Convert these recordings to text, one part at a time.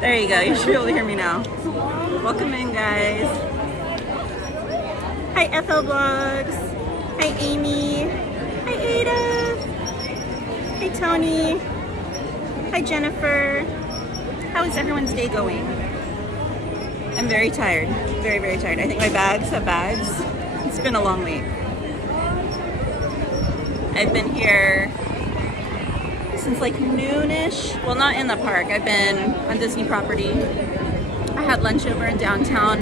There you go, you should be able to hear me now. Welcome in, guys. Hi, FL Vlogs. Hi, Amy. Hi, Ada. Hi, Tony. Hi, Jennifer. How is everyone's day going? I'm very tired. Very, very tired. I think my bags have bags. It's been a long week. I've been here since like noonish. Well, not in the park. I've been on Disney property. I had lunch over in downtown,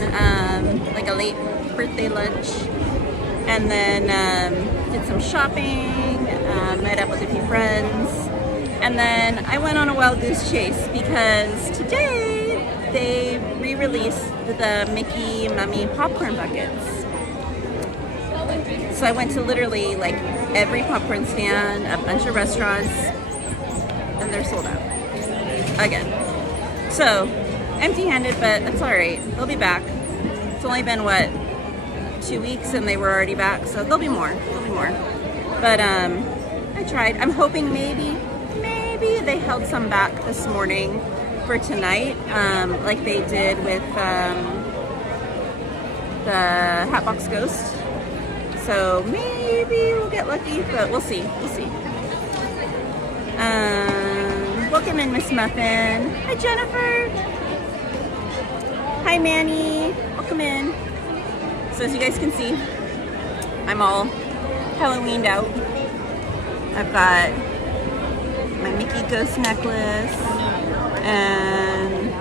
like a late birthday lunch, and then did some shopping, met up with a few friends, and then I went on a wild goose chase because today they re-released the Mickey Mummy popcorn buckets. So I went to literally like every popcorn stand, a bunch of restaurants, and they're sold out again. So empty-handed, but that's all right. They'll be back. It's only been what, 2 weeks, and they were already back. So there'll be more. There'll be more. But I tried. I'm hoping maybe they held some back this morning for tonight, like they did with the Hatbox Ghost. So maybe we'll get lucky, but we'll see. We'll see. Welcome in, Miss Muffin. Hi, Jennifer. Hi, Manny. Welcome in. So as you guys can see, I'm all Halloweened out. I've got my Mickey Ghost necklace and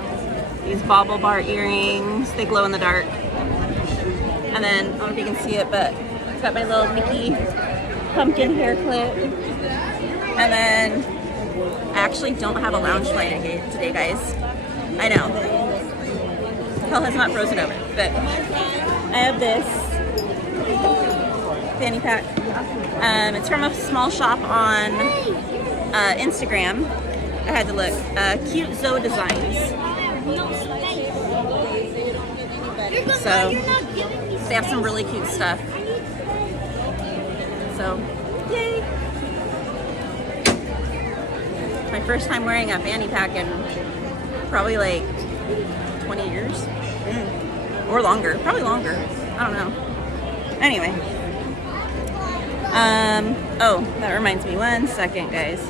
these bauble bar earrings. They glow in the dark. And then, I don't know if you can see it, but I've got my little Mickey pumpkin hair clip. And then I actually don't have a lounge light today, guys. I know. Hell has not frozen over, but I have this fanny pack. It's from a small shop on Instagram. I had to look. Cute Zoe Designs. So they have some really cute stuff. So, yay! My first time wearing a fanny pack in probably like 20 years. Or longer. Probably longer. I don't know. Anyway. Oh, that reminds me. 1 second, guys.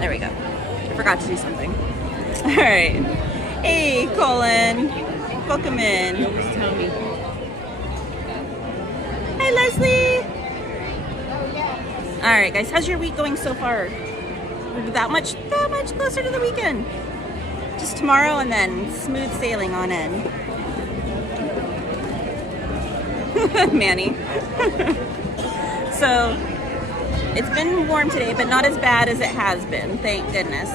There we go. I forgot to do something. Alright. Hey, Colin. Welcome in. Hi, Leslie. Alright, guys. How's your week going so far? We're that much closer to the weekend. Just tomorrow and then smooth sailing on in. Manny. So, it's been warm today, but not as bad as it has been, thank goodness.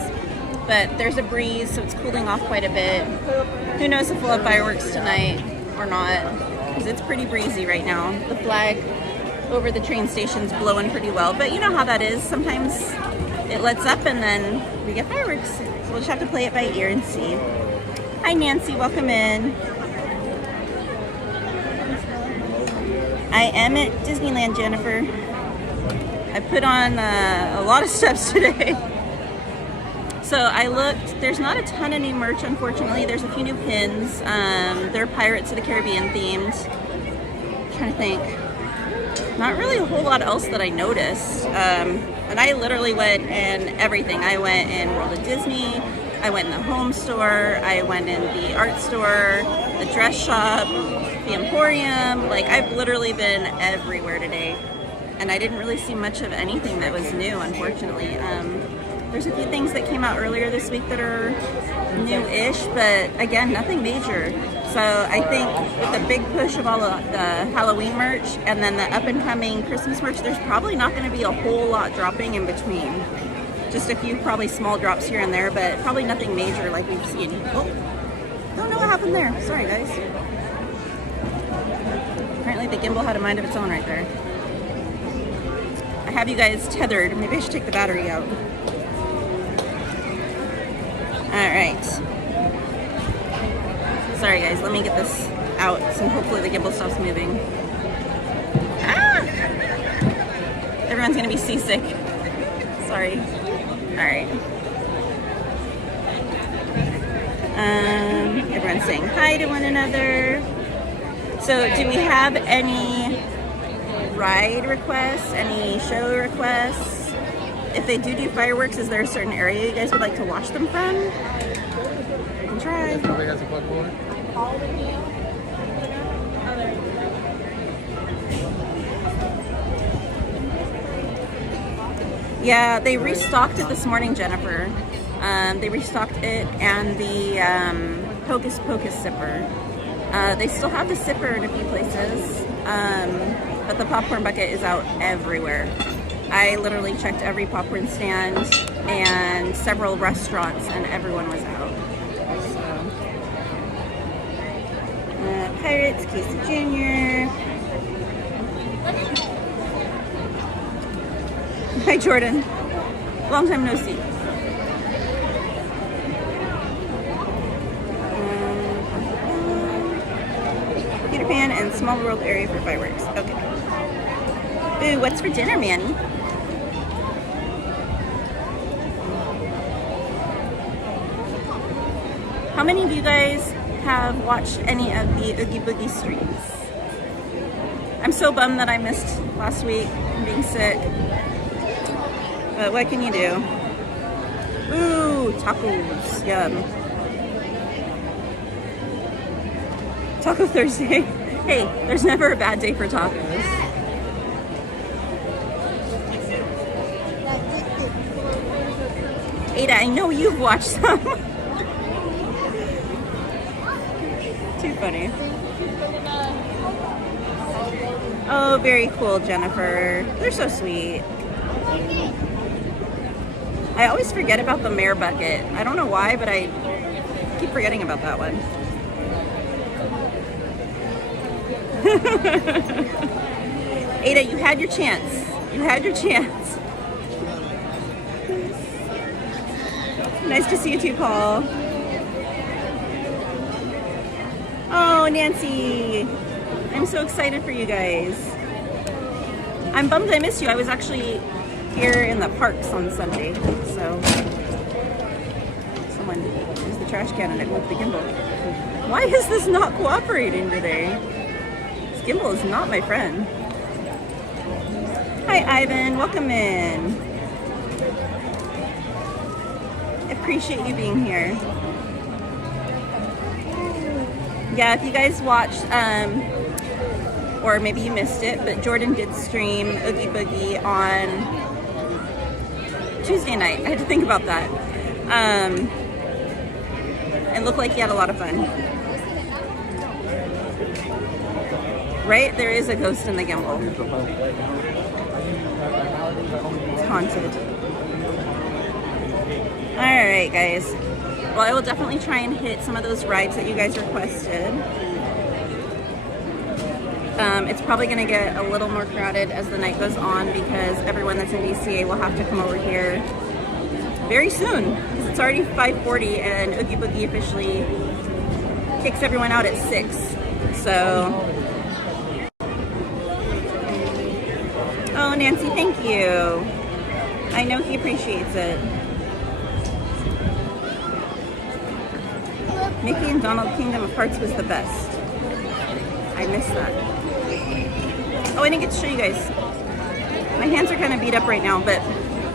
But there's a breeze, so it's cooling off quite a bit. Who knows if we'll have fireworks tonight or not, because it's pretty breezy right now. The flag over the train station's blowing pretty well, but you know how that is. Sometimes it lets up and then we get fireworks. So we'll just have to play it by ear and see. Hi, Nancy, welcome in. I am at Disneyland, Jennifer. I put on a lot of steps today. So I looked, there's not a ton of new merch, unfortunately. There's a few new pins. They're Pirates of the Caribbean themed. I'm trying to think. Not really a whole lot else that I noticed. And I literally went in everything. I went in World of Disney. I went in the home store. I went in the art store, the dress shop, the Emporium. Like, I've literally been everywhere today. And I didn't really see much of anything that was new, unfortunately. There's a few things that came out earlier this week that are new-ish, but again, nothing major. So I think with the big push of all of the Halloween merch and then the up-and-coming Christmas merch, there's probably not going to be a whole lot dropping in between. Just a few probably small drops here and there, but probably nothing major like we've seen. Oh, don't know what happened there. Sorry, guys. Apparently the gimbal had a mind of its own right there. I have you guys tethered. Maybe I should take the battery out. Alright. Sorry guys, let me get this out and hopefully the gimbal stops moving. Ah! Everyone's gonna be seasick. Sorry. Alright. Everyone's saying hi to one another. So do we have any ride requests, any show requests? If they do fireworks, is there a certain area you guys would like to watch them from? I can try. Probably has a buckboard. Yeah, they restocked it this morning, Jennifer. They restocked it and the Hocus Pocus Sipper. They still have the Sipper in a few places, but the popcorn bucket is out everywhere. I literally checked every popcorn stand and several restaurants, and everyone was out. So, Pirates, Casey Jr. Hi, Jordan. Long time no see. Peter Pan and Small World area for fireworks. Okay. Ooh, what's for dinner, Manny? How many of you guys have watched any of the Oogie Boogie streams? I'm so bummed that I missed last week from being sick. But what can you do? Ooh, tacos. Yum. Taco Thursday. Hey, there's never a bad day for tacos. Ada, I know you've watched some. Too funny. Oh, very cool, Jennifer. They're so sweet. I always forget about the mare bucket. I don't know why, but I keep forgetting about that one. Ada, you had your chance. You had your chance. Nice to see you too, Paul. Oh, Nancy. I'm so excited for you guys. I'm bummed I missed you. I was actually here in the parks on Sunday, so someone used the trash can and it moved the gimbal. Why is this not cooperating today? This gimbal is not my friend. Hi, Ivan. Welcome in. Appreciate you being here. Yeah, if you guys watched, or maybe you missed it, but Jordan did stream Oogie Boogie on Tuesday night. I had to think about that. It looked like he had a lot of fun. Right? There is a ghost in the gimbal. It's haunted. Alright, guys. Well, I will definitely try and hit some of those rides that you guys requested. It's probably going to get a little more crowded as the night goes on because everyone that's in DCA will have to come over here very soon because it's already 5:40 and Oogie Boogie officially kicks everyone out at 6. So, oh, Nancy, thank you. I know he appreciates it. Mickey and Donald Kingdom of Hearts was the best. I missed that. Oh, I didn't get to show you guys. My hands are kind of beat up right now, but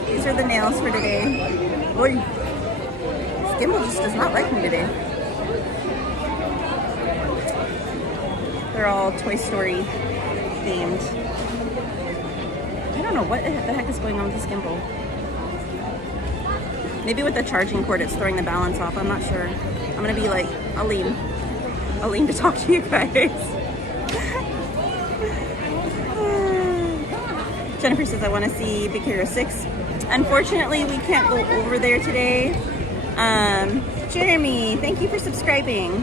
these are the nails for today. Boy, this gimbal just does not like me today. They're all Toy Story themed. I don't know what the heck is going on with this gimbal. Maybe with the charging cord, it's throwing the balance off. I'm not sure. I'm gonna be like, I'll lean to talk to you guys. Jennifer says, I want to see Big Hero 6. Unfortunately, we can't go over there today. Jeremy, thank you for subscribing.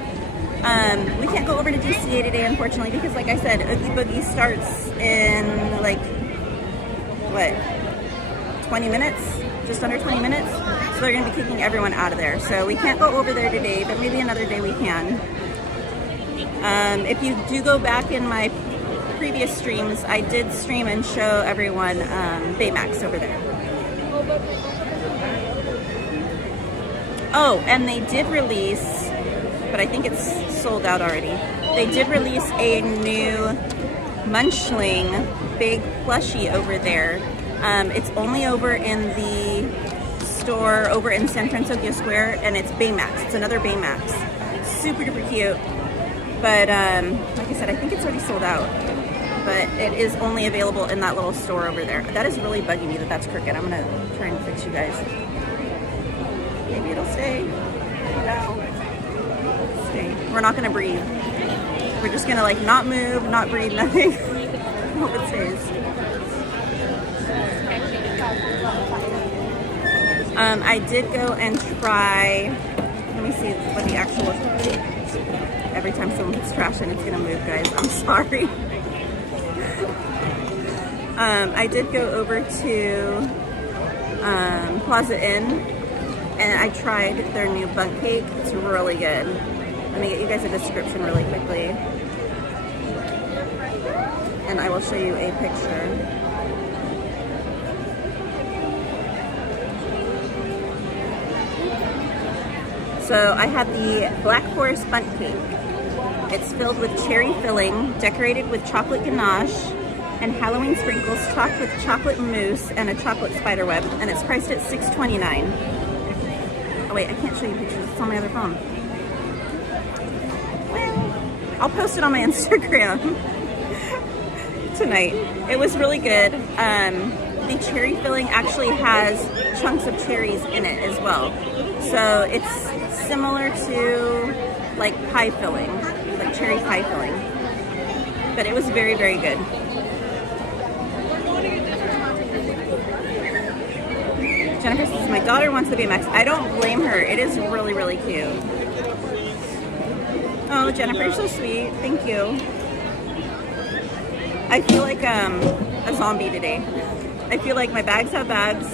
We can't go over to DCA today, unfortunately, because like I said, Oogie Boogie starts in like, what, 20 minutes? Just under 20 minutes? So they're going to be kicking everyone out of there. So we can't go over there today, but maybe another day we can. If you do go back in my previous streams, I did stream and show everyone Baymax over there. Oh, and they did release, but I think it's sold out already. They did release a new Munchling big plushie over there. It's only over in the store over in San Francisco Square, and it's Baymax. It's another Baymax. Super duper cute. But like I said, I think it's already sold out. But it is only available in that little store over there. That is really bugging me that that's crooked. I'm gonna try and fix you guys. Maybe it'll stay. No. Stay. We're not gonna breathe. We're just gonna like not move, not breathe, nothing. Hope it stays. I did go and try, let me see what the actual, every time someone puts trash in, it's gonna move, guys. I'm sorry. I did go over to Plaza Inn, and I tried their new bunk cake. It's really good. Let me get you guys a description really quickly, and I will show you a picture. So I had the Black Forest Bundt Cake. It's filled with cherry filling, decorated with chocolate ganache and Halloween sprinkles, topped with chocolate mousse and a chocolate spider web, and it's priced at $6.29. Oh wait, I can't show you pictures, it's on my other phone. Well, I'll post it on my Instagram tonight. It was really good. The cherry filling actually has chunks of cherries in it as well. So it's similar to like pie filling, like cherry pie filling. But it was very, very good. Jennifer says, my daughter wants the Baymax. I don't blame her. It is really, really cute. Oh, Jennifer, you're so sweet. Thank you. I feel like a zombie today. I feel like my bags have bags.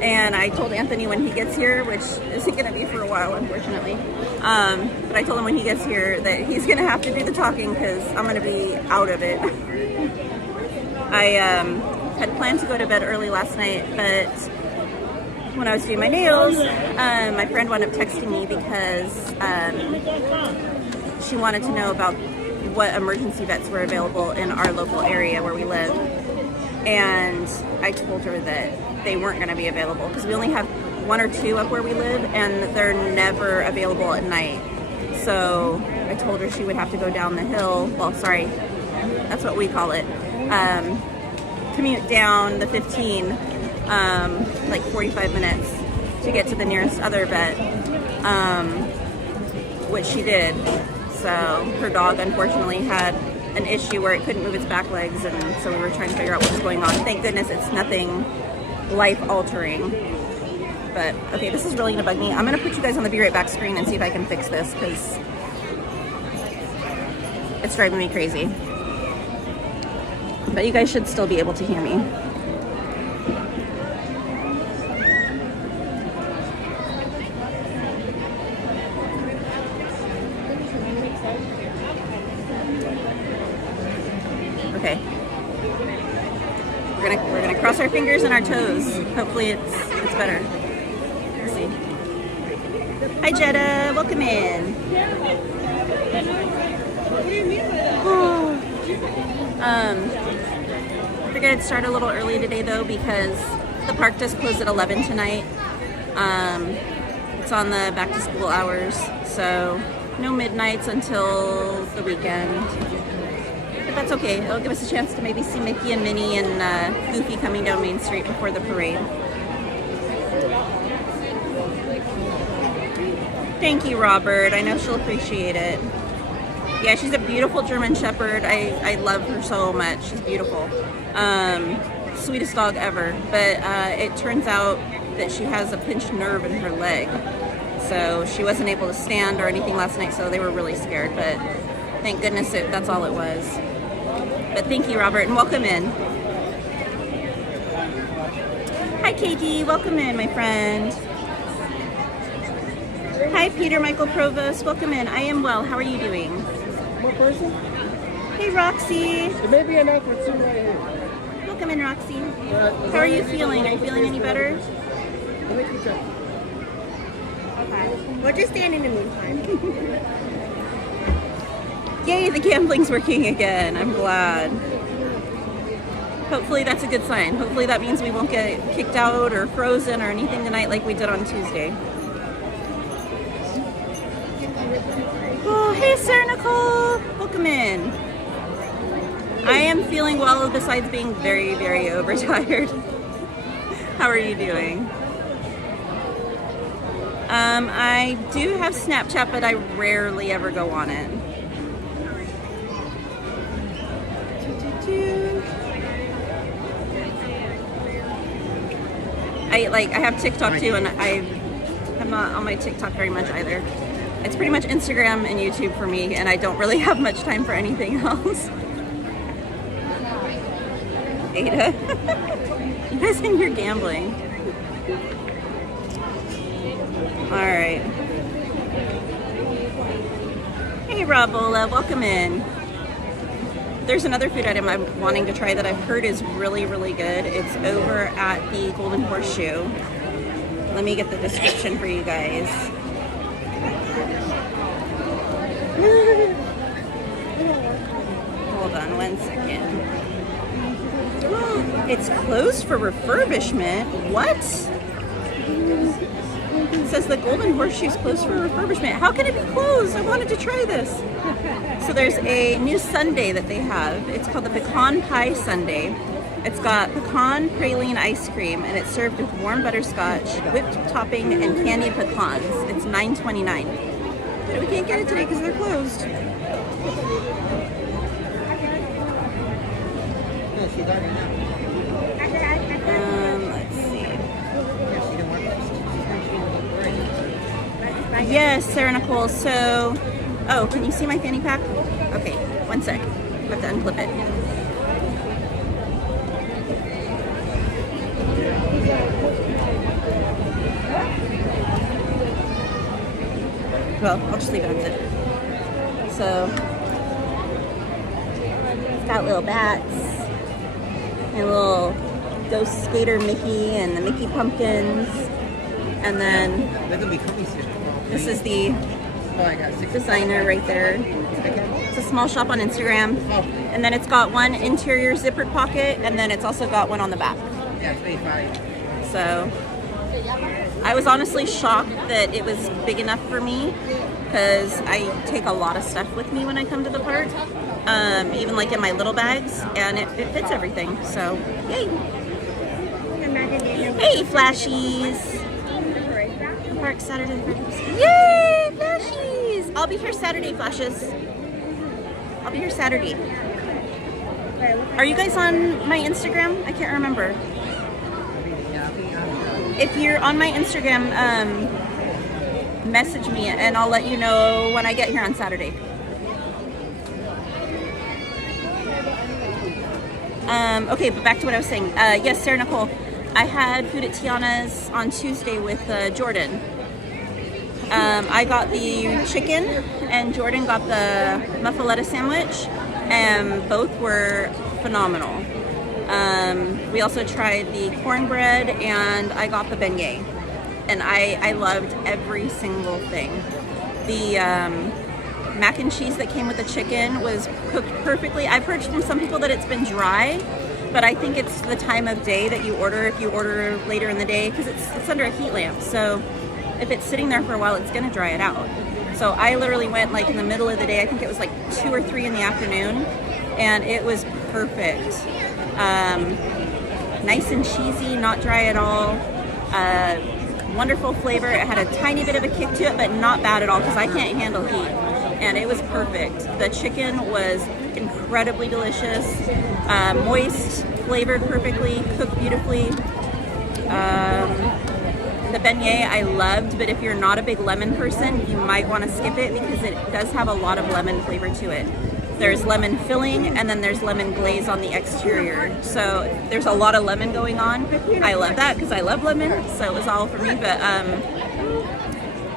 And I told Anthony when he gets here, which isn't going to be for a while, unfortunately. But I told him when he gets here that he's going to have to do the talking because I'm going to be out of it. I had planned to go to bed early last night, but when I was doing my nails, my friend wound up texting me because she wanted to know about what emergency vets were available in our local area where we live. And I told her that they weren't going to be available because we only have one or two up where we live, and they're never available at night. So I told her she would have to go down the hill. Well, sorry, that's what we call it. Commute down the 15, like 45 minutes to get to the nearest other vet, which she did. So her dog unfortunately had an issue where it couldn't move its back legs, and so we were trying to figure out what was going on. Thank goodness it's nothing life-altering. But okay, this is really gonna bug me. I'm gonna put you guys on the Be Right Back screen and see if I can fix this because it's driving me crazy. But you guys should still be able to hear me. Okay. We're gonna cross our fingers and our toes. Hopefully it's better. Let's see. Hi Jetta, welcome in. Figured I'd start a little early today though because the park does close at 11 tonight. It's on the back to school hours, so no midnights until the weekend. But that's okay. It'll give us a chance to maybe see Mickey and Minnie and Goofy coming down Main Street before the parade. Thank you, Robert. I know she'll appreciate it. Yeah, she's a beautiful German Shepherd. I love her so much. She's beautiful. Sweetest dog ever. But it turns out that she has a pinched nerve in her leg. So she wasn't able to stand or anything last night, so they were really scared. But thank goodness that's all it was. But thank you, Robert, and welcome in. Hi, Katie. Welcome in, my friend. Hi, Peter Michael Provost. Welcome in. I am well. How are you doing? One person? Hey, Roxy. There may be enough for two right here. Welcome in, Roxy. How are you feeling? Are you feeling any better? Let me check. Okay. We'll just stand in the meantime. Yay, the gambling's working again. I'm glad. Hopefully that's a good sign. Hopefully that means we won't get kicked out or frozen or anything tonight like we did on Tuesday. Oh, hey, Sarah Nicole. Welcome in. I am feeling well besides being very, very overtired. How are you doing? I do have Snapchat, but I rarely ever go on it. I have TikTok too, and I'm not on my TikTok very much either. It's pretty much Instagram and YouTube for me, and I don't really have much time for anything else. Ada, you guys in here gambling. All right. Hey, Rabola, welcome in. There's another food item I'm wanting to try that I've heard is really, really good. It's over at the Golden Horseshoe. Let me get the description for you guys. Hold on one second. It's closed for refurbishment. What? It says the Golden Horseshoe's closed for refurbishment. How can it be closed? I wanted to try this. So there's a new sundae that they have. It's called the Pecan Pie Sundae. It's got pecan praline ice cream, and it's served with warm butterscotch, whipped topping, and candied pecans. It's $9.29. But we can't get it today because they're closed. Let's see. Yes, Sarah Nicole. So, oh, can you see my fanny pack? Okay, one sec. I have to unclip it. Well, I'll just leave it unzipped. So, it's got little bats and little Ghost Skater Mickey and the Mickey Pumpkins. And then this is the designer right there. It's a small shop on Instagram. And then it's got one interior zippered pocket, and then it's also got one on the back. So I was honestly shocked that it was big enough for me, because I take a lot of stuff with me when I come to the park, even like in my little bags, and it fits everything. So yay! Hey, Flashies! Park Saturday. Yay, Flashies! I'll be here Saturday, Flashes. I'll be here Saturday. Are you guys on my Instagram? I can't remember. If you're on my Instagram, message me and I'll let you know when I get here on Saturday. Okay, but back to what I was saying. Yes, Sarah Nicole. I had food at Tiana's on Tuesday with Jordan. I got the chicken and Jordan got the muffaletta sandwich, and both were phenomenal. We also tried the cornbread and I got the beignet, and I loved every single thing. The mac and cheese that came with the chicken was cooked perfectly. I've heard from some people that it's been dry, but I think it's the time of day that you order. If you order later in the day, because it's under a heat lamp, so if it's sitting there for a while, it's gonna dry it out. So I literally went like in the middle of the day. I think it was like 2 or 3 in the afternoon, and it was perfect. Nice and cheesy, not dry at all. wonderful flavor. It had a tiny bit of a kick to it, but not bad at all because I can't handle heat. And it was perfect. The chicken was incredibly delicious, moist, flavored perfectly, cooked beautifully. The beignet I loved, but if you're not a big lemon person, you might want to skip it because it does have a lot of lemon flavor to it. There's lemon filling and then there's lemon glaze on the exterior. So there's a lot of lemon going on. I love that because I love lemon, so it was all for me. But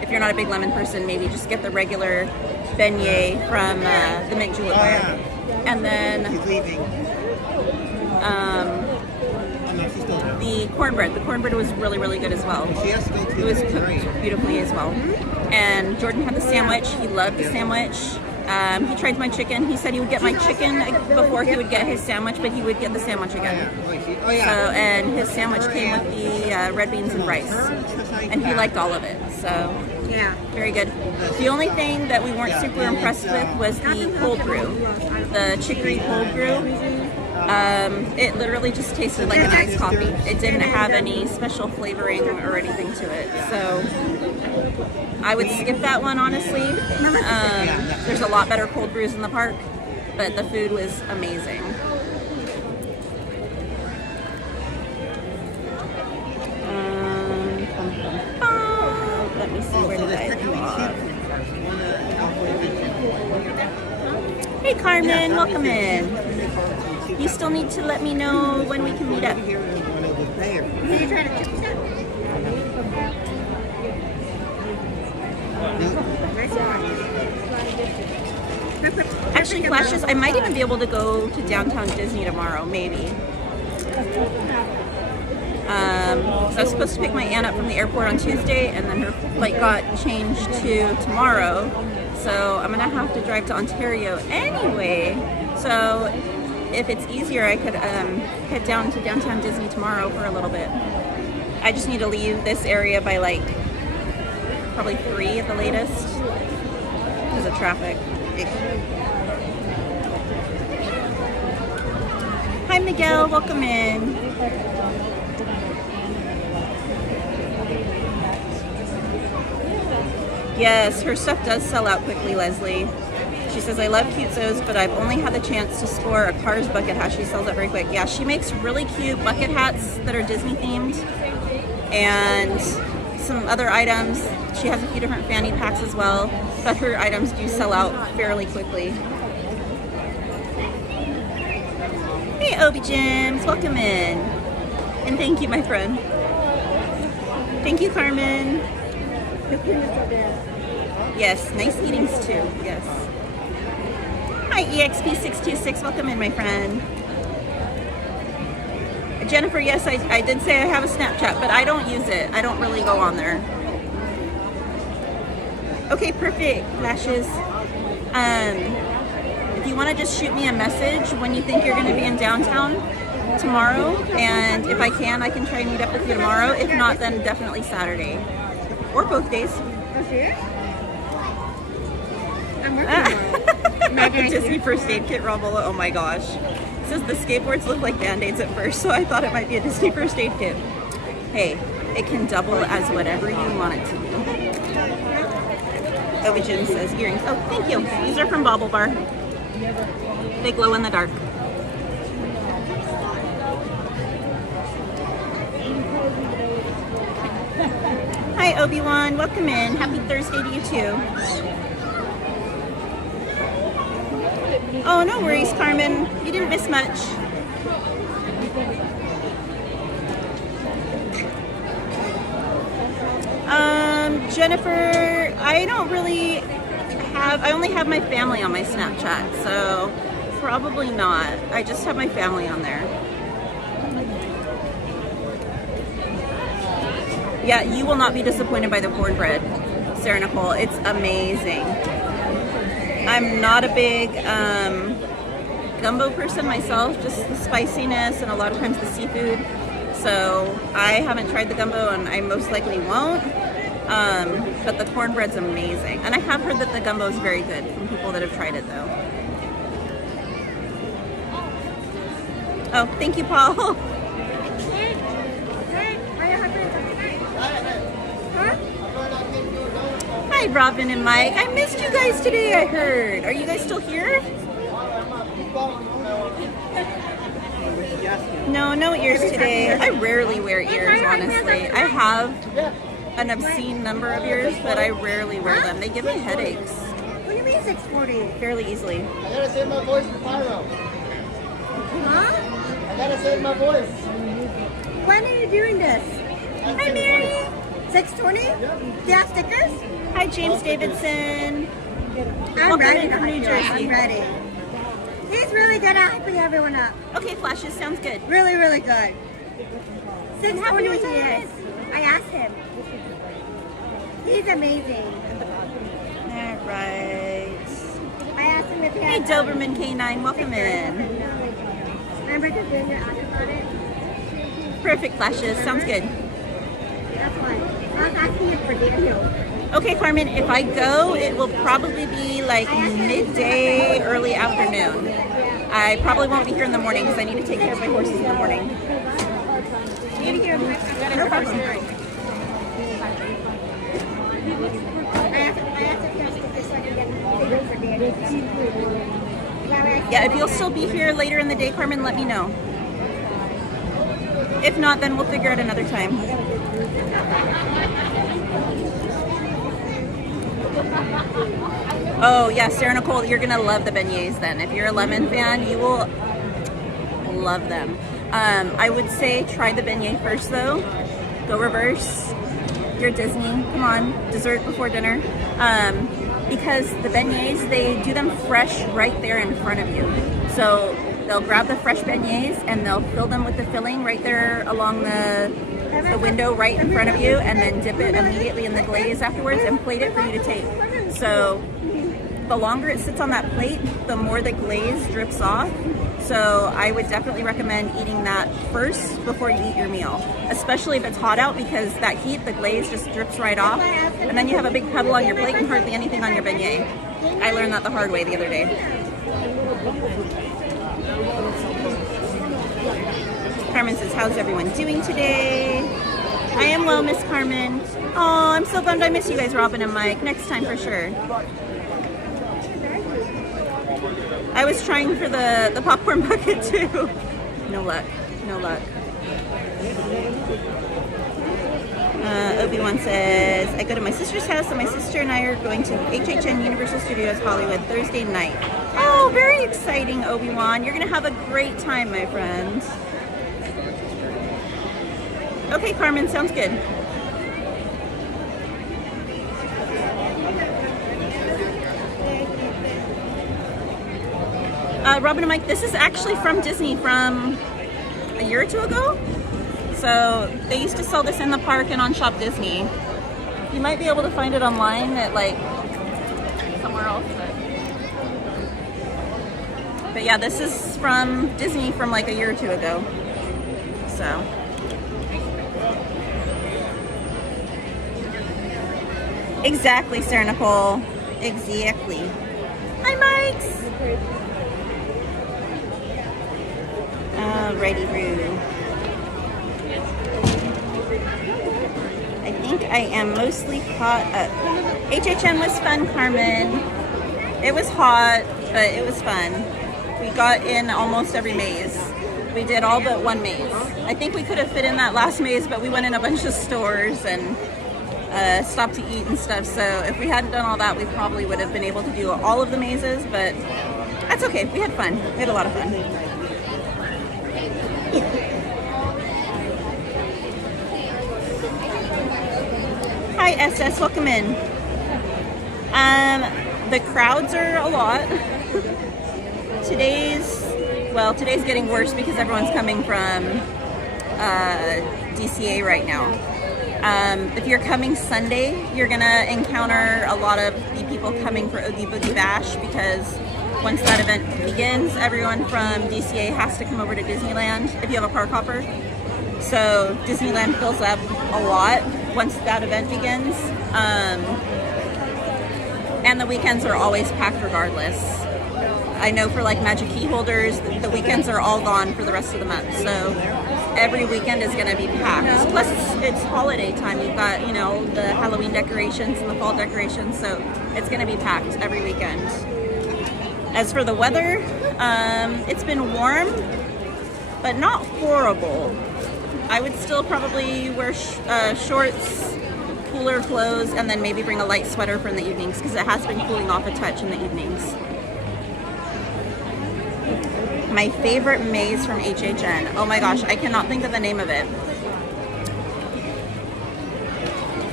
if you're not a big lemon person, maybe just get the regular beignet from the mint julep bar. And then the cornbread. The cornbread was really, really good as well. It was cooked beautifully as well. And Jordan had the sandwich. He loved the sandwich. He tried my chicken. He said he would get my chicken before he would get his sandwich, but he would get the sandwich again. So, and his sandwich came with the red beans and rice. And he liked all of it. So, yeah, very good. The only thing that we weren't super impressed with was the cold brew. The chicory cold brew. It literally just tasted like an iced coffee. It didn't have any special flavoring or anything to it. So I would skip that one, honestly. There's a lot better cold brews in the park, but the food was amazing. Let me see, where did I leave off? Hey Carmen, welcome in. You still need to let me know when we can meet up. Actually, Flashes, I might even be able to go to downtown Disney tomorrow, maybe. So I was supposed to pick my aunt up from the airport on Tuesday, and then her flight got changed to tomorrow. So I'm gonna have to drive to Ontario anyway. So if it's easier, I could head down to downtown Disney tomorrow for a little bit. I just need to leave this area by like probably 3 at the latest because of traffic. Hi Miguel, welcome in. Yes, her stuff does sell out quickly, Leslie. She says, I love Cutesos, but I've only had the chance to score a Cars bucket hat. She sells it very quick. Yeah, she makes really cute bucket hats that are Disney themed and some other items. She has a few different fanny packs as well, but her items do sell out fairly quickly. Hey, Obi Jims, welcome in. And thank you, my friend. Thank you, Carmen. Yes, nice eatings too, yes. Hi, EXP626, welcome in, my friend. Jennifer, yes, I did say I have a Snapchat, but I don't use it. I don't really go on there. Okay, perfect, Flashes. If you want to just shoot me a message when you think you're going to be in downtown tomorrow, and if I can try and meet up with you tomorrow. If not, then definitely Saturday. Or both days. I'm working tomorrow. Disney first aid kit, Robola. Oh my gosh. It says the skateboards look like Band-Aids at first, so I thought it might be a Disney first aid kit. Hey, it can double as whatever you want it to be. Oh, Jim says earrings. Oh, thank you. These are from Bobble Bar. They glow in the dark. Hi, Obi-Wan. Welcome in. Happy Thursday to you, too. Oh, no worries, Carmen. You didn't miss much. Jennifer, I only have my family on my Snapchat, so probably not. I just have my family on there. Yeah, you will not be disappointed by the cornbread, Sarah Nicole. It's amazing. I'm not a big gumbo person myself, just the spiciness and a lot of times the seafood. So I haven't tried the gumbo and I most likely won't. But the cornbread's amazing. And I have heard that the gumbo is very good from people that have tried it though. Oh, thank you, Paul. Hi, Robin and Mike. I missed you guys today, I heard. Are you guys still here? No, no ears today. I rarely wear ears, honestly. I have an obscene number of ears, but I rarely wear them. They give me headaches. What do you mean 640? Fairly easily. I gotta save my voice for Pyro. Huh? I gotta save my voice. When are you doing this? Hi, Mary. 620? Do you have stickers? Hi, James Davidson. I'm Welcome ready in to from New hype you up. Jersey. I'm ready. He's really good at hyping everyone up. Okay, Flashes, sounds good. Really, really good. Happy 620 with he that? is. I asked him. He's amazing. All right. I asked him if he Hey, had Doberman K9, welcome in. Remember just doing your ask about it? Perfect, Flashes, sounds good. That's why. I was asking him for Daniel. Okay, Carmen, if I go, it will probably be like midday, early afternoon. I probably won't be here in the morning because I need to take care of my horses in the morning. No problem. I asked if he has stickers so I can get stickers for Daniel. Yeah, if you'll still be here later in the day, Carmen, let me know. If not, then we'll figure out another time. Oh, yeah, Sarah Nicole, you're going to love the beignets then. If you're a lemon fan, you will love them. I would say try the beignet first, though. Go reverse. You're Disney. Come on. Dessert before dinner. Because the beignets, they do them fresh right there in front of you. So they'll grab the fresh beignets and they'll fill them with the filling right there along the window right in front of you, and then dip it immediately in the glaze afterwards and plate it for you to take. So the longer it sits on that plate, the more the glaze drips off. So I would definitely recommend eating that first before you eat your meal, especially if it's hot out, because that heat, the glaze just drips right off, and then you have a big puddle on your plate and hardly anything on your beignet. I learned that the hard way the other day. Carmen says, how's everyone doing today? I am well, Miss Carmen. Oh, I'm so bummed I miss you guys, Robin and Mike. Next time for sure. I was trying for the popcorn bucket too. No luck. No luck. Obi-Wan says, I go to my sister's house and my sister and I are going to HHN Universal Studios Hollywood Thursday night. Oh, very exciting, Obi-Wan. You're going to have a great time, my friend. Okay, Carmen, sounds good. Robin and Mike, this is actually from Disney from a year or two ago. So they used to sell this in the park and on Shop Disney. You might be able to find it online at like somewhere else. But yeah, this is from Disney from like a year or two ago. So. Exactly, Sarah Nicole. Exactly. Hi, Mikes. Alrighty, Roo. I think I am mostly caught up. HHN was fun, Carmen. It was hot, but it was fun. We got in almost every maze. We did all but one maze. I think we could have fit in that last maze, but we went in a bunch of stores and stopped to eat and stuff. So if we hadn't done all that, we probably would have been able to do all of the mazes, but that's okay. We had fun. We had a lot of fun. Hi, SS. Welcome in. The crowds are a lot. Today's getting worse because everyone's coming from DCA right now. If you're coming Sunday, you're gonna encounter a lot of the people coming for Oogie Boogie Bash, because once that event begins, everyone from DCA has to come over to Disneyland if you have a park hopper. So Disneyland fills up a lot once that event begins. And the weekends are always packed regardless. I know for like Magic Key holders, the weekends are all gone for the rest of the month. So every weekend is going to be packed. Plus, it's holiday time. You've got, you know, the Halloween decorations and the fall decorations, so it's going to be packed every weekend. As for the weather, it's been warm, but not horrible. I would still probably wear shorts, cooler clothes, and then maybe bring a light sweater for in the evenings because it has been cooling off a touch in the evenings. My favorite maze from HHN. Oh my gosh, I cannot think of the name of it.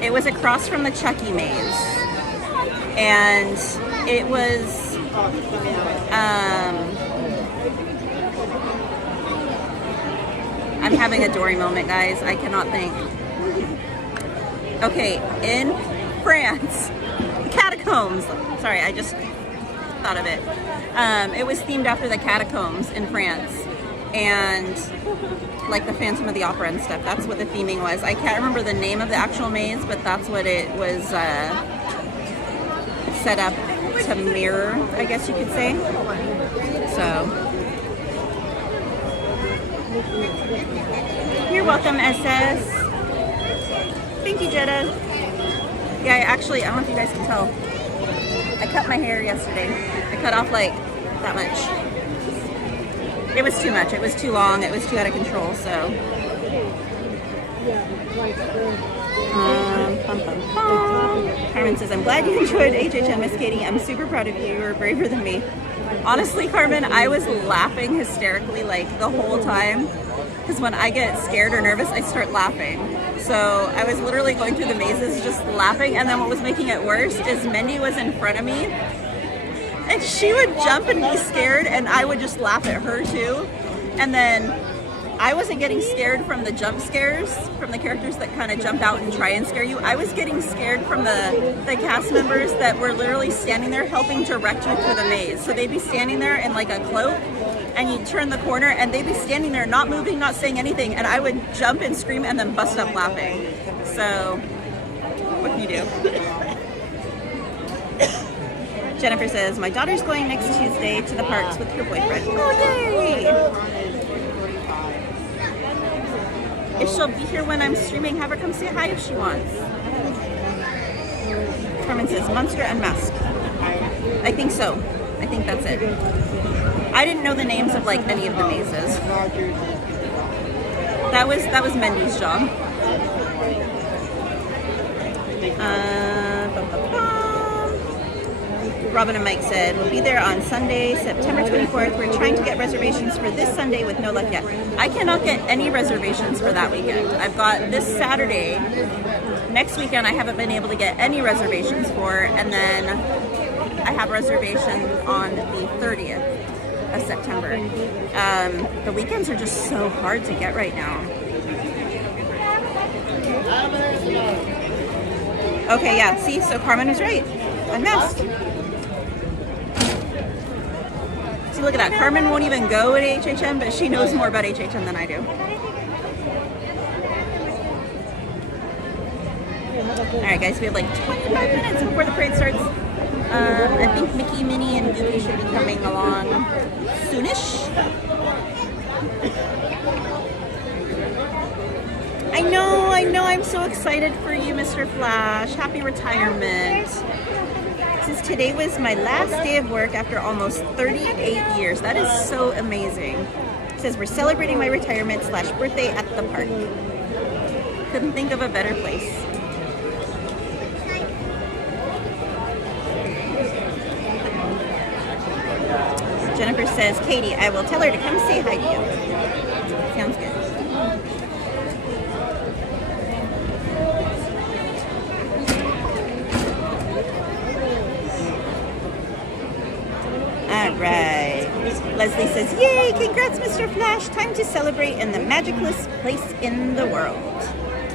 It was across from the Chucky maze. And it was, I'm having a Dory moment, guys. I cannot think. Okay, in France, the catacombs. Sorry, I just thought of it. It was themed after the catacombs in France, and like the Phantom of the Opera and stuff. That's what the theming was. I can't remember the name of the actual maze, but that's what it was set up to mirror, I guess you could say. So, you're welcome, SS. Thank you, Jetta. Yeah, I don't know if you guys can tell. I cut my hair yesterday. I cut off like that much. It was too much. It was too long. It was too out of control. So. Carmen says, I'm glad you enjoyed HHN, Miss Katie. I'm super proud of you. You were braver than me. Honestly, Carmen, I was laughing hysterically like the whole time. Because when I get scared or nervous, I start laughing. So I was literally going through the mazes just laughing. And then what was making it worse is Mindy was in front of me. And she would jump and be scared. And I would just laugh at her too. And then I wasn't getting scared from the jump scares, from the characters that kind of jump out and try and scare you. I was getting scared from the cast members that were literally standing there helping direct you through the maze. So they'd be standing there in like a cloak, and you'd turn the corner, and they'd be standing there not moving, not saying anything, and I would jump and scream and then bust up laughing. So, what can you do? Jennifer says, my daughter's going next Tuesday to the parks with her boyfriend. Oh, yay! If she'll be here when I'm streaming, have her come say hi if she wants. Carmen says, Monster Unmasked. I think so. I think that's it. I didn't know the names of like any of the mazes. That was Mendy's job. Robin and Mike said, we'll be there on Sunday, September 24th. We're trying to get reservations for this Sunday with no luck yet. I cannot get any reservations for that weekend. I've got this Saturday. Next weekend I haven't been able to get any reservations for, and then I have reservations on the 30th of September. The weekends are just so hard to get right now. Okay, yeah, see, so Carmen was right. Unmasked. See, look at that. Carmen won't even go at HHN, but she knows more about HHN than I do. Alright guys, we have like 25 minutes before the parade starts. I think Mickey, Minnie, and Oogie should be coming along soonish. I know, I'm so excited for you, Mr. Flash. Happy retirement. Since today was my last day of work after almost 38 years. That is so amazing. It says we're celebrating my retirement / birthday at the park. Couldn't think of a better place. Jennifer says, Katie, I will tell her to come say hi to you. Sounds good. All right. Leslie says, yay, congrats, Mr. Flash. Time to celebrate in the magicalest place in the world.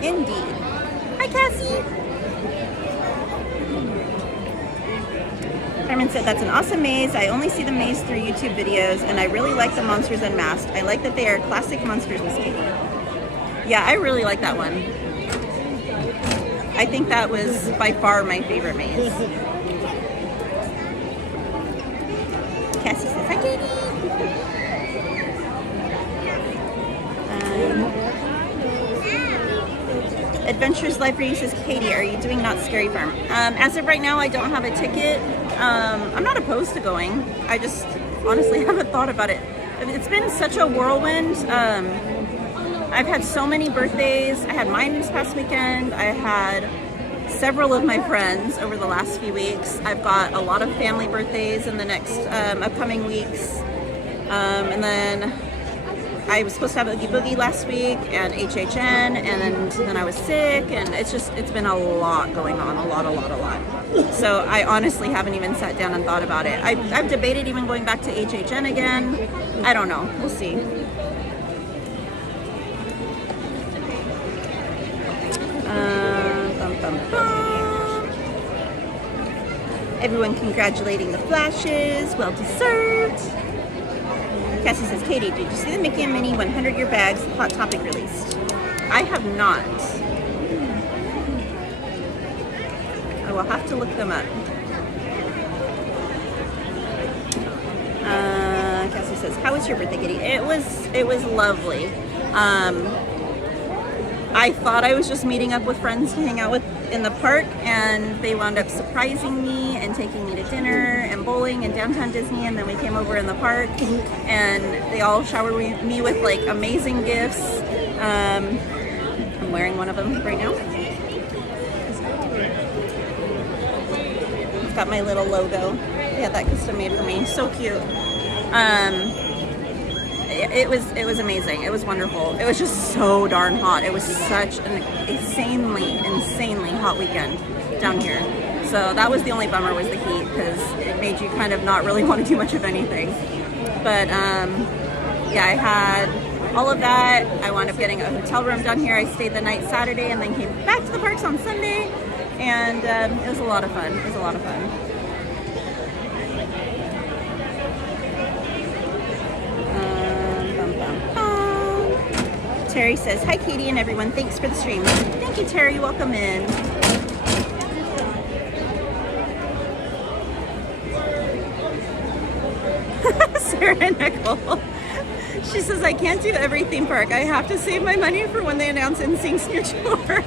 Indeed. Hi, Cassie. Carmen said, that's an awesome maze. I only see the maze through YouTube videos, and I really like the Monsters Unmasked. I like that they are classic monsters, Miss Katie. Yeah, I really like that one. I think that was by far my favorite maze. Cassie says, hi, Katie. Adventures Life for You says, Katie, are you doing Not Scary Farm? As of right now, I don't have a ticket. I'm not opposed to going. I just honestly haven't thought about it. It's been such a whirlwind. I've had so many birthdays. I had mine this past weekend. I had several of my friends over the last few weeks. I've got a lot of family birthdays in the next upcoming weeks. And then I was supposed to have Oogie Boogie last week and HHN, and then I was sick, and it's been a lot going on, a lot. So I honestly haven't even sat down and thought about it. I've debated even going back to HHN again. I don't know. We'll see. Everyone congratulating the Flashes. Well deserved. Cassie says, Katie, did you see the Mickey and Minnie 100-year bags Hot Topic released? I have not. I will have to look them up. Cassie says, how was your birthday, Kitty? It was lovely. I thought I was just meeting up with friends to hang out with in the park, and they wound up surprising me and taking me to dinner and bowling in downtown Disney, and then we came over in the park and they all showered me with like amazing gifts. I'm wearing one of them right now. It's got my little logo. They had that custom made for me. So cute. It was amazing. It was wonderful. It was just so darn hot. It was such an insanely hot weekend down here. So that was the only bummer, was the heat, because it made you kind of not really want to do much of anything. But yeah, I had all of that. I wound up getting a hotel room down here. I stayed the night Saturday and then came back to the parks on Sunday, and it was a lot of fun. It was a lot of fun. Terry says, hi Katie and everyone, thanks for the stream. Thank you, Terry, welcome in. Sarah Nicole. She says, I can't do every theme park. I have to save my money for when they announce NSYNC's new tour.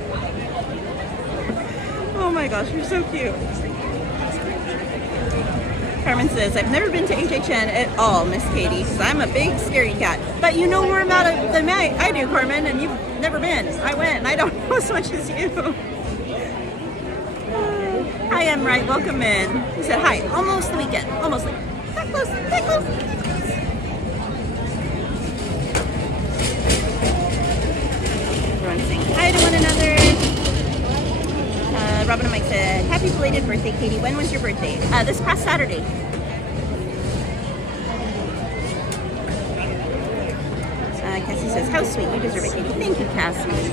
Oh my gosh, you're so cute. Carmen says, I've never been to HHN at all, Miss Katie, because I'm a big scaredy cat. But you know more about it than I do, Carmen, and you've never been. I went, and I don't know as much as you. Hi, I'm right. Welcome in. He said, hi. Almost the weekend. Almost. That close. That close. Everyone saying hi to one another. Robin and Mike said, happy belated birthday, Katie. When was your birthday? This past Saturday. Cassie says, how sweet. You deserve it, Katie. Thank you, Cassie.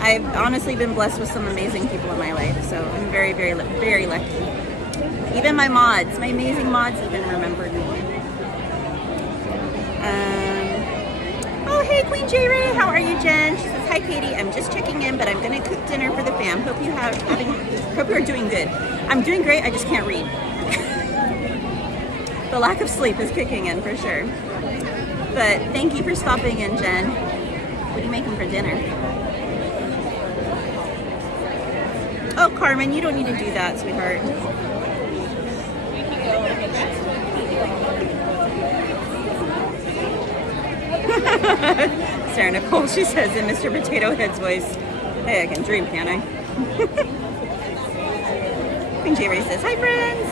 I've honestly been blessed with some amazing people in my life, so I'm very, very, very lucky. Even my mods, my amazing mods even remembered me. Oh, hey, Queen J. Ray. How are you, Jen? She says, hi, Katie. I'm just checking in, but I'm going to cook dinner for the fam. Hope you are doing good. I'm doing great. I just can't read. The lack of sleep is kicking in for sure. But thank you for stopping in, Jen. What are you making for dinner? Oh, Carmen, you don't need to do that, sweetheart. Sarah Nicole, she says in Mr. Potato Head's voice, hey, I can dream, can't I? Queen J. Ray says, hi, friends.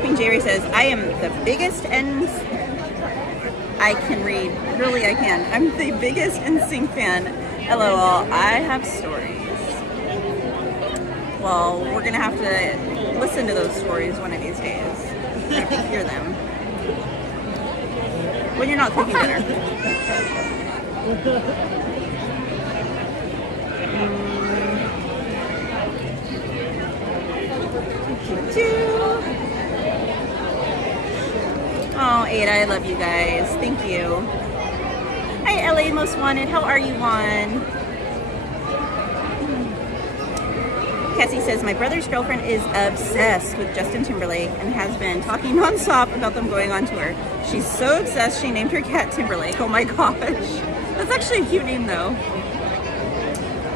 Queen J. Ray says, I am the biggest I can read. Really, I can. I'm the biggest NSYNC fan. LOL. I have stories. Well, we're going to have to listen to those stories one of these days. We're going to have to hear them. When you're not cooking dinner. Oh, Ada, I love you guys. Thank you. Hi, LA Most Wanted. How are you, Juan? Cassie says, my brother's girlfriend is obsessed with Justin Timberlake and has been talking nonstop about them going on tour. She's so obsessed she named her cat Timberlake. Oh my gosh. That's actually a cute name though.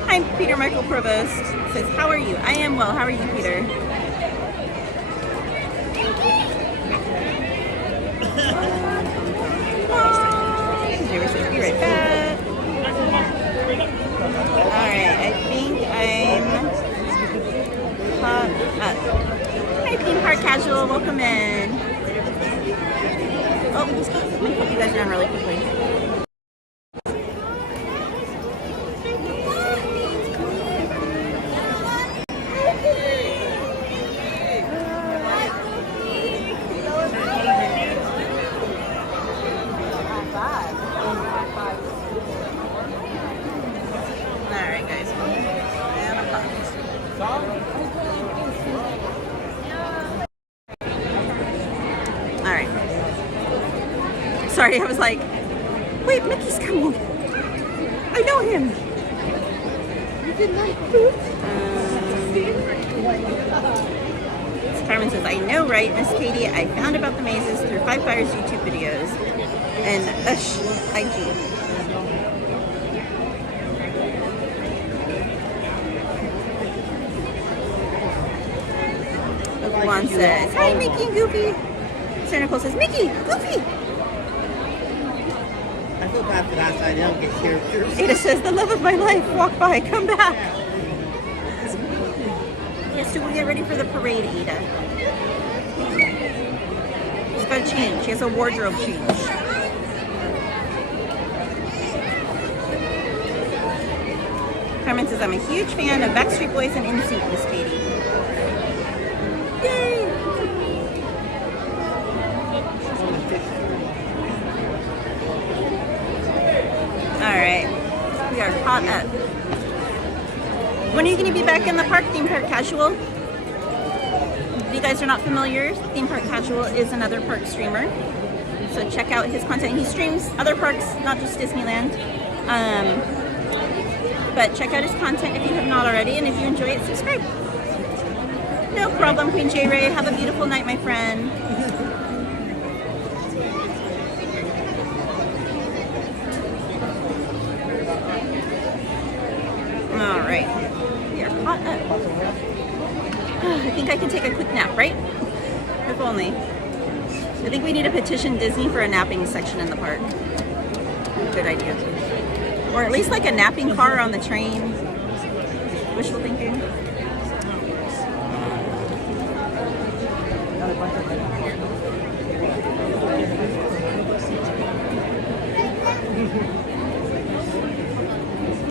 Hi, Peter Michael Provost says, how are you? I am well. How are you, Peter? Jerry says, be right back. Alright, I think I'm caught up. Hi, Theme Park Casual. Welcome in. Oh, let me put you guys down really quickly. Sorry, I was like, wait, Mickey's coming. I know him. You did like Carmen says, I know, right, Miss Katie? I found about the mazes through Five Fire's YouTube videos and IG. Juan says, hi, Mickey and Goofy. Sir Nicole says, Mickey, Goofy. I feel bad for that side. They don't get characters. Ada says, the love of my life, walk by, come back. Yes, so we'll get ready for the parade, Ada. She's got to change. She has a wardrobe change. Carmen says, I'm a huge fan of Backstreet Boys and NSYNC, Miss Katie. Yay! Alright, we are caught up. When are you going to be back in the park, Theme Park Casual? If you guys are not familiar, Theme Park Casual is another park streamer. So check out his content. He streams other parks, not just Disneyland. But check out his content if you have not already, and if you enjoy it, subscribe. No problem, Queen J. Ray. Have a beautiful night, my friend. Alright, we are caught up. I think I can take a quick nap, right? If only. I think we need to petition Disney for a napping section in the park. Good idea. Or at least like a napping car on the train. Wishful thinking.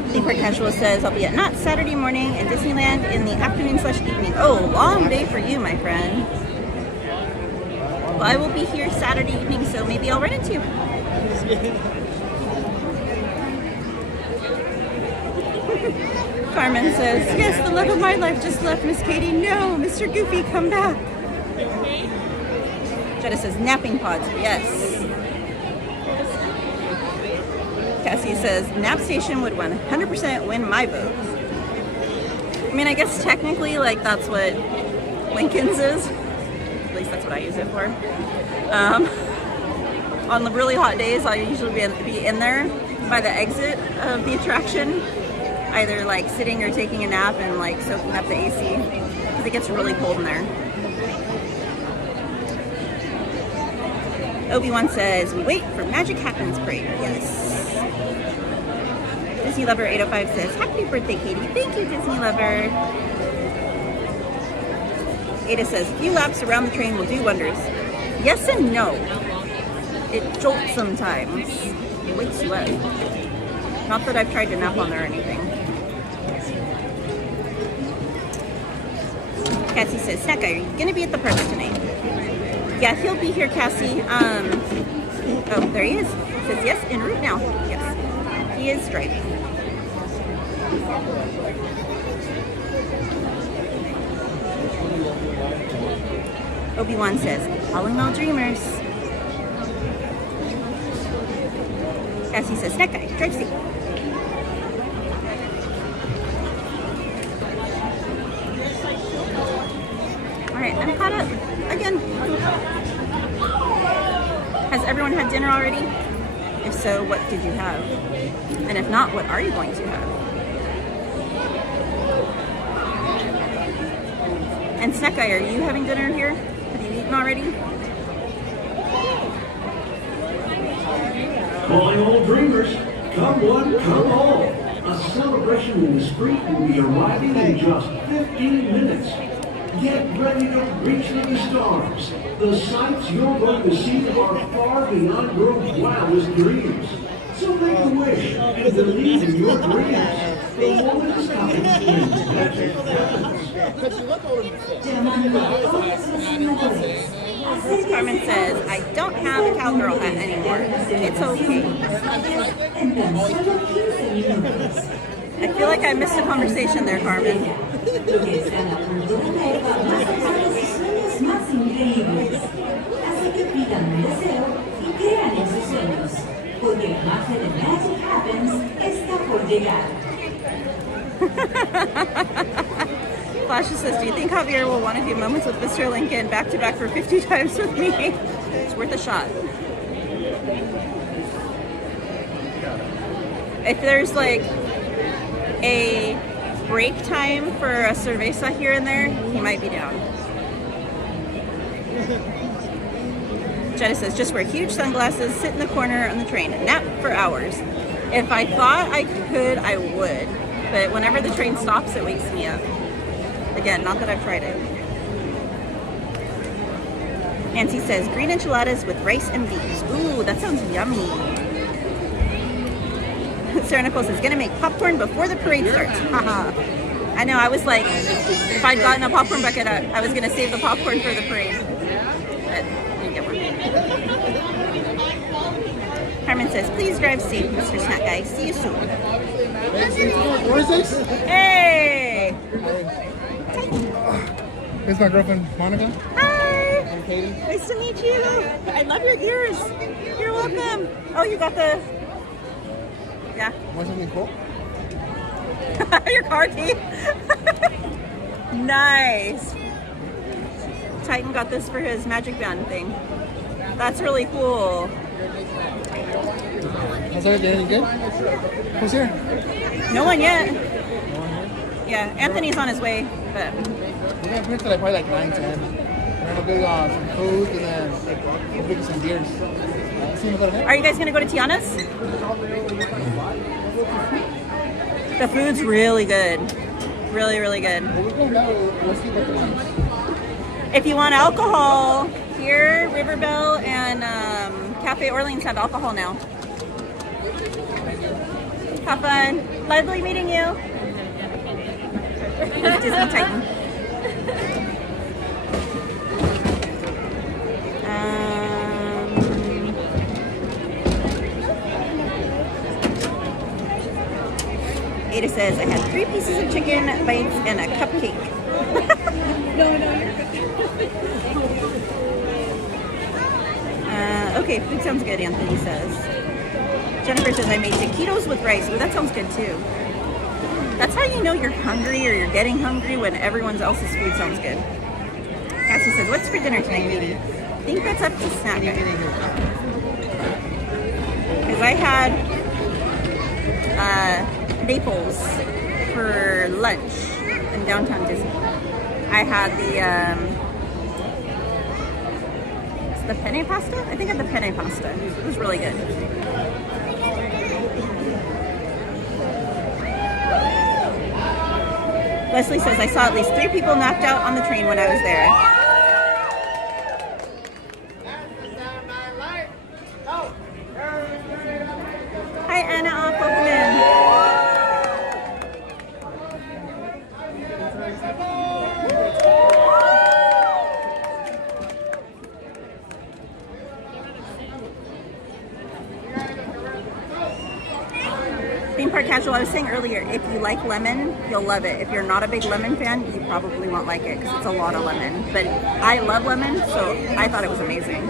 Theme Park Casual says, I'll be at Knott's Saturday morning and Disneyland in the afternoon/evening. Oh, long day for you, my friend. Well, I will be here Saturday evening, so maybe I'll run into you. Carmen says, yes, the love of my life just left, Miss Katie. No, Mr. Goofy, come back. Jetta says, napping pods, yes. Cassie says, nap station would 100% win my vote. I mean, I guess technically, like, that's what Lincoln's is. At least that's what I use it for. On the really hot days, I'll usually be in there by the exit of the attraction, either like sitting or taking a nap and like soaking up the AC, because it gets really cold in there. Obi-Wan says, we wait for Magic Happens Parade. Yes. Disney Lover 805 says, happy birthday, Katie. Thank you, Disney Lover. Ada says, a few laps around the train will do wonders. Yes and no. It jolts sometimes. It wakes you up. Not that I've tried to nap on there or anything. Cassie says, Snack Guy, are you going to be at the parks tonight? Yeah, he'll be here, Cassie. Oh, there he is. He says, yes, en route now. Yes, he is driving. Obi-Wan says, calling all dreamers. Cassie says, Snack Guy, drive safe. Has everyone had dinner already? If so, what did you have? And if not, what are you going to have? And Snack Guy, are you having dinner here? Have you eaten already? Calling all dreamers, come one, come all. A celebration in the street will be arriving in just 15 minutes. Get ready to reach for the stars. The sights you're going to see are far beyond your wildest dreams. So make a wish and believe in your dreams. The moment is coming when magic happens. Carmen says, I don't have a cowgirl hat anymore. It's okay. I feel like I missed a conversation there, Carmen. Flasha says, do you think Javier will want to do moments with Mr. Lincoln back to back for 50 times with me? It's worth a shot. If there's like a break time for a cerveza here and there, he might be down. Jenna says, just wear huge sunglasses, sit in the corner on the train, nap for hours. If I thought I could, I would. But whenever the train stops, it wakes me up. Again, not that I've tried it. Nancy says, green enchiladas with rice and beans. Ooh, that sounds yummy. Sarah Nicole says, gonna make popcorn before the parade starts. Haha. I know, I was like, if I'd gotten a popcorn bucket, I was gonna save the popcorn for the parade. But I didn't get one. Carmen says, please drive safe, Mr. Snack Guy. See you soon. What is this? Hey! This is my girlfriend, Monica. Hi! I'm Katie. Nice to meet you. I love your ears. You're welcome. Oh, you got the... Yeah. Want something cool? Your car key. Nice. Titan got this for his magic band thing. That's really cool. How's everything? Good? Who's here? No one yet. No one here? Yeah, Anthony's on his way, but We're gonna finish till like probably like 9, 10. We're gonna do some food and then we'll pick some beers. See you later. are you guys gonna go to Tiana's? The food's really good. Really, really good. Well, we're going now. We'll see what the ones. If you want alcohol, here, Riverbell and Cafe Orleans have alcohol now. Have fun. Lovely meeting you. Disney Titan. Ada says, I had 3 pieces of chicken bites and a cupcake. No, you're good. Okay, food sounds good, Anthony says. Jennifer says, I made taquitos with rice. Oh, that sounds good too. That's how you know you're hungry or you're getting hungry, when everyone else's food sounds good. Cassie says, what's for dinner tonight, maybe? I think that's up to Snack Guy. Because I had Naples for lunch in downtown Disney. I had the penne pasta? I think I had the penne pasta. It was really good. Leslie says, I saw at least 3 people knocked out on the train when I was there. Hi, Anna. Welcome in. Theme park casual, I was saying earlier, if you like lemon, you'll love it. If you're not a big lemon fan, you probably won't like it because it's a lot of lemon. But I love lemon, so I thought it was amazing.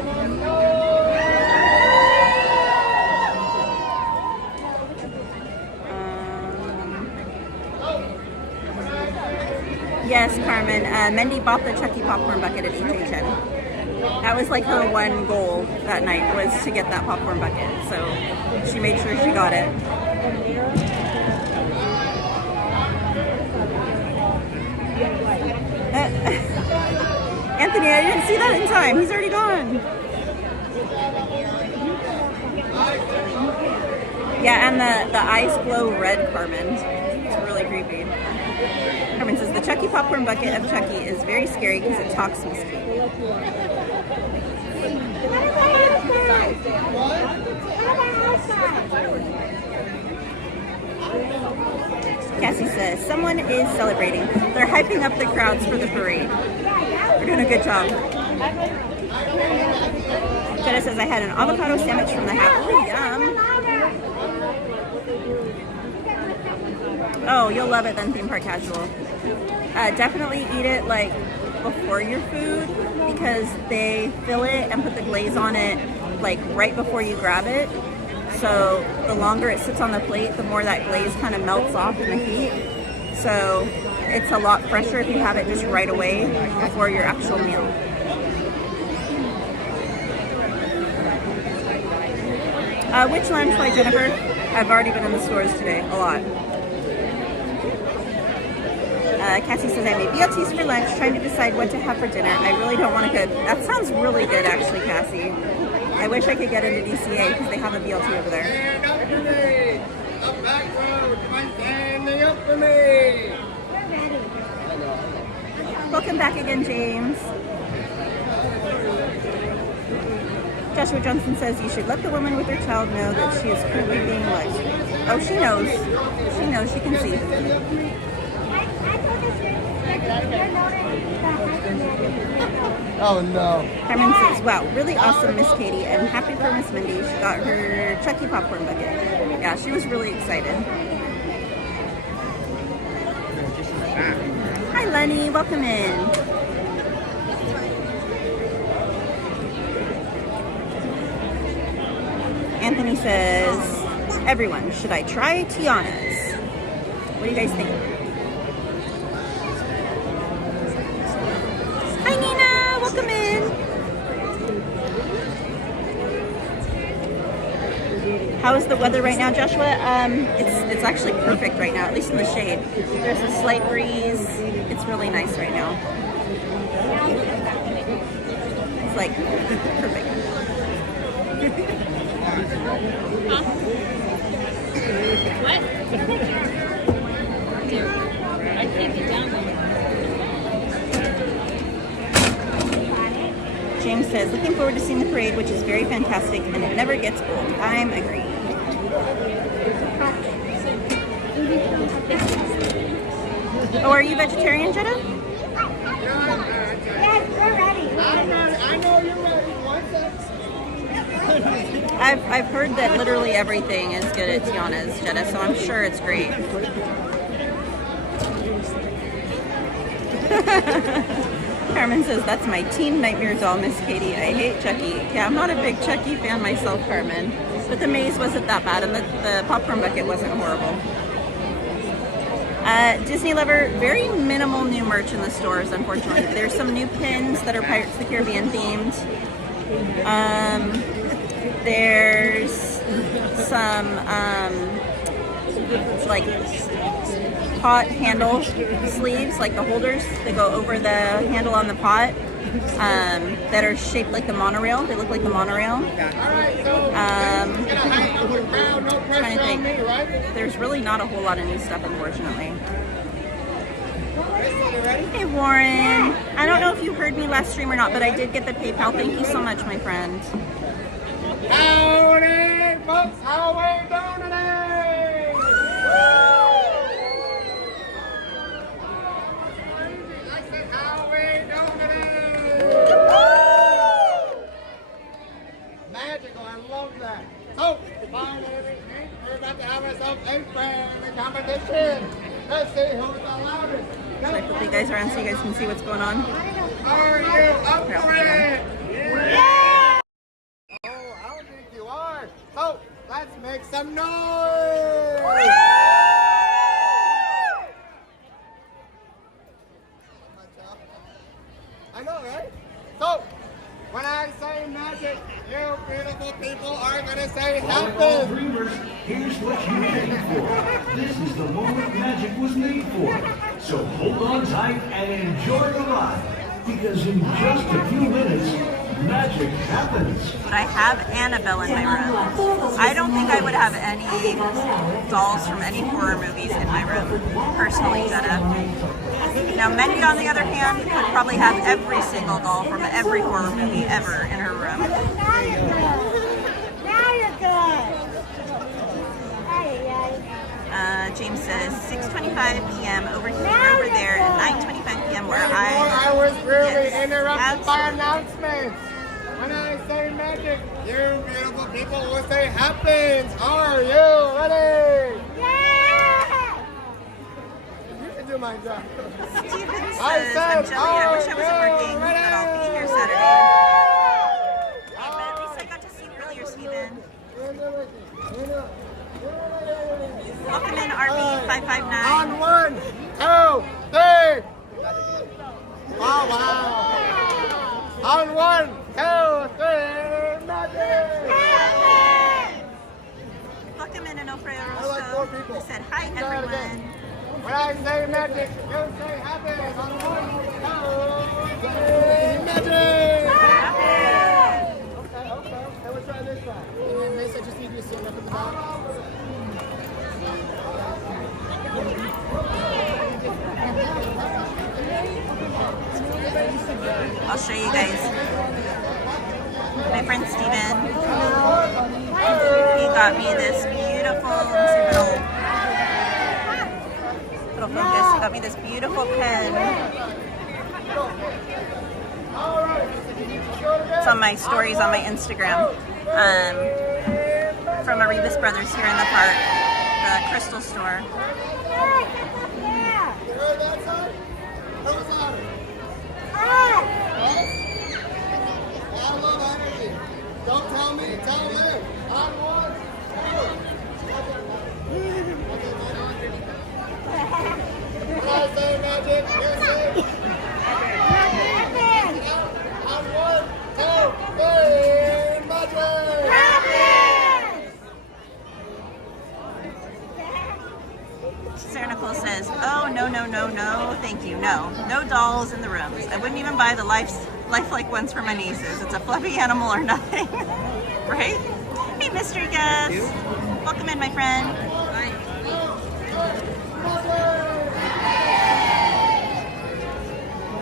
Yes, Carmen. Mendy bought the Chucky popcorn bucket at HHN. That was like her one goal that night, was to get that popcorn bucket. So she made sure she got it. Anthony, I didn't see that in time. He's already gone. Yeah, and the eyes glow red, Carmen. It's really creepy. Carmen says, the Chucky popcorn bucket of Chucky is very scary because it talks misty. Cassie says, someone is celebrating. They're hyping up the crowds for the parade. We're doing a good job. Jenna says, I had an avocado sandwich from the hat. Ooh, yum. Oh, you'll love it then, Theme Park Casual. Definitely eat it like before your food, because they fill it and put the glaze on it like right before you grab it. So the longer it sits on the plate, the more that glaze kind of melts off in the heat. So it's a lot fresher if you have it just right away before your actual meal. Which lunch, like Jennifer? I've already been in the stores today, a lot. Cassie says, I made BLTs for lunch, trying to decide what to have for dinner. I really don't want to cook. That sounds really good, actually, Cassie. I wish I could get into DCA because they have a BLT over there. Stand up for me! Up back road! Come on, standing up for me! Welcome back again, James. Joshua Johnson says, you should let the woman with her child know that she is currently being watched. Oh, she knows. She knows. She can see. Oh no. Carmen says, wow, really awesome, Miss Katie, and happy for Miss Mindy. She got her Chucky popcorn bucket. Yeah, she was really excited. Hi, Lenny. Welcome in. Anthony says, everyone, should I try Tiana's? What do you guys think? Hi, Nina. Welcome in. How is the weather right now, Joshua? It's actually perfect right now, at least in the shade. There's a slight breeze. It's really nice right now. It's like perfect. What? I can't get down there. James says, looking forward to seeing the parade, which is very fantastic, and it never gets old. I'm agreed. Oh, are you vegetarian, Jetta? Yes, we're ready. I know you're ready. One second. I've heard that literally everything is good at Tiana's, Jetta, so I'm sure it's great. Carmen says, that's my teen nightmare doll, Miss Katie. I hate Chucky. Yeah, I'm not a big Chucky fan myself, Carmen. But the maze wasn't that bad, and the popcorn bucket wasn't horrible. Disney Lover, very minimal new merch in the stores, unfortunately. There's some new pins that are Pirates of the Caribbean themed. There's some like pot handle sleeves, like the holders that go over the handle on the pot, that are shaped like the monorail. They look like the monorail. Trying to think. There's really not a whole lot of new stuff, unfortunately. Hey Warren, I don't know if you heard me last stream or not, but I did get the PayPal. Thank you so much, my friend. Howdy, folks. How we doing today? I said, how we doing today? Magical. I love that. So, finally, we're about to have ourselves a friendly competition. Let's see who's the loudest. Should I put you guys around so you guys can see what's going on? Are you up for it? Yeah! Oh, I don't think you are. So, let's make some noise! I know, right? So, beautiful people are gonna say All happen. dreamers, here's what you came for. This is the moment magic was made for. So hold on tight and enjoy the ride. Because in just a few minutes, magic happens. But I have Annabelle in my room. I don't think I would have any dolls from any horror movies in my room, personally, Jetta. Now, Minnie, on the other hand, would probably have every single doll from every horror movie ever in her room. Now you're good. James says 6:25 p.m. over here, over there, and 9:25 p.m. where I was really Yes, interrupted by absolutely. announcements. When I say magic, you beautiful people will say happens. Are you ready? Yeah! You can do my job. Steven I says, said, Jelly, I wish I wasn't are you working, but I'll be here ready? Saturday. Yeah, but at least I got to see you earlier, Steven. Welcome in, RB559. On 1, 2, 3. Oh, wow. On 1, 2, 3. Magic. Welcome in, Onofre I like 4 Rosso. people. He said, hi, Try it everyone. again. When I say magic, you say happy. On 1, 2, 3. Magic. Okay, we'll try this one. And then this, I just need you to stand up in the back. I'll show you guys. My friend Steven, he got me this beautiful, let's see if it'll focus. He got me this beautiful pen. It's on my stories on my Instagram. From Arribas Brothers here in the park, the crystal store. I love energy. Don't tell me, tell him. On 1, 2. When I say magic, you say on 1, 2, 3. Magic. Sarah Nicole says, oh, no, thank you. No dolls in the rooms. I wouldn't even buy the lifelike ones for my nieces. It's a fluffy animal or nothing. Right? Hey, mystery guest. Welcome in, my friend.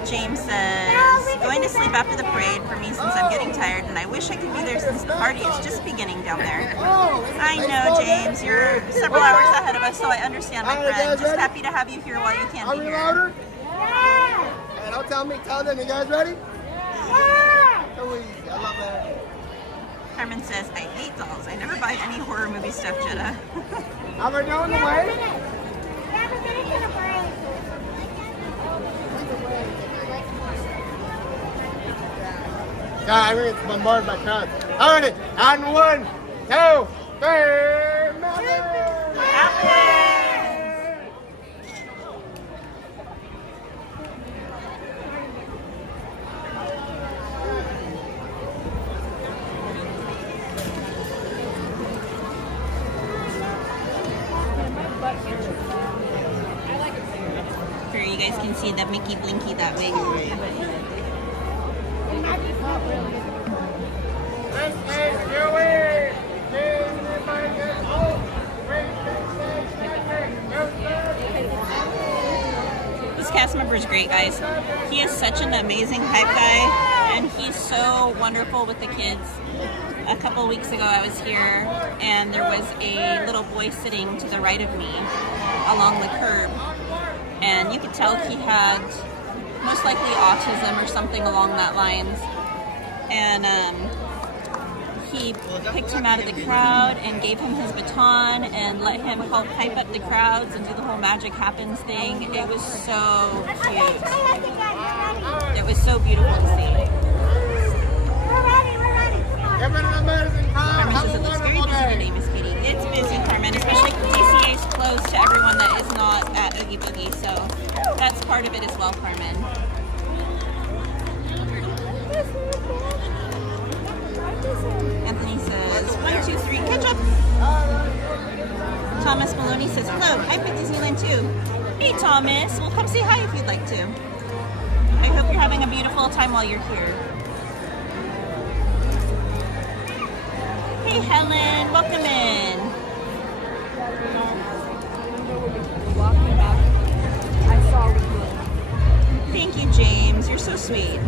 James says, going to sleep after the parade for me since I'm getting tired, and I wish I could be there since the party is just beginning down there. I know, James, you're several hours ahead of us, so I understand, my friend. Just happy to have you here while you can't Are be we here. louder? And don't tell me, tell them. You guys ready? So easy. I love that. Carmen says, I hate dolls. I never buy any horror movie stuff, Jetta. How we doing the way? Yeah, I mean, it's bombarded by crowds. All right, on 1, 2, 3. Magic! Here, you guys can see the Mickey Blinky that way. This is Joey. This cast member is great, guys. He is such an amazing hype guy, and he's so wonderful with the kids. A couple weeks ago, I was here, and there was a little boy sitting to the right of me along the curb, and you could tell he had most likely autism or something along that lines. And he picked him out of the crowd and gave him his baton and let him help hype up the crowds and do the whole Magic Happens thing. It was so cute. It was so beautiful to see. Give it an amazing time. Carmen Have says a it looks very wonderful busy today, day. Miss Kitty. It's busy, Carmen, especially DCA is closed to everyone that is not at Oogie Boogie, so that's part of it as well, Carmen. And Thomas Maloney says, hello, I've been to Disneyland too. Hey Thomas, well come say hi if you'd like to. I hope you're having a beautiful time while you're here. Hey Helen, welcome in. Thank you, James. You're so sweet.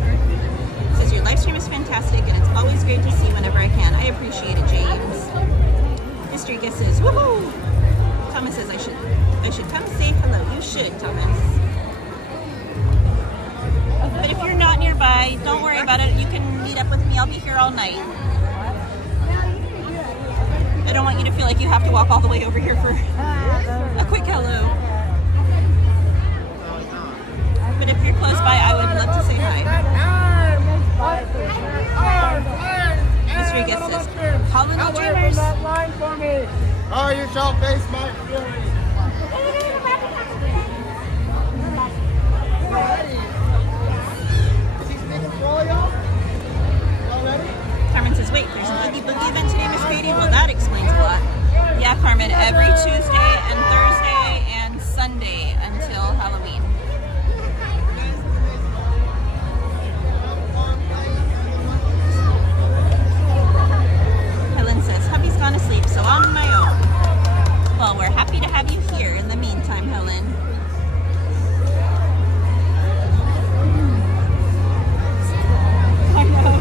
Says your live stream is fantastic and it's always great to see whenever I can. I appreciate it, James. Mystery guesses, woohoo! Thomas says I should come say hello. You should, Thomas. But if you're not nearby, don't worry about it. You can meet up with me. I'll be here all night. I don't want you to feel like you have to walk all the way over here for a quick hello. But if you're close by, I would love to say hi. Mystery guest says, Holiday Dreamers. Oh, you shall face my fury. Carmen says, wait, there's an Oogie Boogie event today, Miss Katie? Well, that explains a lot. Yeah, Carmen, every Tuesday and Thursday and Sunday until Halloween. Helen says, hubby's gone to sleep, so I'm on my own. Well, we're happy to have you here in the meantime, Helen. I know.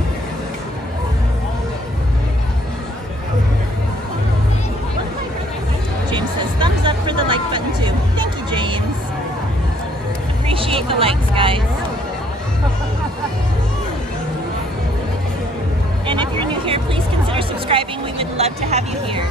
James says, thumbs up for the like button too. Thank you, James. Appreciate the likes, guys. And if you're new here, please consider subscribing. We would love to have you here.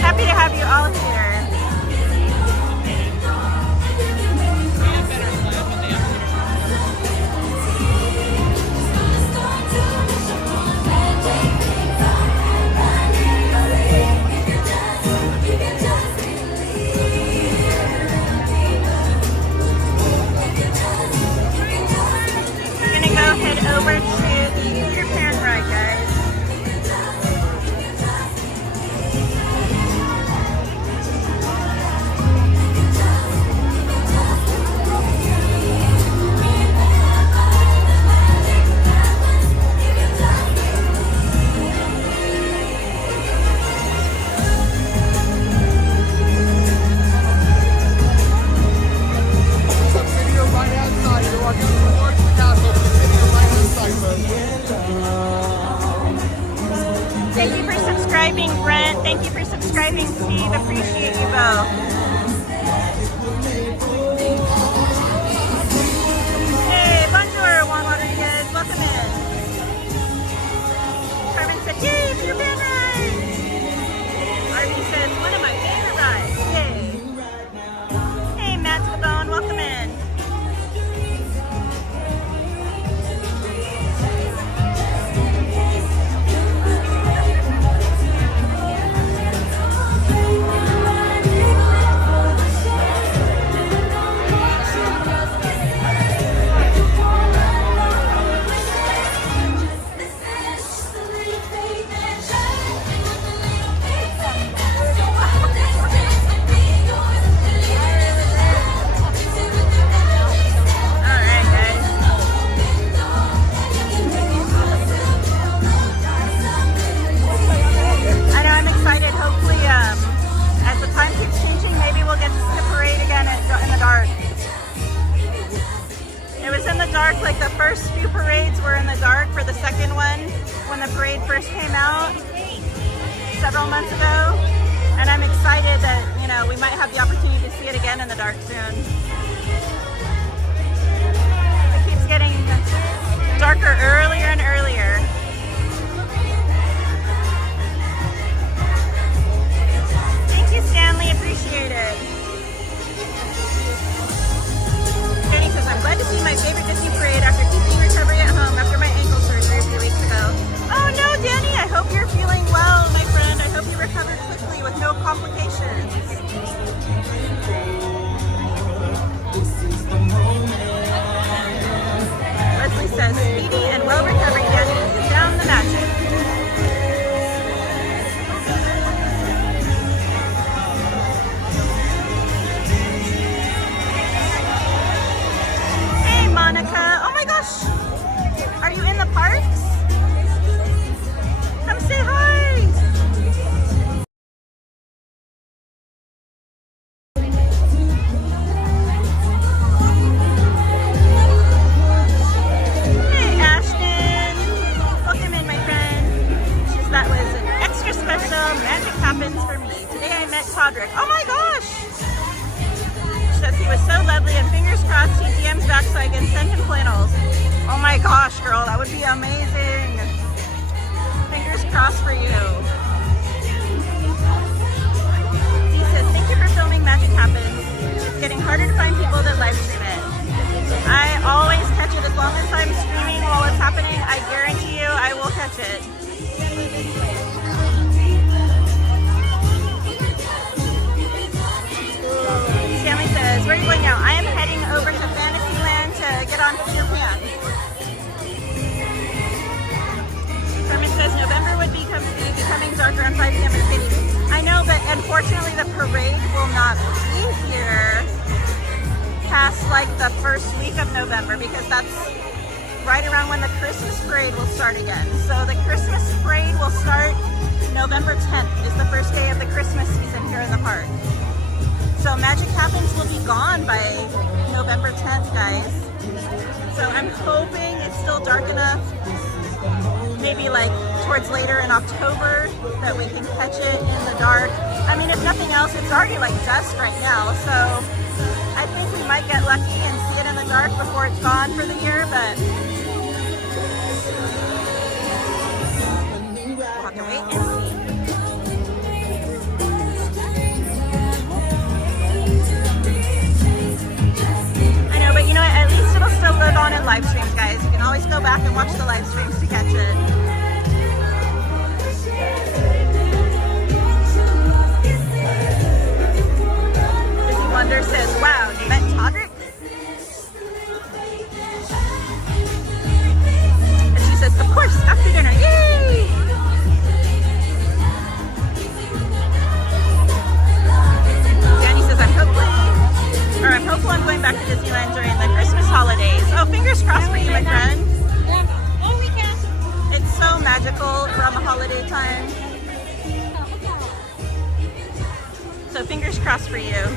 Happy to have you all here. Over to the Peter Pan ride, guys. Thank you for subscribing, Brent. Thank you for subscribing, Steve. Appreciate you both. Hey, bonjour, Juan Rodriguez. Welcome in. Carmen said, yay, Peter Pan ride. Arby says, one of my favorite rides. Yay. Hey, Matt Tabone. Welcome in. Like the first few parades were in the dark for the second one when the parade first came out several months ago, and I'm excited that, you know, we might have the opportunity to see it again in the dark soon. It keeps getting darker earlier and earlier. Thank you, Stanley, appreciate it. Jenny says, I'm glad to see my favorite Disney parade after keeping recovery at home after my ankle surgery a few weeks ago. Oh no, Danny, I hope you're feeling well, my friend. I hope you recovered quickly with no complications. Leslie says, speedy and well recovered, Danny. Down the magic. Monica, oh my gosh, are you in the parks? Come say hi. Hey Ashton, welcome in my friend. That was an extra special Magic Happens for me. Today I met Todrick. Oh my gosh. He was so lovely, and fingers crossed he DMs back so I can send him flannels. Oh my gosh, girl, that would be amazing. Fingers crossed for you. He says, thank you for filming Magic Happens. It's getting harder to find people that live stream it. I always catch it as long as I'm streaming while it's happening. I guarantee you I will catch it. Stanley says, where are you going now? I am heading over to Fantasyland to get on Peter Pan. Carmen says November would be becoming darker on 5 p.m. in the city. I know, but unfortunately the parade will not be here past like the first week of November, because that's right around when the Christmas parade will start again. So the Christmas parade will start November 10th is the first day of the Christmas season here in the park. So Magic Happens will be gone by November 10th, guys. So I'm hoping it's still dark enough maybe like towards later in October that we can catch it in the dark. I mean, if nothing else, it's already like dusk right now, so I think we might get lucky and see it in the dark before it's gone for the year, but we'll have to wait and see. I know, but you know what? At least it'll still live on in live streams, guys. You can always go back and watch the live streams to catch it. Busy Wonder says, wow, you met Todrick? And she says, of course, after dinner, yay! Danny says, I'm hopeful I'm going back to Disneyland during the Christmas holidays. Oh, fingers crossed for you, my friend. It's so magical around the holiday time. So fingers crossed for you.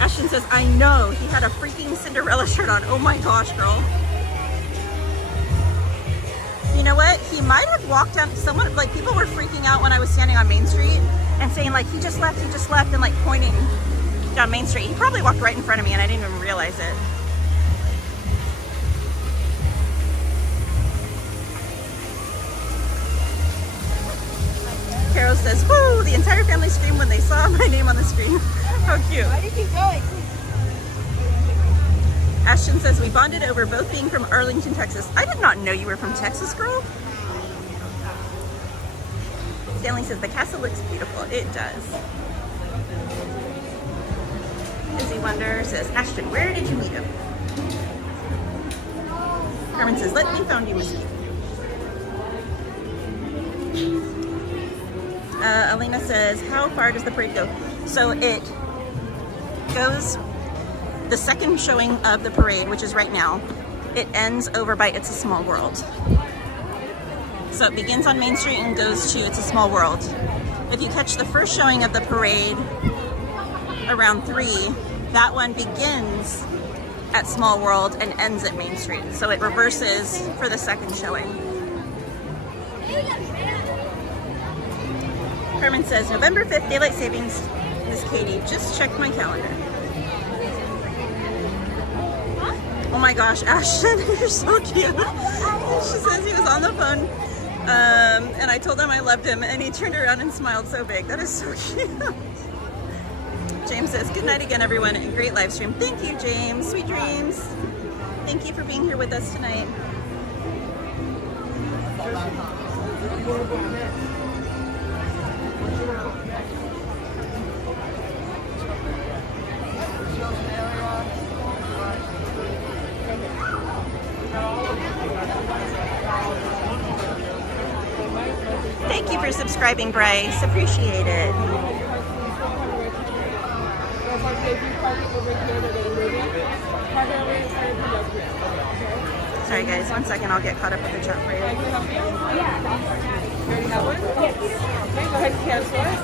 Ashton says, I know, he had a freaking Cinderella shirt on. Oh my gosh, girl. You know what? He might have walked down, someone, like people were freaking out when I was standing on Main Street and saying like, he just left, and like pointing down Main Street. He probably walked right in front of me and I didn't even realize it. Carol says, whoo, the entire family screamed when they saw my name on the screen. How cute. Why do you keep going? Ashton says, we bonded over both being from Arlington, Texas. I did not know you were from Texas, girl. Stanley says, the castle looks beautiful. It does. Busy Wonder says, Ashton, where did you meet him? Carmen says, let me found you, Whiskey. Elena says, how far does the parade go? So it goes, the second showing of the parade, which is right now, it ends over by It's a Small World. So it begins on Main Street and goes to It's a Small World. If you catch the first showing of the parade around 3, that one begins at Small World and ends at Main Street. So it reverses for the second showing. Herman says, November 5th, Daylight Savings, Miss Katie. Just check my calendar. Oh my gosh, Ashton, you're so cute. She says he was on the phone and I told him I loved him and he turned around and smiled so big. That is so cute. James says, good night again, everyone. Great live stream. Thank you, James. Sweet dreams. Thank you for being here with us tonight. Thank you for subscribing, Bryce. Appreciate it. Sorry guys, 1 second, I'll get caught up with the chat for you. Go ahead and cancel it.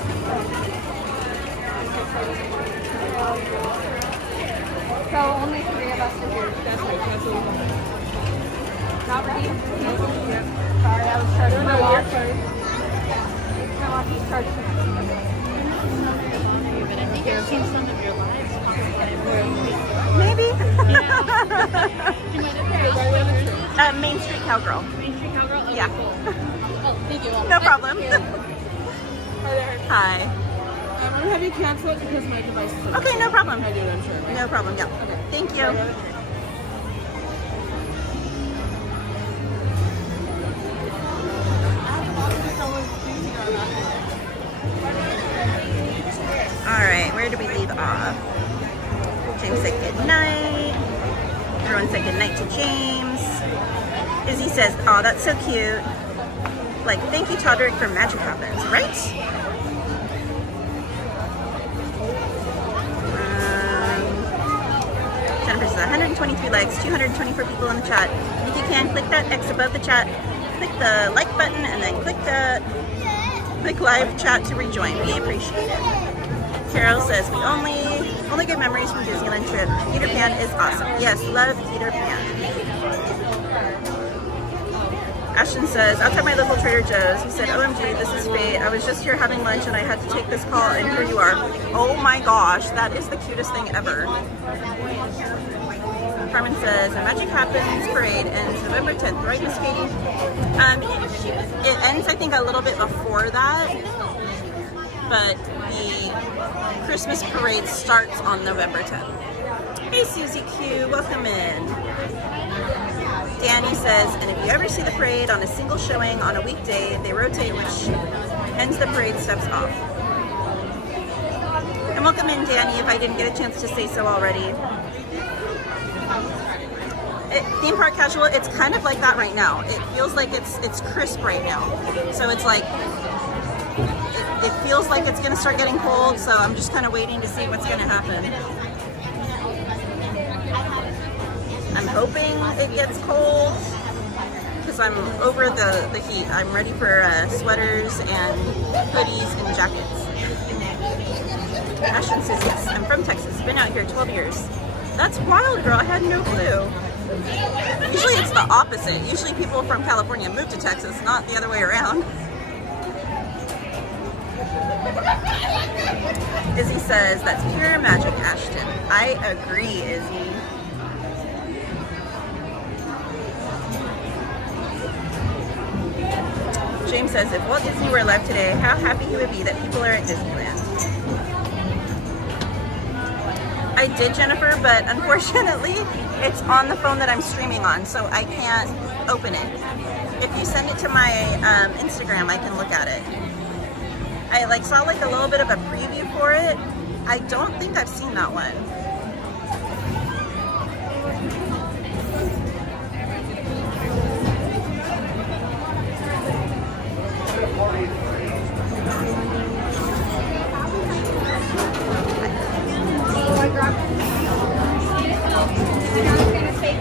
So only 3 of us are here. That's right, cancel. Not redeemed? Sorry, I was trying to know your turn. No, I'll just charge you. But I think I've seen some of your lives possibly. Maybe. Yeah. Main Street Cowgirl. Main Street Cowgirl? Okay, Yeah. Cool. Oh, thank you. No problem. Hi there. Hi. I'm going to have you cancel it because my device is on. Okay, no problem. I do, I'm sure. Right? No problem, yeah. Okay. Thank you. Alright, where do we leave off? James said good night. Everyone said good night to James. Izzy says, oh, that's so cute. Like, thank you, Todrick, for Magic Happens, right? Jennifer says 123 likes, 224 people in the chat. If you can, click that X above the chat, click the like button, and then click live chat to rejoin. We appreciate it. Carol says, we only good memories from Disneyland trip. Peter Pan is awesome. Yes, love Peter Pan. Ashton says, outside my local Trader Joe's, he said, OMG, this is fate. I was just here having lunch and I had to take this call and here you are. Oh my gosh, that is the cutest thing ever. Carmen says, the Magic Happens parade ends November 10th, right, Miss Katie? It ends, I think, a little bit before that, but the Christmas parade starts on November 10th. Hey, Susie Q, welcome in. Danny says, and if you ever see the parade on a single showing on a weekday, they rotate, which ends the parade steps off. And welcome in, Danny, if I didn't get a chance to say so already. Theme park casual, it's kind of like that right now. It feels like it's crisp right now. So it's like, it feels like it's gonna start getting cold, so I'm just kind of waiting to see what's gonna happen. I'm hoping it gets cold, because I'm over the heat. I'm ready for sweaters and hoodies and jackets. Ashton says, yes, I'm from Texas, been out here 12 years. That's wild, girl, I had no clue. Usually it's the opposite. Usually people from California move to Texas, not the other way around. Izzy says, that's pure magic, Ashton. I agree, Izzy. James says, if Walt Disney were alive today, how happy he would be that people are at Disneyland. I did, Jennifer, but unfortunately, it's on the phone that I'm streaming on, so I can't open it. If you send it to my Instagram, I can look at it. I saw a little bit of a preview for it. I don't think I've seen that one.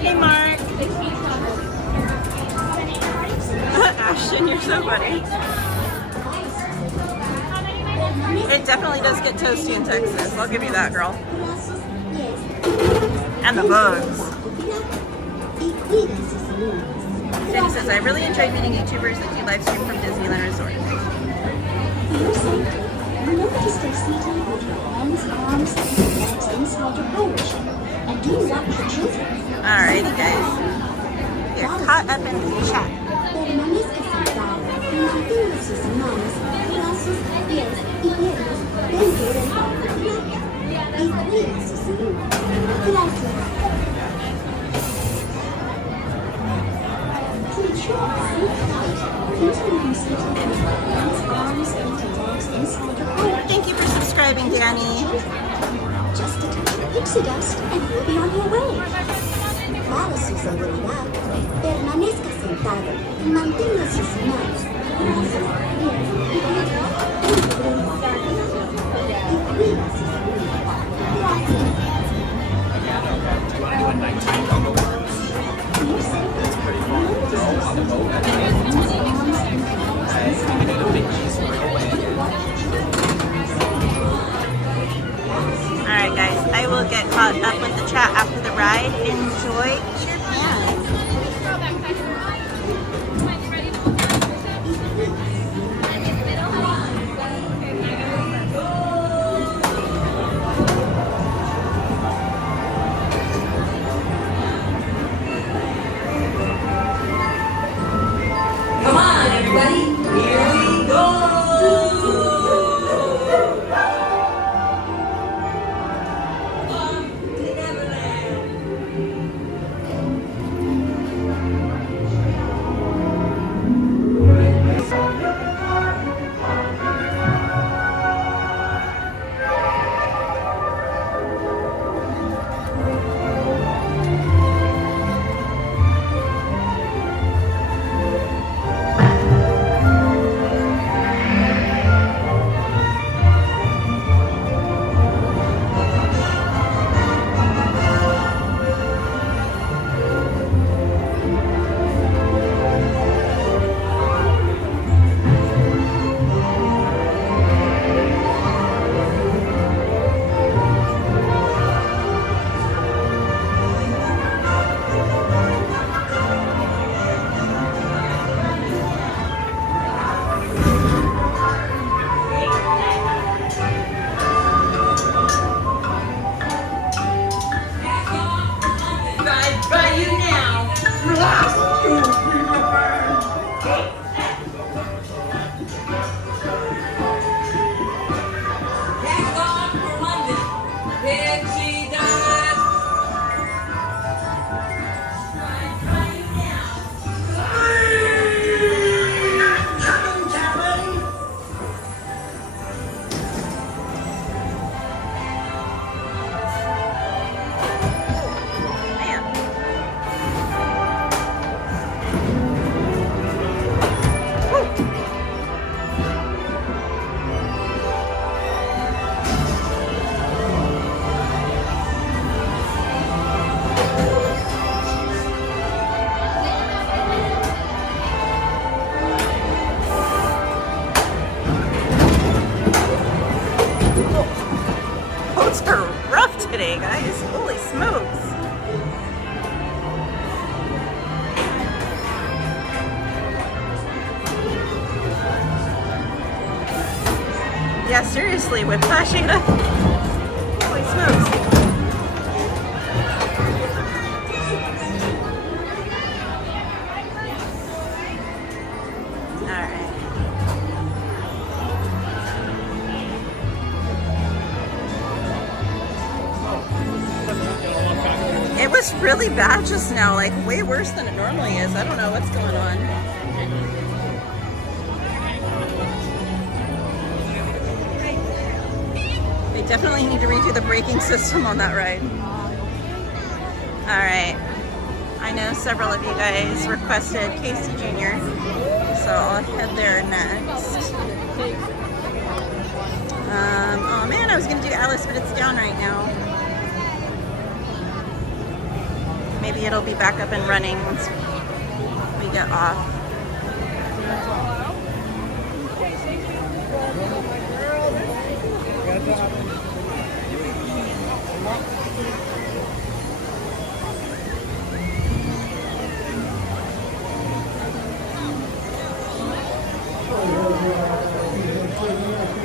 Hey, Mark. Ashton, you're so funny. It definitely does get toasty in Texas. I'll give you that, girl. And the bugs. Jenny says, I really enjoyed meeting YouTubers that do live stream from Disneyland Resort. Remember to stay seated with your hands, arms, and legs inside your pouch. And do watch the children. Alrighty, guys. You're caught up in the chat. Permanezca sentado, mantenga sus manos, brazos, pies y piernas dentro del parque. Y cuida su salud. Gracias. To ensure a safe flight, continue seated with your hands, arms, and legs inside your pouch. Thank you for subscribing, Danny. Just a touch of pixie dust and you'll be on your way. Para su seguridad, permanezca sentado y mantenga sus manos, brazos, pies y piernas dentro del parque. Y cuida su salud. Gracias. Alright, guys. I will get caught up with the chat after the ride. Enjoy Japan. Come on, everybody. Here we go. today, guys. Holy smokes. Yeah, seriously, Whiplash, Ada. Holy smokes. Alright. It was really bad just now, like way worse than it normally is. I don't know what's going on. They definitely need to redo the braking system on that ride. Alright. I know several of you guys requested Casey Jr., so I'll head there next. Oh man, I was going to do Alice, but it's down right now. Maybe it'll be back up and running once we get off.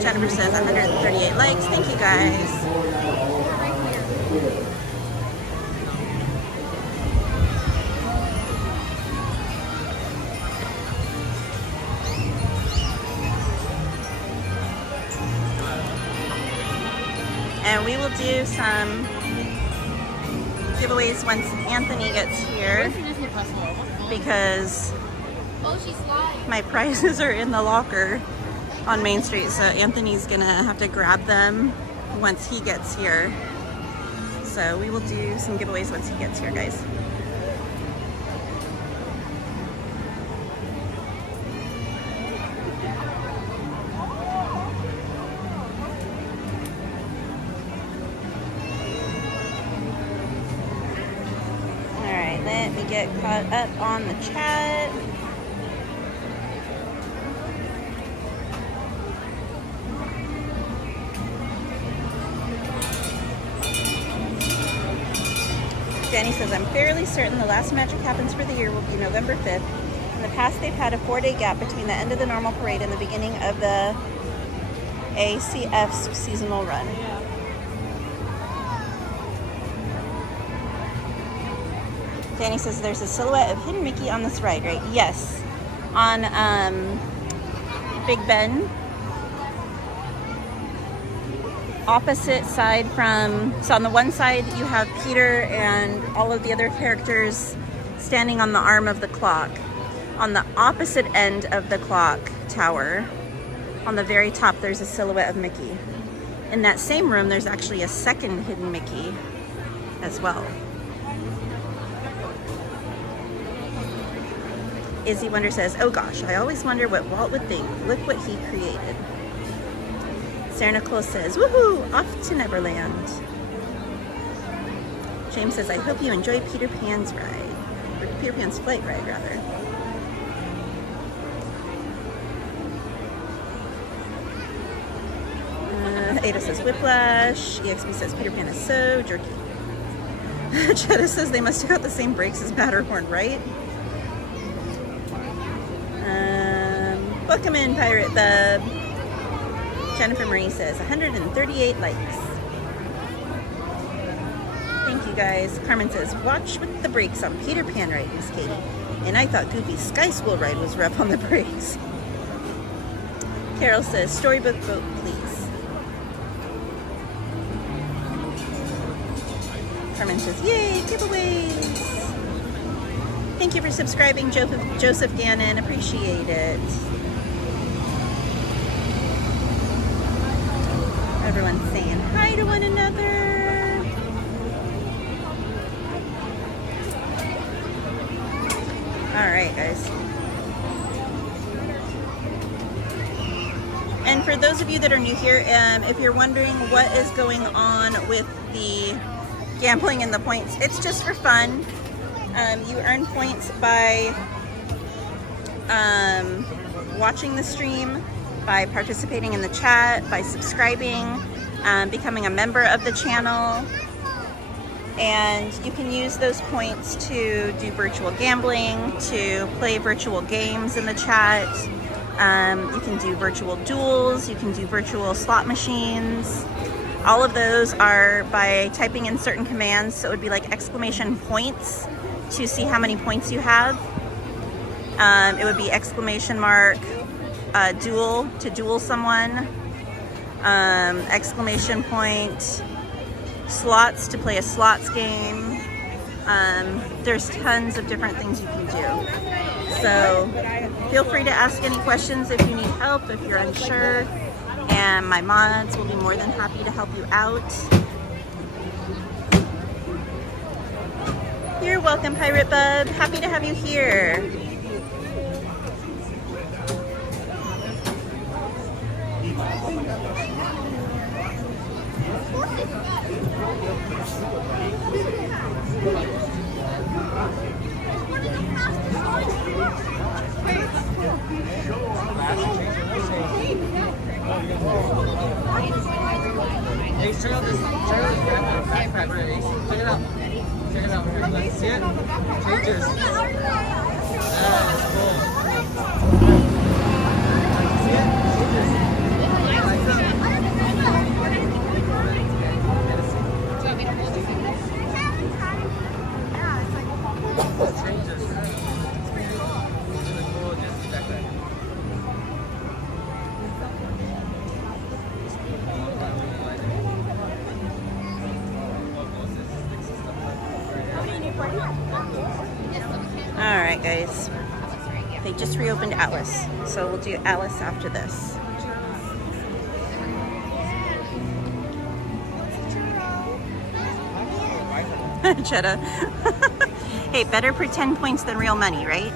Jennifer says 138 likes. Thank you guys. And we will do some giveaways once Anthony gets here, because my prizes are in the locker on Main Street, so Anthony's gonna have to grab them once he gets here. So we will do some giveaways once he gets here, guys. Alright, let me get caught up on the chat. Danny says, I'm fairly certain the last magic happens for the year will be November 5th. In the past, they've had a 4-day gap between the end of the normal parade and the beginning of the ACF's seasonal run. Danny says, there's a silhouette of Hidden Mickey on this ride, right? Yes. On Big Ben. Opposite side from, so on the one side you have Peter and all of the other characters standing on the arm of the clock. On the opposite end of the clock tower, on the very top, there's a silhouette of Mickey. In that same room, there's actually a second Hidden Mickey as well. Izzy Wonder says, oh gosh, I always wonder what Walt would think. Look what he created. Sarah Nicole says, woohoo, off to Neverland. James says, I hope you enjoy Peter Pan's ride. Or Peter Pan's flight ride, rather. Ada says, Whiplash. EXP says, Peter Pan is so jerky. Jetta says, they must have got the same brakes as Matterhorn, right? Welcome in, Pirate Bub. Jennifer Marie says 138 likes. Thank you guys. Carmen says, watch with the brakes on Peter Pan ride, Miss Katie. And I thought Goofy's Sky School ride was rough on the brakes. Carol says, storybook vote, please. Carmen says, yay, giveaways. Thank you for subscribing, Joseph Gannon. Appreciate it. Everyone's saying hi to one another. All right, guys. And for those of you that are new here, if you're wondering what is going on with the gambling and the points, it's just for fun. You earn points by watching the stream, by participating in the chat, by subscribing, becoming a member of the channel. And you can use those points to do virtual gambling, to play virtual games in the chat. You can do virtual duels, you can do virtual slot machines. All of those are by typing in certain commands. So it would be like exclamation points to see how many points you have. It would be exclamation mark duel to duel someone. Exclamation point slots to play a slots game. There's tons of different things you can do. So feel free to ask any questions if you need help, if you're unsure, and my mods will be more than happy to help you out. You're welcome, Pirate Bub. Happy to have you here. Hey, check out this backpack right here. Check it out. Check it out. Let's see it. Changes. That's cool. See it? Changes. Changes. Alright guys, they just reopened Alice, so we'll do Alice after this. Cheddar. Hey, better pretend points than real money, right?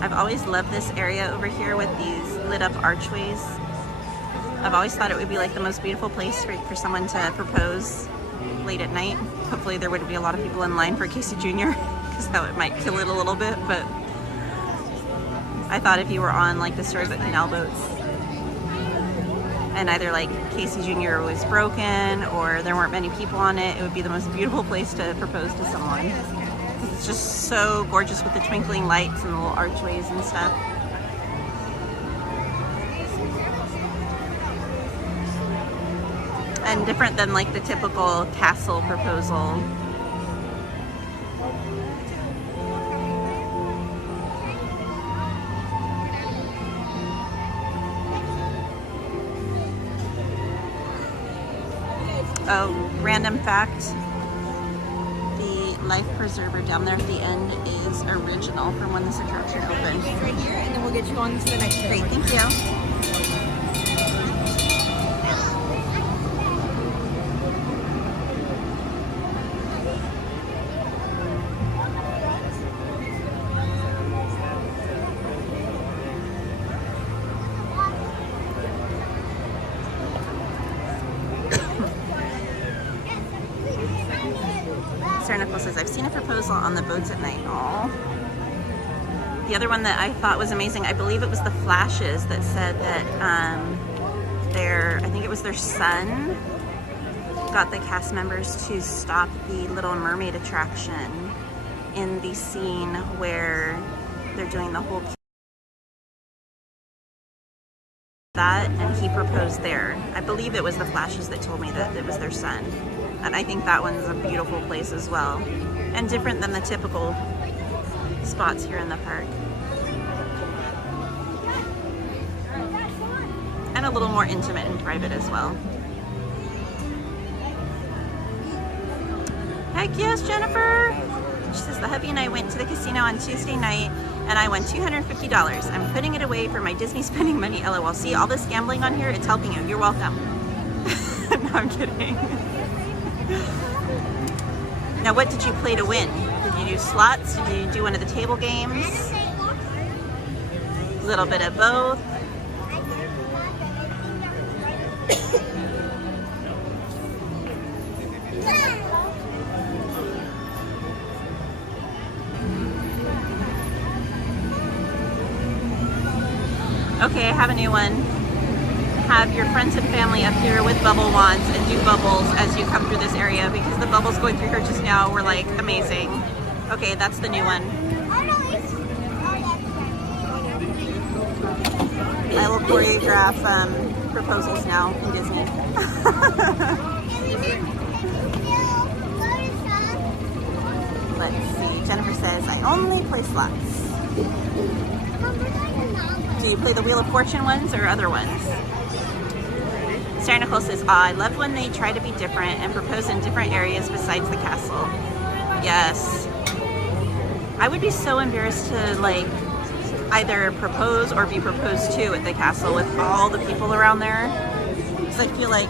I've always loved this area over here with these lit up archways. I've always thought it would be like the most beautiful place for someone to propose late at night. Hopefully there wouldn't be a lot of people in line for Casey Jr. because that might kill it a little bit, but I thought if you were on like the Storybook Canal boats and either like Casey Jr. was broken or there weren't many people on it, it would be the most beautiful place to propose to someone. It's just so gorgeous with the twinkling lights and the little archways and stuff. And different than like the typical castle proposal. Oh, random fact. The life preserver down there at the end is original from when this attraction opened. Right here, and then well get you on to the next Great, thank you. Says, I've seen a proposal on the boats at night. Aww. The other one that I thought was amazing, I believe it was the flashes that said that I think it was their son got the cast members to stop the Little Mermaid attraction in the scene where they're doing the whole that, and he proposed there. I believe it was the flashes that told me that it was their son. And I think that one's a beautiful place as well. And different than the typical spots here in the park. And a little more intimate and private as well. Heck yes, Jennifer! She says, the hubby and I went to the casino on Tuesday night and I won $250. I'm putting it away for my Disney spending money, LOL. See, all this gambling on here, it's helping you. You're welcome. No, I'm kidding. Now, what did you play to win? Did you do slots? Did you do one of the table games? A little bit of both. Okay, I have a new one. Have your friends and family up here with bubble wands and do bubbles as you come through this area because the bubbles going through here just now were like amazing. Okay, that's the new one. I will choreograph proposals now in Disney. Let's see. Jennifer says, I only play slots. Do you play the Wheel of Fortune ones or other ones? Sarah Nicole says, I love when they try to be different and propose in different areas besides the castle. Yes. I would be so embarrassed to like either propose or be proposed to at the castle with all the people around there. Because I feel like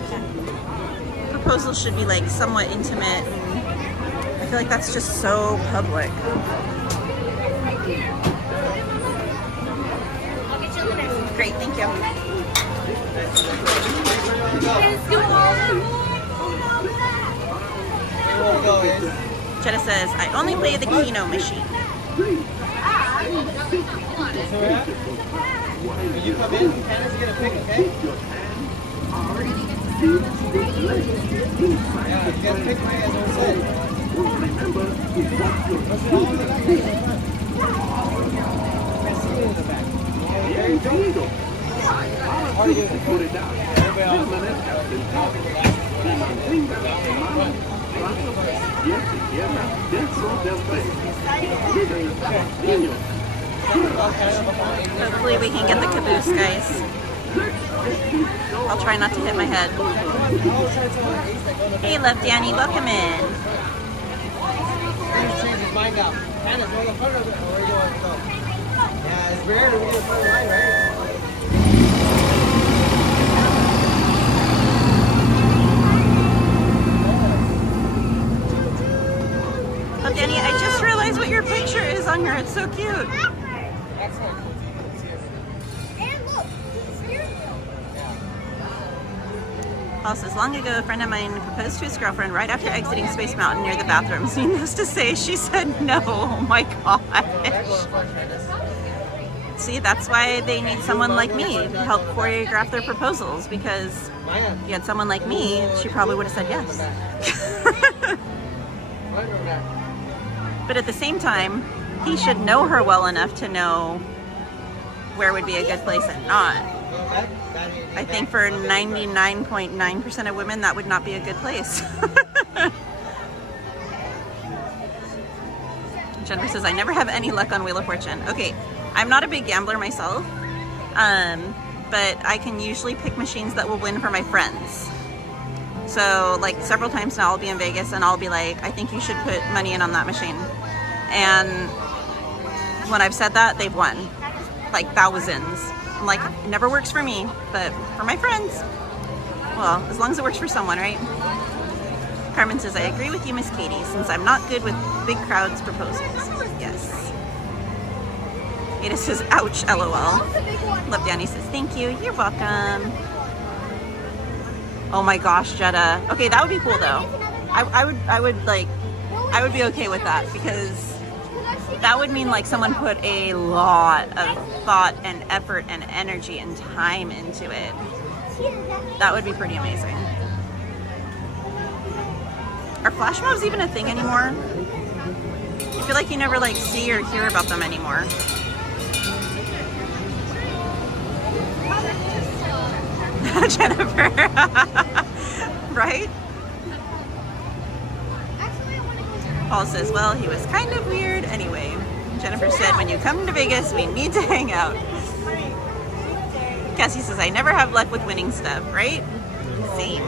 proposals should be like somewhat intimate, and I feel like that's just so public. Great, thank you. Jenna says, I only play the Keno machine. When you come in, Hannah's gonna pick, okay? Yeah, you gotta pick my as I said. I see you in the back. Hopefully we can get the caboose, guys. I'll try not to hit my head. Hey, Love Danny, welcome in. Change his mind now. Hannah, go to the front of it. Where do you want to go? Yeah, it's rare to be in the front line, right? Oh, Danny, I just realized what your picture is on here. It's so cute. Paul says, long ago, a friend of mine proposed to his girlfriend right after exiting Space Mountain near the bathrooms. Needless to say, she said no. Oh my gosh. See, that's why they need someone like me to help choreograph their proposals, because if you had someone like me, she probably would have said yes. But at the same time, he should know her well enough to know where would be a good place and not. I think for 99.9% of women, that would not be a good place. Jennifer says, I never have any luck on Wheel of Fortune. Okay, I'm not a big gambler myself, but I can usually pick machines that will win for my friends. So like several times now I'll be in Vegas and I'll be like, I think you should put money in on that machine. And when I've said that, they've won. Like thousands. I'm like, it never works for me, but for my friends, well, as long as it works for someone, right? Carmen says, I agree with you, Miss Katie, since I'm not good with big crowds proposals. Yes. Ada says, ouch, LOL. Love Danny says, thank you, you're welcome. Oh my gosh, Jetta. Okay, that would be cool though. I would be okay with that, because that would mean like someone put a lot of thought and effort and energy and time into it. That would be pretty amazing. Are flash mobs even a thing anymore? I feel like you never like see or hear about them anymore. Jennifer. Right? Paul says, well, he was kind of weird anyway. Jennifer said, when you come to Vegas, we need to hang out. Cassie says, I never have luck with winning stuff, right? Same.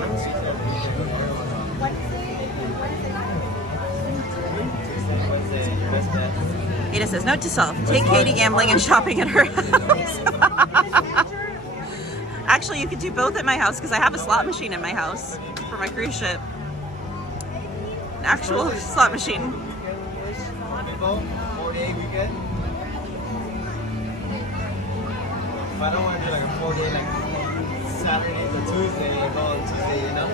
Ada says, note to self, take Katie gambling and shopping at her house. Actually, you could do both at my house, because I have a slot machine in my house for my cruise ship. An actual slot machine. 4-day weekend. If I don't want to do like a 4-day, like Saturday to Tuesday, go on Tuesday, you know?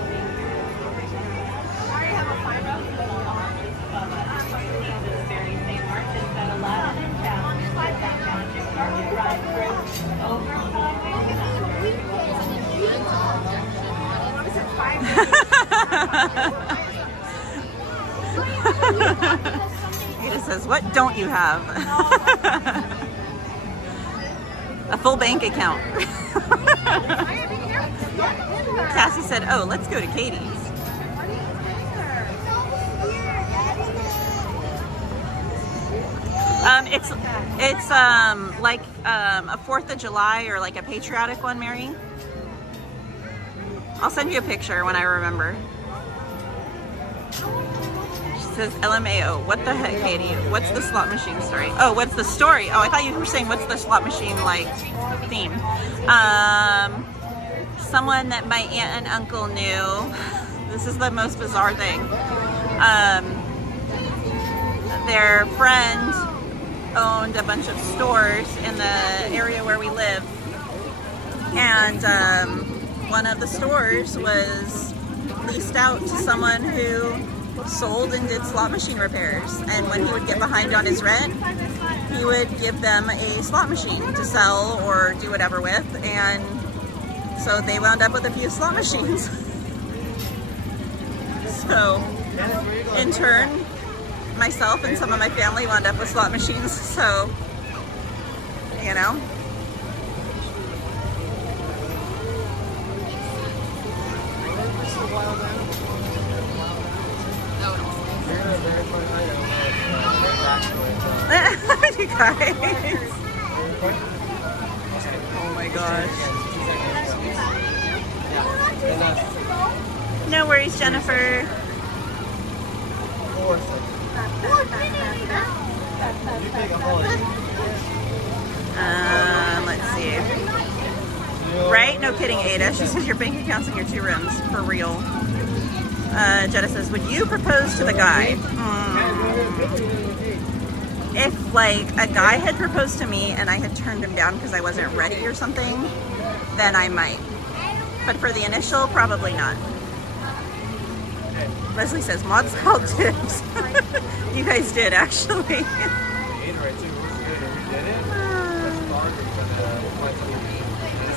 says, what don't you have? A full bank account. Cassie said, oh, let's go to Katie's. It's like a 4th of July or like a patriotic one, Mary. I'll send you a picture when I remember. She says LMAO. What the heck, Katie? What's the slot machine story? Oh, what's the story? Oh, I thought you were saying what's the slot machine like theme. Someone that my aunt and uncle knew. This is the most bizarre thing. Their friend owned a bunch of stores in the area where we live, and one of the stores was leased out to someone who sold and did slot machine repairs, and when he would get behind on his rent, he would give them a slot machine to sell or do whatever with, and so they wound up with a few slot machines. So in turn, myself and some of my family wound up with slot machines, so, you know. You guys. Oh my gosh. No worries, Jennifer. Let's see. Right? No kidding, Ada. She says your bank account's in your 2 rooms. For real. Jenna says, would you propose to the guy? If, like, a guy had proposed to me and I had turned him down because I wasn't ready or something, then I might. But for the initial, probably not. Leslie says, mods called dibs. You guys did, actually.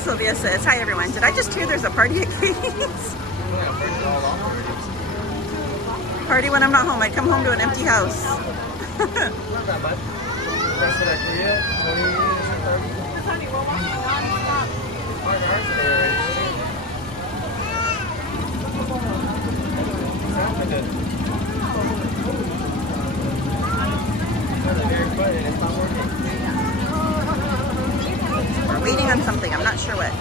Sylvia says, hi everyone. Did I just hear there's a party at Katie's? Party when I'm not home. I come home to an empty house. We're waiting on something. I'm not sure what.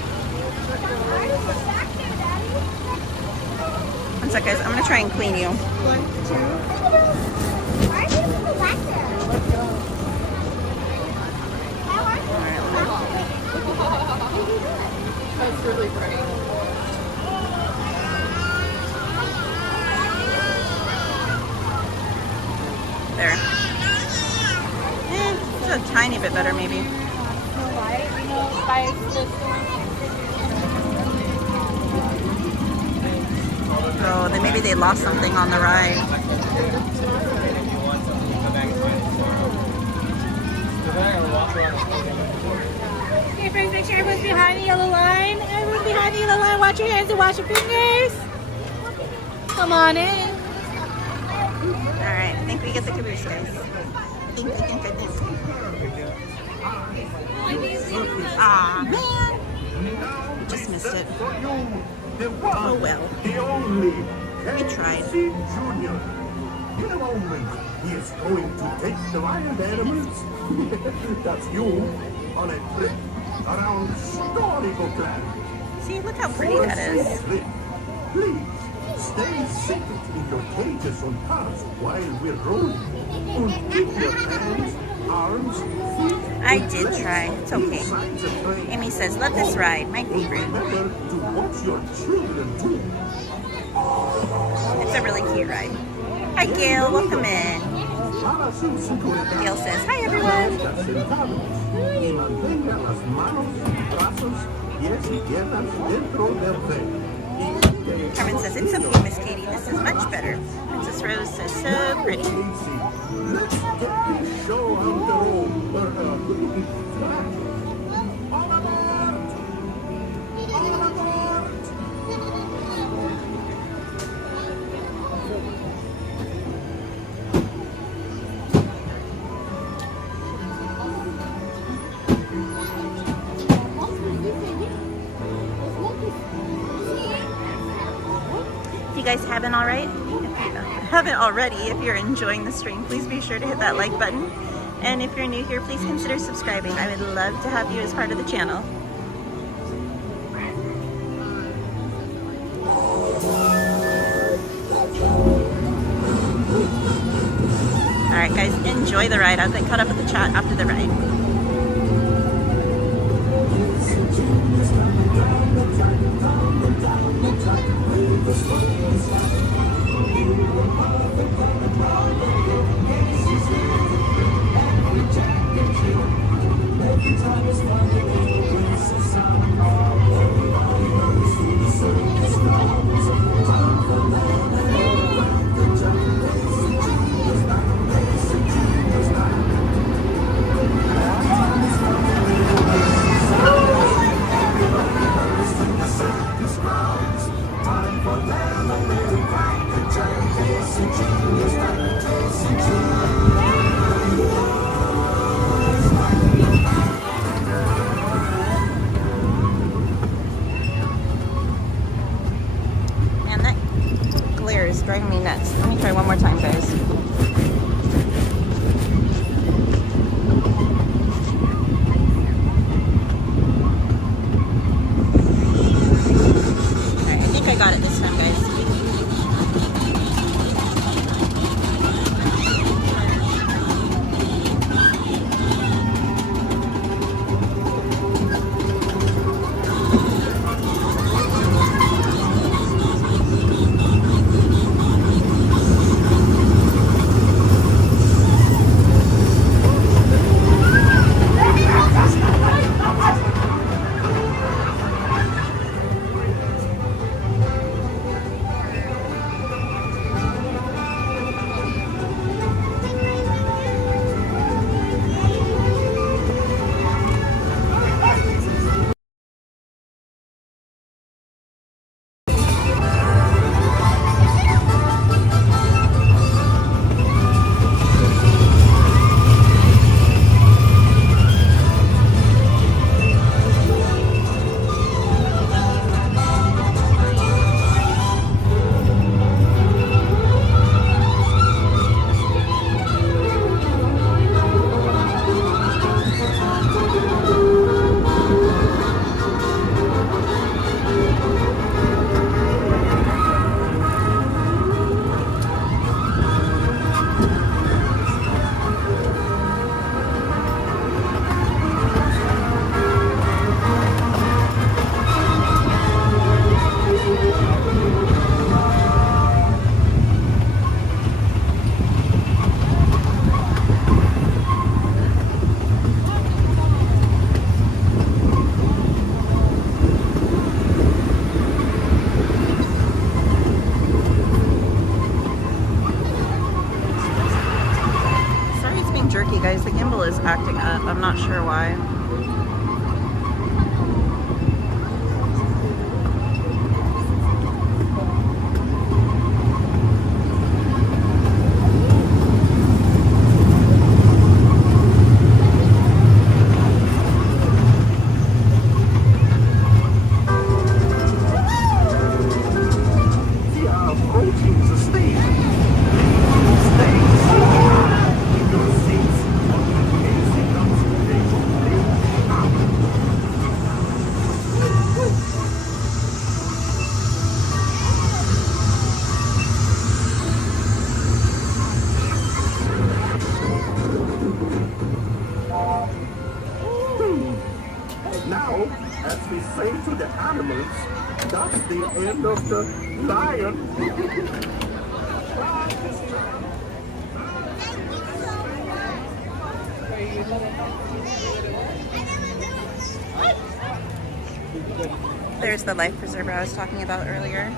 One sec, guys. I'm going to try and clean you. That's really pretty. There. Just a tiny bit better, maybe. Oh, then maybe they lost something on the ride. Okay, friends, make sure everyone's behind the yellow line. Everyone behind the yellow line. Wash your hands and wash your fingers. Come on in. Alright, I think we get the caboose, guys. Thank goodness. Aw, man. We just missed it. Oh well. We tried. In a moment, he is going to take the wild animals. That's you on a trip around Storybookland. See, look how pretty that is. Please, stay seated in your cages on cars while we're rolling. And keep your hands, arms, feet. I did try. It's okay. Amy says, love this ride. My favorite. Remember to watch your children too. It's a really cute ride. Hi, Gail. Welcome in. Gail says, hi, everyone. Carmen says, it's okay, Miss Katie. This is much better. Princess Rose says, so pretty. Let's get this show on the road. All aboard! All aboard! guys haven't already, if you're enjoying the stream, please be sure to hit that like button. And if you're new here, please consider subscribing. I would love to have you as part of the channel. Alright guys, enjoy the ride. I'll get caught up with the chat after the ride. Driving me nuts. Let me try one more time, guys. Alright, I think I got it this time, guys. Guys, the gimbal is acting up. I'm not sure why. Of the lion. There's the life preserver I was talking about earlier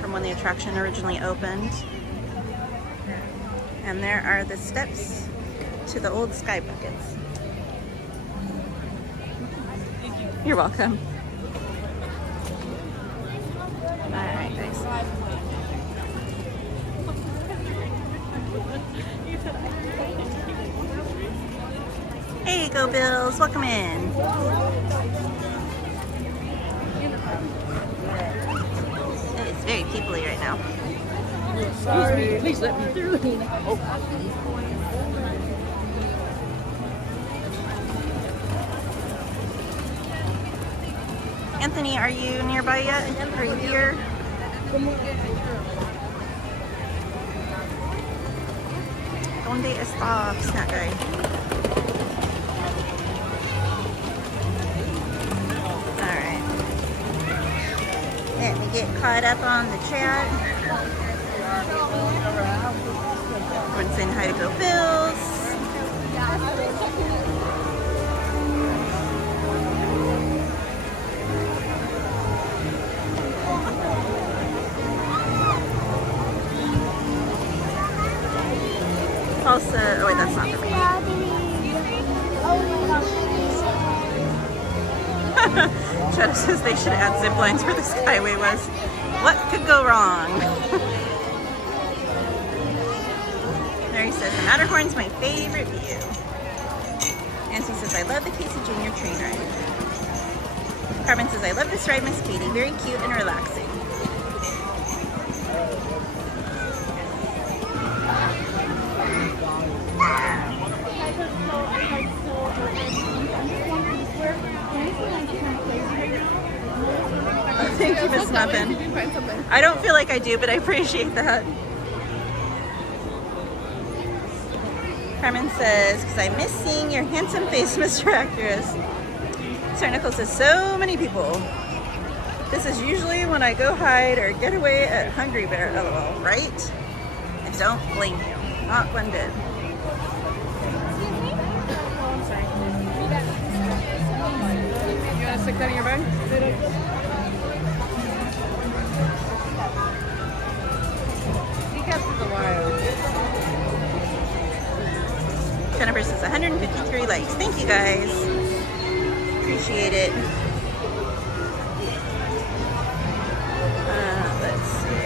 from when the attraction originally opened. And there are the steps to the old sky buckets. You're welcome. Alright, guys. Hey, Go Bills, welcome in. It is It's very peoply right now. Sorry. Please let me through. Anthony, are you nearby yet? Are you here? ¿Dónde está Snack Guy? Alright. Let me get caught up on the chat. Everyone's saying hi to Go Bills. Also, oh wait, that's not for me. Shadow says they should add zip lines where the skyway was. What could go wrong? Mary says the Matterhorn's my favorite view. Nancy says I love the Casey Jr. train ride. Carmen says I love this ride, Miss Katie. Very cute and relaxing. Thank you, Miss Muffin. I don't feel like I do, but I appreciate that. Carmen says, because I miss seeing your handsome face, Mr. Actress. Sir Nichols says, so many people. This is usually when I go hide or get away at Hungry Bear, lol, right? I don't blame you. Not one bit. You want to stick that in your bag? He kept it a while. Jennifer says 153 likes. Thank you guys. Appreciate it. Let's see.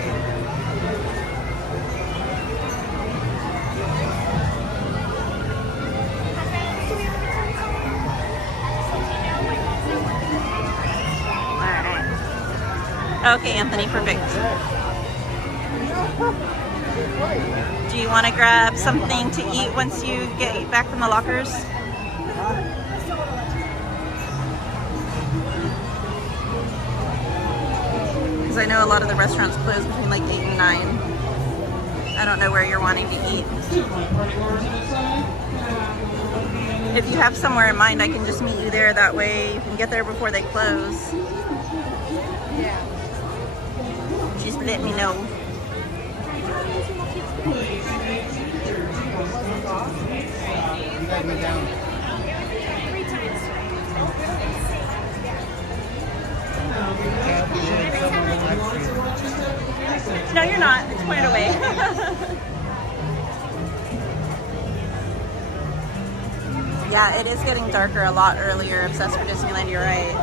Okay, Anthony, perfect. Do you want to grab something to eat once you get back from the lockers? Because I know a lot of the restaurants close between like 8 and 9. I don't know where you're wanting to eat. If you have somewhere in mind, I can just meet you there. That way you can get there before they close. Just let me know. No, you're not. It's pointed away. Yeah, it is getting darker a lot earlier. Obsessed for Disneyland, you're right.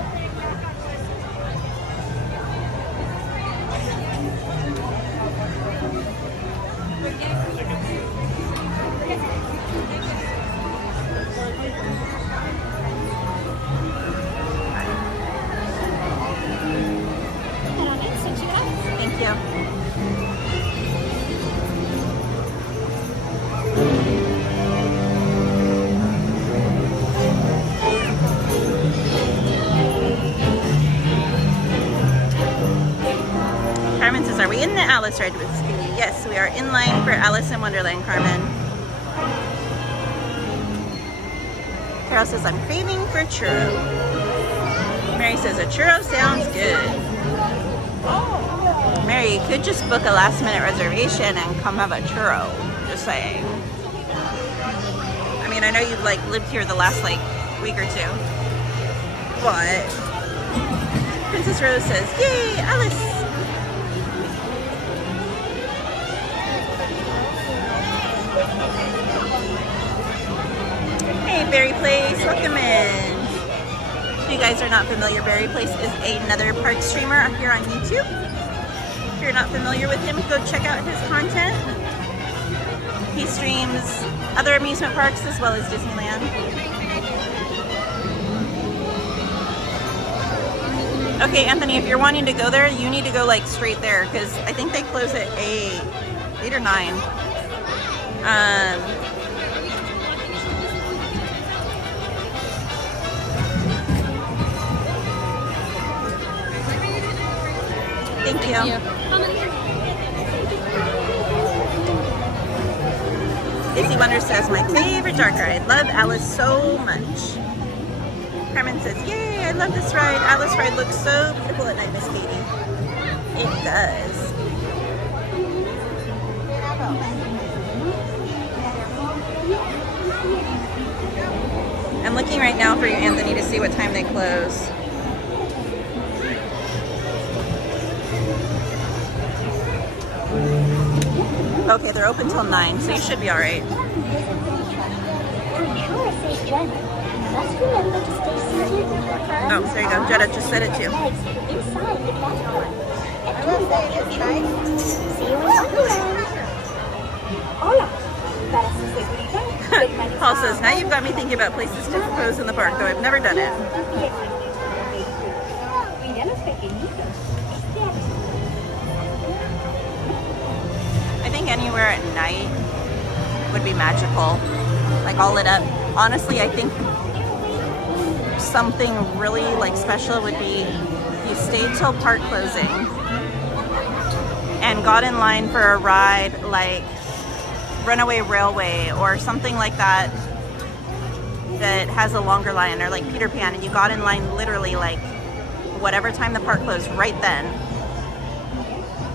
Thank you. Carmen says, are we in the Alice ride with Speedy? Yes, we are in line for Alice in Wonderland, Carmen. Carol says, I'm craving for churro. Mary says, a churro sounds good. Mary, you could just book a last minute reservation and come have a churro. Just saying. I mean, I know you've like lived here the last like week or two. But Princess Rose says, yay, Alice! Hey, Berry Place, welcome in. If you guys are not familiar, Berry Place is another park streamer here on YouTube. If you're not familiar with him, go check out his content. He streams other amusement parks as well as Disneyland. Okay, Anthony, if you're wanting to go there, you need to go like straight there because I think they close at 8 or 9. Thank you. Daisy Wonder says, my favorite dark ride. Love Alice so much. Carmen says, yay, I love this ride. Alice ride looks so beautiful at night, Miss Katie. It does. I'm looking right now for you, Anthony, to see what time they close. Okay, they're open till 9, so you should be all right. Oh, there you go. Jetta just said it too. Paul says, now you've got me thinking about places to propose in the park, though I've never done it. I think anywhere at night would be magical, like all lit up. Honestly, I think something really like special would be if you stayed till park closing and got in line for a ride like Runaway Railway or something like that that has a longer line, or like Peter Pan, and you got in line literally like whatever time the park closed right then.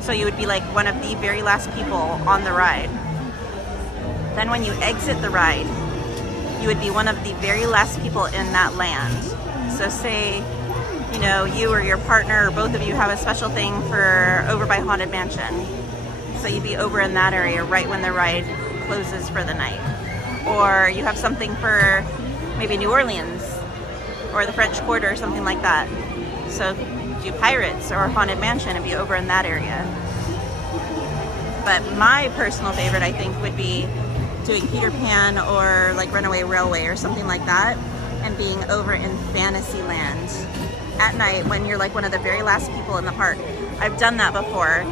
So you would be like one of the very last people on the ride. Then when you exit the ride, you would be one of the very last people in that land. So say, you know, you or your partner or both of you have a special thing for over by Haunted Mansion. So you'd be over in that area right when the ride closes for the night. Or you have something for maybe New Orleans or the French Quarter or something like that. So do Pirates or Haunted Mansion and be over in that area. But my personal favorite, I think, would be doing Peter Pan or like Runaway Railway or something like that, and being over in Fantasyland at night when you're like one of the very last people in the park. I've done that before,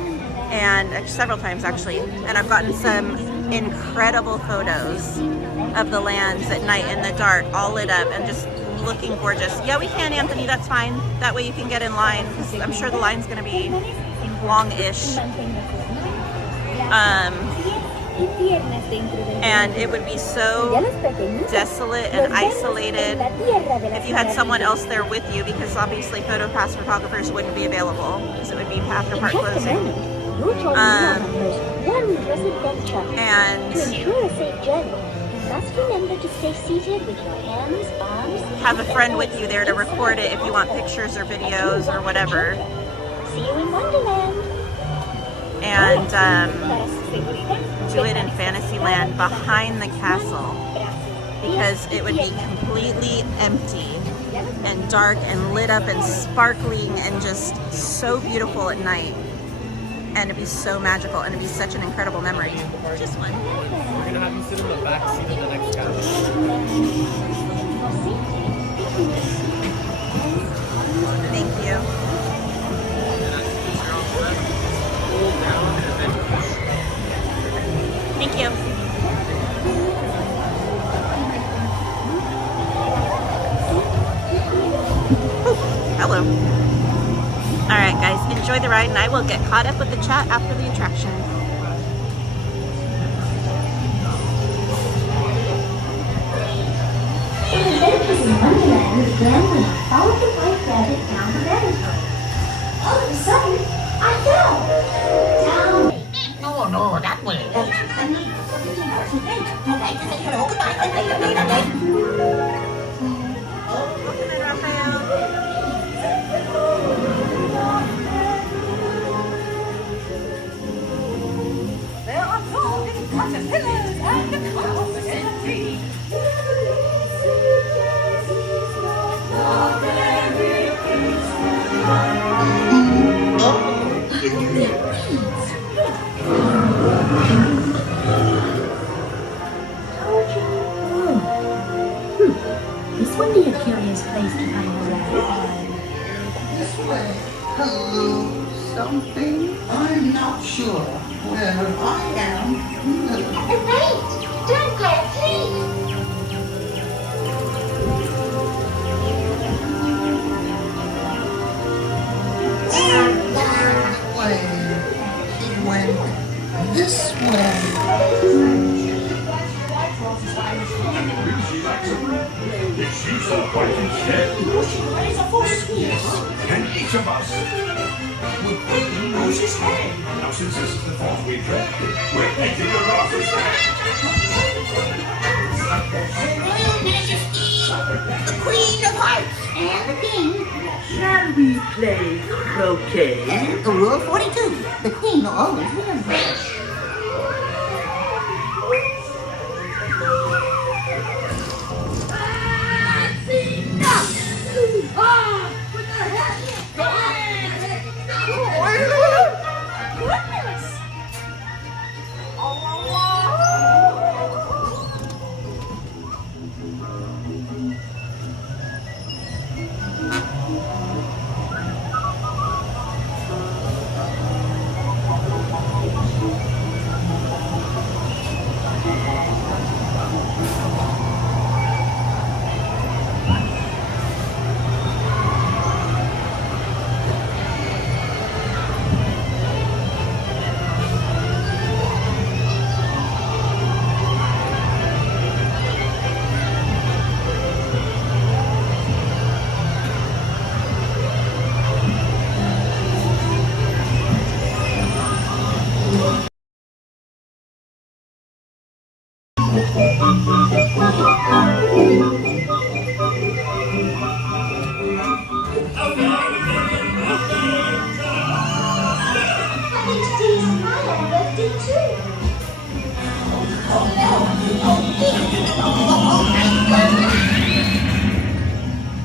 and several times actually, and I've gotten some incredible photos of the lands at night in the dark, all lit up and just looking gorgeous. Yeah, we can, Anthony, that's fine. That way you can get in line, because I'm sure the line's gonna be long-ish. And it would be so desolate and isolated if you had someone else there with you, because obviously PhotoPass photographers wouldn't be available because it would be after park closing. And have a friend with you there to record it if you want pictures or videos or whatever. See you in Wonderland. And do it in Fantasyland behind the castle, because it would be completely empty and dark and lit up and sparkling and just so beautiful at night, and it'd be so magical and it'd be such an incredible memory. Just one. We're gonna have you sit in the back seat of the next guy. Thank you. Thank you. Ooh, hello. All right, guys, enjoy the ride, and I will get caught up with the chat after the attraction. Adventures in Wonderland with Glenn and I followed the white rabbit down the rabbit hole. All of a sudden, I fell down. No, that way. There are golden caterpillars and the clouds in the tree. This would be a curious place to find a rabbit. way. Hello, something? I'm not sure where I am. Wait! Don't go, please! Way. He went this way. If she's so white instead, and each of us will put in Rose's hand. Now, since this is the fourth we've tried, we're making the Rose's Royal Majesty, the Queen of Hearts, and the King. Shall we play croquet? Rule 42, the Queen always wins.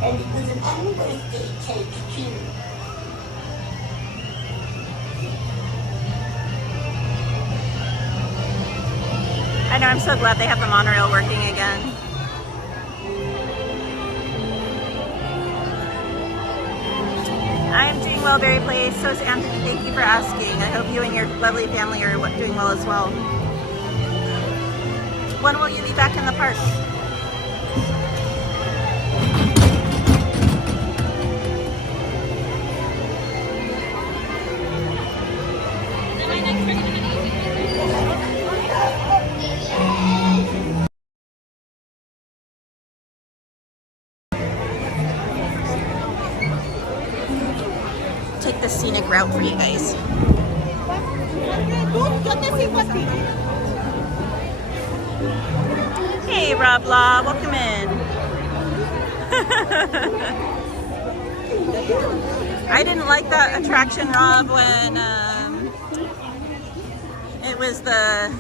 And it was an unbirthday cake too. I know, I'm so glad they have the monorail working again. I am doing well, Berry Place. So is Anthony. Thank you for asking. I hope you and your lovely family are doing well as well. When will you be back in the park? Take the scenic route for you guys. Hey, Rob Law, welcome in. I didn't like that attraction, Rob, when it was the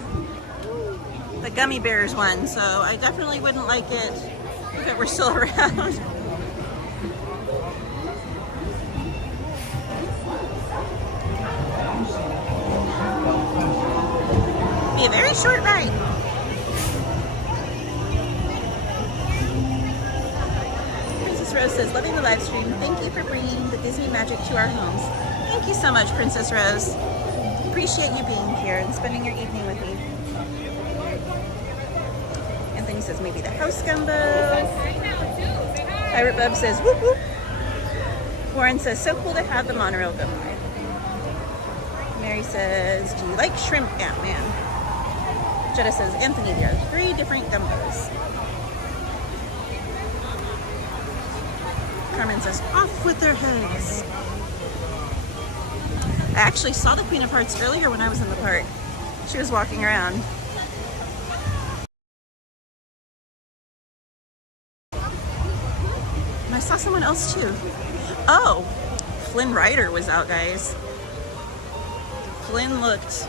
gummy bears one, so I definitely wouldn't like it if it were still around. Be a very short ride. Princess Rose says, loving the live stream. Thank you for bringing the Disney magic to our homes. Thank you so much, Princess Rose. Appreciate you being here and spending your evening with me. Anthony says, maybe the house gumbo. Pirate Bub says, whoop whoop. Warren says, so cool to have the monorail go by. Mary says, do you like shrimp, Ant-Man? Jetta says, Anthony, there are 3 different gumbos. Carmen says, off with their heads. I actually saw the Queen of Hearts earlier when I was in the park. She was walking around. And I saw someone else too. Oh, Flynn Rider was out, guys. Flynn looked,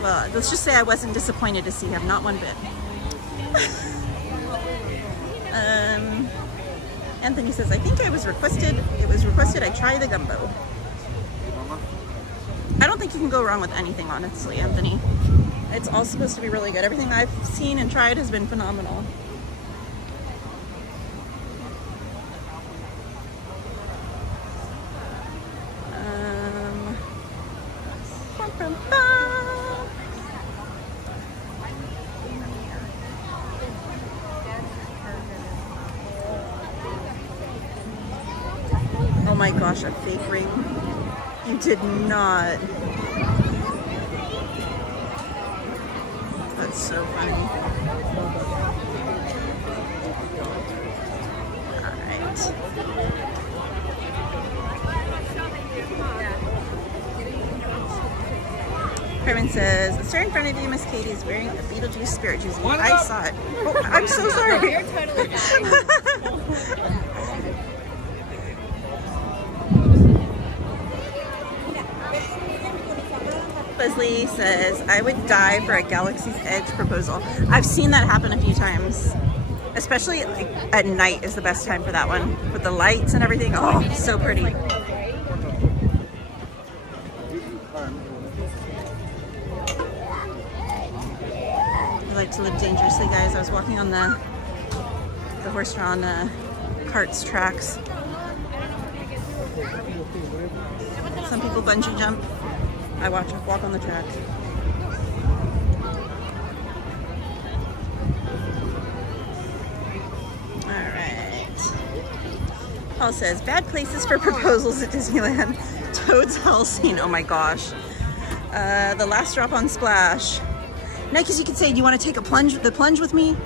well, let's just say I wasn't disappointed to see him, not one bit. Anthony says, I think it was requested I try the gumbo. I don't think you can go wrong with anything, honestly, Anthony. It's all supposed to be really good. Everything I've seen and tried has been phenomenal. my gosh, a fake ring. You did not. That's so funny. Alright. Carmen says, the star in front of you, Miss Katie, is wearing a Beetlejuice spirit jersey. I saw it. Oh, I'm so sorry. You're totally fine. Leslie says, I would die for a Galaxy's Edge proposal. I've seen that happen a few times. Especially like, at night is the best time for that one. With the lights and everything. Oh, so pretty. I like to live dangerously, guys. I was walking on the horse-drawn carts tracks. Some people bungee jump. I walk on the track. All right. Paul says, bad places for proposals at Disneyland. Toad's Hell Scene. Oh my gosh. The last drop on Splash. No, because you could say, do you want to take the plunge with me?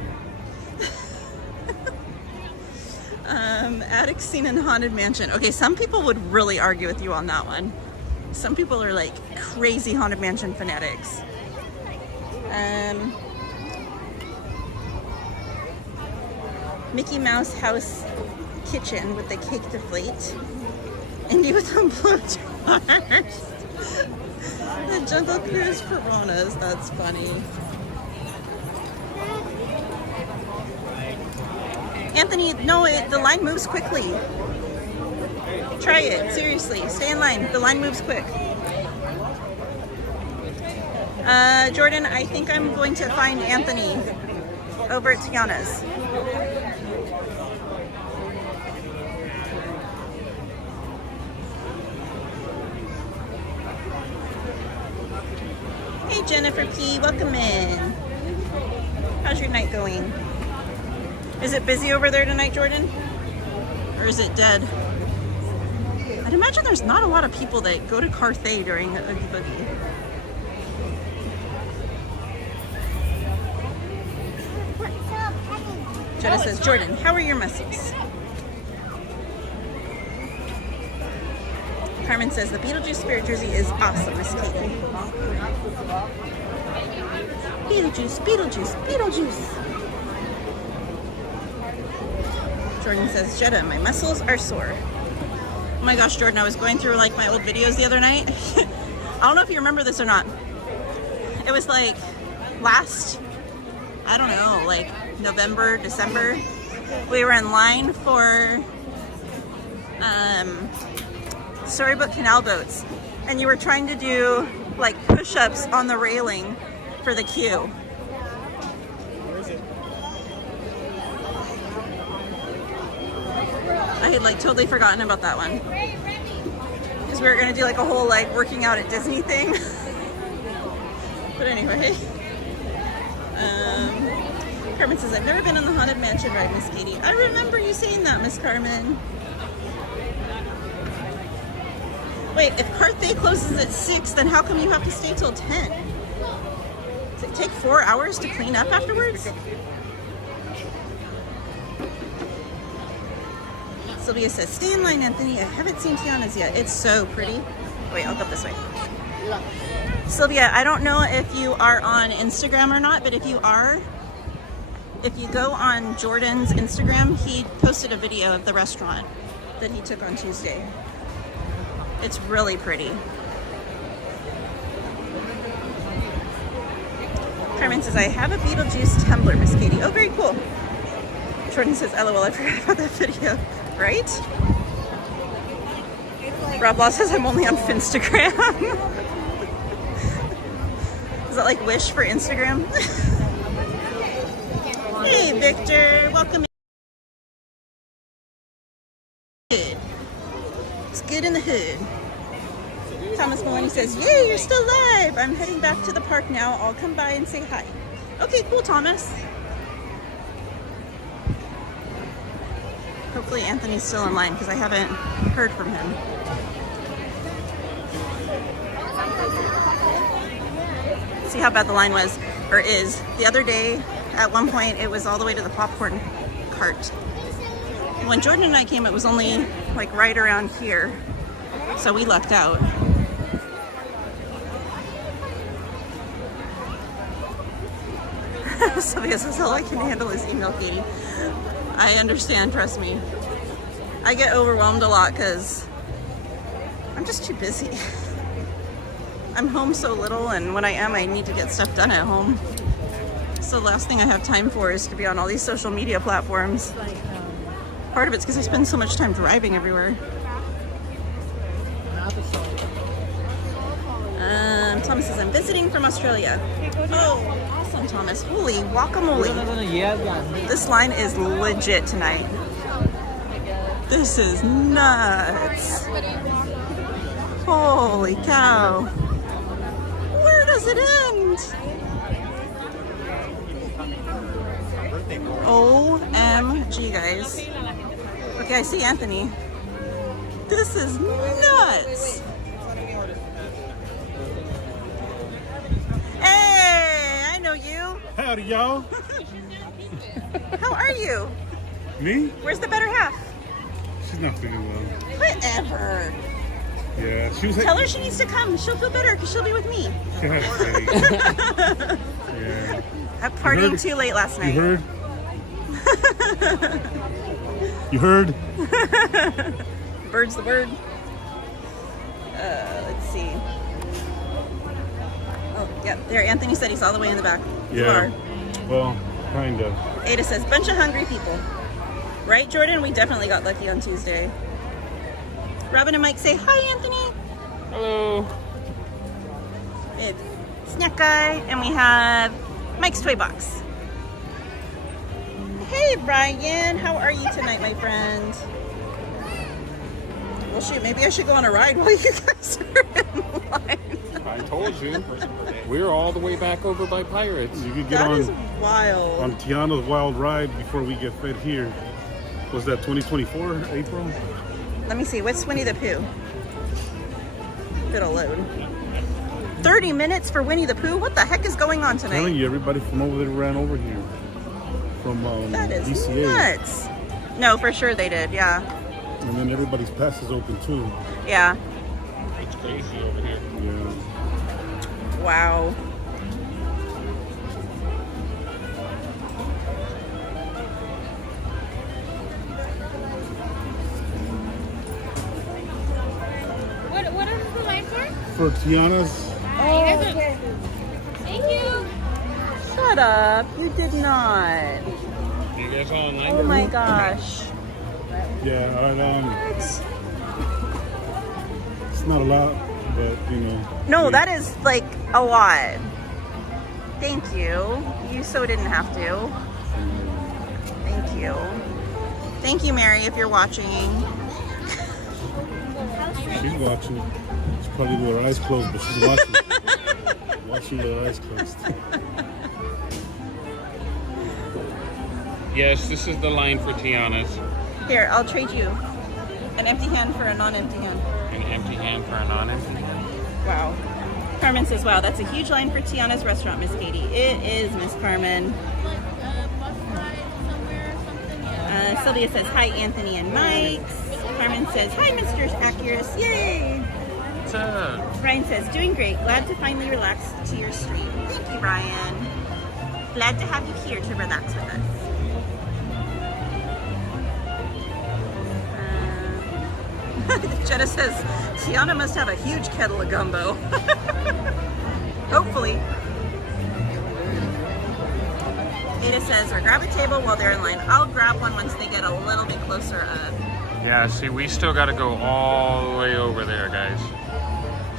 Attic scene in Haunted Mansion. Okay, some people would really argue with you on that one. Some people are like crazy Haunted Mansion fanatics. Mickey Mouse house kitchen with the cake deflate. Indy with the blowjars. The Jungle Cruise Coronas. That's funny. Anthony, no, the line moves quickly. Try it, seriously. Stay in line. The line moves quick. Jordan, I think I'm going to find Anthony over at Tiana's. Hey, Jennifer P. Welcome in. How's your night going? Is it busy over there tonight, Jordan? Or is it dead? I'd imagine there's not a lot of people that go to Carthay during Oogie Boogie. Jenna says, Jordan, how are your muscles? Carmen says, the Beetlejuice spirit jersey is awesome, Miss Katie. Beetlejuice, Beetlejuice, Beetlejuice. Jordan says, Jetta, my muscles are sore. Oh my gosh, Jordan, I was going through like my old videos the other night. I don't know if you remember this or not. It was like last, I don't know, like November, December. We were in line for Storybook Canal boats. And you were trying to do like push-ups on the railing for the queue. I had like totally forgotten about that one. Because we were gonna do like a whole like working out at Disney thing. But anyway. Carmen says, I've never been on the Haunted Mansion ride, Miss Katie. I remember you saying that, Miss Carmen. Wait, if Carthay closes at 6, then how come you have to stay till 10? Does it take 4 hours to clean up afterwards? Sylvia says, stay in line, Anthony. I haven't seen Tiana's yet. It's so pretty. Wait, I'll go this way. Sylvia, I don't know if you are on Instagram or not, but if you are, if you go on Jordan's Instagram, he posted a video of the restaurant that he took on Tuesday. It's really pretty. Carmen says, I have a Beetlejuice tumbler, Miss Katie. Oh, very cool. Jordan says, LOL, I forgot about that video. Right? Rob Law says, I'm only on Finstagram. Is that like Wish for Instagram? Hey, Victor. Welcome in. It's good in the hood. Thomas Maloney says, yay, you're still live. I'm heading back to the park now. I'll come by and say hi. Okay, cool, Thomas. Hopefully Anthony's still in line because I haven't heard from him. See how bad the line was, or is. The other day, at one point, it was all the way to the popcorn cart. When Jordan and I came, it was only like right around here. So we lucked out. Sylvia says, all I can handle is email, Katie. I understand, trust me. I get overwhelmed a lot because I'm just too busy. I'm home so little, and when I am, I need to get stuff done at home. So the last thing I have time for is to be on all these social media platforms. Part of it's because I spend so much time driving everywhere. Thomas says, I'm visiting from Australia. Oh, awesome, Thomas. Holy guacamole. This line is legit tonight. This is nuts. Holy cow. Where does it end? OMG, guys. Okay, I see Anthony. This is nuts. Hey, I know you. Howdy, y'all. How are you? Me? Where's the better half? She's not feeling well. Whatever. Yeah, she was. Tell her she needs to come. She'll feel better because she'll be with me. She had a yeah. I'm partying too late last night. You heard? You heard? Bird's the word. Let's see. Oh, yeah. There, Anthony said he's all the way in the back. Yeah. Well, kind of. Ada says, bunch of hungry people. Right, Jordan? We definitely got lucky on Tuesday. Robin and Mike say, hi, Anthony. Hello. It's Snack Guy, and we have Mike's Toy Box. Hey, Brian. How are you tonight, my friend? Well, shoot, maybe I should go on a ride while you guys are in line. I told you. We're all the way back over by Pirates. You could get That on, is wild. on Tiana's Wild Ride before we get fed here. Was that 2024, April? Let me see. What's Winnie the Pooh? It'll load. 30 minutes for Winnie the Pooh? What the heck is going on I'm telling tonight? you, everybody from over there ran over here. From That is DCA. nuts. No, for sure they did. Yeah. And then everybody's pass is open too. Yeah. It's crazy over here. Yeah. Wow. What is the line for? For Tiana's. Oh, okay. Thank you. Shut up. You did not. You guys all online? Oh my gosh. Yeah, it's not a lot, but you know. No, that is like a lot. Thank you. You so didn't have to. Thank you. Thank you, Mary, if you're watching. She's watching. She's probably with her eyes closed, but she's watching. Watching with her eyes closed. Yes, this is the line for Tiana's. Here, I'll trade you an empty hand for a non-empty hand. An empty hand for a non-empty hand. Wow. Carmen says, wow, that's a huge line for Tiana's restaurant, Miss Katie. It is, Miss Carmen. Sylvia says, hi, Anthony and Mike. Carmen says, hi, Mr. Accurus. Yay. What's up? Ryan says, doing great. Glad to finally relax to your stream. Thank you, Ryan. Glad to have you here to relax with us. Jenna says, Tiana must have a huge kettle of gumbo. Hopefully. Ada says, or grab a table while they're in line. I'll grab one once they get a little bit closer up. Yeah, see, we still got to go all the way over there, guys.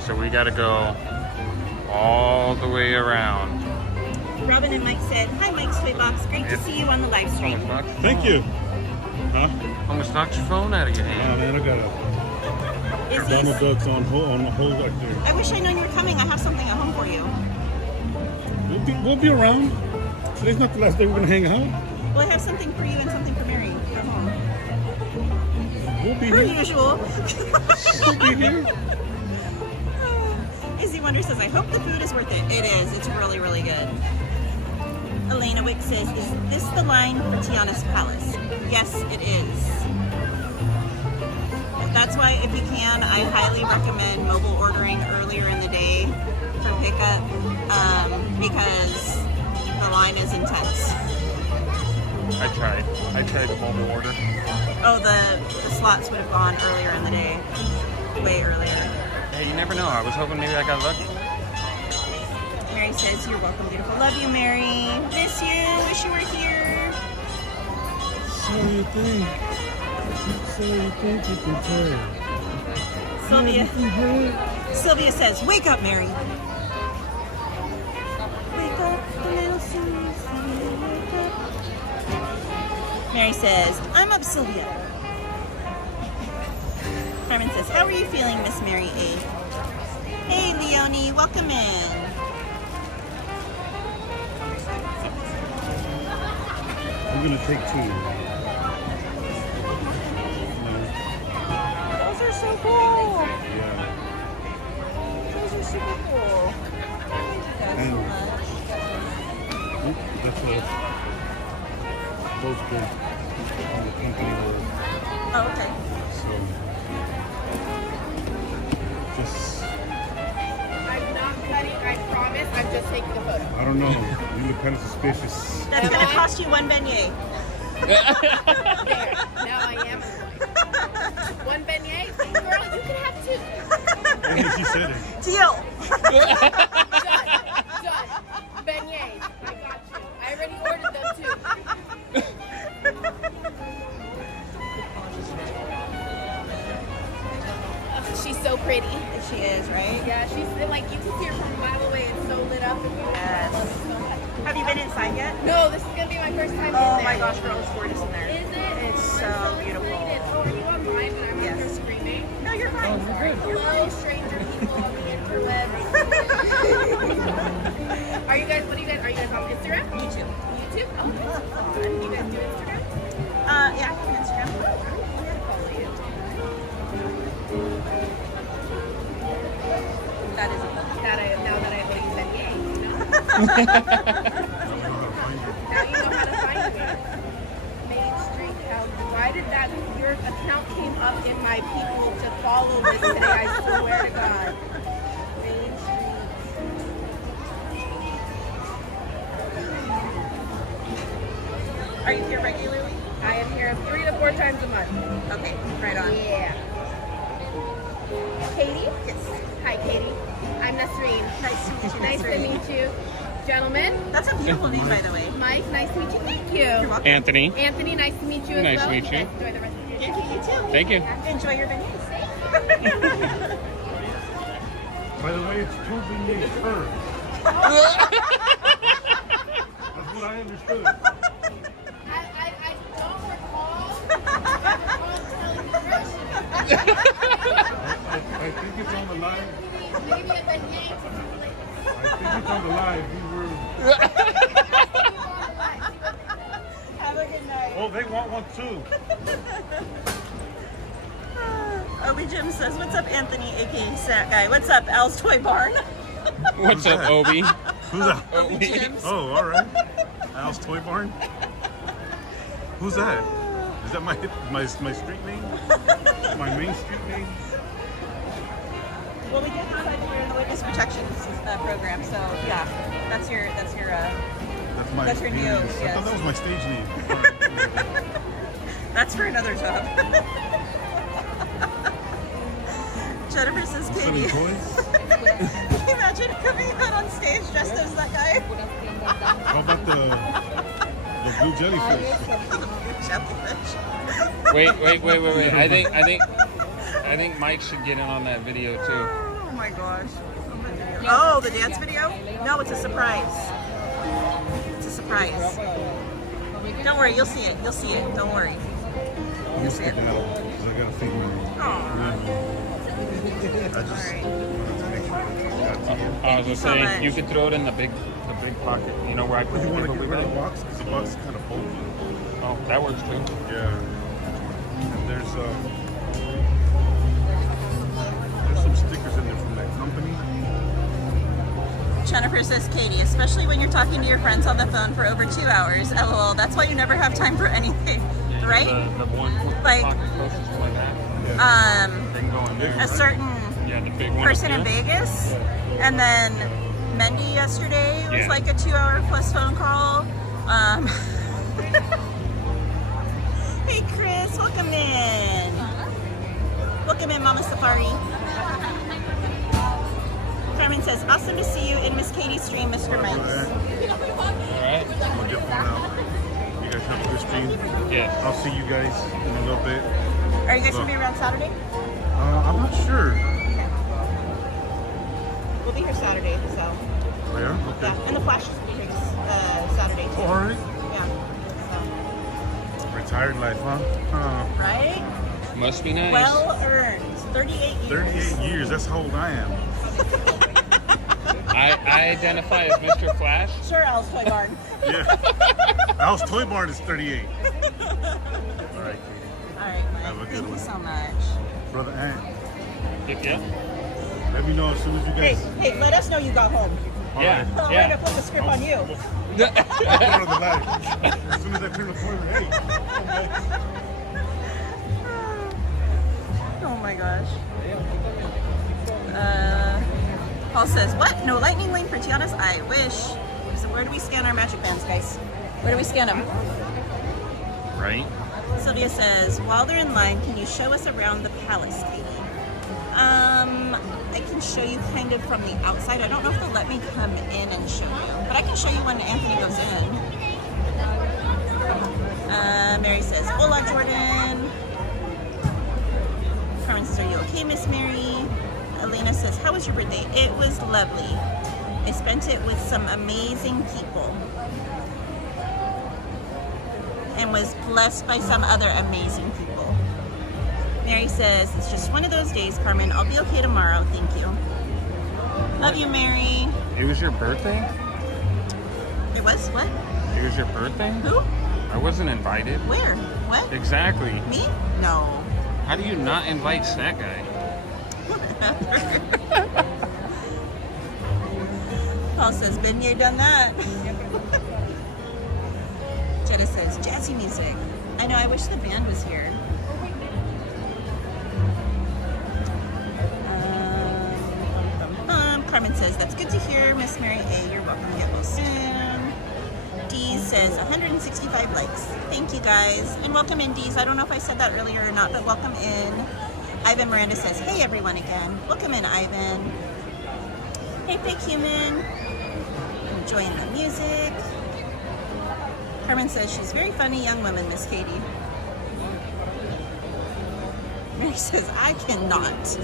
So we got to go all the way around. Robin and Mike said, hi, Mike's Toy Box. Great to see you on the live stream. Thank you. Huh? Almost knocked your phone out of your hand. Oh, man, I got a Donald Duck's on the hold right there. I wish I known you were coming. I have something at home for you. We'll be around. Today's not the last day we're going to hang out. Well, I have something for you and something for Mary at home. We'll be Per here. usual. We'll be here. Izzy Wonder says, I hope the food is worth it. It is. It's really, really good. Elena Wick says, is this the line for Tiana's Palace? Yes, it is. That's why, if you can, I highly recommend mobile ordering earlier in the day for pickup because the line is intense. I tried the mobile order. Oh, the slots would have gone earlier in the day. Way earlier. Hey, you never know. I was hoping maybe I got lucky. Mary says, you're welcome, beautiful. Love you, Mary. Miss you. Wish you were here. So you think you can tell. Sylvia says, wake up, Mary. Wake up, little Susie. Wake up. Mary says, I'm up, Sylvia. Carmen says, how are you feeling, Miss Mary A? Hey, Leonie, welcome in. I'm gonna take 2. Those are so cool. Yeah. Those are super cool. Thank you guys so much. That's both good on the company word. Oh, okay. So just I'm not cutting, I promise. I'm just taking a photo. I don't know. You look kind of suspicious. That's gonna cost you 1 beignet. There. Now I am annoyed. 1 beignet? Girl, you can have 2. And then she said it. Deal. Done. Beignets. I got you. I already ordered them too. She's so pretty. She is, right? Yeah, she's like, you can see her from a mile away. It's so lit up. Yes. Have you been inside yet? No, this is going to be my first time in Oh there. my gosh, girl, it's gorgeous in there. Is it? It's so beautiful. Oh, are you on live and I'm Yes. out here screaming? No, you're fine. Hello, stranger people on the interwebs. Are you guys on Instagram? YouTube. YouTube? Oh, that's fun. You guys do Instagram? Yeah, I have Instagram. That is Now that I know you said yay. Now you know how to find me. Main Street House. Why did your account came up in my people to follow this today? I swear to God. Main Street. Are you here regularly? I am here 3 to 4 times a month. Okay, right on. Yeah. Katie? Yes. Hi, Katie. I'm Nasreen. Nice to meet you. Nice to meet you. Gentlemen. That's a beautiful name, by the way. Mike, nice to meet you. Thank you. You're welcome. Anthony. Anthony, nice to meet you as Nice well. to meet you. Guys enjoy the rest of your day. Thank you, you too. Thank you. Enjoy your beignets. By the way, it's 2 beignets per. That's what I understood. I don't recall telling the recipe. I think it's on the live. Maybe a beignet. I think it's on the live. We were. Have a good night. Oh, they want one too. Obi Jim says, what's up, Anthony, aka Snack Guy? What's up, Al's Toy Barn? What's up, Obi? Who's that? Obi Jims. Oh, all right. Al's Toy Barn. Who's that? Is that my street name? My main street name? Well, we did decide that we're in the witness protection program, so yeah, that's your That's your new. alias. I Yes. thought that was my stage name. That's for another job. Jennifer says, Katie. Selling toys? Can you imagine coming out on stage dressed as that guy? How about the blue jellyfish? The blue jellyfish. Wait. I think Mike should get in on that video too. Oh my gosh. Oh, the dance video? No, it's a surprise. It's a surprise. Don't worry, you'll see it. You'll see it. Don't worry. You'll see it. Because I gotta feed my. I just wanted to make sure that got to you. I was just saying, you could throw it in the big pocket. You know where I put You the want to gimbal get rid of the bag? box? Because the box is kind of bulky. Oh, that works too. Yeah. And there's company. Jennifer says, Katie, especially when you're talking to your friends on the phone for over 2 hours. LOL. That's why you never have time for anything, right? The one with the Like, pocket closest to my back. They can go in there, a right? certain the big one person up in here. Vegas, and then Mendy yesterday was like a 2-hour plus phone call. Hey Chris, welcome in. Welcome in, Mama Safari. Carmen says, awesome to see you in Miss Katie's stream, Mr. Mike. Alright. I'm gonna get one out. You guys have a good stream? Yeah. I'll see you guys in a little bit. Are you guys gonna be around Saturday? I'm not sure. We'll be here Saturday, so. Oh, yeah? Okay. Yeah, and the Flash will be here Saturday too. Oh, alright. Yeah. Retired life, huh? Right? Must be nice. Well earned. 38 years. 38 years, that's how old I am. I identify as Mr. Flash. Sure, Al's Toy Barn. Yeah. Al's Toy Barn is 38. Alright, Katie. Alright, Have a Mike. good Thank one. you so much. Brother Ant. Yeah. Let me know as soon as you guys. Hey, let us know you got home. Yeah. I'm ready to flip the script on you. I'll put it on the ladder. As soon as I turn the corner, hey. Oh my gosh. Paul says, what? No lightning lane for Tiana's? I wish. So where do we scan our magic bands, guys? Where do we scan them? Right. Sylvia says, while they're in line, can you show us around the palace, Katie? I can show you kind of from the outside. I don't know if they'll let me come in and show you, but I can show you when Anthony goes in. Mary says, hola, Jordan. Carmen says, are you okay, Miss Mary? Elena says, how was your birthday? It was lovely. I spent it with some amazing people and was blessed by some other amazing people. Mary says, it's just one of those days, Carmen. I'll be okay tomorrow. Thank you. Love you, Mary. It was your birthday? It was? What? It was your birthday? Who? I wasn't invited. Where? What? Exactly. Me? No. How do you not invite that guy? Paul says, been here, done that. Jenna says, jazzy music. I know, I wish the band was here. Carmen says, that's good to hear, Miss Mary A. You're welcome. Get well soon. Dee says, 165 likes. Thank you, guys. And welcome in, Dees. I don't know if I said that earlier or not, but welcome in. Ivan Miranda says, hey, everyone again. Welcome in, Ivan. Hey, Fake Human. Enjoying the music. Carmen says, she's a very funny young woman, Miss Katie. Mary says, I cannot.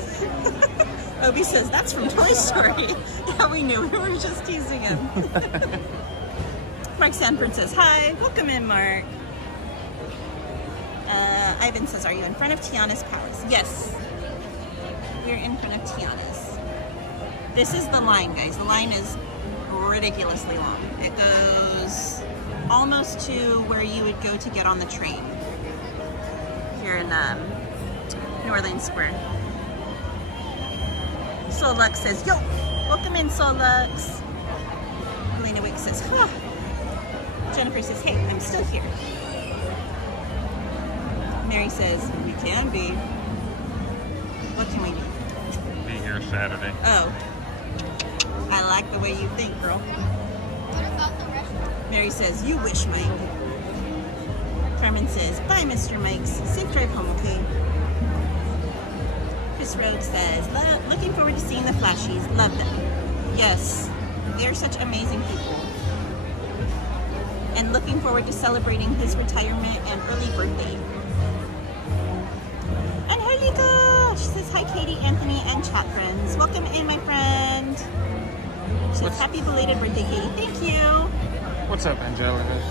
Obi says, that's from Toy Story. Yeah, we knew. We were just teasing him. Mark Sanford says, hi. Welcome in, Mark. Ivan says, are you in front of Tiana's palace? Yes. We're in front of Tiana's. This is the line, guys. The line is ridiculously long. It goes almost to where you would go to get on the train here in New Orleans Square. Solux says, yo, welcome in, Solux. Elena Wick says, huh. Jennifer says, hey, I'm still here. Mary says, we can be. What can we do? Be here Saturday. Oh. I like the way you think, girl. Mary says, you wish, Mike. Carmen says, bye, Mr. Mikes. Safe drive home, okay? Chris Rhodes says, looking forward to seeing the Flashies. Love them. Yes, they're such amazing people. And looking forward to celebrating his retirement and early birthday. And here you go. She says, hi, Katie, Anthony, and chat friends. Welcome in, my friend. She says, happy belated birthday, Katie. Thank you. What's up, Angelica?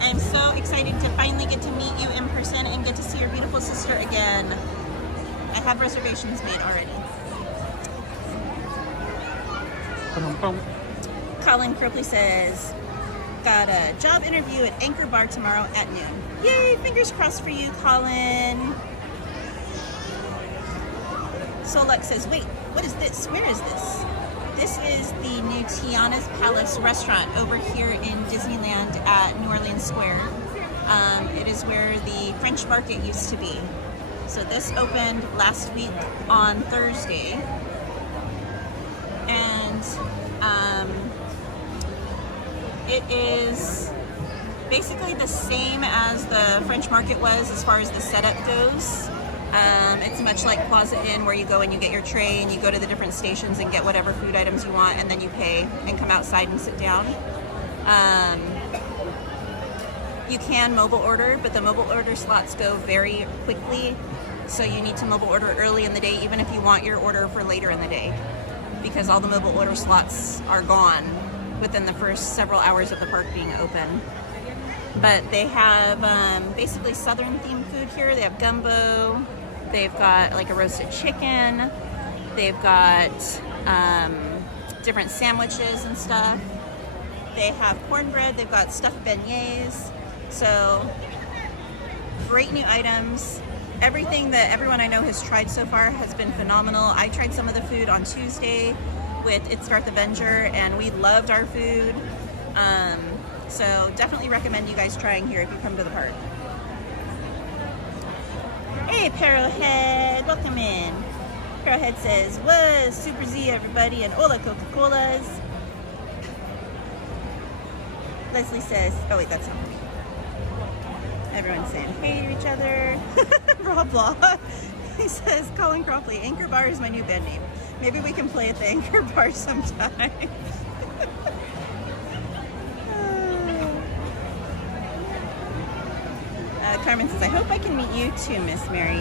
I'm so excited to finally get to meet you in person and get to see your beautiful sister again. I have reservations made already. Colin Cropley says, got a job interview at Anchor Bar tomorrow at noon. Yay, fingers crossed for you, Colin. Solux says, wait, what is this? Where is this? This is the new Tiana's Palace restaurant over here in Disneyland at New Orleans Square. It is where the French Market used to be. So this opened last week on Thursday. And it is basically the same as the French Market was as far as the setup goes. It's much like Plaza Inn, where you go and you get your tray and you go to the different stations and get whatever food items you want, and then you pay and come outside and sit down. You can mobile order, but the mobile order slots go very quickly, so you need to mobile order early in the day, even if you want your order for later in the day, because all the mobile order slots are gone within the first several hours of the park being open. But they have basically southern themed food here. They have gumbo, they've got like a roasted chicken, they've got different sandwiches and stuff. They have cornbread, they've got stuffed beignets. So great new items. Everything that everyone I know has tried so far has been phenomenal. I tried some of the food on Tuesday with It's Darth Avenger, and we loved our food. So definitely recommend you guys trying here if you come to the park. Hey, Parrowhead, welcome in. Parrowhead says, "Was Super Z, everybody, and hola Coca-Colas." Leslie says, oh wait, that's not me. Everyone's saying hey to each other. Rob Law, he says, Colin Cropley, Anchor Bar is my new band name. Maybe we can play at the Anchor Bar sometime. Carmen says, I hope I can meet you too, Miss Mary.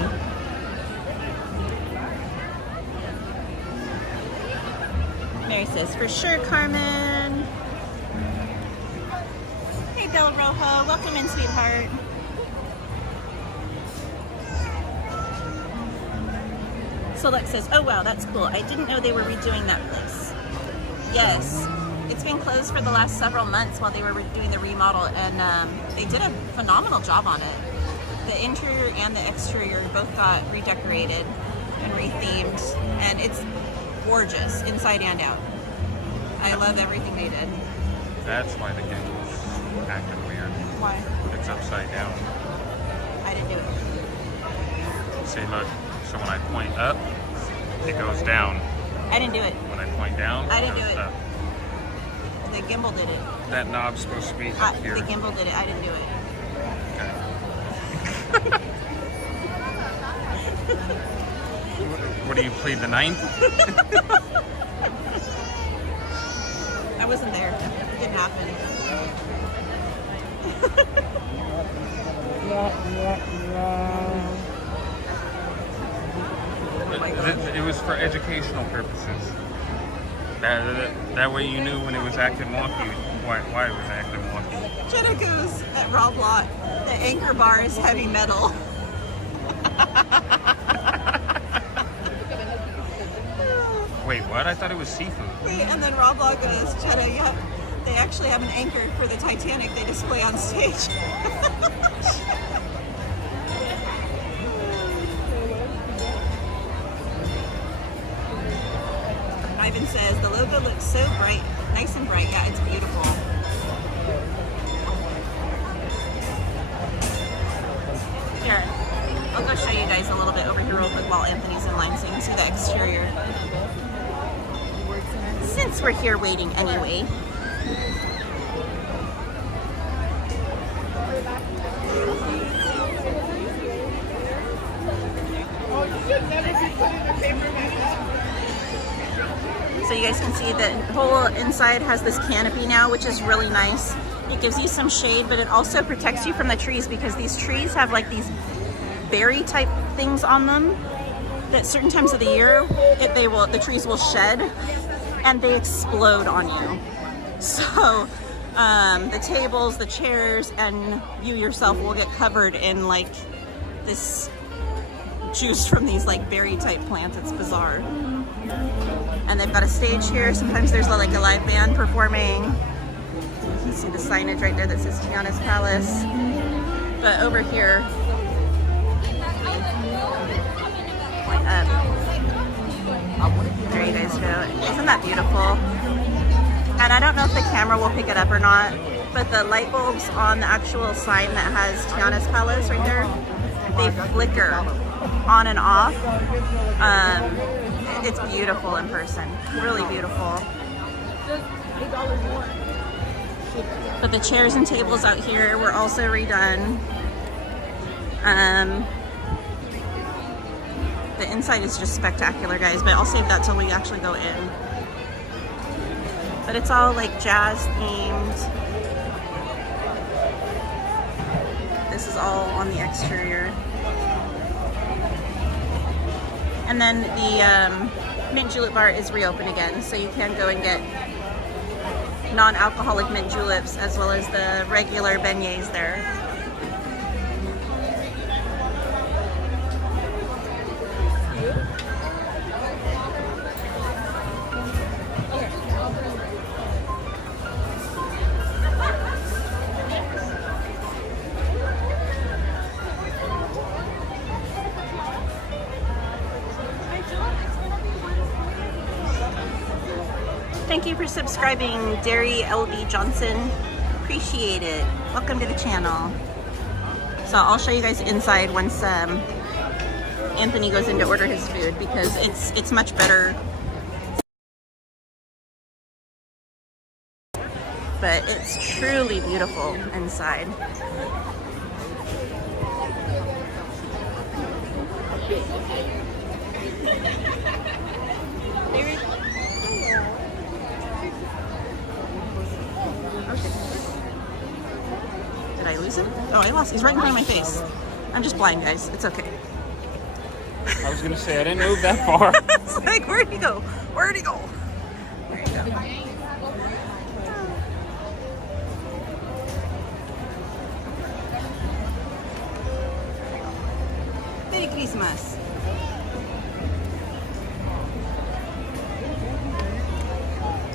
Mary says, for sure, Carmen. Hey, Bella Rojo, welcome in, sweetheart. Select says, oh wow, that's cool. I didn't know they were redoing that place. Yes, it's been closed for the last several months while they were doing the remodel, and they did a phenomenal job on it. The interior and the exterior both got redecorated and rethemed, and it's gorgeous inside and out. I love everything they did. That's why the gimbal's acting weird. Why? It's upside down. I didn't do it. See, look. So when I point up, it goes down. I didn't do it. When I point down, I didn't do goes it. up. The gimbal did it. That knob's supposed to be up here. The gimbal did it. I didn't do it. Okay. What do you plead, the ninth? I wasn't there. It didn't happen. It was for educational purposes. That way you knew when it was acting wonky, why it was acting wonky. Jenna goes at Rob Lot, the Anchor Bar is heavy metal. Wait, what? I thought it was seafood. And then Rob Lot goes, Jenna, yeah, they actually have an anchor for the Titanic they display on stage. Ivan says, the logo looks so bright, nice and bright. Yeah, it's beautiful. Here, I'll go show you guys a little bit over here real quick while Anthony's in line so you can see the exterior. Since we're here waiting anyway. So you guys can see the whole inside has this canopy now, which is really nice. It gives you some shade, but it also protects you from the trees because these trees have like these berry type things on them that certain times of the year the trees will shed and they explode on you. So the tables, the chairs, and you yourself will get covered in like this juice from these like berry type plants. It's bizarre. And they've got a stage here. Sometimes there's like a live band performing. You see the signage right there that says Tiana's Palace. But over here, point up, There you guys go. Isn't that beautiful? And I don't know if the camera will pick it up or not, but the light bulbs on the actual sign that has Tiana's Palace right there, they flicker on and off. It's beautiful in person. Really beautiful. But the chairs and tables out here were also redone. The inside is just spectacular, guys, but I'll save that till we actually go in. But it's all like jazz themed. This is all on the exterior. And then the mint julep bar is reopened again, so you can go and get non-alcoholic mint juleps as well as the regular beignets there. Thank you for subscribing, Derry LB Johnson. Appreciate it. Welcome to the channel. So I'll show you guys inside once Anthony goes in to order his food, because it's much better. But it's truly beautiful inside. Did I lose him? Oh, I lost. He's right behind my face. I'm just blind, guys. It's okay. I was gonna say I didn't move that far. It's like, where'd he go? Where'd he go? There you go. Merry Christmas.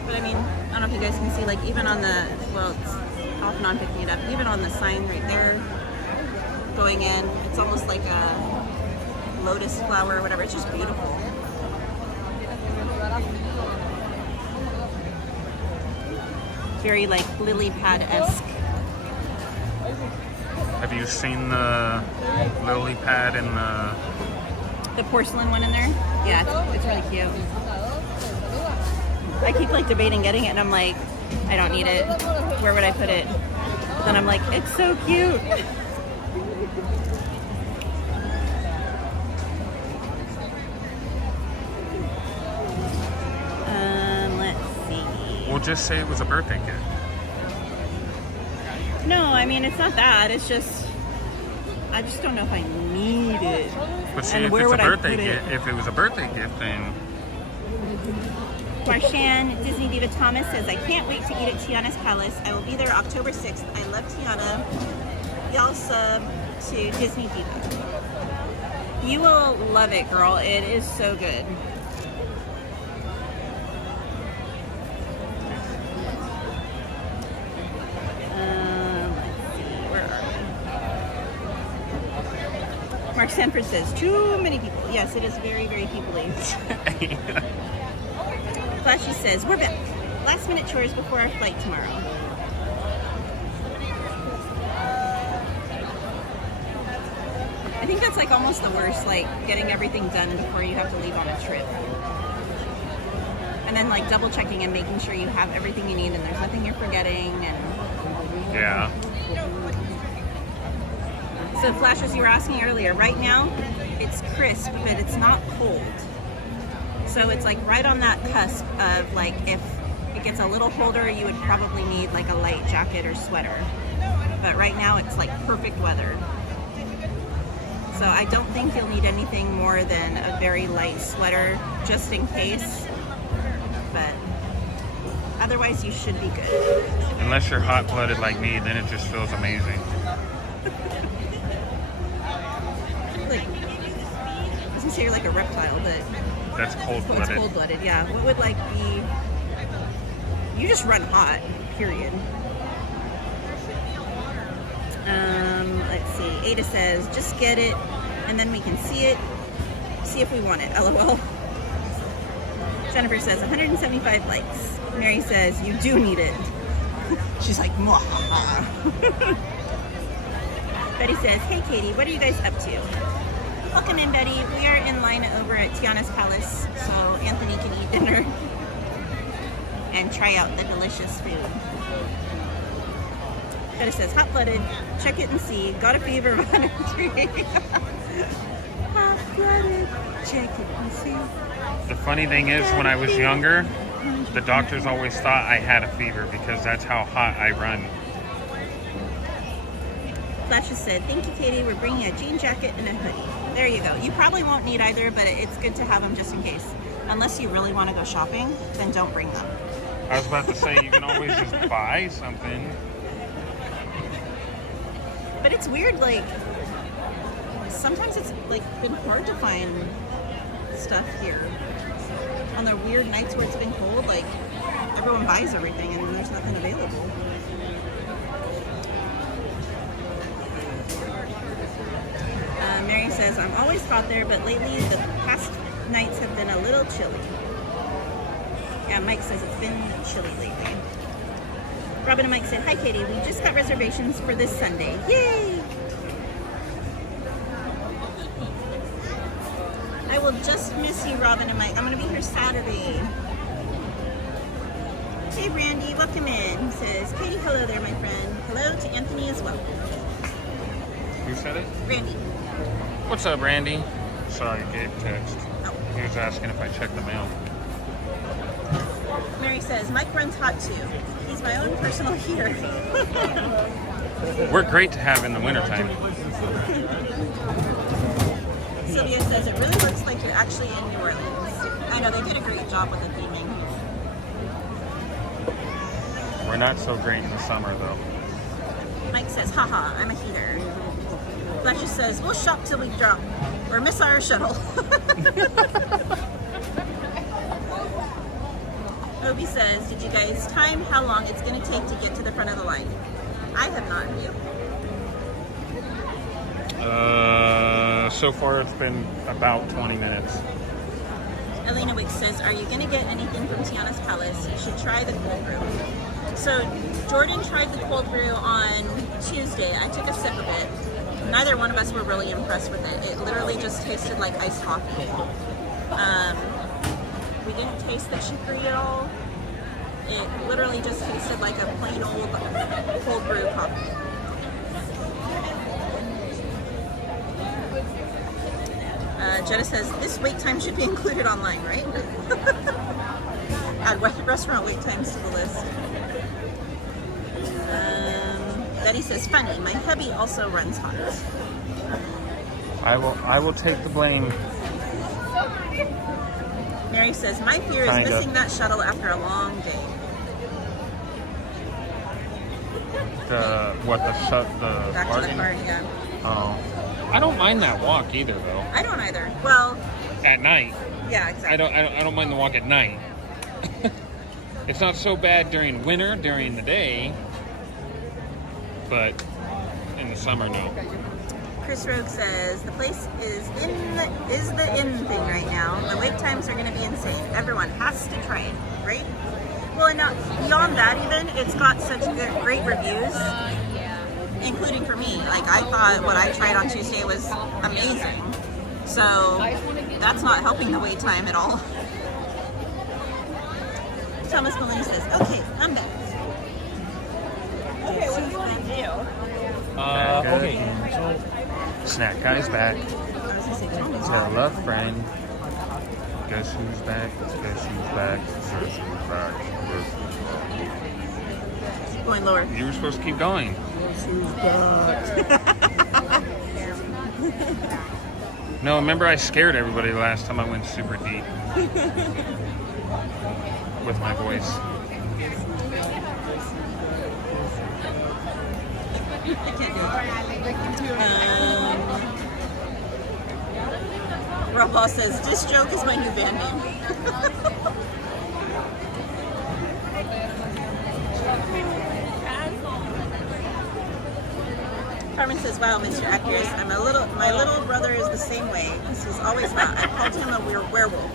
But I mean, I don't know if you guys can see, like, even on the, well, it's off and on picking it up, even on the sign right there going in, it's almost like a lotus flower or whatever. It's just beautiful. Very like lily pad-esque. Have you seen the lily pad and the porcelain one in there? Yeah, it's really cute. I keep like debating getting it, and I'm like, I don't need it. Where would I put it? Then I'm like, it's so cute. Let's see. We'll just say it was a birthday gift. No, I mean, it's not that. It's just, I just don't know if I need it. But see, and if where it's a would birthday I put gift, if it was a birthday gift, then. Marshan Disney Diva Thomas says, I can't wait to eat at Tiana's Palace. I will be there October 6th. I love Tiana. Y'all sub to Disney Diva. You will love it, girl. It is so good. Let's see. Where are we? Mark Sanford says, too many people. Yes, it is very, very people-y. Flashy says, we're back. Last minute chores before our flight tomorrow. I think that's like almost the worst, like getting everything done before you have to leave on a trip. And then like double checking and making sure you have everything you need and there's nothing you're forgetting. And yeah. So Flash, as you were asking earlier, right now it's crisp, but it's not cold. So it's like right on that cusp of like, if it gets a little colder, you would probably need like a light jacket or sweater. But right now it's like perfect weather. So I don't think you'll need anything more than a very light sweater just in case. But otherwise you should be good. Unless you're hot-blooded like me, then it just feels amazing. Like, I was gonna say you're like a reptile, but that's cold-blooded. It's cold-blooded, yeah. What would like be? You just run hot, period. Let's see. Ada says, just get it, and then we can see it. See if we want it. LOL. Jennifer says 175 likes. Mary says you do need it. She's like, mwahaha. Betty says, hey Katie, what are you guys up to? Welcome in, Betty. We are in line over at Tiana's Palace, so Anthony can eat dinner and try out the delicious food. Betty says, hot-blooded, check it and see. Got a fever of 103. Hot-blooded, check it and see. The funny thing is, when I was younger, the doctors always thought I had a fever because that's how hot I run. Flash just said, thank you, Katie. We're bringing a jean jacket and a hoodie. There you go. You probably won't need either, but it's good to have them just in case. Unless you really want to go shopping, then don't bring them. I was about to say, you can always just buy something. But it's weird, like, sometimes it's, like, been hard to find stuff here. On the weird nights where it's been cold, like, everyone buys everything and there's nothing available. Mary says, I'm always thought there, but lately the past nights have been a little chilly. Yeah, Mike says it's been chilly lately. Robin and Mike said, hi Katie, we just got reservations for this Sunday. Yay! I will just miss you, Robin and Mike. I'm going to be here Saturday. Hey Randy, welcome in. Says, Katie, hello there, my friend. Hello to Anthony as well. Who said it? Randy. What's up, Randy? Sorry, Gabe text. Oh. He was asking if I checked the mail. Mary says, Mike runs hot too. He's my own personal heater. We're great to have in the wintertime. Sylvia says, it really looks like you're actually in New Orleans. I know, they did a great job with the theming. We're not so great in the summer, though. Mike says, haha, I'm a heater. Fletcher says, we'll shop till we drop or miss our shuttle. Obi says, did you guys time how long it's going to take to get to the front of the line? I have not. You? So far it's been about 20 minutes. Elena Wicks says, are you going to get anything from Tiana's Palace? You should try the cold brew. So Jordan tried the cold brew on Tuesday. I took a sip of it. Neither one of us were really impressed with it. It literally just tasted like iced coffee. We didn't taste the chicory at all. It literally just tasted like a plain old cold brew coffee. Jenna says, this wait time should be included online, right? Add restaurant wait times to the list. Betty says, funny, my hubby also runs hot. I will take the blame. Mary says, my fear is missing that shuttle after a long day. The back to the car, yeah. Oh. I don't mind that walk either, though. I don't either. Well, at night. Yeah, exactly. I don't mind the walk at night. It's not so bad during winter, during the day, but in the summer, no. Chris Rogue says, the place is the in thing right now. The wait times are going to be insane. Everyone has to try it, right? Well, and beyond that even, it's got such great reviews, including for me. Like, I thought what I tried on Tuesday was amazing. So that's not helping the wait time at all. Thomas Maloney says, okay, I'm back. Okay, what do you want to do? Okay. Snack guy's back. Tell a friend. Guess who's back? Guess who's back? Guess who's back? Going lower. You were supposed to keep going. Guess who's back? No, remember I scared everybody the last time I went super deep with my voice. Rob Paul says, this joke is my new band name. Carmen says, wow, Mr. Accurate, my little brother is the same way. He's always not. I called him a werewolf.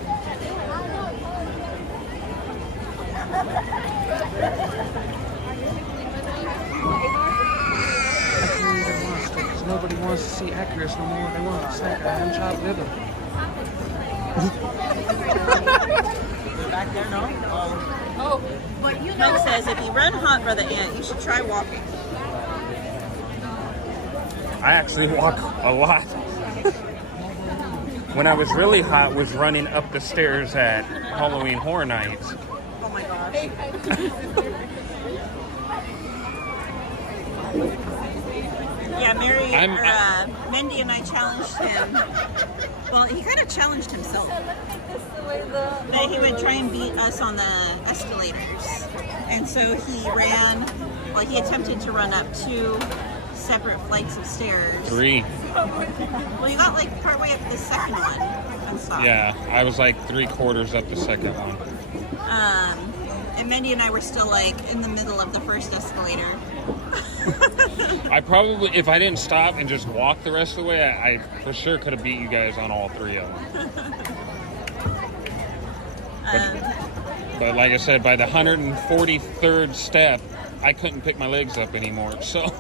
Nobody wants to see Accurate no more. They want to snack a ham chopped liver. Back there, no? Oh, but you know, Doug says if you run hot, Brother Ant, you should try walking. I actually walk a lot. When I was really hot, was running up the stairs at Halloween Horror Nights. Oh my gosh. Yeah, Mindy and I challenged him. Well, he kind of challenged himself. That he would try and beat us on the escalators. And so he he attempted to run up 2 separate flights of stairs. 3. Well, you got like partway up the second one and stopped. Yeah, I was like 3/4 up the second one. And Mindy and I were still like in the middle of the first escalator. I probably, if I didn't stop and just walk the rest of the way, I for sure could have beat you guys on all 3 of them. But like I said, by the 143rd step, I couldn't pick my legs up anymore. So.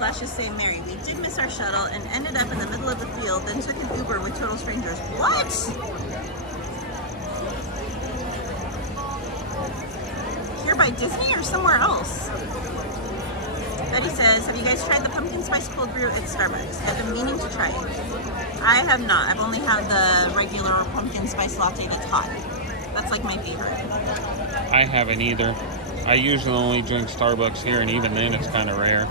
Let's just say, Mary, we did miss our shuttle and ended up in the middle of the field, then took an Uber with total strangers. What? Here by Disney or somewhere else? Betty says, have you guys tried the pumpkin spice cold brew at Starbucks? I've been meaning to try it. I have not. I've only had the regular pumpkin spice latte that's hot. That's like my favorite. I haven't either. I usually only drink Starbucks here, and even then it's kind of rare.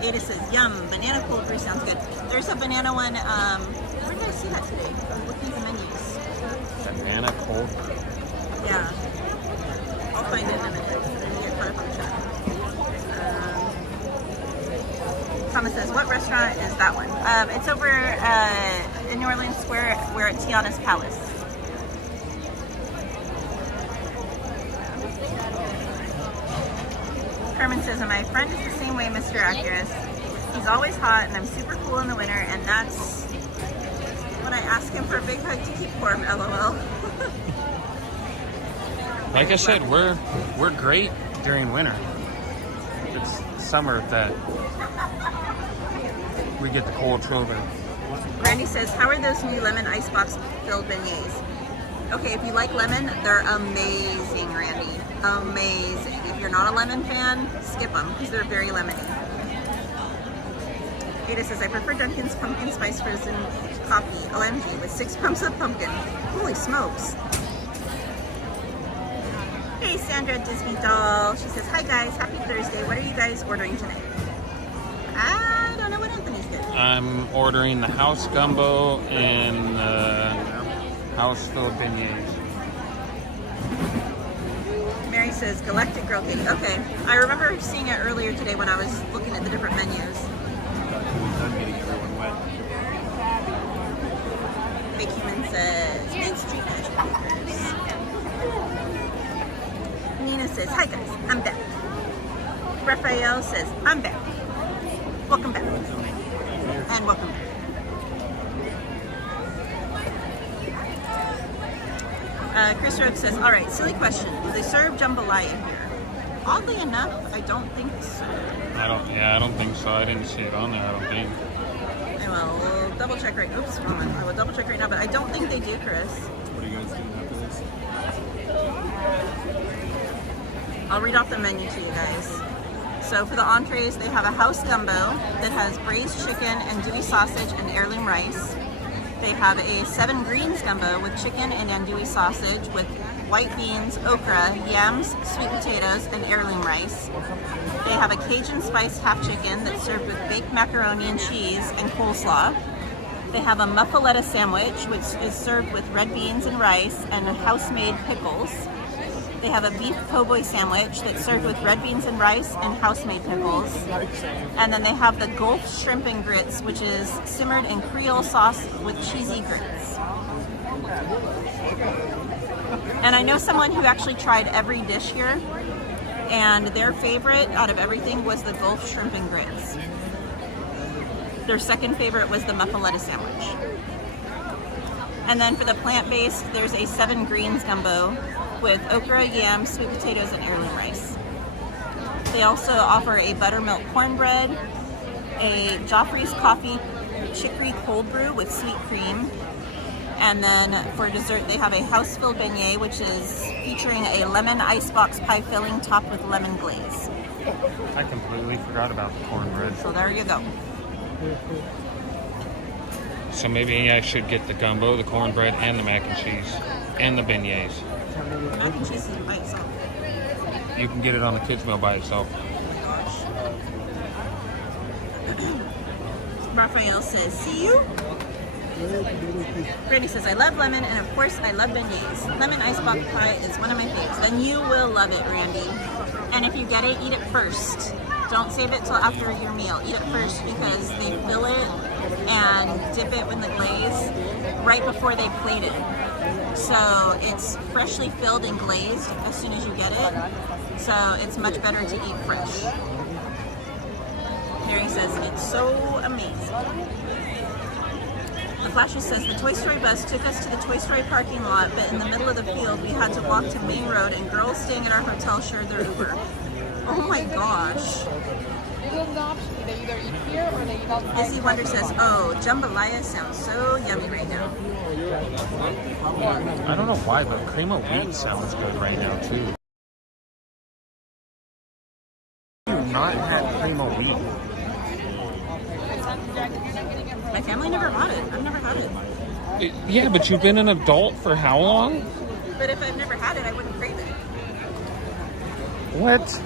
Ada says, yum, banana cold brew sounds good. There's a banana one, where did I see that today? I was looking at the menus. Banana cold brew. Yeah. I'll find it in a minute. I'm going to get caught up on the chat. Thomas says, what restaurant is that one? It's over in New Orleans Square. We're at Tiana's Palace. Carmen says, and my friend is the same way, Mr. Accurate. He's always hot, and I'm super cool in the winter, and that's when I ask him for a big hug to keep warm, LOL. Like I said, we're great during winter. It's summer that we get the cold shoulder. Randy says, how are those new lemon icebox filled beignets? Okay, if you like lemon, they're amazing, Randy. Amazing. If you're not a lemon fan, skip them because they're very lemony. Ada says, I prefer Dunkin's pumpkin spice frozen coffee, OMG, with 6 pumps of pumpkin. Holy smokes. Hey, Sandra Disney Doll. She says, hi guys, happy Thursday. What are you guys ordering tonight? I don't know what Anthony's getting. I'm ordering the house gumbo and the house filled beignets. Mary says, Galactic Girl Cake. Okay, I remember seeing it earlier today when I was looking at the different menus. I'm getting everyone wet. Big Human says, Main Street Magic Makers. Nina says, hi guys, I'm back. Raphael says, I'm back. Welcome back. And welcome back. Chris Rhodes says, all right, silly question. Do they serve jambalaya here? Oddly enough, I don't think so. I don't think so. I didn't see it on there, I don't think. We'll double check right. Oops, wrong one. I will double check right now, but I don't think they do, Chris. What are you guys doing after this? I'll read off the menu to you guys. So for the entrees, they have a house gumbo that has braised chicken and andouille sausage and heirloom rice. They have a 7 greens gumbo with chicken and andouille sausage with white beans, okra, yams, sweet potatoes, and heirloom rice. They have a Cajun spiced half chicken that's served with baked macaroni and cheese and coleslaw. They have a muffaletta sandwich, which is served with red beans and rice and house-made pickles. They have a beef po' boy sandwich that's served with red beans and rice and house-made pickles. And then they have the Gulf shrimp and grits, which is simmered in Creole sauce with cheesy grits. And I know someone who actually tried every dish here, and their favorite out of everything was the Gulf shrimp and grits. Their second favorite was the muffaletta sandwich. And then for the plant-based, there's a 7 greens gumbo with okra, yams, sweet potatoes, and heirloom rice. They also offer a buttermilk cornbread, a Joffrey's coffee chicory cold brew with sweet cream, and then for dessert they have a house-filled beignet, which is featuring a lemon icebox pie filling topped with lemon glaze. I completely forgot about the cornbread. So there you go. So maybe I should get the gumbo, the cornbread, and the mac and cheese, and the beignets. Mac and cheese is by itself. You can get it on the kids' meal by itself. Raphael says, see you? Brandy says, I love lemon, and of course I love beignets. Lemon icebox pie is one of my favorites. Then you will love it, Brandy. And if you get it, eat it first. Don't save it till after your meal. Eat it first because they fill it and dip it in the glaze right before they plate it. So it's freshly filled and glazed as soon as you get it. So it's much better to eat fresh. Mary says, it's so amazing. The Flashy says, the Toy Story bus took us to the Toy Story parking lot, but in the middle of the field, we had to walk to Main Road, and girls staying at our hotel shared their Uber. Oh my gosh. Izzy Wonder says, oh, jambalaya sounds so yummy right now. I don't know why, but cream of wheat sounds good right now, too. I do not have cream of wheat. My family never bought it. I've never had it. Yeah, but you've been an adult for how long? But if I've never had it, I wouldn't crave it. What?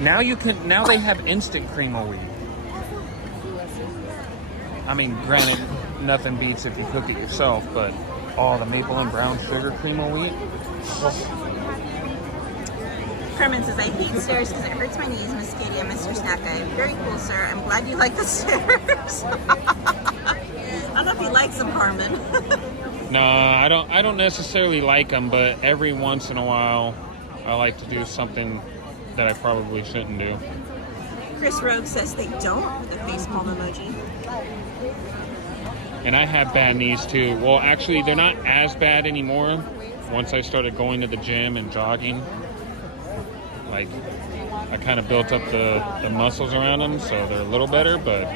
Now you can. Now they have instant cream of wheat. I mean, granted, nothing beats if you cook it yourself, but the maple and brown sugar cream of wheat. Carmen says, I hate stairs because it hurts my knees, Miss Katie and Mr. Snack Guy. Very cool, sir. I'm glad you like the stairs. I don't know if he likes them, Carmen. No, I don't necessarily like them, but every once in a while, I like to do something that I probably shouldn't do. Chris Rogue says they don't with the face palm emoji. And I have bad knees too. Well, actually, they're not as bad anymore. Once I started going to the gym and jogging, like, I kind of built up the muscles around them, so they're a little better, but...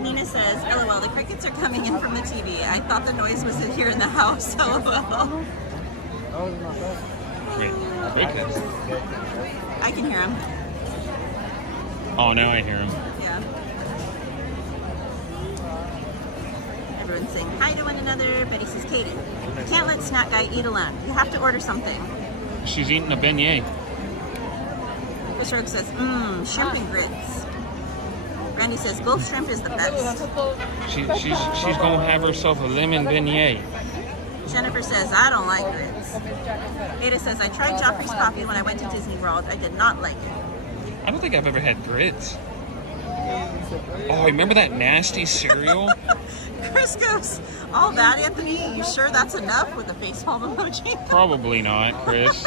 Nina says, LOL, the crickets are coming in from the TV. I thought the noise was here in the house, LOL. Wait. I can hear him. Oh, now I hear him. Yeah. Everyone's saying hi to one another. Betty says, Katie, you can't let Snack Guy eat alone. You have to order something. She's eating a beignet. Chris Rogue says, shrimp and grits. Randy says, Gulf shrimp is the best. She's going to have herself a lemon beignet. Jennifer says, I don't like grits. Ada says, I tried Joffrey's coffee when I went to Disney World. I did not like it. I don't think I've ever had grits. Oh, remember that nasty cereal? Chris goes, all that, Anthony? You sure that's enough with the facepalm emoji? Probably not, Chris.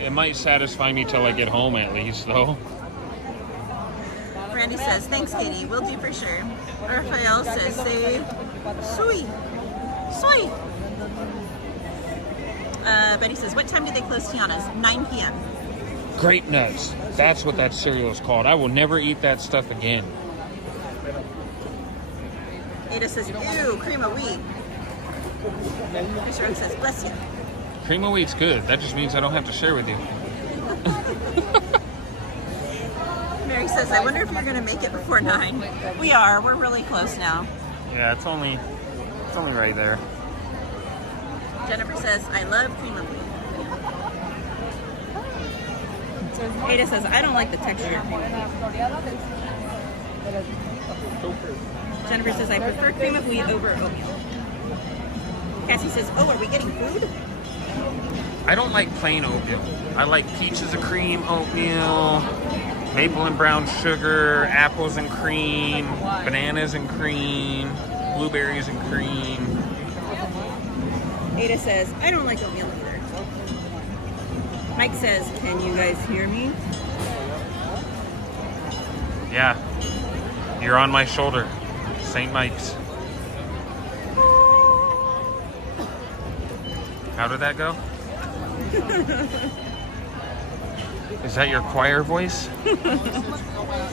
It might satisfy me till I get home at least, though. Randy says, thanks, Katie. We'll do for sure. Raphael says, say, soy. Soy. Betty says, what time do they close Tiana's? 9 p.m. Grape nuts. That's what that cereal is called. I will never eat that stuff again. Ada says, ew, cream of wheat. Fisher says, bless you. Cream of wheat's good. That just means I don't have to share with you. Mary says, I wonder if you're going to make it before 9. We are. We're really close now. Yeah, it's only right there. Jennifer says, I love cream of wheat. Ada says, I don't like the texture of cream of wheat. Jennifer says, I prefer cream of wheat over oatmeal. Cassie says, oh, are we getting food? I don't like plain oatmeal. I like peaches and cream oatmeal, maple and brown sugar, apples and cream, bananas and cream, blueberries and cream. Ada says, I don't like oatmeal either. Mike says, can you guys hear me? Yeah, you're on my shoulder, St. Mike's. How did that go? Is that your choir voice?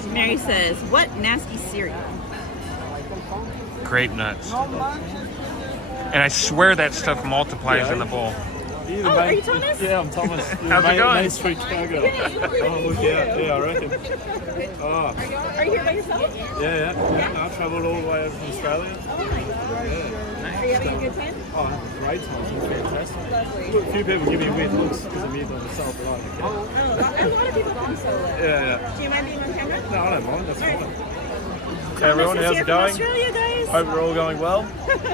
Mary says, what nasty cereal? Grape nuts. And I swear that stuff multiplies in the bowl. Oh, are you Thomas? Yeah, I'm Thomas. How's it going? Main Street Chicago. Oh, look out. Yeah, I reckon. Oh. Are you here by yourself? Yeah. I travelled all the way over from Australia. Oh my God. Yeah. Are you having a good time? Oh, I have a great time. It's fantastic. Lovely. Look, a few people give me weird looks because I'm either on the side, but I don't care. Oh, a lot of people come solo. Yeah. Do you mind being on camera? No, I don't mind. That's fine. Right. Hey everyone, Thomas is how's here it going? from Australia, guys. Hope we're all going well.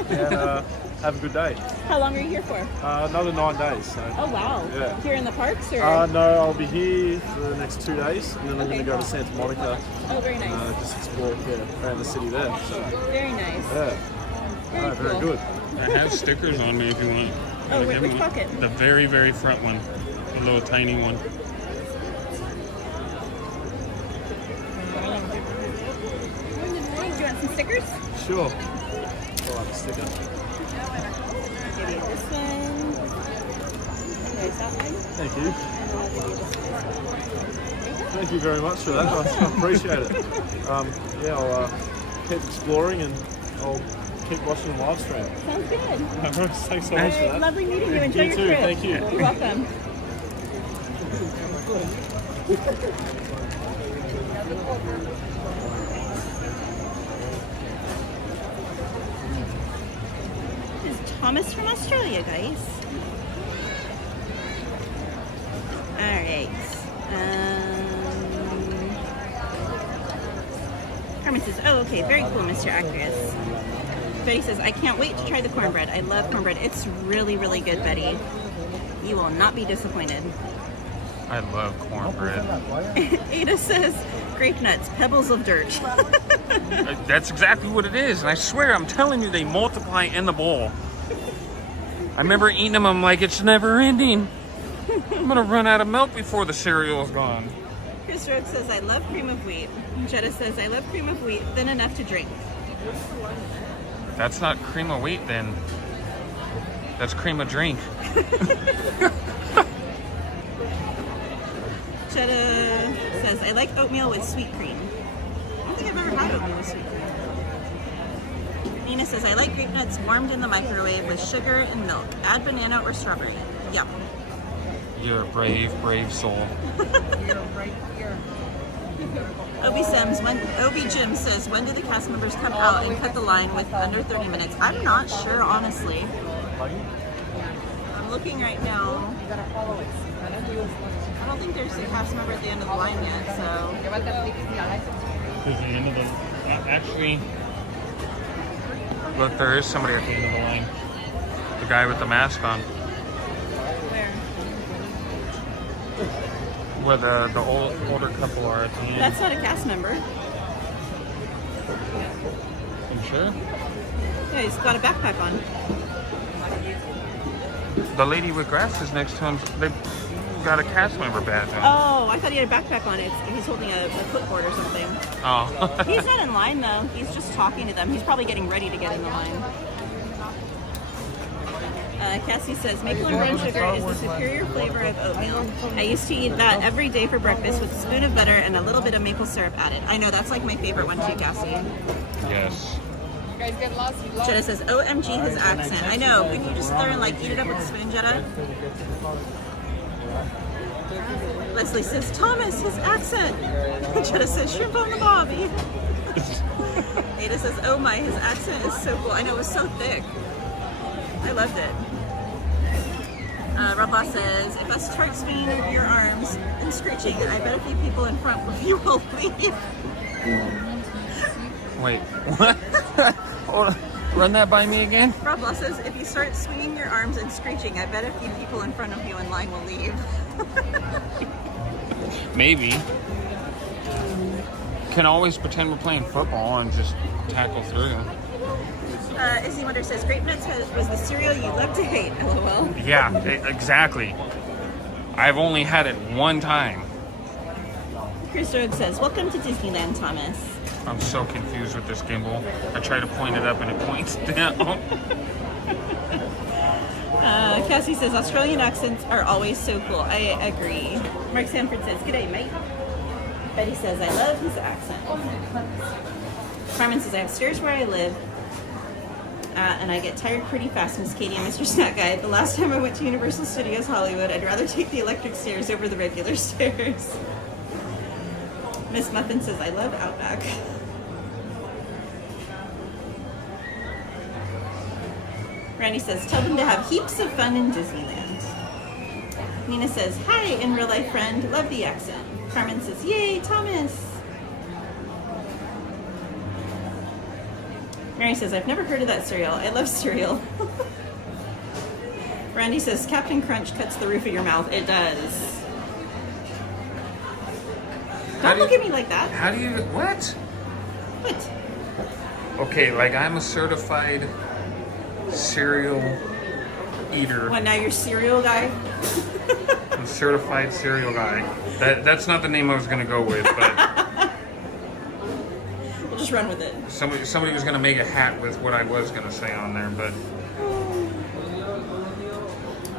And have a good day. How long are you here for? Another 9 days. So. Oh wow. Yeah. Here in the parks or? No, I'll be here for the next 2 days, and then I'm going to go to Santa Monica. Oh, very nice. Just explore around the city there. So. Very nice. Yeah. Very cool. good. I have stickers on me if you want. Oh, wait, which pocket? The very, very front one. The little tiny one. Do you want some stickers? Sure. I'll have a sticker. Give you this one. There's that one. Thank you. And then I'll give you this one. Thank you very much for that. I appreciate it. I'll keep exploring and I'll keep watching the live stream. Sounds good. Thanks so much for that. Lovely meeting you. Enjoy You your too. trip. Thank you. You're welcome. This is Thomas from Australia, guys. Alright. Carmen says, oh, okay, very cool, Mr. Actress. Betty says, I can't wait to try the cornbread. I love cornbread. It's really, really good, Betty. You will not be disappointed. I love cornbread. Ada says, grape nuts, pebbles of dirt. That's exactly what it is. And I swear, I'm telling you, they multiply in the bowl. I remember eating them. I'm like, it's never ending. I'm going to run out of milk before the cereal is gone. Chris Rogue says, I love cream of wheat. Jetta says, I love cream of wheat, thin enough to drink. That's not cream of wheat, then. That's cream of drink. Jetta says, I like oatmeal with sweet cream. I don't think I've ever had oatmeal with sweet cream. Nina says, I like grape nuts warmed in the microwave with sugar and milk. Add banana or strawberry. Yum. You're a brave, brave soul. Obi Jim says, when do the cast members come out and cut the line with under 30 minutes? I'm not sure, honestly. I'm looking right now. I don't think there's a cast member at the end of the line yet, so. There's the end of the... Actually... Look, there is somebody at the end of the line. The guy with the mask on. Where the older couple are at the end. That's not a cast member. You sure? Yeah, he's got a backpack on. The lady with glasses next to him, they got a cast member badge on. Oh, I thought he had a backpack on. He's holding a clipboard or something. Oh. He's not in line though. He's just talking to them. He's probably getting ready to get in the line. Cassie says, maple and brown sugar is the superior flavor of oatmeal. I used to eat that every day for breakfast with a spoon of butter and a little bit of maple syrup added. I know, that's like my favorite one too, Cassie. Yes. You guys get lost. Jetta says, OMG, his accent. I know, wouldn't you just sit there and like eat it up with a spoon, Jetta? Leslie says, Thomas, his accent. Jetta says, shrimp on the bobby. Ada says, oh my, his accent is so cool. I know, it was so thick. I loved it. Rabah says, if us start swinging your arms and screeching, I bet a few people in front of you will leave. Wait, what? Hold on. Run that by me again? Rabah says, if you start swinging your arms and screeching, I bet a few people in front of you in line will leave. Maybe. Can always pretend we're playing football and just tackle through. Izzy Wonder says, grape nuts was the cereal you love to hate, LOL. Yeah, exactly. I've only had it one time. Chris Rogue says, welcome to Disneyland, Thomas. I'm so confused with this gimbal. I try to point it up and it points down. Cassie says Australian accents are always so cool. I agree. Mark Sanford says, "G'day, mate." Betty says, "I love his accent." Carmen says, "I have stairs where I live, and I get tired pretty fast, Miss Katie and Mr. Snack Guy. The last time I went to Universal Studios Hollywood, I'd rather take the electric stairs over the regular stairs." Miss Muffin says, "I love Outback." Randy says, "Tell them to have heaps of fun in Disneyland." Nina says, "Hi, in real life friend. Love the accent." Carmen says, "Yay, Thomas." Mary says, "I've never heard of that cereal. I love cereal." Randy says, "Captain Crunch cuts the roof of your mouth." It does. Don't look at me like that. How do you, what? What? Okay, like I'm a certified cereal eater. What, now you're cereal guy? I'm a certified cereal guy. That's not the name I was going to go with, but we'll just run with it. Somebody was going to make a hat with what I was going to say on there, but...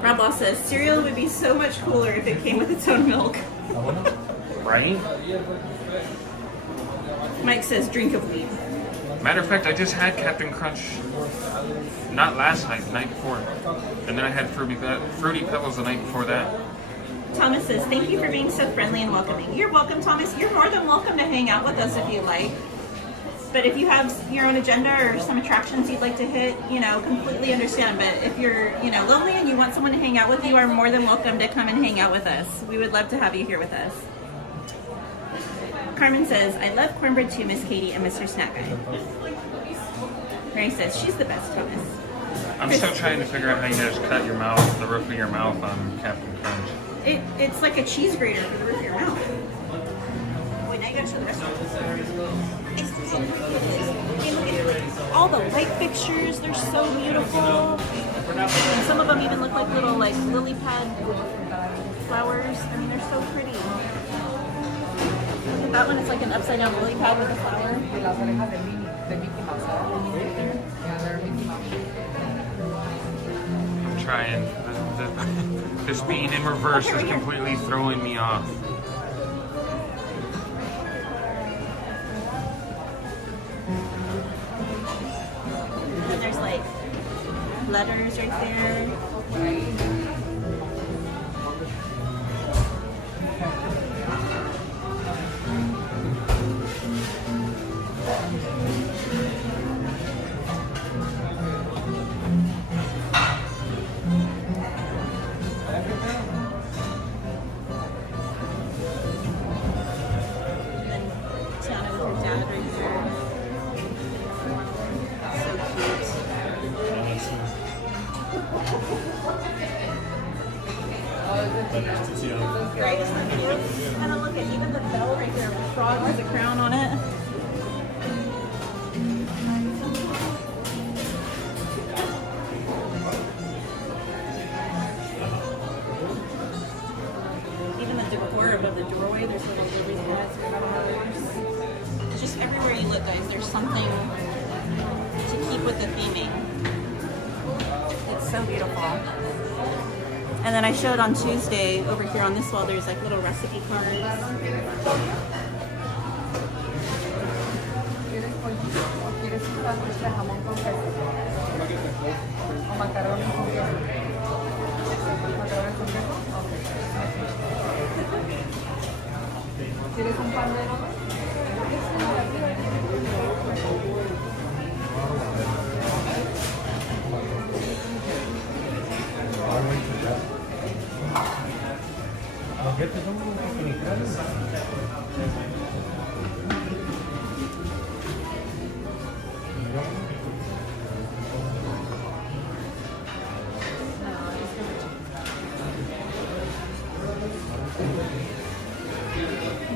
Rob Law says, "Cereal would be so much cooler if it came with its own milk." Right? Mike says, "Drink of weed." Matter of fact, I just had Captain Crunch, not last night, the night before. And then I had Fruity Pebbles the night before that. Thomas says, "Thank you for being so friendly and welcoming." You're welcome, Thomas. You're more than welcome to hang out with us if you like. But if you have your own agenda or some attractions you'd like to hit, completely understand. But if you're, lonely and you want someone to hang out with, you are more than welcome to come and hang out with us. We would love to have you here with us. Carmen says, "I love cornbread too, Miss Katie and Mr. Snack Guy." Mary says, "She's the best, Thomas." I'm still trying to figure out how you guys cut your mouth, the roof of your mouth on Captain Crunch. It's like a cheese grater for the roof of your mouth. Wait, now you gotta show the restaurant. It's so pretty. All the light fixtures, they're so beautiful. And some of them even look like little lily pad flowers. I mean, they're so pretty. Look at that one, it's like an upside down lily pad with a flower. I'm trying. This being in reverse is completely throwing me off. And there's letters right there. Tiana with her dad right there. So cute. Right, isn't that cute? And then look at even the bell right there with the frog with a crown on it. Even the decor above the doorway, there's little lilies and flowers. It's just everywhere you look, guys, there's something to keep with the theming. It's so beautiful. And then I showed on Tuesday over here on this wall, there's little recipe cards. And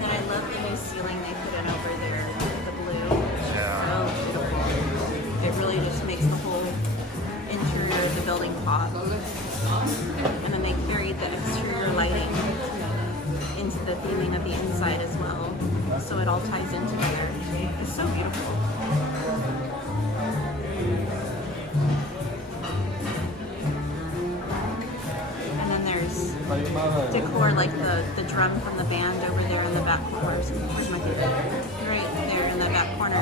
then I love the new ceiling they put in over there, the blue. So beautiful. It really just makes the whole interior of the building pop. And then they carried the exterior lighting into the theming of the inside as well. So it all ties in together. It's so beautiful. for like the drum from the band over there in the back corner. Where's my favorite? Right there in the back corner.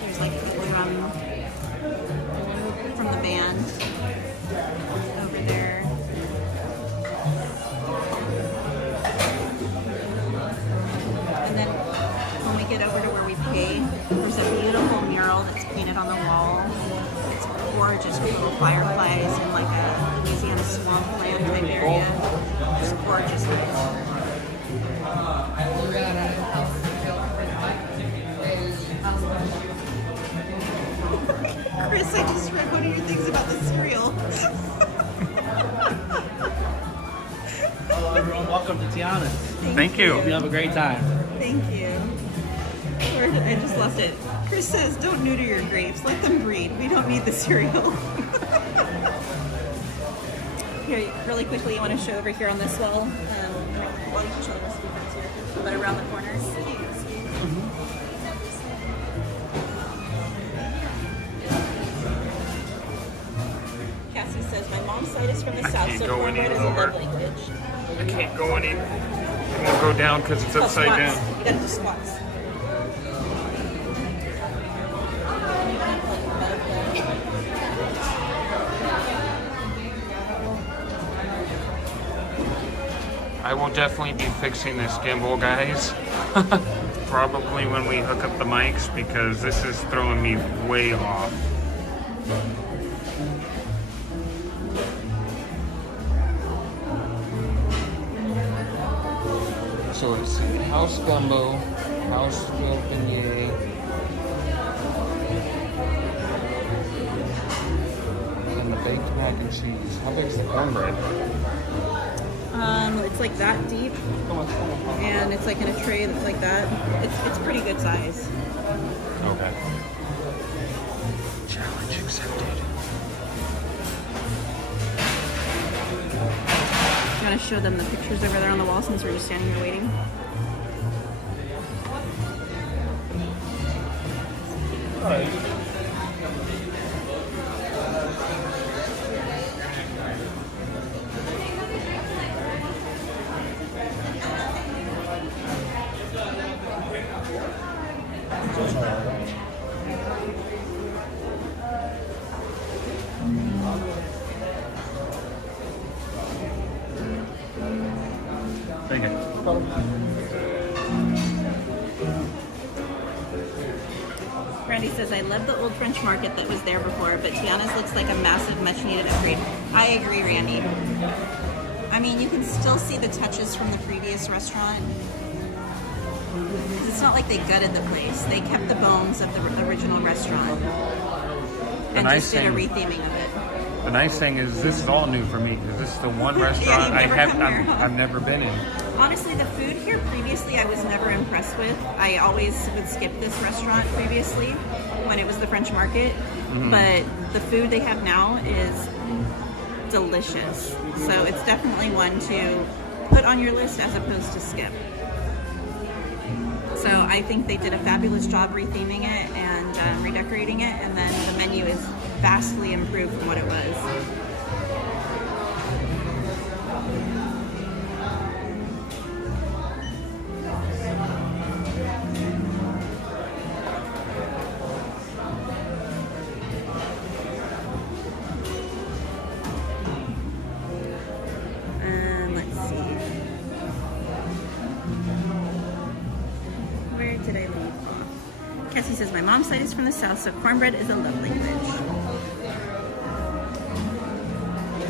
There's like a drum from the band over there. And then when we get over to where we pay, there's a beautiful mural that's painted on the wall. It's gorgeous with little fireflies in like a Louisiana swampland type area. It's gorgeous, guys. Chris, I just read one of your things about the cereal. Hello everyone, welcome to Tiana's. Thank you. Hope you have a great time. Thank you. Lord, I just lost it. Chris says, don't neuter your grapes. Let them breed. We don't need the cereal. Here, really quickly, you want to show over here on this wall. Well, you can show the rest of the friends here. But around the corners. Cassie says, my mom's side is from the south, so cornbread is a love language. I can't go any. It won't go down because it's upside down. You gotta do squats. I will definitely be fixing this gimbal, guys. Probably when we hook up the mics, because this is throwing me way off. So it's house gumbo, house grilled beignet, and the baked mac and cheese. How big is the cornbread? It's like that deep, and it's like in a tray that's like that. It's pretty good size. Okay. Challenge accepted. You want to show them the pictures over there on the wall since we're just standing here waiting? All right. Thank you. Randy says, I love the old French market that was there before, but Tiana's looks like a massive, much-needed upgrade. I agree, Randy. I mean, you can still see the touches from the previous restaurant. It's not like they gutted the place. They kept the bones of the original restaurant and just did a retheming of it. The nice thing is this is all new for me because this is the one restaurant I've never been in. Honestly, the food here previously I was never impressed with. I always would skip this restaurant previously when it was the French Market, but the food they have now is delicious. So it's definitely one to put on your list as opposed to skip. So I think they did a fabulous job retheming it and redecorating it, and then the menu is vastly improved from what it was. Let's see. Where did I leave off? Cassie says, my mom's side is from the south, so cornbread is a love language.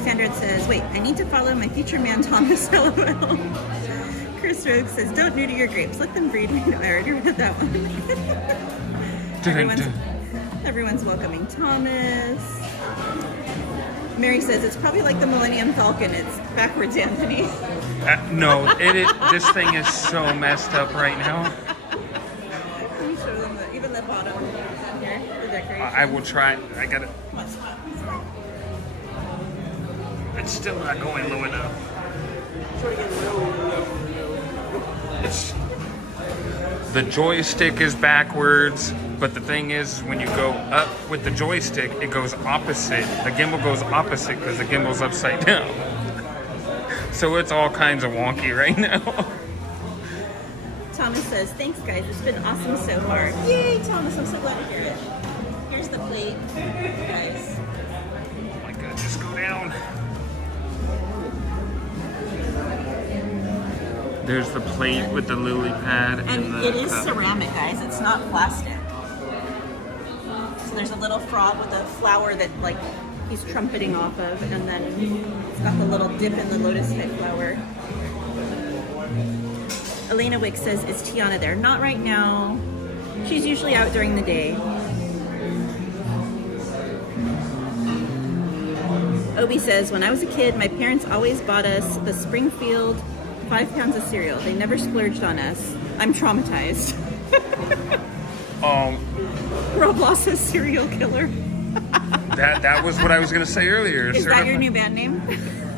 Sandra says, wait, I need to follow my future man Thomas, LOL. Chris Rogue says, don't neuter your grapes, let them breed. I already read that one. Everyone's welcoming Thomas. Mary says, it's probably like the Millennium Falcon, it's backwards, Anthony. No, this thing is so messed up right now. Can you show them even the bottom down here, the decoration? I will try. I got it. It's still not going low enough. The joystick is backwards, but the thing is, when you go up with the joystick, it goes opposite. The gimbal goes opposite because the gimbal's upside down. So it's all kinds of wonky right now. Thomas says, thanks guys, it's been awesome so far. Yay, Thomas, I'm so glad to hear it. Here's the plate, guys. Oh my god, just go down. There's the plate with the lily pad And the it is cup. ceramic, guys, it's not plastic. So there's a little frog with a flower that like he's trumpeting off of, and then it's got the little dip in the lotus head flower. Elena Wick says, is Tiana there? Not right now. She's usually out during the day. Obi says, when I was a kid, my parents always bought us the Springfield 5 pounds of cereal. They never splurged on us. I'm traumatized. Roblox says serial killer. That was what I was gonna say earlier. Is that your new band name?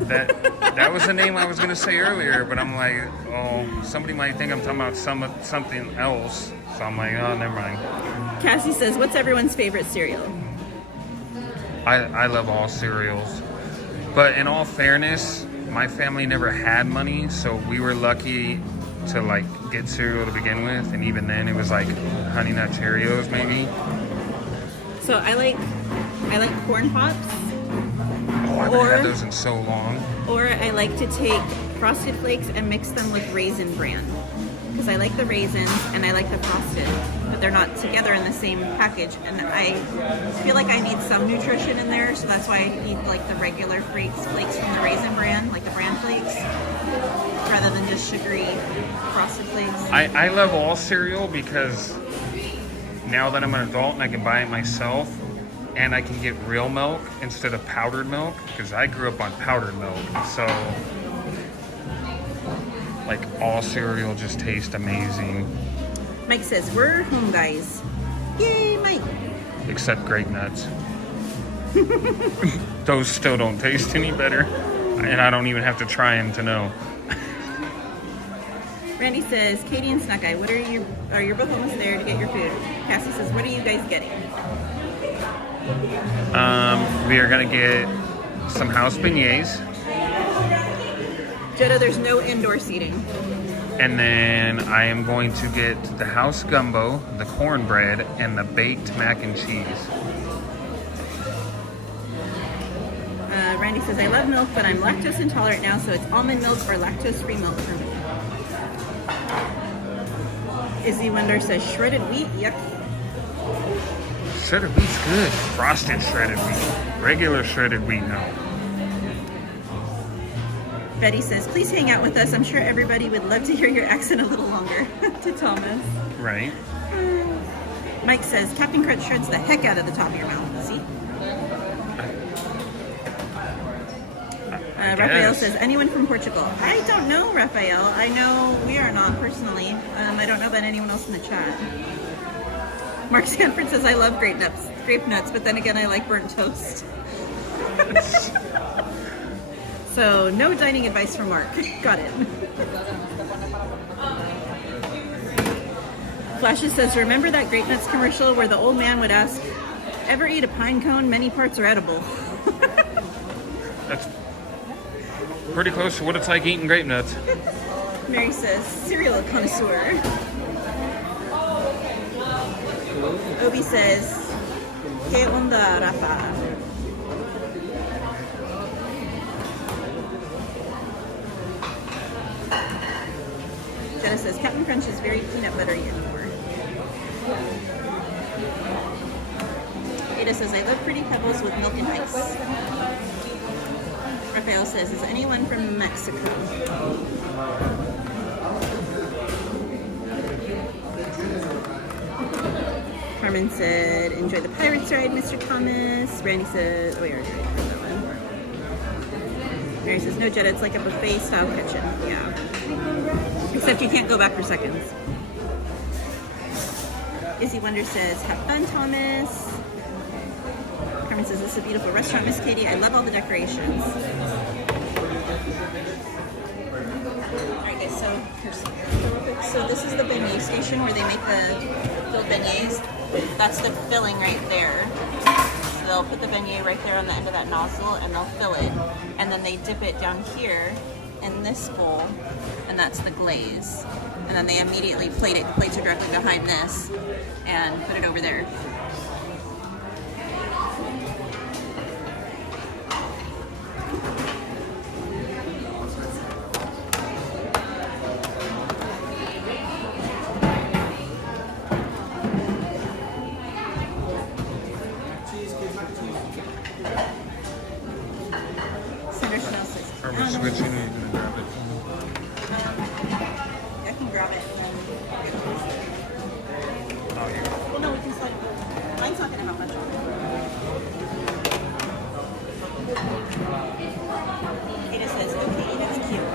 That was the name I was gonna say earlier, but I'm like, oh, somebody might think I'm talking about something else. So I'm like, oh, never mind. Cassie says, what's everyone's favorite cereal? I love all cereals, but in all fairness, my family never had money, so we were lucky to like get cereal to begin with, and even then it was like Honey Nut Cheerios maybe. So I like corn pops. Oh, I haven't had those in so long. Or I like to take Frosted Flakes and mix them with Raisin Bran, because I like the raisins and I like the frosted, but they're not together in the same package, and I feel like I need some nutrition in there, so that's why I eat like the regular flakes from the Raisin Bran, like the bran flakes, rather than just sugary Frosted Flakes. I love all cereal because now that I'm an adult and I can buy it myself, and I can get real milk instead of powdered milk, because I grew up on powdered milk, so like all cereal just tastes amazing. Mike says, we're home guys. Yay, Mike. Except Grape Nuts. Those still don't taste any better, and I don't even have to try them to know. Randy says, Katie and Snack Eye, you're both almost there to get your food. Cassie says, what are you guys getting? We are gonna get some house beignets. Jetta, there's no indoor seating. And then I am going to get the house gumbo, the cornbread, and the baked mac and cheese. Randy says, I love milk, but I'm lactose intolerant now, so it's almond milk or lactose-free milk for me. Izzy Wonder says, shredded wheat, yuck. Shredded wheat's good. Frosted shredded wheat. Regular shredded wheat, no. Betty says, please hang out with us. I'm sure everybody would love to hear your accent a little longer. To Thomas. Right. Mike says, Captain Crunch shreds the heck out of the top of your mouth. See? Raphael says, anyone from Portugal? I don't know, Raphael. I know we are not personally. I don't know about anyone else in the chat. Mark Sanford says, I love grape nuts, but then again, I like burnt toast. So, no dining advice from Mark. Got it. Flashes says, remember that Grape Nuts commercial where the old man would ask, ever eat a pine cone? Many parts are edible. That's pretty close to what it's like eating grape nuts. Mary says, cereal connoisseur. Obi says, ¿Qué onda, Rafa? Jenna says, Captain Crunch is very peanut buttery anymore. Ada says, I love Pretty Pebbles with milk and ice. Raphael says, is anyone from Mexico? Carmen said, enjoy the Pirates ride, Mr. Thomas. Randy says, oh, we already read that one. Mary says, no, Jetta, it's like a buffet style kitchen. Yeah. Except you can't go back for seconds. Izzy Wonder says, have fun, Thomas. Carmen says, this is a beautiful restaurant, Miss Katie. I love all the decorations. Alright guys, so this is the beignet station where they make the filled beignets. That's the filling right there. So they'll put the beignet right there on the end of that nozzle and they'll fill it. And then they dip it down here in this bowl, and that's the glaze. And then they immediately plate it. The plates are directly behind this, and put it over there. Sanderson says, Are we switching or are you gonna grab it? I can grab it. Oh, yeah. Well, no, we can slide. Mine's not gonna have much on it. It just says, okay, that's cute.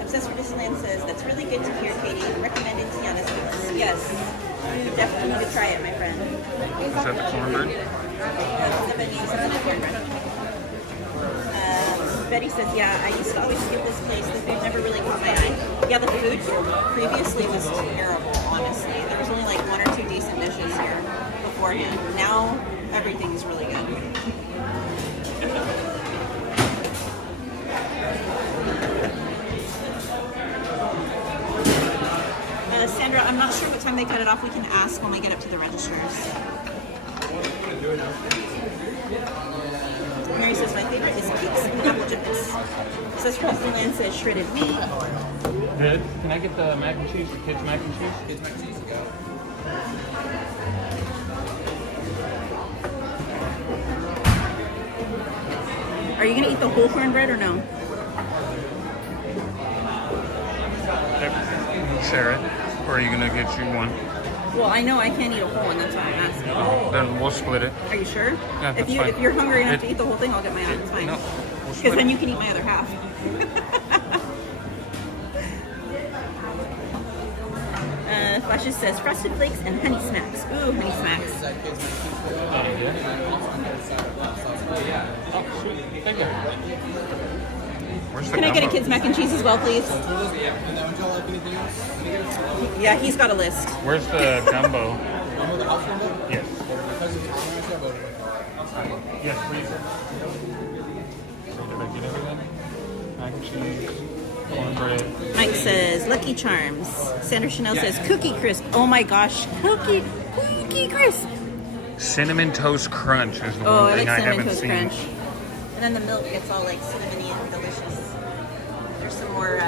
Obsessed with Disneyland says, that's really good to hear, Katie. Recommended Tiana's piece. Yes. You definitely need to try it, my friend. Is that the cornbread? Betty says, yeah, I used to always skip this place. The food never really caught my eye. Yeah, the food previously was terrible, honestly. There was only like 1 or 2 decent dishes here beforehand. Now, everything's really good. Sandra, I'm not sure what time they cut it off. We can ask when we get up to the registers. Mary says, my favorite is cakes and apple chips. Says Disneyland says shredded meat. Good. Can I get the mac and cheese? The kids mac and cheese? Kids mac and cheese, yeah. Are you going to eat the whole cornbread or no? Share it. Or are you going to get you one? Well, I know I can't eat a whole one. That's why I'm asking. Oh, then we'll split it. Are you sure? Yeah, that's fine. If you're hungry enough to eat the whole thing, I'll get my own. It's fine. No, Because then you can eat my other half. Flashes says Frosted Flakes and Honey Smacks. Ooh, Honey Smacks. Can I get a kid's mac and cheese as well, please? Yeah, he's got a list. Where's the gumbo? Yes. Yes, please. So did I get everything? Mac and cheese, cornbread. Mike says Lucky Charms. Sandra Chanel says Cookie Crisp. Oh my gosh, Cookie Crisp. Cinnamon Toast Crunch is the Oh, one I thing like I Cinnamon haven't Toast seen. Crunch. And then the milk gets all like cinnamony and delicious. There's some more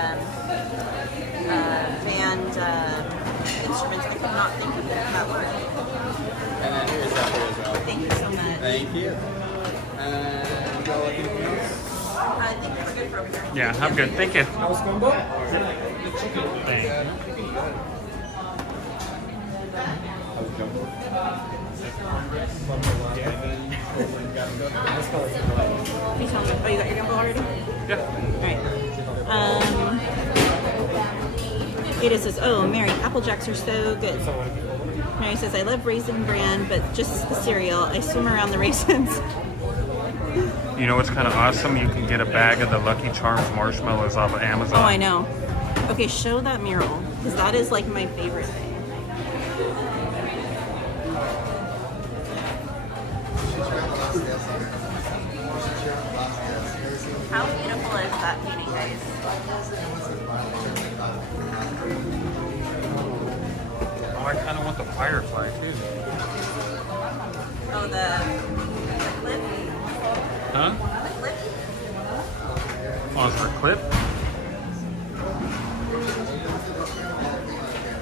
band instruments. I could not think of that word. And then here's that for as well. Thank you so much. Thank you. And y'all like anything else? I think we're good for over here. Yeah, I'm good. Thank you. House combo? Thank you. Please tell me. Oh, you got your Gimbal already? Yeah. Alright. Ada says, oh, Mary, Apple Jacks are so good. Mary says, I love Raisin Bran, but just the cereal. I swim around the raisins. You know what's kind of awesome? You can get a bag of the Lucky Charms marshmallows off of Amazon. Oh, I know. Okay, show that mural, because that is like my favorite thing. How beautiful is that painting, guys? Oh, I kind of want the firefly too. Oh, the clip? Huh? The clip? Oh, is there a clip?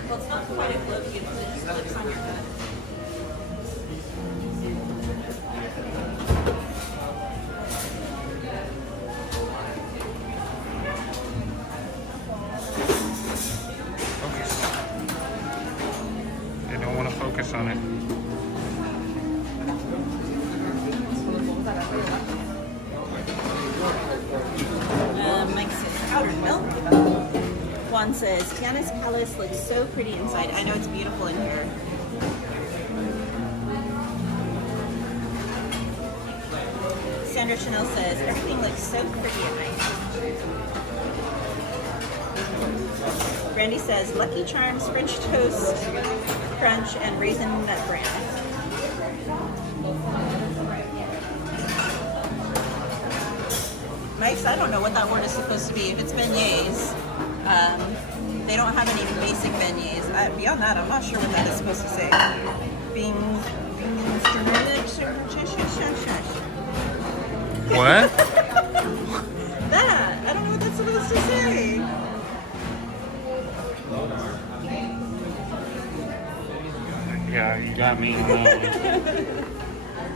Well, it's not quite a clip. It just clips on your head. They don't want to focus on it. Mike says powdered milk. Juan says Tiana's palace looks so pretty inside. I know it's beautiful in here. Sandra Chanel says everything looks so pretty at night. Brandy says Lucky Charms, French Toast Crunch, and Raisin Nut Bran. Nice. I don't know what that word is supposed to be. If it's beignets, they don't have any basic beignets. Beyond that, I'm not sure what that is supposed to say. What? That. I don't know what that's supposed to say. Yeah, you got me on that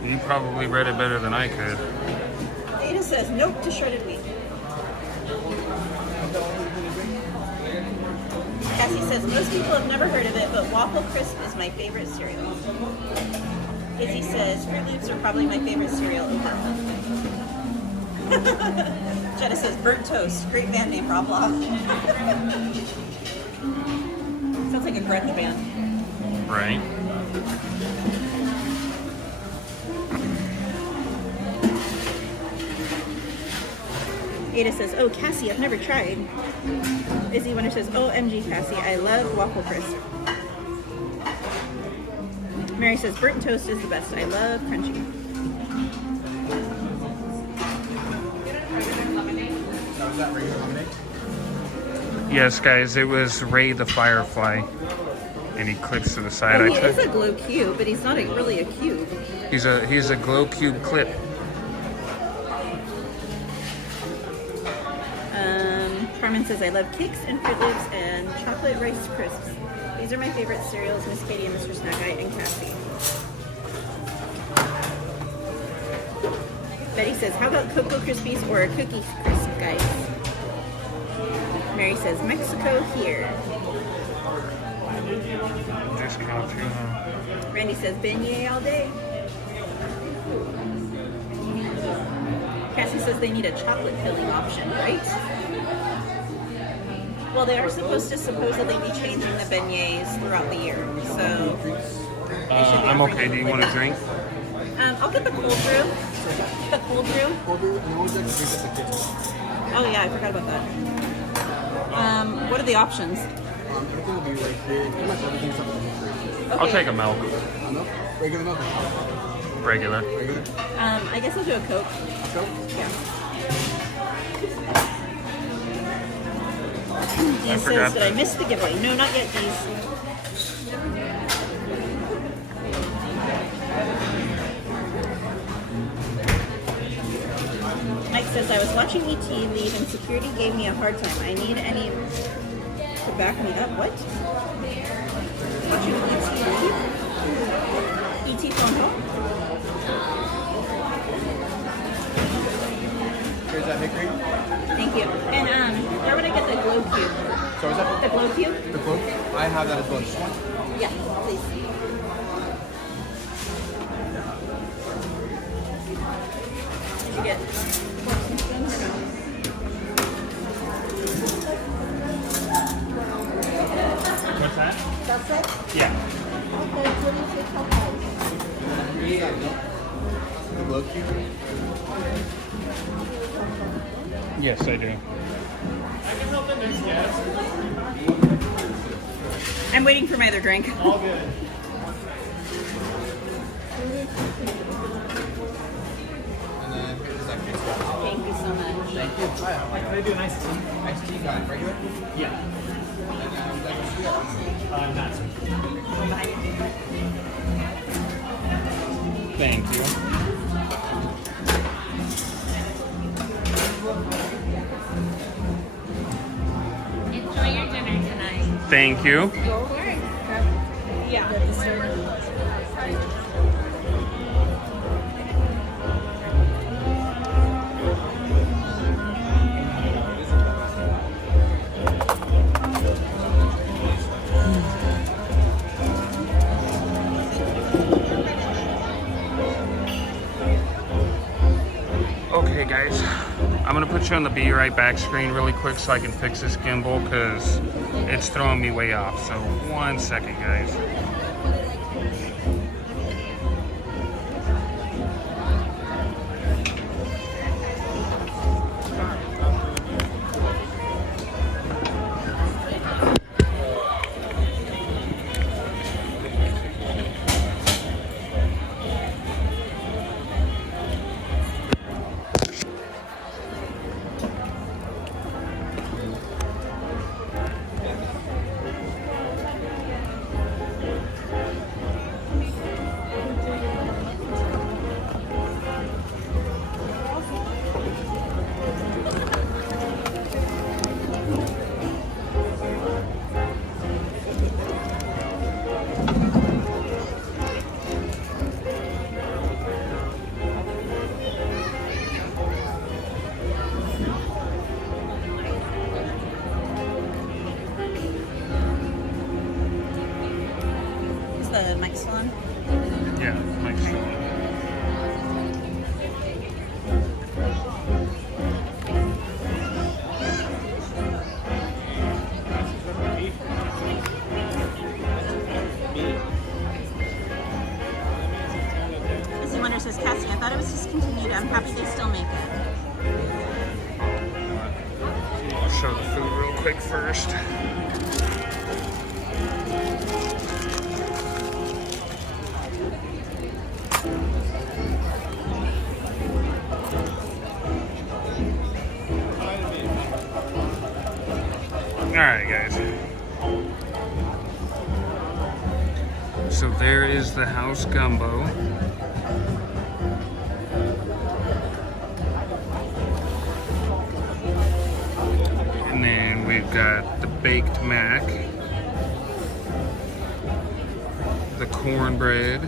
one. You probably read it better than I could. Ada says nope to shredded wheat. Cassie says most people have never heard of it, but Waffle Crisp is my favorite cereal. Izzy says Fruit Loops are probably my favorite cereal overall. Jenna says burnt toast. Great band name, blah blah. Sounds like a grunge band. Right. Ada says, oh, Cassie, I've never tried. Izzy Winter says, OMG, Cassie, I love Waffle Crisp. Mary says, burnt toast is the best. I love crunchy. Yes, guys, it was Ray the Firefly. And he clips to the side. Oh, he is a glow cube, but he's not really a cube. He's a glow cube clip. Carmen says, I love cakes and Fruit Loops and chocolate Rice Crisps. These are my favorite cereals, Miss Katie and Mr. Snack Guy and Cassie. Betty says, how about Cocoa Krispies or a Cookie Crisp, guys? Mary says, Mexico here. Discount too, huh? Randy says, beignet all day. Cassie says they need a chocolate filling option, right? Well, they are supposed to supposedly be changing the beignets throughout the year, so... I'm okay. Do you want a drink? I'll get the cold brew. The cold brew? Oh yeah, I forgot about that. What are the options? Everything will be right here. Pretty much everything's up in the fridge. I'll take a milk. Milk? Regular milk? Regular. Regular? I guess I'll do a Coke. Coke? Yeah. I Dee forgot says, did I miss the giveaway? No, not yet, Dee. Mike says, I was watching ET leave and security gave me a hard time. I need any to back me up. What? Watching ET leave? ET phone home? Here's that hickory. Thank you. And where would I get the glow cube? So is that the glow cube? The glow? I have that as well. Just one? Yeah, please. Did you get forks and spoons or no? What's that? That's it? Yeah. Okay, so we take how high? The glow cube? Yes, I do. I'm waiting for my other drink. All good. Thank you so much. Thank you. Can I do an iced tea? Iced tea, got it. Regular? Yeah. Not so. Thank you. Enjoy your dinner tonight. Thank you. Yeah. Okay, guys. I'm gonna put you on the be right back screen really quick so I can fix this gimbal because it's throwing me way off. So 1 second, guys. the mic still on? Yeah, mic's still on. Izzy Wonder says, Cassie, I thought it was discontinued. I'm happy they still make it. I'll show the food real quick first. Alright, guys. So there is the house gumbo. And then we've got the baked mac, the cornbread,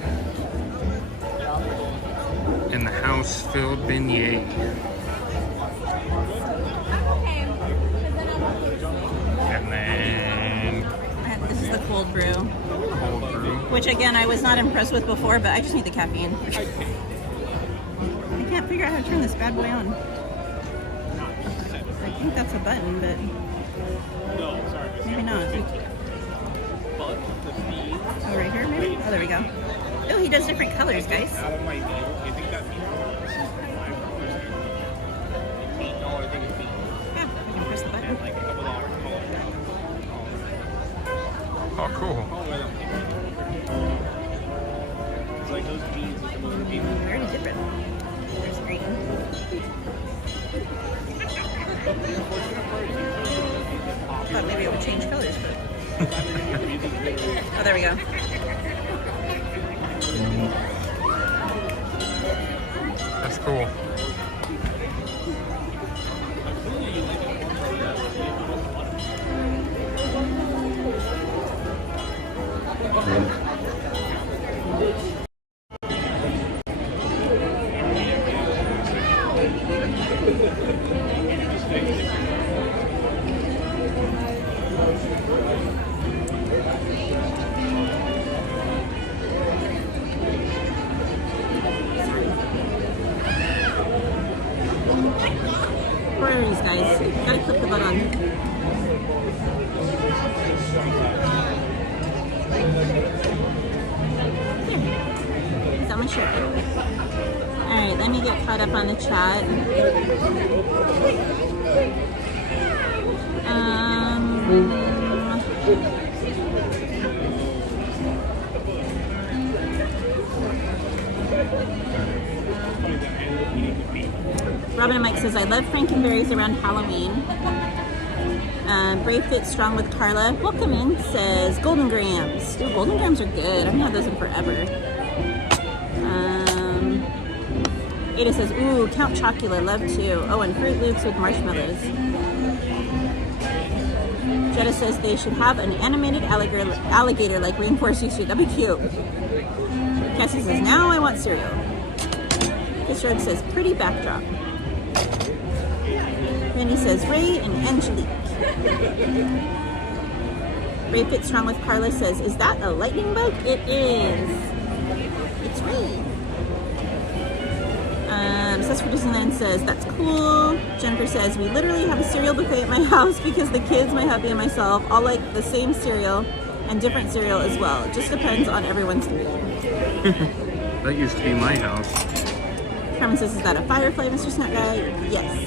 and the house-filled beignet. And then This is the cold brew. Which again, I was not impressed with before, but I just need the caffeine. I can't figure out how to turn this bad boy on. I think that's a button, but maybe not. Oh, right here, maybe? Oh, there we go. Oh, he does different colors, guys. Yeah, I can press the button. Oh, cool. It's like those jeans with the movie people. Very different. There's green. Thought maybe it would change colors, but... Oh, there we go. That's cool. Where are these guys? Gotta click the button. Here. It's on my shirt. Alright, let me get caught up on the chat. Robin and Mike says, I love Frankenberries around Halloween. Brave Fit Strong with Carla. Welcome in says, Golden Grams. Ooh, Golden Grams are good. I haven't had those in forever. Ada says, ooh, Count Chocula, love too. Oh, and Fruit Loops with marshmallows. Jetta says they should have an animated alligator like Rainforest used to. That'd be cute. Cassie says, now I want cereal. Fitzgerald says, pretty backdrop. Randy says, Ray and Angelique. Ray Fit Strong with Carla says, is that a lightning bug? It is. It's Ray. Says for Disneyland says, that's cool. Jennifer says, we literally have a cereal buffet at my house because the kids, my hubby, and myself all like the same cereal and different cereal as well. It just depends on everyone's mood. That used to be my house. Carmen says, is that a Firefly, Mr. Snack Guy? Yes.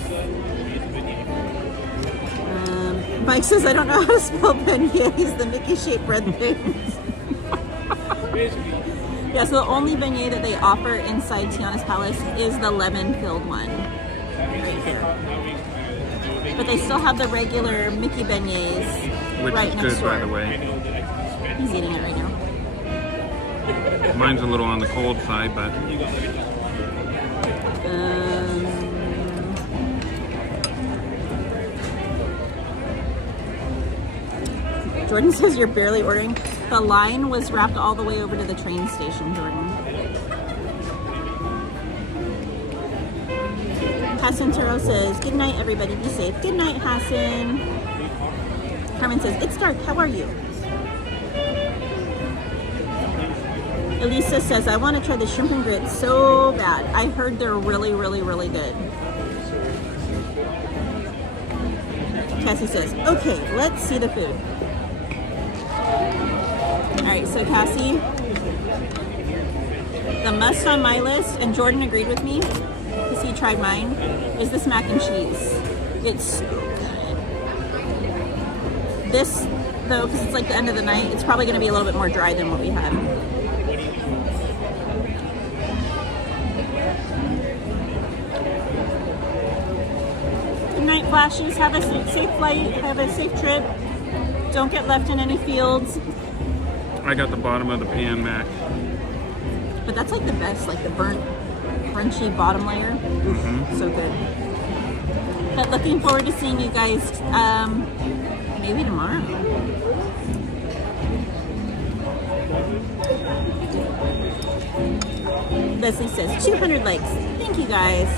Mike says, I don't know how to spell beignets, the Mickey-shaped bread things. Yeah, so the only beignet that they offer inside Tiana's Palace is the lemon-filled one. Right here. But they still have the regular Mickey beignets Which right is next good, door. by the way. He's eating it right now. Mine's a little on the cold side, but... Jordan says you're barely ordering. The line was wrapped all the way over to the train station, Jordan. Hassan Taro says, good night, everybody. Be safe. Good night, Hassan. Carmen says, it's dark. How are you? Elisa says, I want to try the shrimp and grits so bad. I heard they're really, really, really good. Cassie says, okay, let's see the food. All right, so Cassie, the must on my list, and Jordan agreed with me because he tried mine, is this mac and cheese. It's so good. This, though, because it's like the end of the night, it's probably going to be a little bit more dry than what we had. Good night, Flashes. Have a safe flight. Have a safe trip. Don't get left in any fields. I got the bottom of the pan mac. But that's like the best, like the burnt, crunchy bottom layer. So good. But looking forward to seeing you guys maybe tomorrow. Leslie says 200 likes. Thank you guys.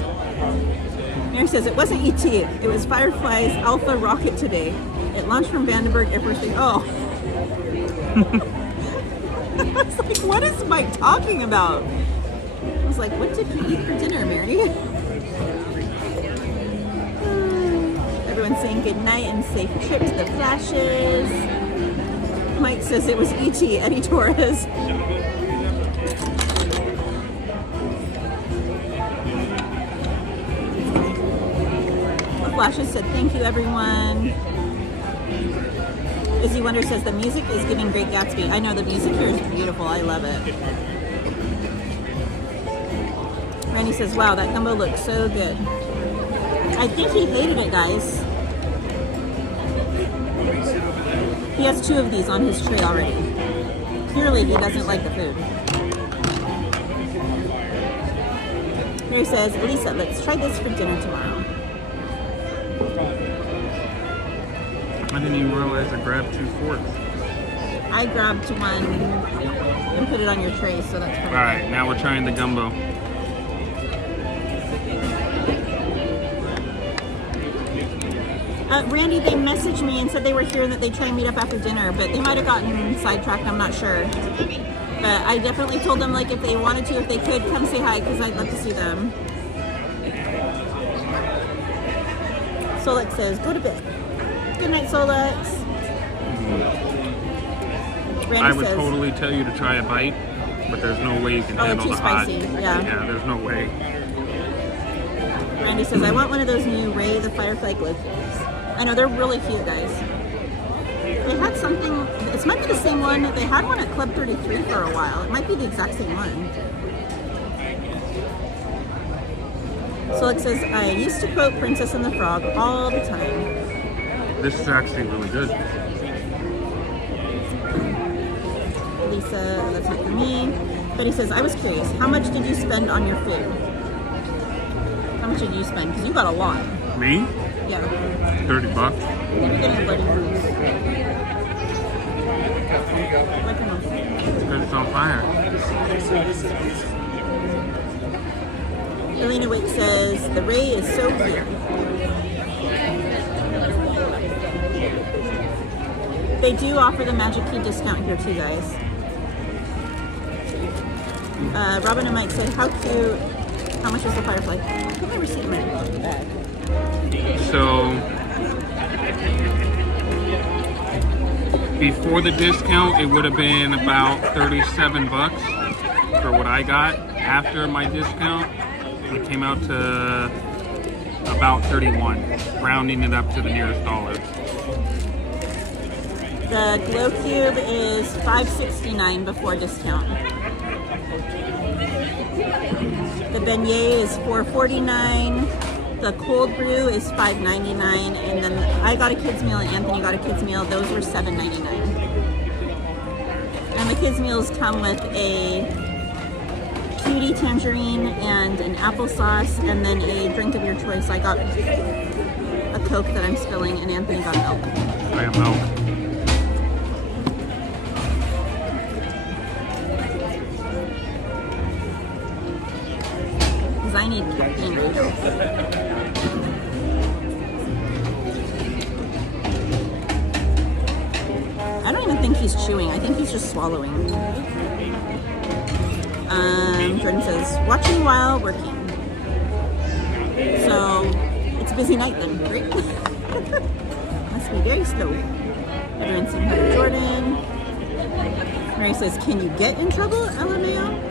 Mary says it wasn't ET. It was Firefly's Alpha rocket today. It launched from Vandenberg Air Force Base. Oh. I was like, what is Mike talking about? I was like, what did you eat for dinner, Mary? Everyone's saying good night and safe trip to the Flashes. Mike says it was E.T., Eddie Torres. The Flashes said thank you, everyone. Izzy Wonder says the music is giving Great Gatsby. I know, the music here is beautiful. I love it. Randy says, wow, that gumbo looks so good. I think he hated it, guys. He has 2 of these on his tray already. Clearly, he doesn't like the food. Mary says, Lisa, let's try this for dinner tomorrow. I didn't even realize I grabbed 2 forks. I grabbed one and put it on your tray, so that's perfect. All right, now we're trying the gumbo. Randy, they messaged me and said they were here and that they'd try and meet up after dinner, but they might have gotten sidetracked, I'm not sure. But I definitely told them, like, if they wanted to, if they could, come say hi, because I'd love to see them. Solex says, go to bed. Good night, Solex. Randy I would says, totally tell you to try a bite, but there's no way you can handle the hot. too spicy, yeah. Yeah, there's no way. Randy says, I want one of those new Ray the Firefly glow cubes. I know, they're really cute, guys. They had something, this might be the same one. They had one at Club 33 for a while. It might be the exact same one. So it says, I used to quote Princess and the Frog all the time. This is actually really good. Lisa, that's not for me. But he says, I was curious, how much did you spend on your food? How much did you spend? Because you got a lot. Me? Yeah. $30. You're getting a bloody bruise. Because it's on fire. Elena Wick says, the Ray is so clear. They do offer the Magic Key discount here too, guys. Robin and Mike said, how cute. How much was the Firefly? I've never seen my bag. So, before the discount, it would have been about $37 for what I got. After my discount, it came out to about 31, rounding it up to the nearest dollar. The Glow Cube is $5.69 before discount. The beignet is $4.49. The cold brew is $5.99, and then I got a kids meal and Anthony got a kids meal. Those were $7.99. And the kids meals come with a cutie tangerine and an applesauce, and then a drink of your choice. I got a Coke that I'm spilling, and Anthony got milk. I have milk. Because I need caffeine right now. I don't even think he's chewing. I think he's just swallowing. Jordan says, watching while working. So, it's a busy night then, right? Must be very slow. Everyone's saying hi to Jordan. Mary says, can you get in trouble, LMAO?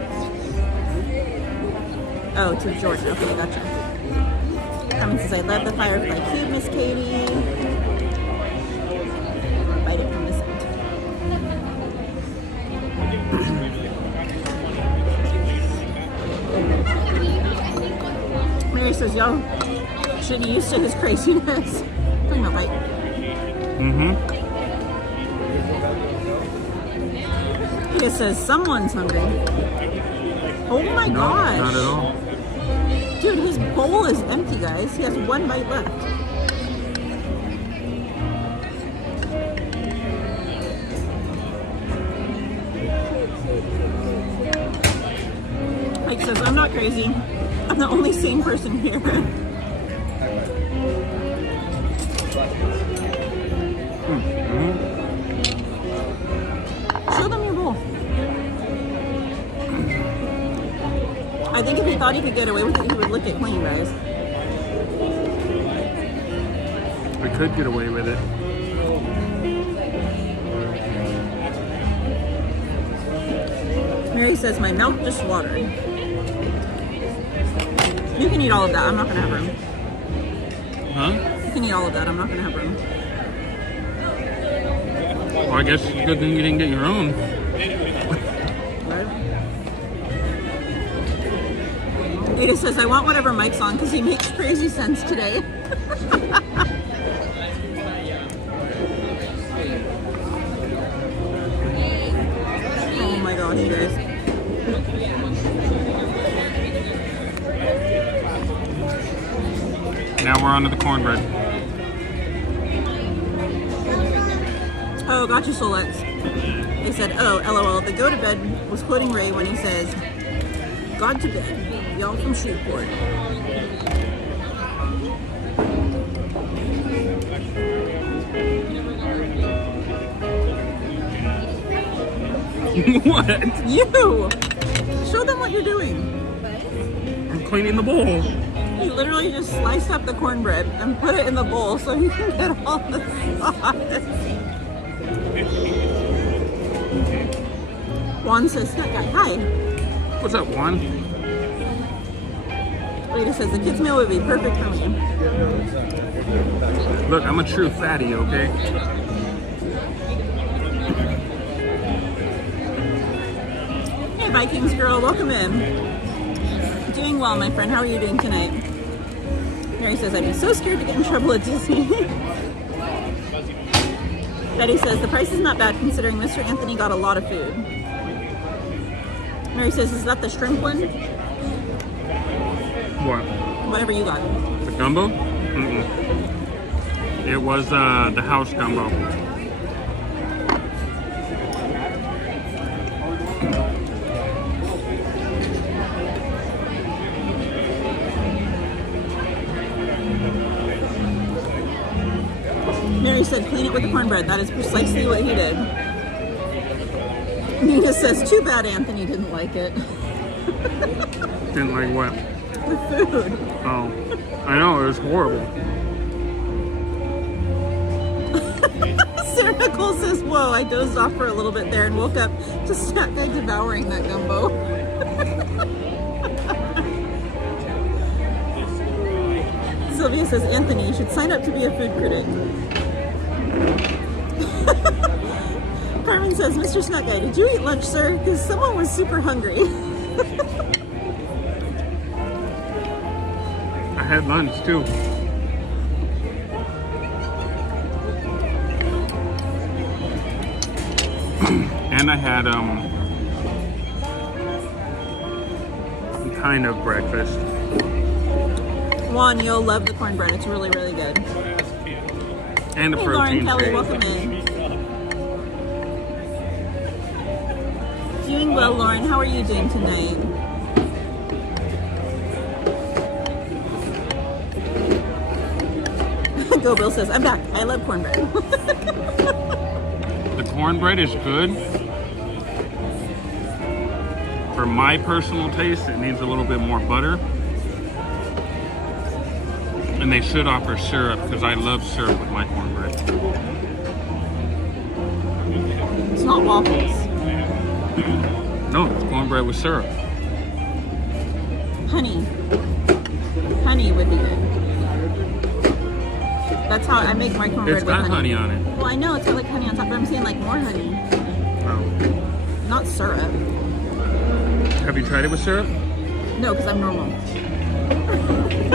Oh, to Jordan. Okay, gotcha. Carmen says, I love the Firefly Cube, Miss Katie. Bite it from this end. Mary says, y'all should be used to his craziness. Talking about bite. Mm-hmm. He just says, someone's hungry. Oh my gosh. Not at all. Dude, his bowl is empty, guys. He has one bite left. Mike says, I'm not crazy. I'm the only sane person here. Show them your bowl. I think if he thought he could get away with it, he would lick it clean, guys. We could get away with it. Mary says, my mouth just watered. You can eat all of that. I'm not going to have room. Huh? You can eat all of that. I'm not going to have room. Well, I guess it's a good thing you didn't get your own. Ada says, I want whatever Mike's on because he makes crazy sense today. Oh my gosh, you guys. Now we're on to the cornbread. Oh, gotcha, Solex. They said, oh, LOL, the go to bed was quoting Ray when he says, God to bed. Y'all from Shreveport. What? You! Show them what you're doing. I'm cleaning the bowl. He literally just sliced up the cornbread and put it in the bowl so you can get all the sauce. Juan says, that guy, hi. What's up, Juan? Rita says, the kids' meal would be perfect for me. Look, I'm a true fatty, okay? Hey, Vikings girl, welcome in. Doing well, my friend. How are you doing tonight? Mary says, I'd be so scared to get in trouble at Disney. Betty says, the price is not bad considering Mr. Anthony got a lot of food. Mary says, is that the shrimp one? What? Whatever you got. The gumbo? Mm-mm. It was the house gumbo. Mary said, clean it with the cornbread. That is precisely what he did. Nina says, too bad Anthony didn't like it. Didn't like what? The food. Oh. I know, it was horrible. Sarah Nicole says, whoa, I dozed off for a little bit there and woke up to Snack Guy devouring that gumbo. Sylvia says, Anthony, you should sign up to be a food critic. Carmen says, Mr. Snack Guy, did you eat lunch, sir? Because someone was super hungry. I had lunch too. And I had kind of breakfast. Juan, you'll love the cornbread. It's really, really good. And the hey, protein Lauren Kelly, shake. welcome in. Doing well, Lauren. How are you doing tonight? Go Bill says, I'm back. I love cornbread. The cornbread is good For my personal taste, it needs a little bit more butter. And they should offer syrup because I love syrup with my cornbread. It's not waffles. No, it's cornbread with syrup. Honey. Honey would be good. That's how I make my cornbread It's with got honey on it. Well, I know it's got like honey on top, but I'm saying like more honey. Oh. Not syrup. Have you tried it with syrup? No, because I'm normal.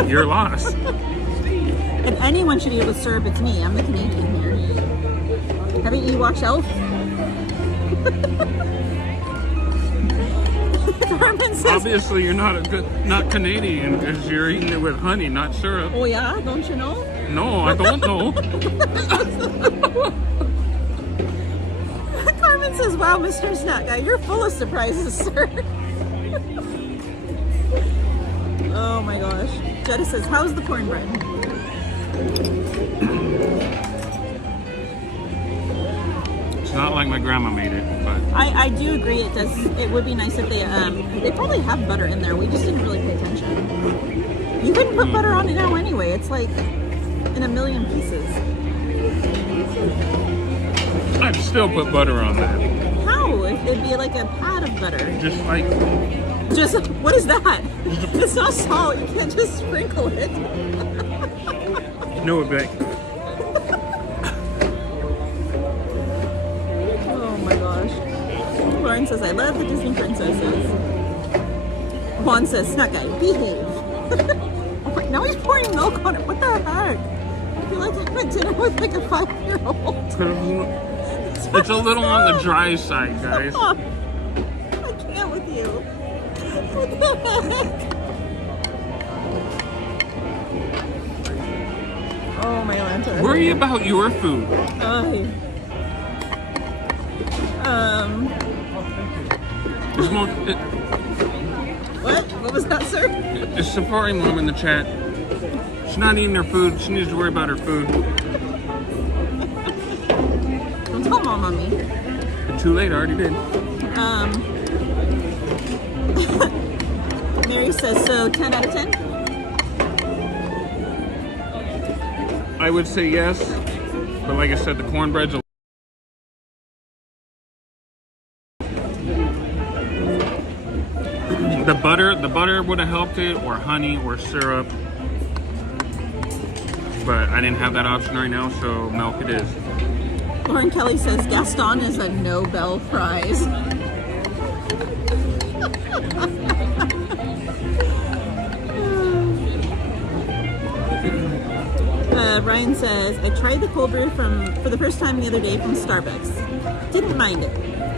You're lost. If anyone should eat it with syrup, it's me. I'm the Canadian here. Haven't you watched Elf? Carmen says, obviously you're not Canadian because you're eating it with honey, not syrup. oh yeah? Don't you know? No, I don't know. Carmen says, wow, Mr. Snack Guy, you're full of surprises, sir. Oh my gosh. Jetta says, how's the cornbread? It's not like my grandma made it, but I do agree it does. It would be nice if they probably have butter in there. We just didn't really pay attention. You couldn't put butter on it now anyway. It's like in a million pieces. I'd still put butter on that. How? It'd be like a pat of butter. Just what is that? It's not salt. You can't just sprinkle it. No, it Oh my gosh. Lauren says, I love the Disney princesses. Juan says, Snack Guy, behave. Now he's pouring milk on it. What the heck? I feel like I'm at dinner with like a 5-year-old. It's a little on the dry side, guys. Stop. I can't with you. What the heck? Oh my lantern. Worry about your food. What was that, sir? It's Safari Mom in the chat. She's not eating her food. She needs to worry about her food. Don't tell Mom on me. Too late, I already did. Mary says, so 10 out of 10? I would say yes, but like I said, the cornbread's a the butter would have helped it, or honey, or syrup. But I didn't have that option right now, so milk it is. Lauren Kelly says Gaston is a Nobel Prize. Ryan says, I tried the cold brew for the first time the other day from Starbucks. Didn't mind it.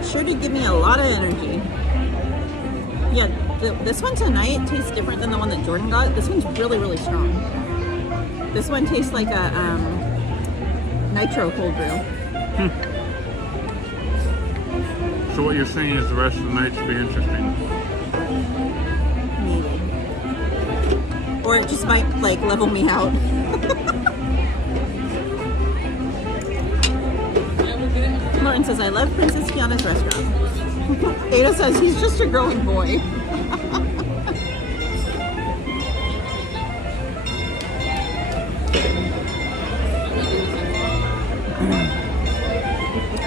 Sure did give me a lot of energy. Yeah, this one tonight tastes different than the one that Jordan got. This one's really, really strong. This one tastes like a nitro cold brew. So what you're saying is the rest of the night should be interesting. Maybe. Or it just might like level me out. Lauren says, I love Princess Tiana's restaurant. Ada says, he's just a growing boy.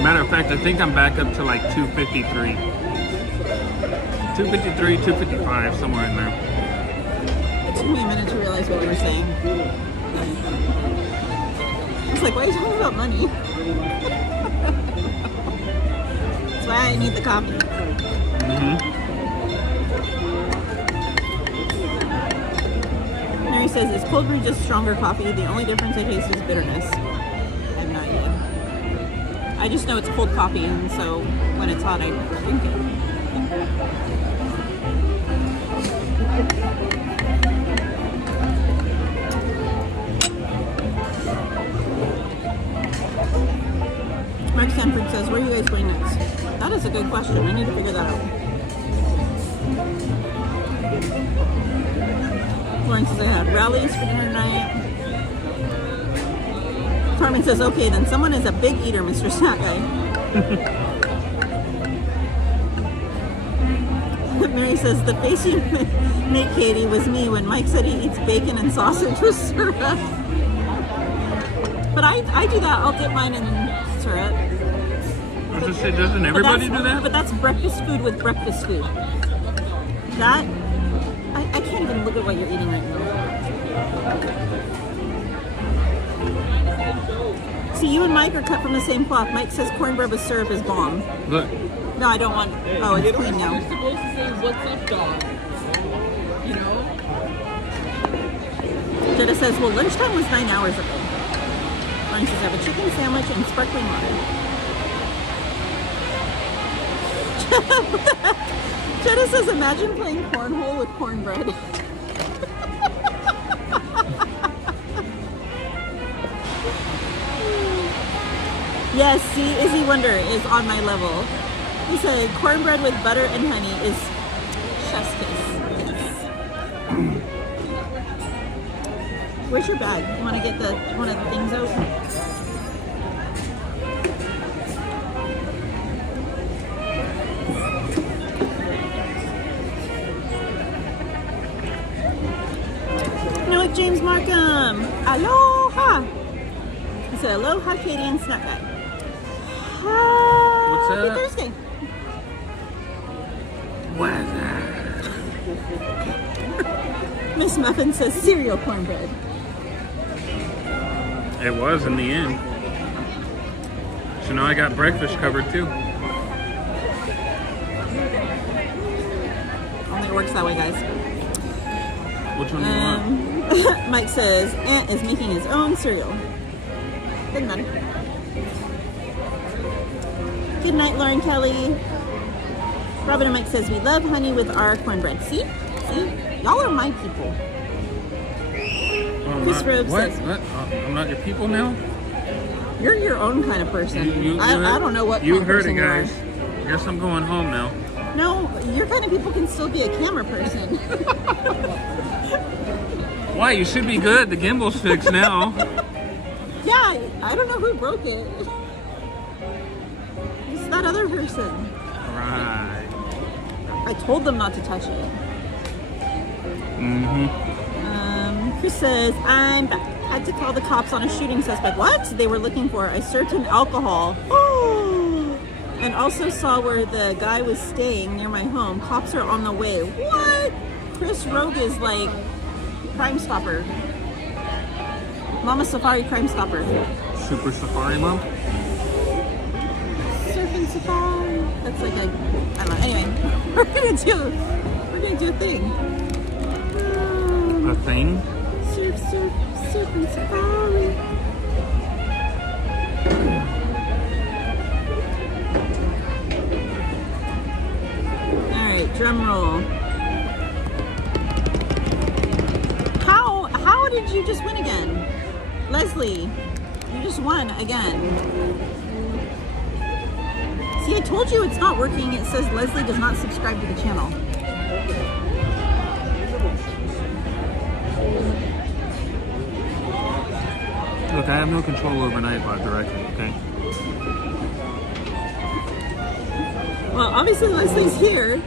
Matter of fact, I think I'm back up to like 253. 253, 255, somewhere in there. It took me a minute to realize what we were saying. I was like, why are you talking about money? That's why I need the coffee. Mary says, is cold brew just stronger coffee? The only difference I taste is bitterness. I have no idea. I just know it's cold coffee, and so when it's hot, I drink it. Mark Sanford says, where are you guys going next? That is a good question. I need to figure that out. Lauren says, I had rallies for dinner tonight. Carmen says, okay, then someone is a big eater, Mr. Snack Guy. Mary says, the face you made, Katie, was me when Mike said he eats bacon and sausage with syrup. But I do that. I'll dip mine in syrup. I was just say, doesn't everybody do that? But that's breakfast food with breakfast food. That, I can't even look at what you're eating right now. See, you and Mike are cut from the same cloth. Mike says cornbread with syrup is bomb. Look. No, I don't want. Oh, it's clean now. You're supposed to say, what's up, dog? You know? Jetta says, well, lunchtime was 9 hours ago. Mine says, I have a chicken sandwich and sparkling water. Jetta says, imagine playing cornhole with cornbread. Yes, see, Izzy Wonder is on my level. He said, cornbread with butter and honey is chef's kiss. Where's your bag? You want to get one of the things out? No, James Markham. Aloha. He said, aloha, Katie and Snack Guy. What's Happy that? Thursday. Miss Muffin says cereal cornbread. It was in the end. So now I got breakfast covered too. Only works that way, guys. Which one do you want? Mike says Ant is making his own cereal. Doesn't matter. Good night, Lauren Kelly. Robin and Mike says we love honey with our cornbread. See? Y'all are my people. Oh, Chris Rhodes says, what? I'm not your people now? You're your own kind of person. I don't know what you kind of heard person it, guys. you Guess I'm going home now. are. No, your kind of people can still be a camera person. Why? You should be good. The gimbal's fixed now. Yeah, I don't know who broke it. It's that other person. Right. I told them not to touch it. Chris says, I'm back. Had to call the cops on a shooting suspect. What? They were looking for a certain alcohol. Oh. And also saw where the guy was staying near my home. Cops are on the way. What? Chris Rogue is like Crime Stopper. Mama Safari Crime Stopper. Super Safari Mom? Surfing Safari. That's like a, I don't know. Anyway, we're gonna do a thing. A thing? Surfing Safari. All right, drum roll. How did you just win again? Leslie, you just won again. See, I told you it's not working. It says Leslie does not subscribe to the channel. Look, I have no control over Nightbot directly, okay? Well, obviously Leslie's here.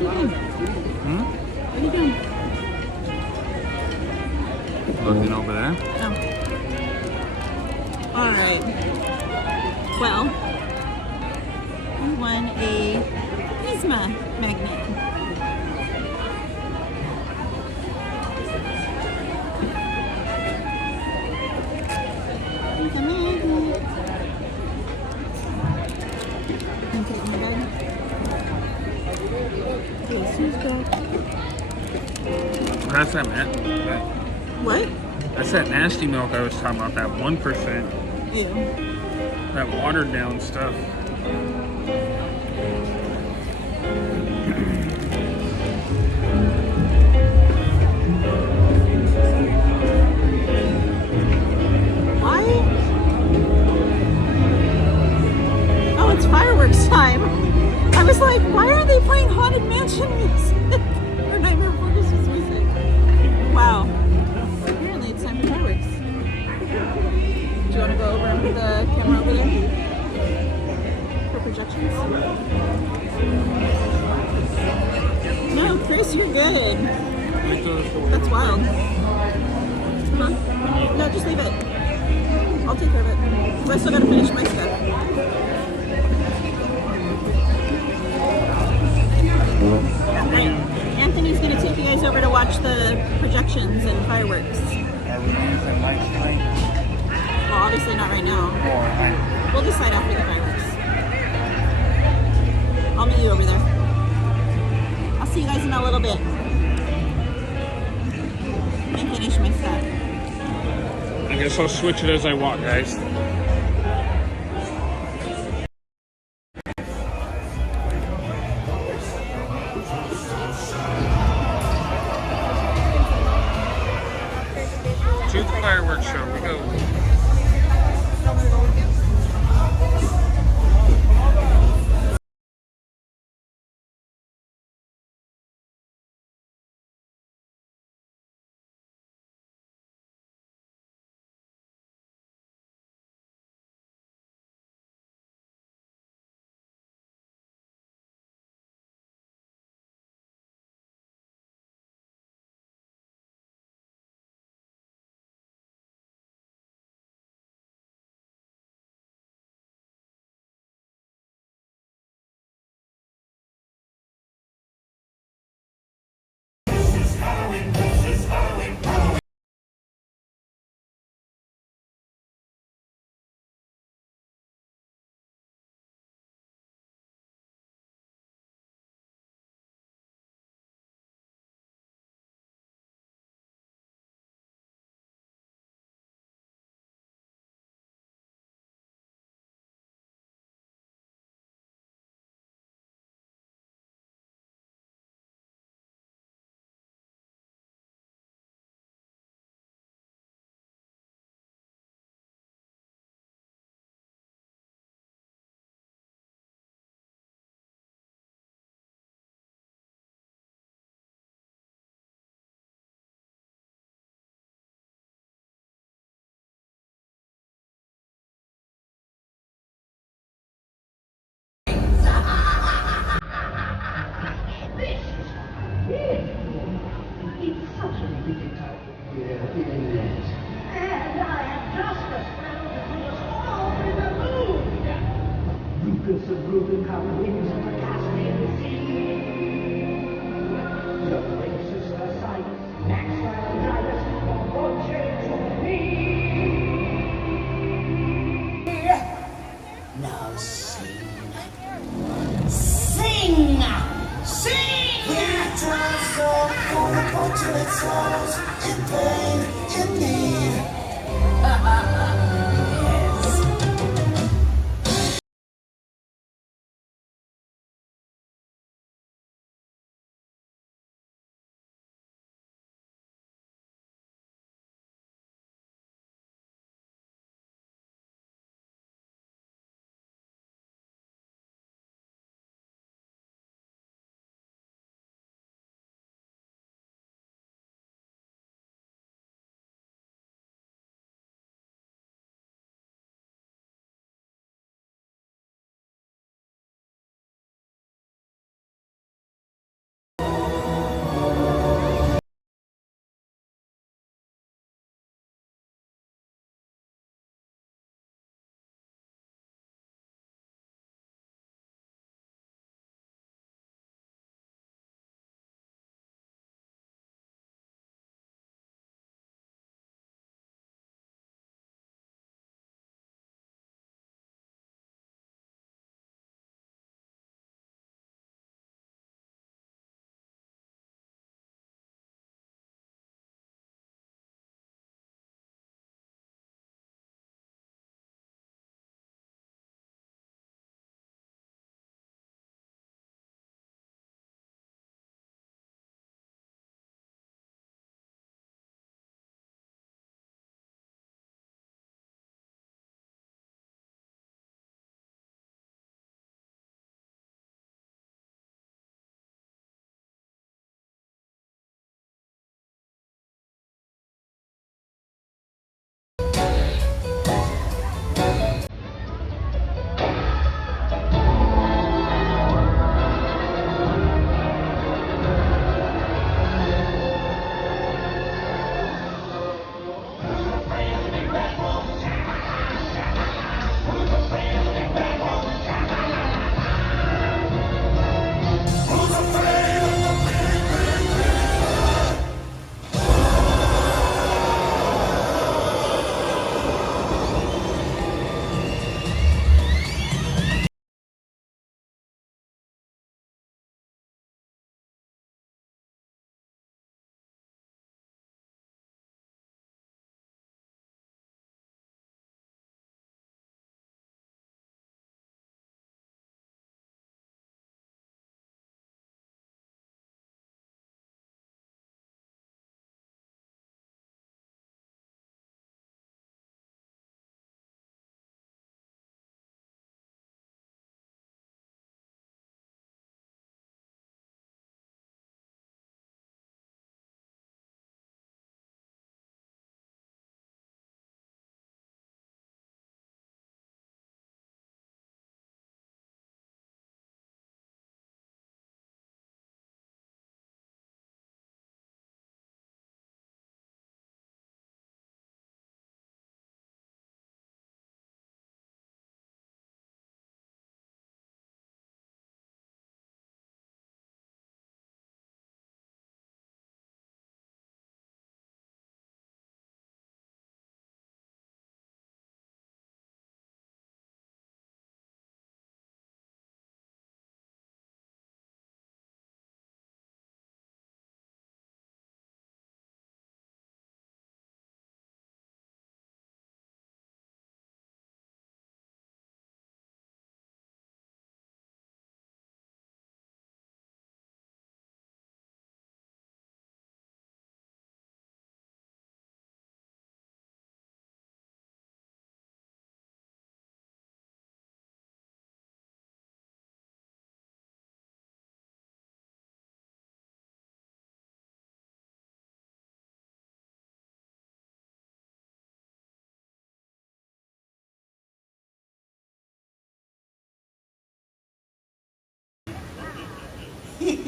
What are you doing? Looking over there. Oh. All right. Well, we won a Prisma magnet. The magnet. Can you put it in your bag? Okay, Sue's back. That's that, What? That's that nasty milk I was talking about, that 1%. Ew. That watered down stuff. Why? Oh, it's fireworks time. I was like, why are they playing Haunted Mansion music? Or Nightmare Before Christmas music? Wow. Apparently it's time for fireworks. ahead. That's wild. Come on. No, just leave it. I'll take care of it. 'Cause I still gotta finish my stuff. Right. Anthony's gonna take you guys over to watch the projections and fireworks. Well, obviously not right now. We'll decide after the fireworks. I'll meet you over there. I'll see you guys in a little bit. Let me finish my stuff. I guess I'll switch it as I walk, guys. To the fireworks show we go. Now sing. Sing! Sing! We trust all unfortunate souls in pain, in need.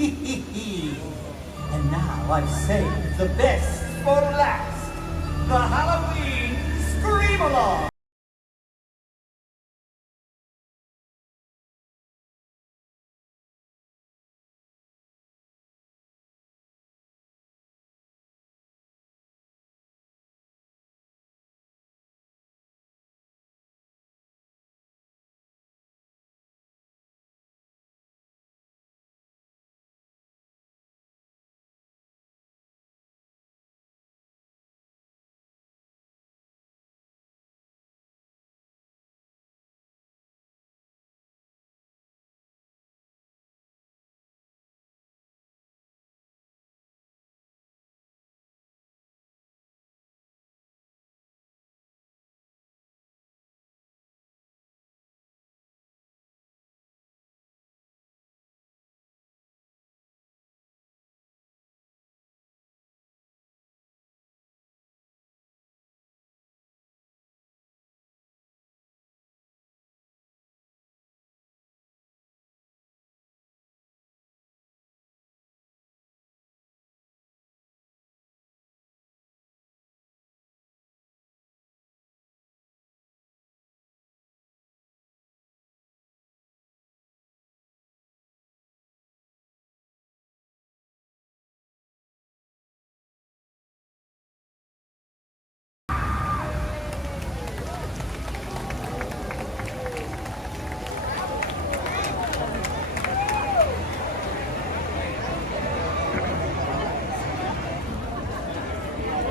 And now I've saved the best for last. The Halloween Scream-Along.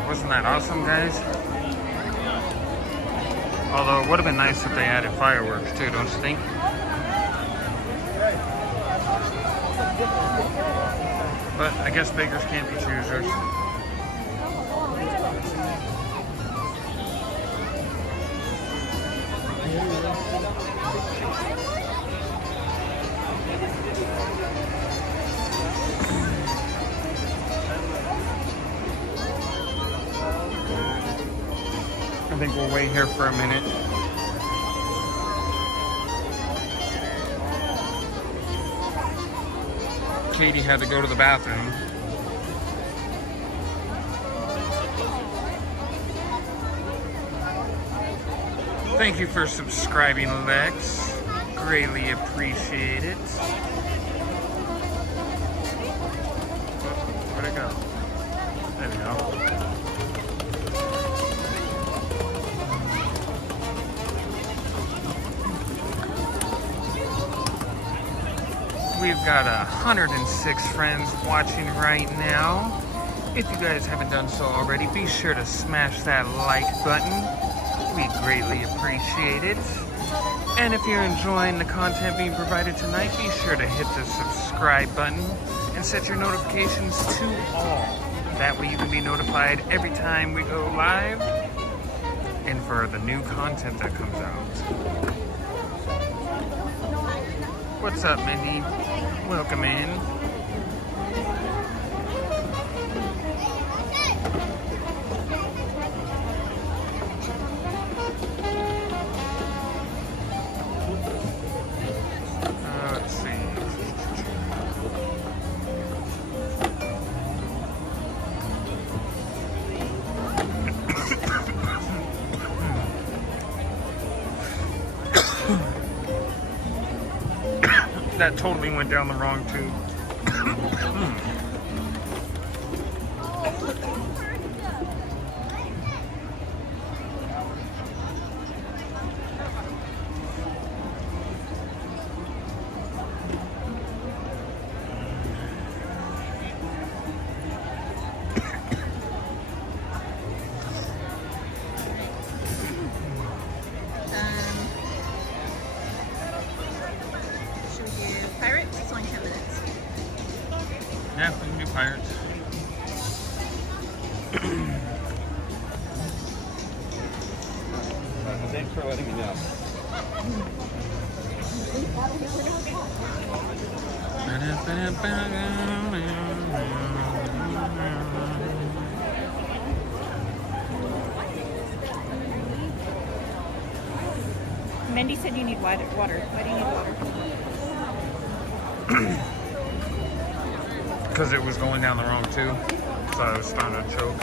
Wasn't that awesome, guys? Although it would have been nice if they added fireworks too, don't you think? But I guess beggars can't be choosers. I think we'll wait here for a minute. Katie had to go to the bathroom. Thank you for subscribing, Lex. Greatly appreciate it. Where'd it go? There we go. We've got 106 friends watching right now. If you guys haven't done so already, be sure to smash that like button. We greatly appreciate it. And if you're enjoying the content being provided tonight, be sure to hit the subscribe button and set your notifications to all. That way you can be notified every time we go live and for the new content that comes out. What's up, Minnie? Welcome in. Let's see. That totally went down the wrong tube. Yeah, we can do pirates. Thanks for letting me know. Mindy said you need water. Why do you need water? because it was going down the wrong tube. So I was starting to choke.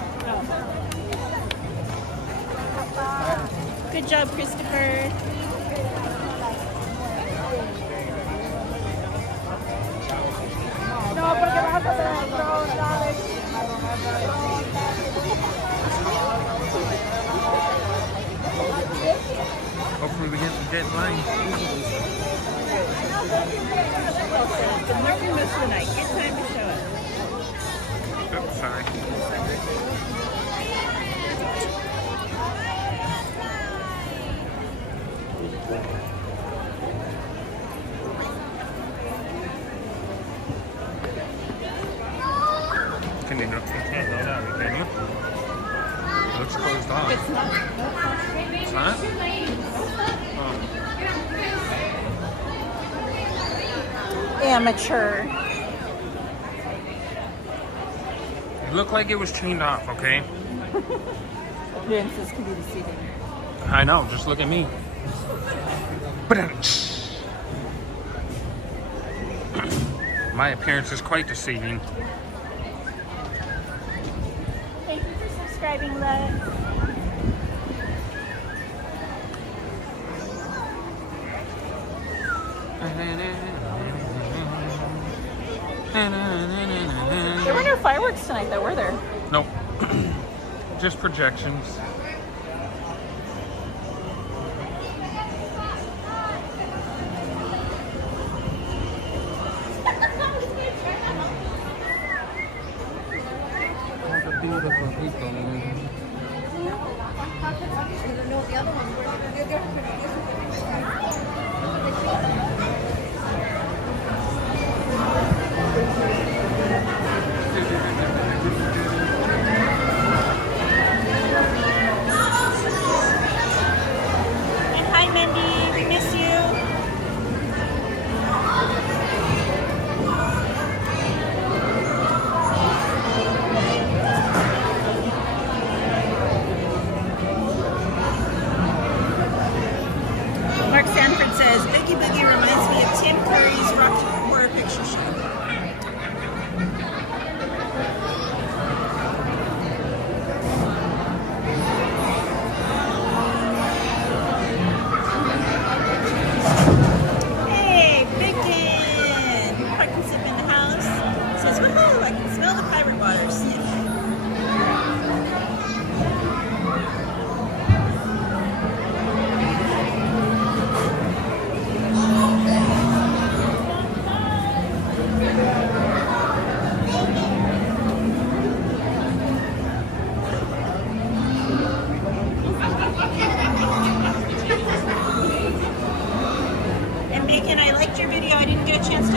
Good job, Christopher. No, porque vas a hacer otro, dale. Hopefully we get in line. The market was tonight. Get time to show it. Oops, sorry. Can you go? You can't go that way, can you? It looks closed off. It's not. It's not? Amateur. It looked like it was chained off, okay? This can be the seating. I know, just look at me. My appearance is quite deceiving. Thank you for subscribing, love. There were no fireworks tonight, though, were there? Nope. Just projections. Oogie Boogie reminds me of Tim Curry's Rocky Horror Picture Show. Hey, Bacon! Harkness up in the house. Says, woohoo, I can smell the pirate water sniff.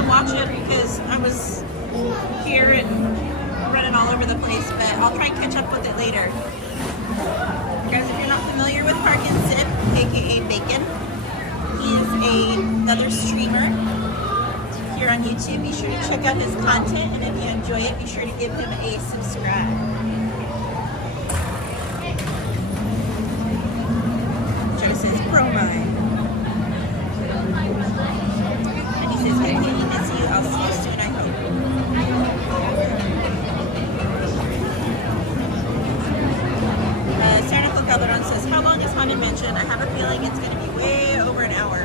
Watch it because I was here and running all over the place, but I'll try and catch up with it later. Guys, if you're not familiar with Parkinson, aka Bacon, he is another streamer here on YouTube. Be sure to check out his content, and if you enjoy it, be sure to give him a subscribe. Joe says bromine. I'll see you soon, I hope. Sarnical Calderon says, how long is Haunted Mansion? I have a feeling it's going to be way over an hour.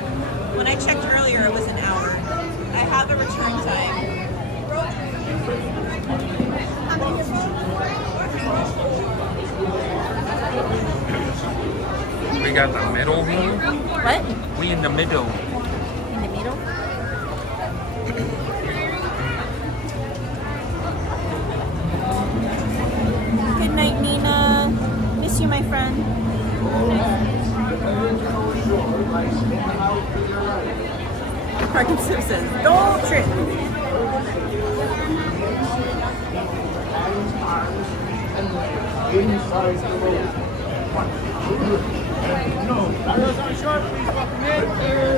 When I checked earlier, it was an hour. I have a return time. We got the middle here. What? We in the middle. In the middle? Good night, Nina. Miss you, my friend. Parkinson says, don't trip. No, on short, please welcome in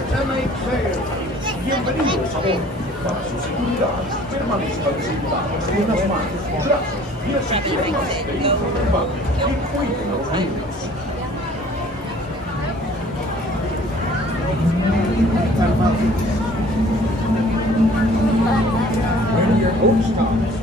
Tonight Fair. Bienvenidos a bordo. Para su seguridad, permanezca designados en las manos, brazos y las piernas dentro del barco y cuiden a los niños. When your boat stops,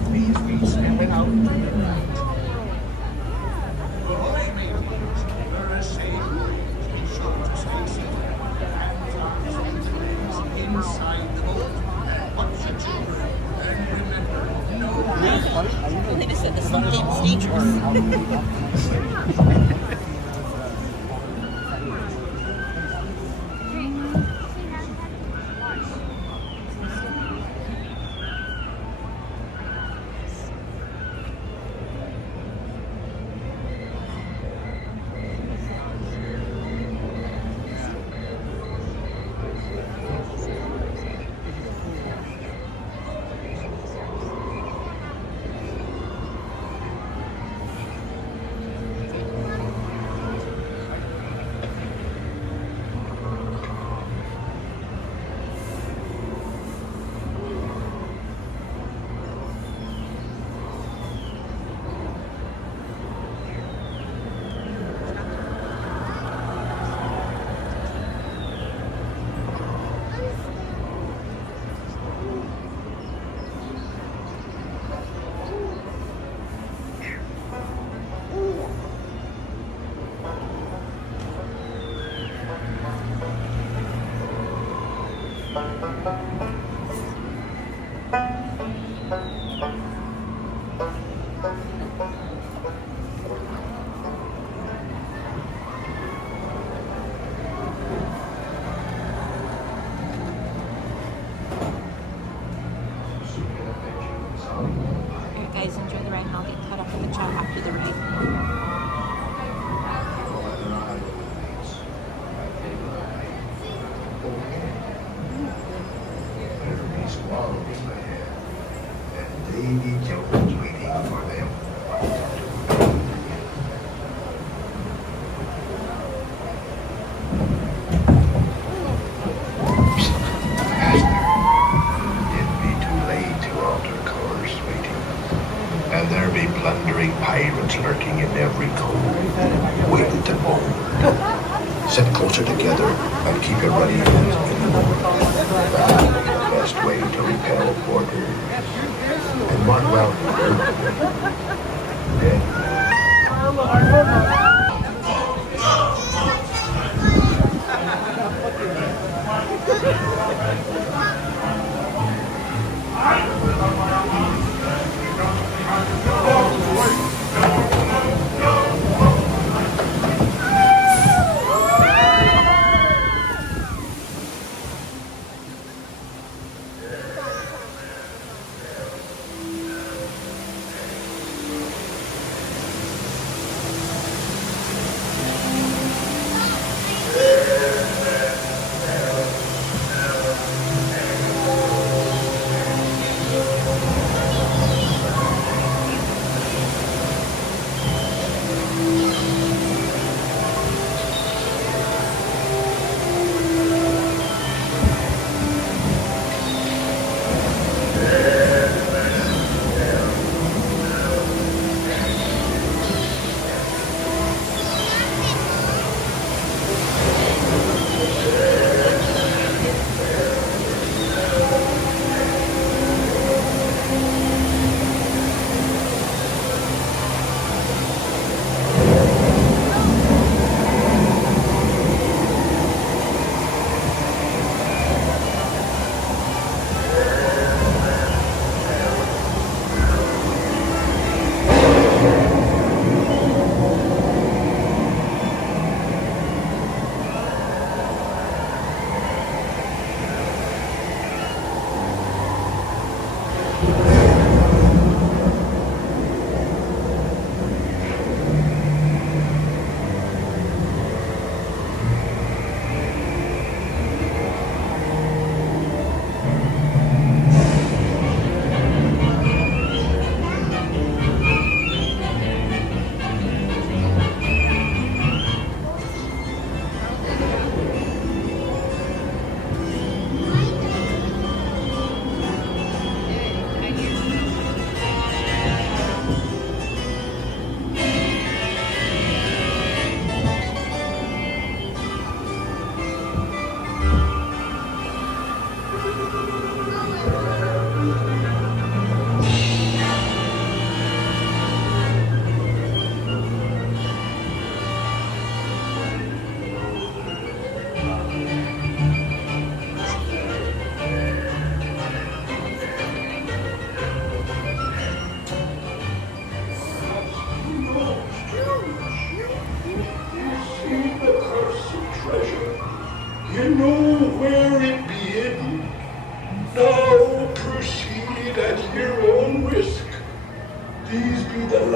It's dangerous. Guys, enjoy the ride and I'll get caught up with the chat after the ride. Davy Jones waiting for them. It'd be too late to alter course waiting. And there be plundering pirates lurking in every cove, waiting to board. Sit closer together and keep your ready in the morning. Best way to repel boarders. And mark well.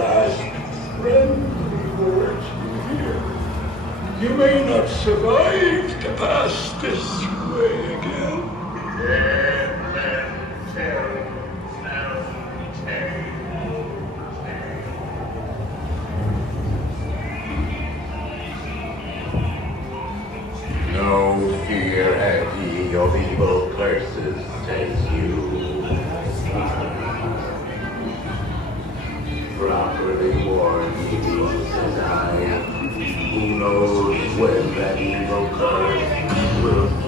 last friendly words here. You may not survive to pass this way again. No fear have ye of evil curses, says you. Properly warned ye, says I. Who knows when that evil curse will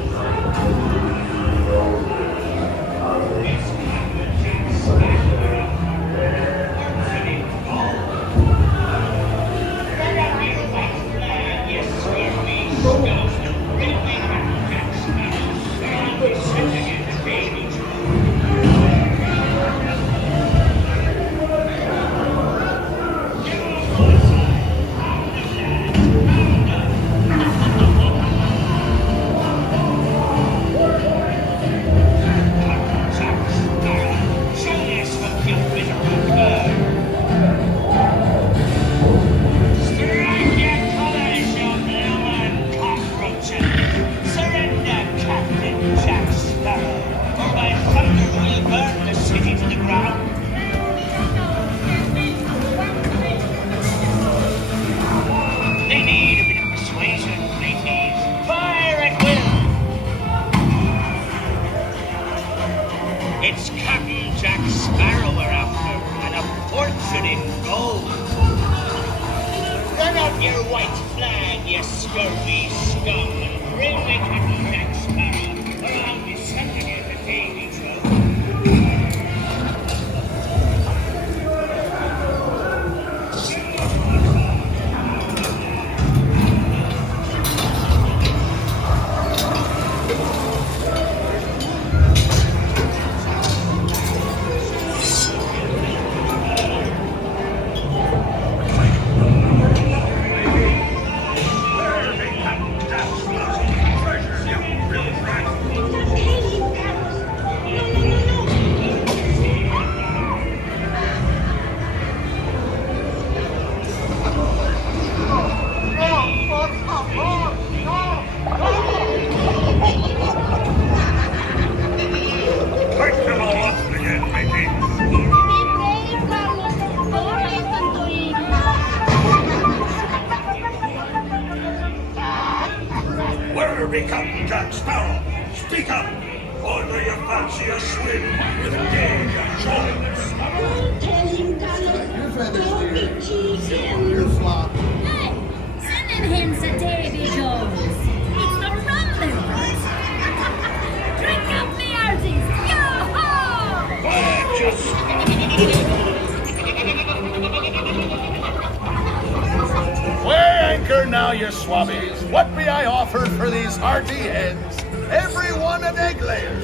Now, you swabbies, what be I offered for these hearty hens? Every one an egg layer.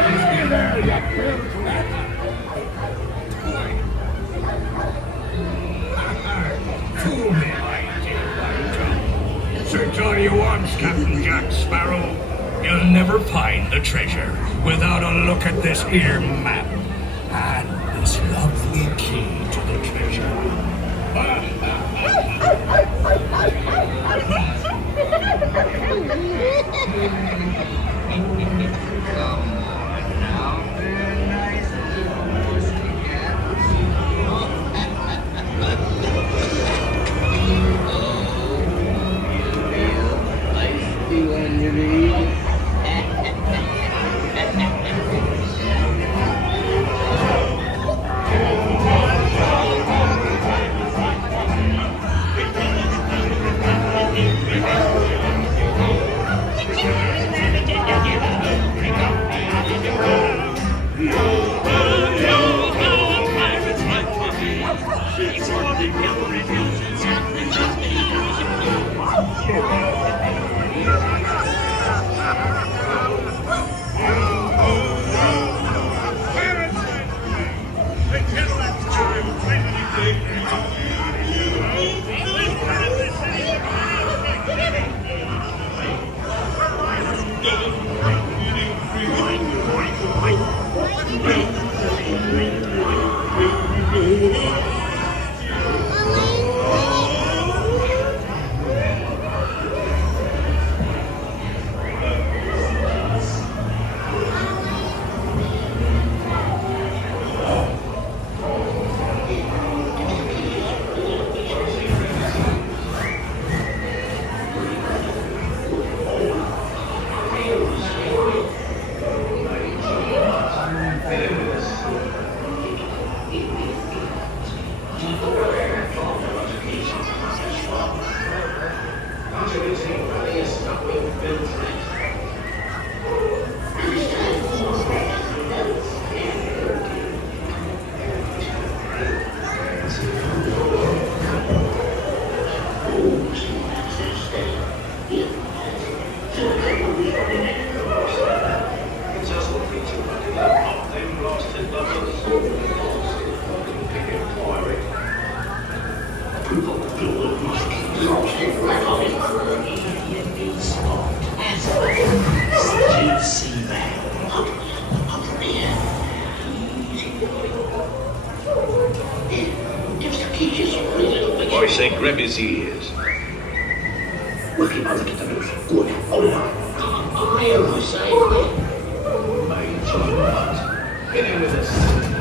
Hey there, you cribs rat. Fool me, my dear. Sir Johnny once, Captain Jack Sparrow. You'll never find the treasure without a look at this here map and this lovely key to the treasure. I say grab his ears. Working on the kitabus. Good. Hola. I always say. Get in with us.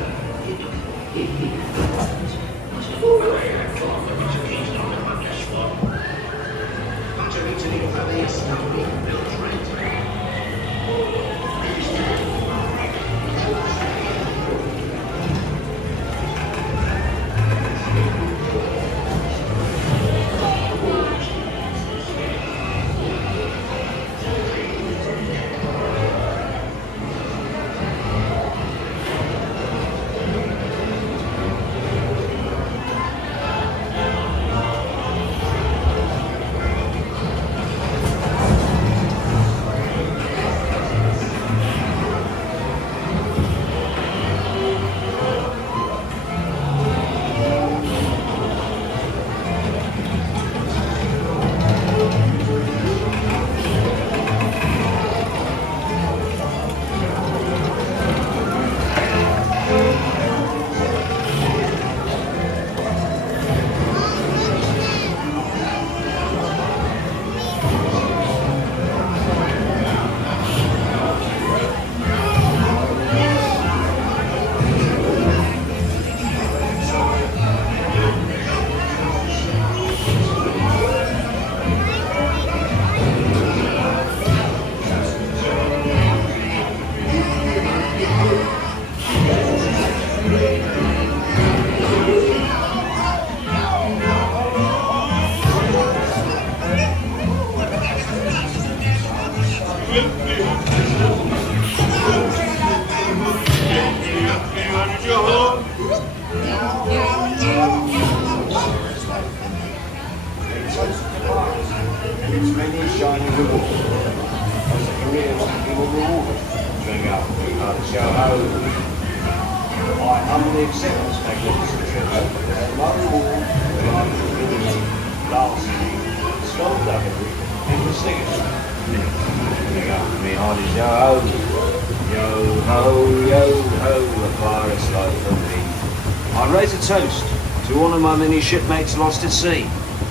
My many shipmates lost at sea.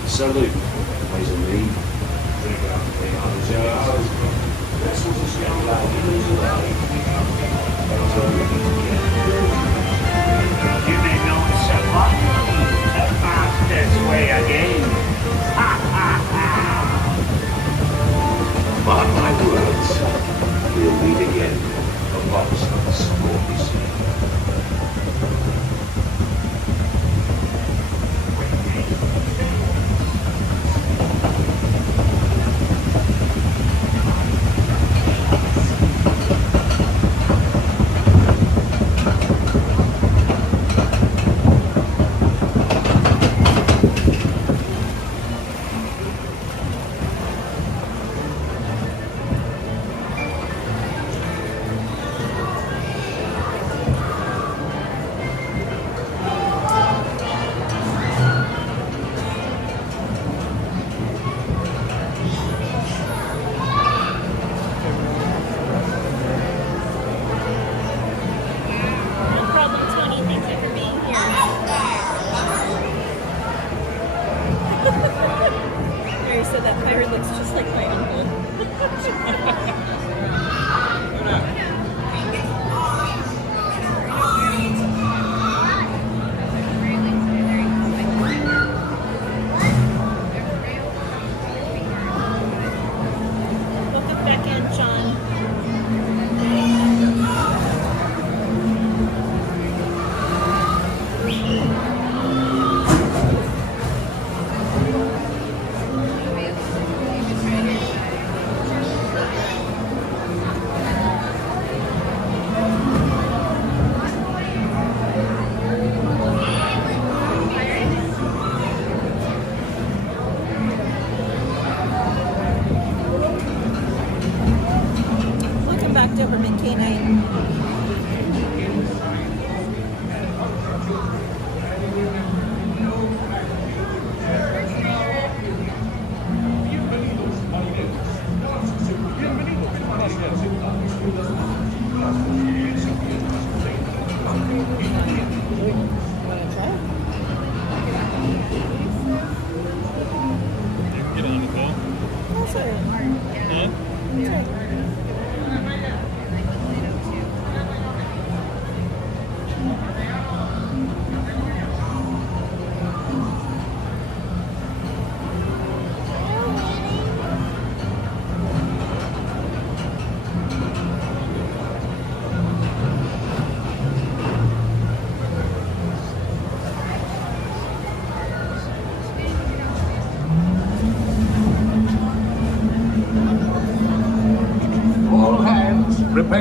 Salute. Ways and leave. Drink up the others. Vessels are scattered out. You may not survive the master's way again. Ha ha ha! Mark my words. We'll meet again amongst the stormy sea.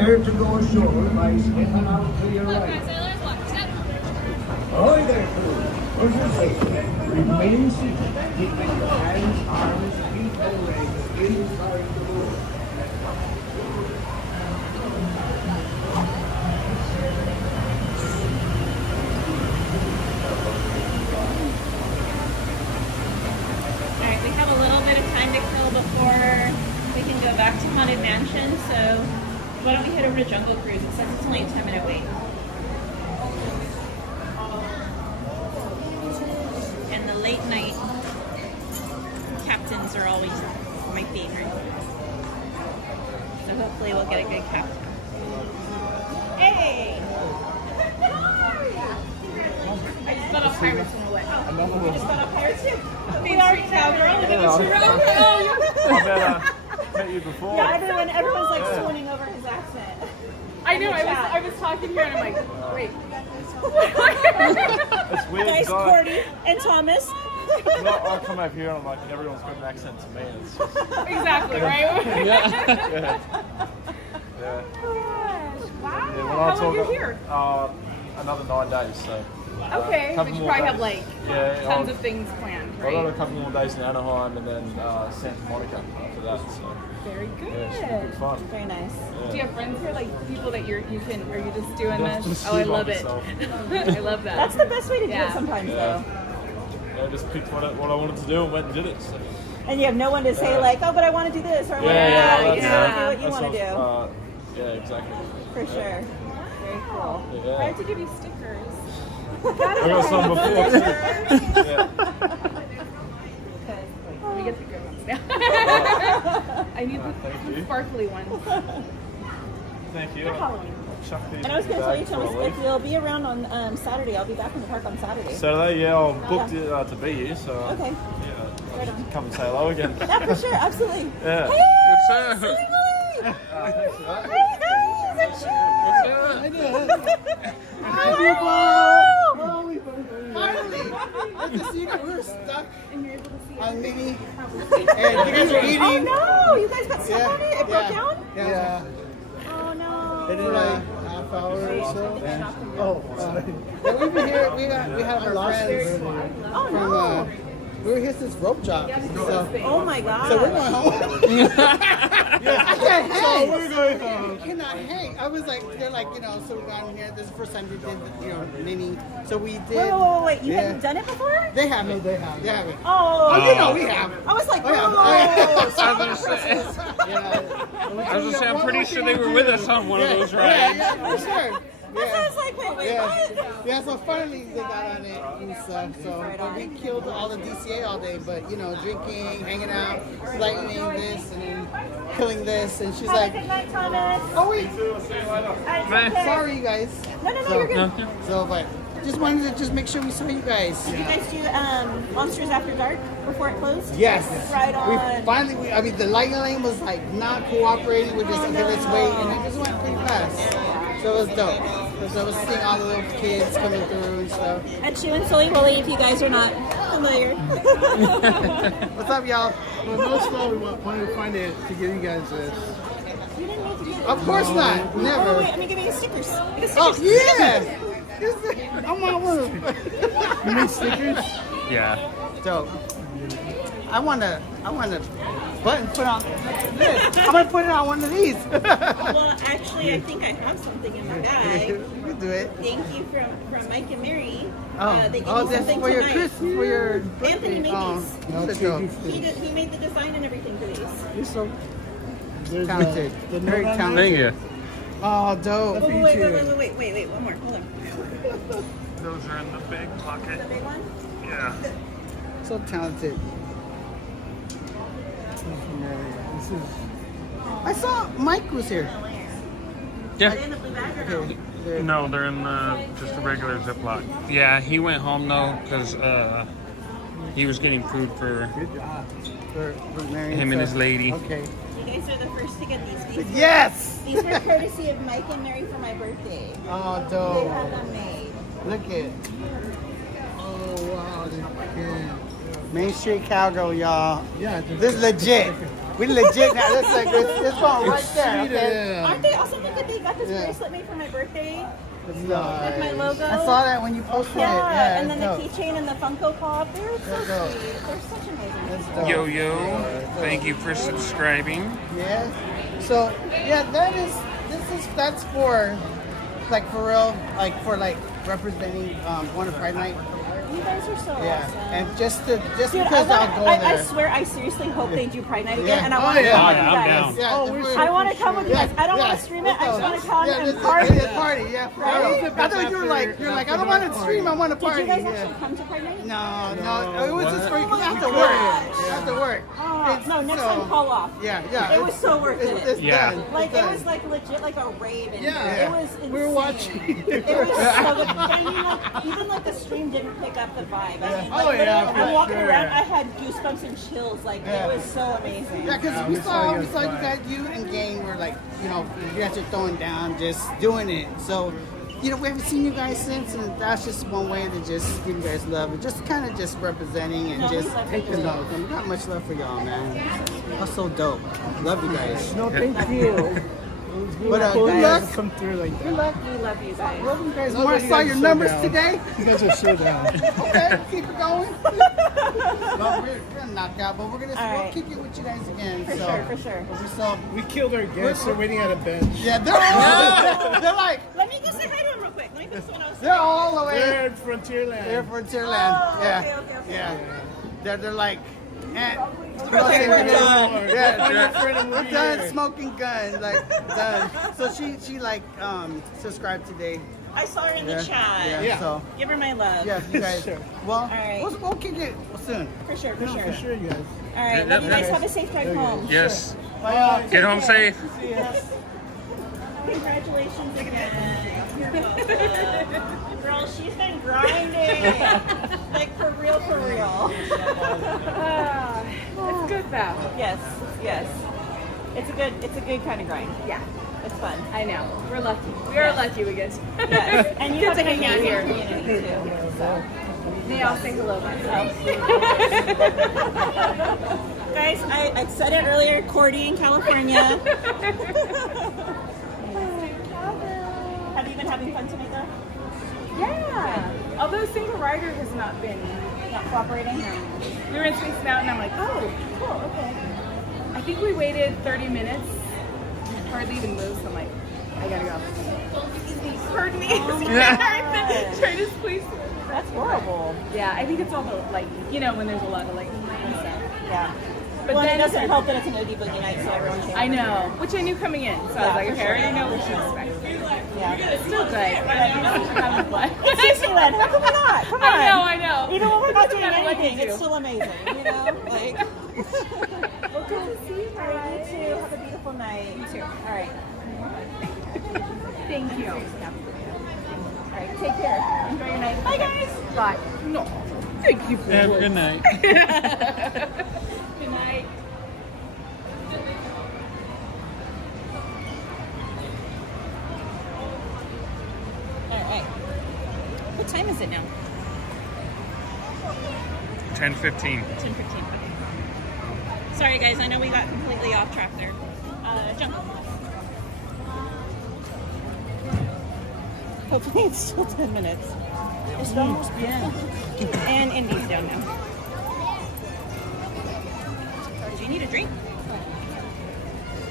Prepare to go ashore by stepping out to your right. Ahoy there, crew. For your safety, remain seated. Keeping your hands, arms, feet, and legs inside the boat. Alright, we have a little bit of time to kill before we can go back to Haunted Mansion, so why don't we head over to Jungle Cruise? It says it's only a 10-minute wait. And the late night captains are always my favorite. So hopefully we'll get a good captain. Hey! I just got off Pirates in a way. You just got off Pirates too? We are cowgirl. Look at I met you before. Yeah, everyone's like swooning over his accent. I know. I was talking here and I'm like, wait. It's weird. Guys, Cordy and Thomas. I'll come up here and I'm like, everyone's got an accent to me. It's just... Exactly, right? Yeah. Wow. Yeah, How long are you here? Another 9 days, so. Okay, but you probably have like tons of I've things planned, got right? a couple more days in Anaheim and then Santa Monica after that, so. Very good. Yeah, it's been good fun. Very nice. Yeah. Do you have friends here, like people that you can, are you just doing this? Just Oh, I see love myself. it. I love that. That's the best way to do it sometimes, though. Yeah, I just picked what I wanted to do and went and did it. So. And you have no one to say like, oh, but I want to do this or I want to do that. You just do what you want to do. Yeah, exactly. For sure. Very cool. Yeah. I have to give you stickers. I got some before too. Yeah. Let me get the good ones now. I need the sparkly ones. Thank you. For Halloween. And I was going to tell you, Thomas, if you'll be around on Saturday, I'll be back in the park on Saturday. Saturday, yeah, I'm booked to be here, so okay. Yeah, I'll just come and say hello again. Yeah, for sure, absolutely. Yeah. Hey, What's up? Thanks for that. Hey guys, Finally! I can see you. We were stuck and you're able to see on Minnie. And you guys are eating. Oh no! You guys got stuck on it? It broke down? Yeah. Oh no. They did like half hour or so. Oh, yeah, we've been here. We have our friends Oh from. no. We were here since rope job. So, Oh my god. so we're going home. I can't hang. So we're going home. I cannot hang. I was like, they're like, so we got in here. This is the first time we did, Minnie. So we did. Wait. You hadn't done it before? They haven't. They haven't. Oh. We have. I was like, I was gonna say, I'm pretty sure they were with us on one of those rides. Yeah, for sure. I was like, wait, what? Yeah, so finally they got on it and stuff. So but we killed all the DCA all day, but drinking, hanging out, lightning this and then killing this, and she's like, Good night, Thomas. oh wait, sorry you guys. No, you're good. So but just wanted to make sure we saw you guys. Did you guys do Monsters After Dark before it closed? Yes. Right on. We the lightning lane was like not cooperating. We're just okay, let's wait, and it just went pretty fast. So it was dope. So I was seeing all the little kids coming through and stuff. And Chew and Silly Willy, if you guys are not familiar. What's up, y'all? Well, most of all, we wanted to find it to give you guys this. You didn't need to do that. Of course not. Never. Oh, wait, I'm giving you stickers. Oh, yeah! I'm on one of them. You need stickers? Yeah. Dope. I want to button put on this. I'm going to put it on one of these. Well, actually, I think I have something in my bag. You can do it. Thank you from Mike and Mary. Oh, they gave me that's something for your tonight. Christmas, for your Anthony made these. That's dope. He made the design and everything for these. You're so talented. Very talented. Thank you. Oh, dope. Oh, wait, one more. Hold on. Those are in the big pocket. The big one? Yeah. So talented. I saw Mike was here. Yeah. Are they in the blue bag or no? No, they're in just a regular Ziploc. Yeah, he went home though because he was getting food for him and his lady. Okay. You guys are the first to get these. Yes! These were courtesy of Mike and Mary for my birthday. Oh, They dope. had them made. Look at. Oh, wow. Main Street Cowgirl, y'all. Yeah. This is legit. We legit now. That's like it's going right there. Okay? Aren't they awesome? Look at they got this bracelet made for my birthday. It's With my logo. I saw that when you posted it. Yeah, and then it's the keychain and the Funko Pop. They're so sweet. They're such amazing. Yo yo, thank you for subscribing. Yeah. So yeah, that's for like for real, like for like representing Wonder Pride Night. You guys are so awesome. And just because Dude, I'll go there. I swear, I seriously hope they do Pride Night again, and I Oh, want to yeah. come with Yeah, you I'm guys. down. I want to come with you guys. I don't want to stream it. I just want to come and party. Yeah, Right? I thought you were like, I don't want to stream. I want to party. Did you guys actually come to Pride Night? No. It was just for after work. After work. No, next time call off. Yeah. It was so worth it. It's done. Like it was like legit like a rave. And it was insane. We were watching. It was so good. I mean, like, even like the stream didn't pick up the vibe. I mean, like, literally, I'm walking around. I had goosebumps and chills. Like it was so amazing. Yeah, because we saw you and Gang were like, you guys are throwing down, just doing it. So, we haven't seen you guys since, and that's just one way to just give you guys love and just kind of just representing and just taking love. And got much love for y'all, man. That's so dope. Love you guys. No, thank you. But good luck. Come through like that. Good luck. We love you guys. Love you guys. More. I saw your numbers today. You guys are so down. Okay, keep it going. Well, we're knocked out, but we'll kick it with you guys again. For sure. We killed our guests. They're waiting at a bench. Yeah, they're like. Let me go say hi to him real quick. Let me go see what I was They're all the way. They're in Frontierland. Oh, okay. Yeah. They're like. Okay, we're done. We're done smoking guns, like done. So she like subscribed today. I saw her in the chat. Yeah. So give her my love. yeah, you guys. Sure. Well, all right. we'll kick it soon. For sure, For sure, you guys. All right, love you guys. Have a safe drive home. Yes. Bye. Get home safe. Congratulations again. Girl, she's been grinding. Like for real. It's good though. Yes. It's a good kind of grind. Yeah. It's fun. I know. We're lucky. We are lucky we get to. Yes. And you Good have to an hang out here. community too. So. May all say hello myself. Guys, I said it earlier, Cordy in California. Have you been having fun tonight though? Yeah. Although single rider has not been cooperating. We were in Space Mountain. I'm like, oh, cool, okay. I think we waited 30 minutes. Hardly even moved. So I'm like, I gotta go. Excuse me. Pardon me. Trying to squeeze. That's horrible. Yeah, I think it's all the lightning. When there's a lot of lightning and stuff. Yeah. But well, then it doesn't help that it's an Oogie Boogie night, so everyone can. I know, which I knew coming in. So I was like, okay, I already know what to expect. Yeah. It's still good. I'm having fun. It's Disneyland. How come we're not? Come on. I know. Even when we're not doing Doesn't matter what anything, you do. it's still amazing. Like. Well, good to see you. All right, you too. Have a beautiful night. You too. All right. Thank you. All right, take care. Enjoy your night. Bye, guys. Bye. No. Thank you for Good night. Good night. All right. What time is it now? 10:15. 10:15. Okay. Sorry, guys. I know we got completely off track there. Jump. Hopefully it's still 10 minutes. It's almost and Indy's down now. Do you need a drink?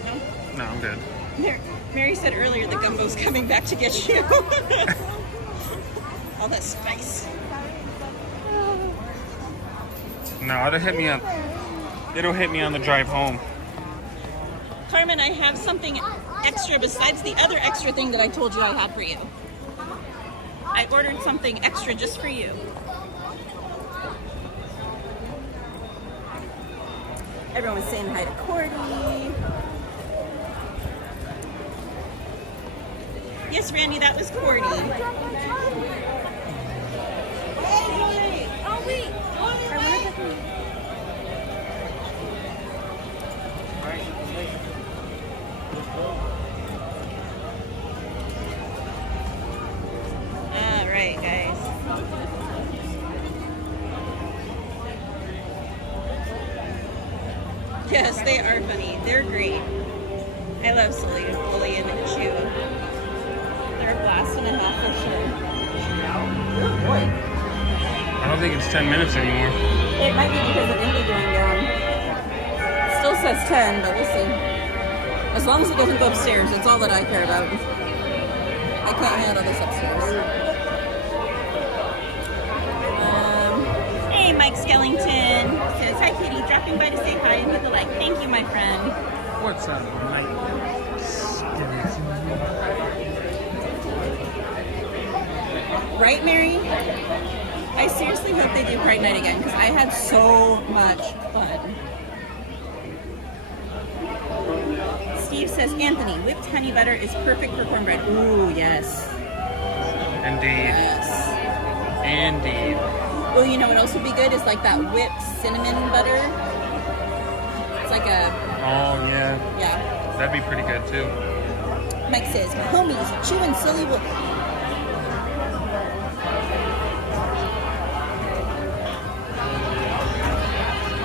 No? No, I'm good. Mary said earlier the gumbo's coming back to get you. All that spice. No, it'll hit me on the drive home. Carmen, I have something extra besides the other extra thing that I told you I had for you. I ordered something extra just for you. Everyone's saying hi to Cordy. Yes, Randy, that was Cordy. Oh, wait. All right, guys. Yes, they are funny. They're great. I love Sully and Chew. They're a blast and a half for sure. Good boy. I don't think it's 10 minutes anymore. It might be because of Indy going down. It still says 10, but we'll see. As long as it doesn't go upstairs, that's all that I care about. I can't handle this upstairs. Hey, Mike Skellington says, hi, Kitty. Dropping by to say hi and hit the like. Thank you, my friend. What's up, Mike? Right, Mary? I seriously hope they do Pride Night again because I had so much fun. Steve says, Anthony, whipped honey butter is perfect for cornbread. Ooh, yes. Indeed. Yes. Indeed. Well, you know what else would be good is like that whipped cinnamon butter. It's like a... Oh, yeah. Yeah. That'd be pretty good, too. Mike says, homies, Chew and Silly will...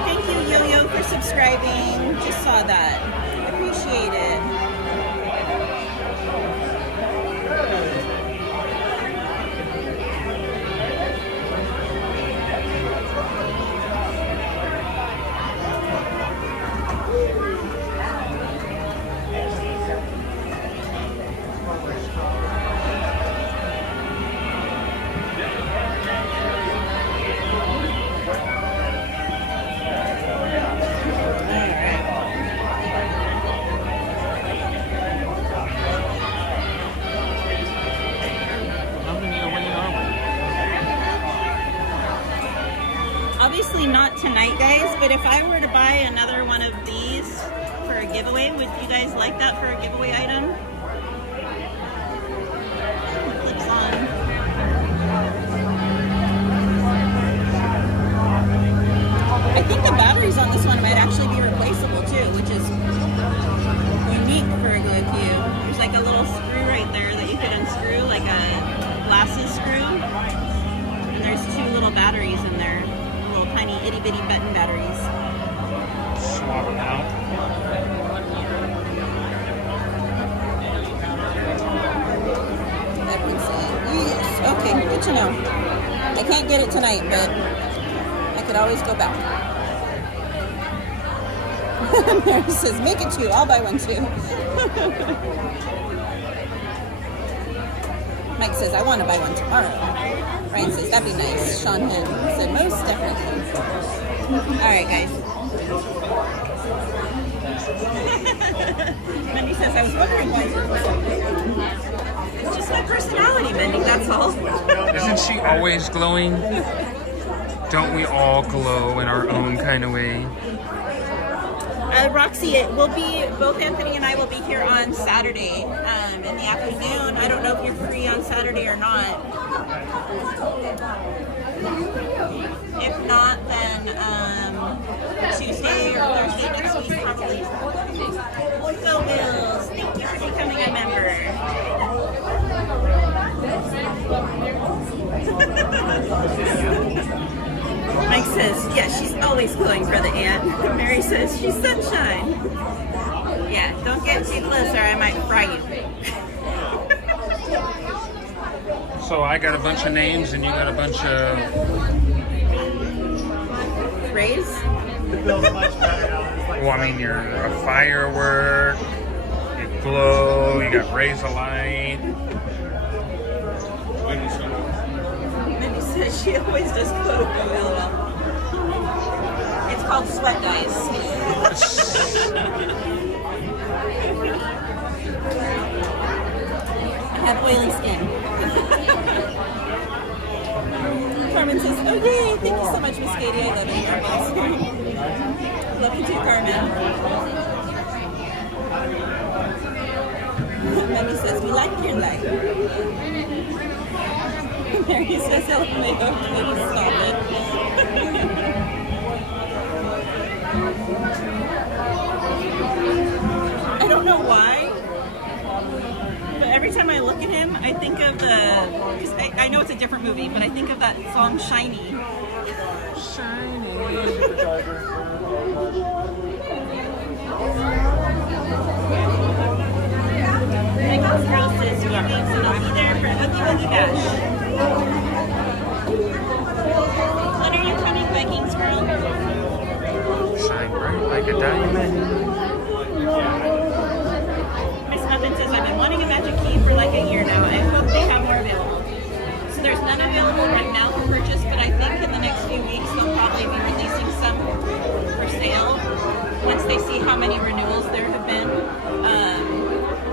Thank you, Yo-Yo, for subscribing. Just saw that. Appreciate it. Obviously not tonight, guys, but if I were to buy another one of these for a giveaway, would you guys like that for a giveaway item? It clips on. I think the batteries on this one might actually be replaceable too, which is unique for a Glue Cube. There's like a little screw right there that you could unscrew, like a glasses screw. And there's two little batteries in there. Tiny itty bitty button batteries. Swap them out. That would say yes. Okay, good to know. I can't get it tonight, but I could always go back. Mary says, make it two. I'll buy one too. Mike says, I want to buy one tomorrow. Ryan says, that'd be nice. Sean Hen said, most definitely. Alright, guys. Minnie says, I was wondering why you're It's just my personality, Minnie, that's all. Isn't she always glowing? Don't we all glow in our own kind of way? Roxy, both Anthony and I will be here on Saturday in the afternoon. I don't know if you're free on Saturday or not. If not, then Tuesday or Thursday next week probably. Go Bills! Thank you for becoming a member. Mike says, yeah, she's always glowing for the aunt. Mary says, she's sunshine. Yeah, don't get too close or I might fry you. So I got a bunch of names and you got a bunch of... Rays? Well, I mean, you're a firework, you glow, you got rays of light. Minnie says she always does glow to Cruella. It's called sweat dice. I have oily skin. Carmen says, oh yay, thank you so much, Miss Katie. I love you, Carmen. Love you too, Carmen. Minnie says, we like your light. Mary says, LMAO, please stop it. I don't know why, but every time I look at him, I think of because I know it's a different movie, but I think of that song Shiny. Shiny. Vikings Girl says 2 weeks and I'll be there for Oogie Boogie Bash. When are you coming, Vikings Girl? Shine bright like a diamond. Miss Muffin says, I've been wanting a magic key for like a year now. I hope they have more available. So there's none available right now for purchase, but I think in the next few weeks they'll probably be releasing some for sale once they see how many renewals there have been.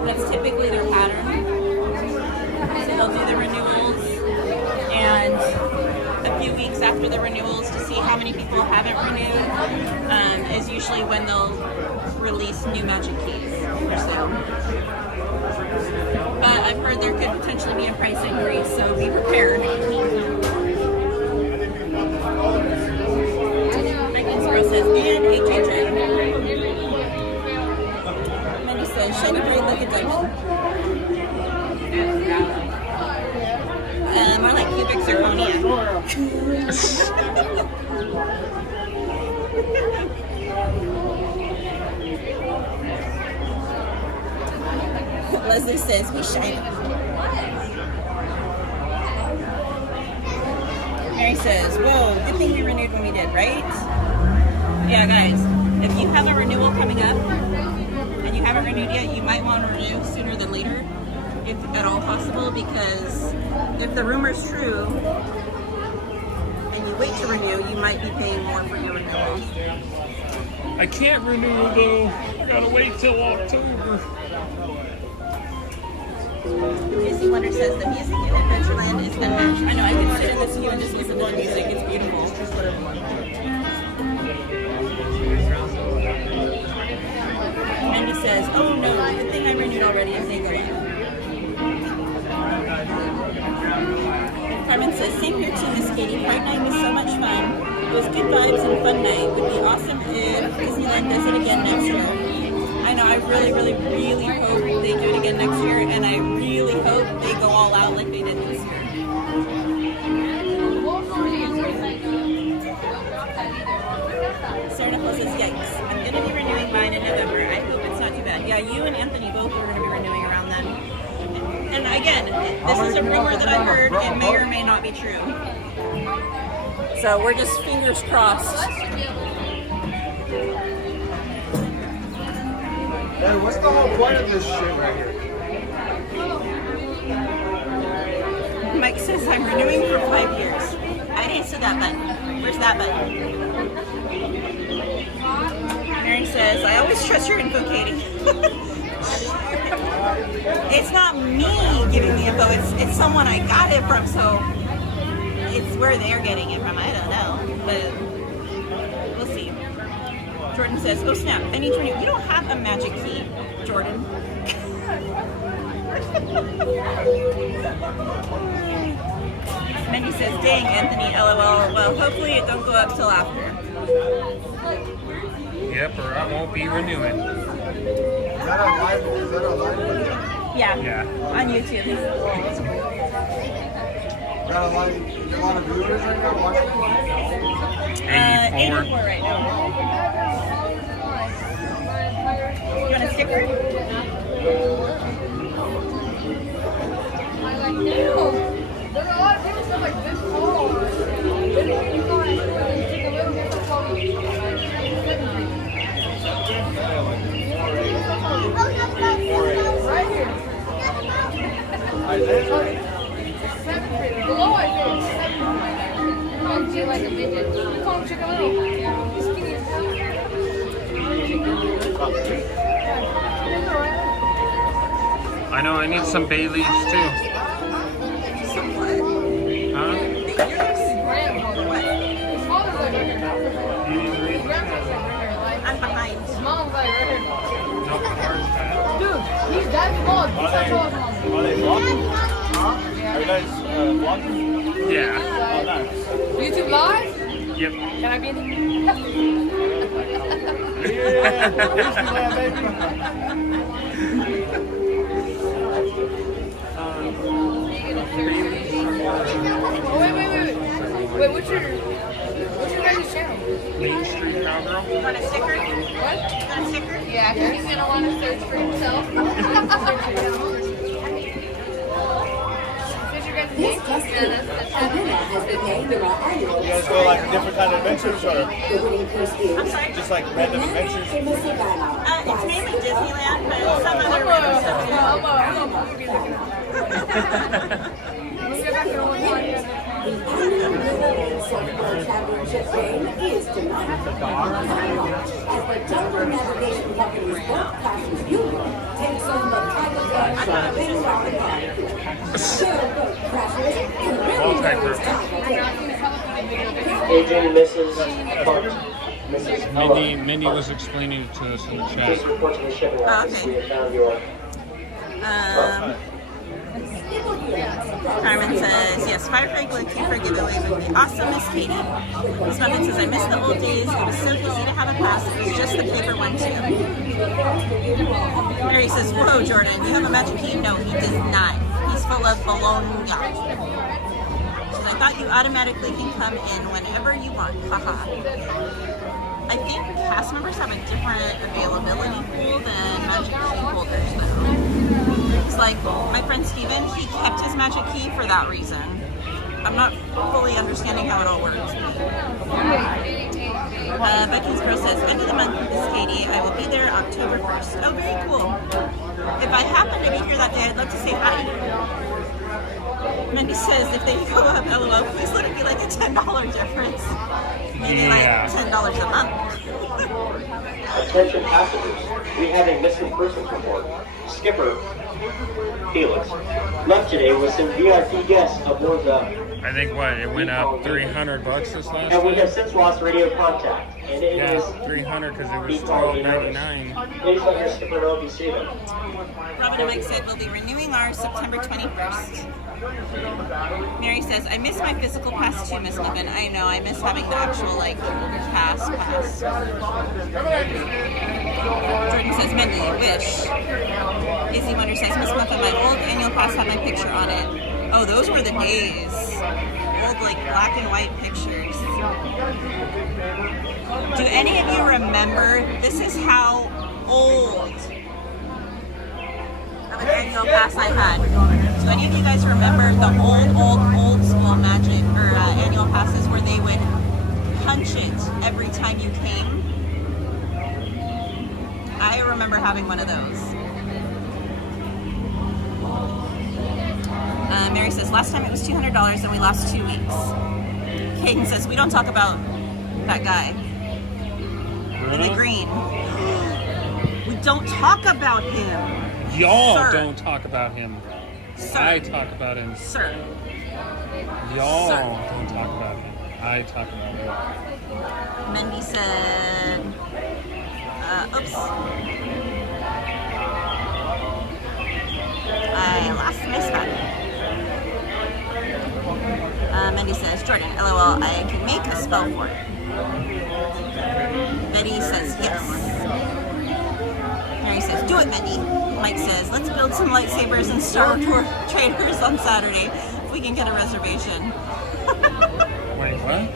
That's typically their pattern. So they'll do the renewals, and a few weeks after the renewals to see how many people haven't renewed is usually when they'll release new magic keys for sale. But I've heard there could potentially be a price increase, so be prepared. Vikings Girl says, and HHN. Minnie says, shiny bright like a diamond. More like cubic zirconia. Leslie says, we shine. Mary says, whoa, good thing we renewed when we did, right? Yeah, guys, if you have a renewal coming up and you haven't renewed yet, you might want to renew sooner than later, if at all possible, because if the rumor's true and you wait to renew, you might be paying more for your renewal. I can't renew though. I gotta wait till October. Disney Wonder says the music in Adventureland is unmatched. I know, I can sit in this view and just listen to the music. It's beautiful. Andy says, oh no, good thing I renewed already if they go in. Carmen says, same here too, Miss Katie. Pride night was so much fun. It was good vibes and a fun night. Would be awesome if Disneyland does it again next year. I know, I really, really, really hope they do it again next year, and I really hope they go all out like they did this year. Sarah Nicole says, yikes. I'm going to be renewing mine in November. I hope it's not too bad. Yeah, you and Anthony both are going to be renewing around then. And again, this is a rumor that I heard. It may or may not be true. So we're just fingers crossed. Hey, what's the whole point of this shit right here? Mike says, I'm renewing for 5 years. I didn't see that button. Where's that button? Mary says, I always trust your info, Katie. It's not me giving the info, it's someone I got it from, so it's where they're getting it from. I don't know, but we'll see. Jordan says, oh snap, I need to renew. You don't have a magic key, Jordan. Minnie says, dang, Anthony, LOL. Well, hopefully it don't go up till after. Yep, or I won't be renewing. Is that a live video? Yeah, on YouTube. Got a lot of viewers right now watching? 84 right now. You want a sticker? There's a lot of people stuff like this tall. Right here. Below, I think. 7. Do like a midget. Call him Chicken Little. He's skinny as hell. I know, I need some bay leaves too. Huh? I'm behind. His mom's like right here. Dude, he's that small. He's that tall. Are they vlogging? Huh? Are you guys vlogging? Yeah. Oh, nice. YouTube live? Yep. Can I be in it? Yeah, Disneyland, baby. Oh, wait. Wait, what's your guys' channel? Main Street Cowgirl. You want a sticker? What? You want a sticker? Yeah, because he's going to want to search for himself. This festival, a winner has been named the annual. You guys go like different kind of adventures or? The winning course is I'm sorry? Just like random adventures? It's mainly Disneyland, but some other random stuff too. The annual Disneyland Softball Championship game is tonight. As the Jungle Navigation Company's Boat Passengers Union takes on the Tiger Club's Big Rock Park. AJ misses punt. Minnie was explaining it to us in the chat. Please report to the shipping office. We have found your Carmen says, yes, Firefly Glue Keeper giveaway would be awesome, Miss Katie. Smuggin says, I miss the old days. It was so easy to have a pass. It was just the paper one, too. Mary says, whoa, Jordan, you have a magic key? No, he does not. He's full of bologna. She says, I thought you automatically can come in whenever you want. Haha. I think cast members have a different availability pool than magic key holders, though. It's like my friend Steven, he kept his magic key for that reason. I'm not fully understanding how it all works. Becky's Bro says, end of the month, Miss Katie. I will be there October 1st. Oh, very cool. If I happen to be here that day, I'd love to say hi. Minnie says, if they go up, LOL, please let it be like a $10 difference. Maybe like $10 a month. Attention passengers, we have a missing persons report. Skipper Felix left today with some VIP guests aboard the. I think what it went up $300 this last And we time. have since lost radio contact. And it is $300 because it was $12.99. Please let your skipper know if you see them. Robin and Mike said we'll be renewing ours September 21st. Mary says, I miss my physical pass too, Miss Niven. I know, I miss having the actual, like, pass. Jordan says, Mindy, wish. Izzy Wonder says, Miss Muffin, my old annual pass had my picture on it. Oh, those were the days. Old, like, black and white pictures. Do any of you remember, this is how old of an annual pass I had. Do any of you guys remember the old school magic or annual passes where they would punch it every time you came? I remember having one of those. Mary says, last time it was $200 and we lost 2 weeks. Caden says, we don't talk about that guy. In the green. We don't talk about him. Y'all don't talk about him. Sir. I talk about him. Sir. Y'all Sir. don't talk about him. I talk about him. Mindy said, oops. I lost my spot. Mindy says, Jordan, LOL, I can make a spell for it. Betty says, yes. Mary says, do it, Mindy. Mike says, let's build some lightsabers and Star Traders on Saturday if we can get a reservation. Wait, what?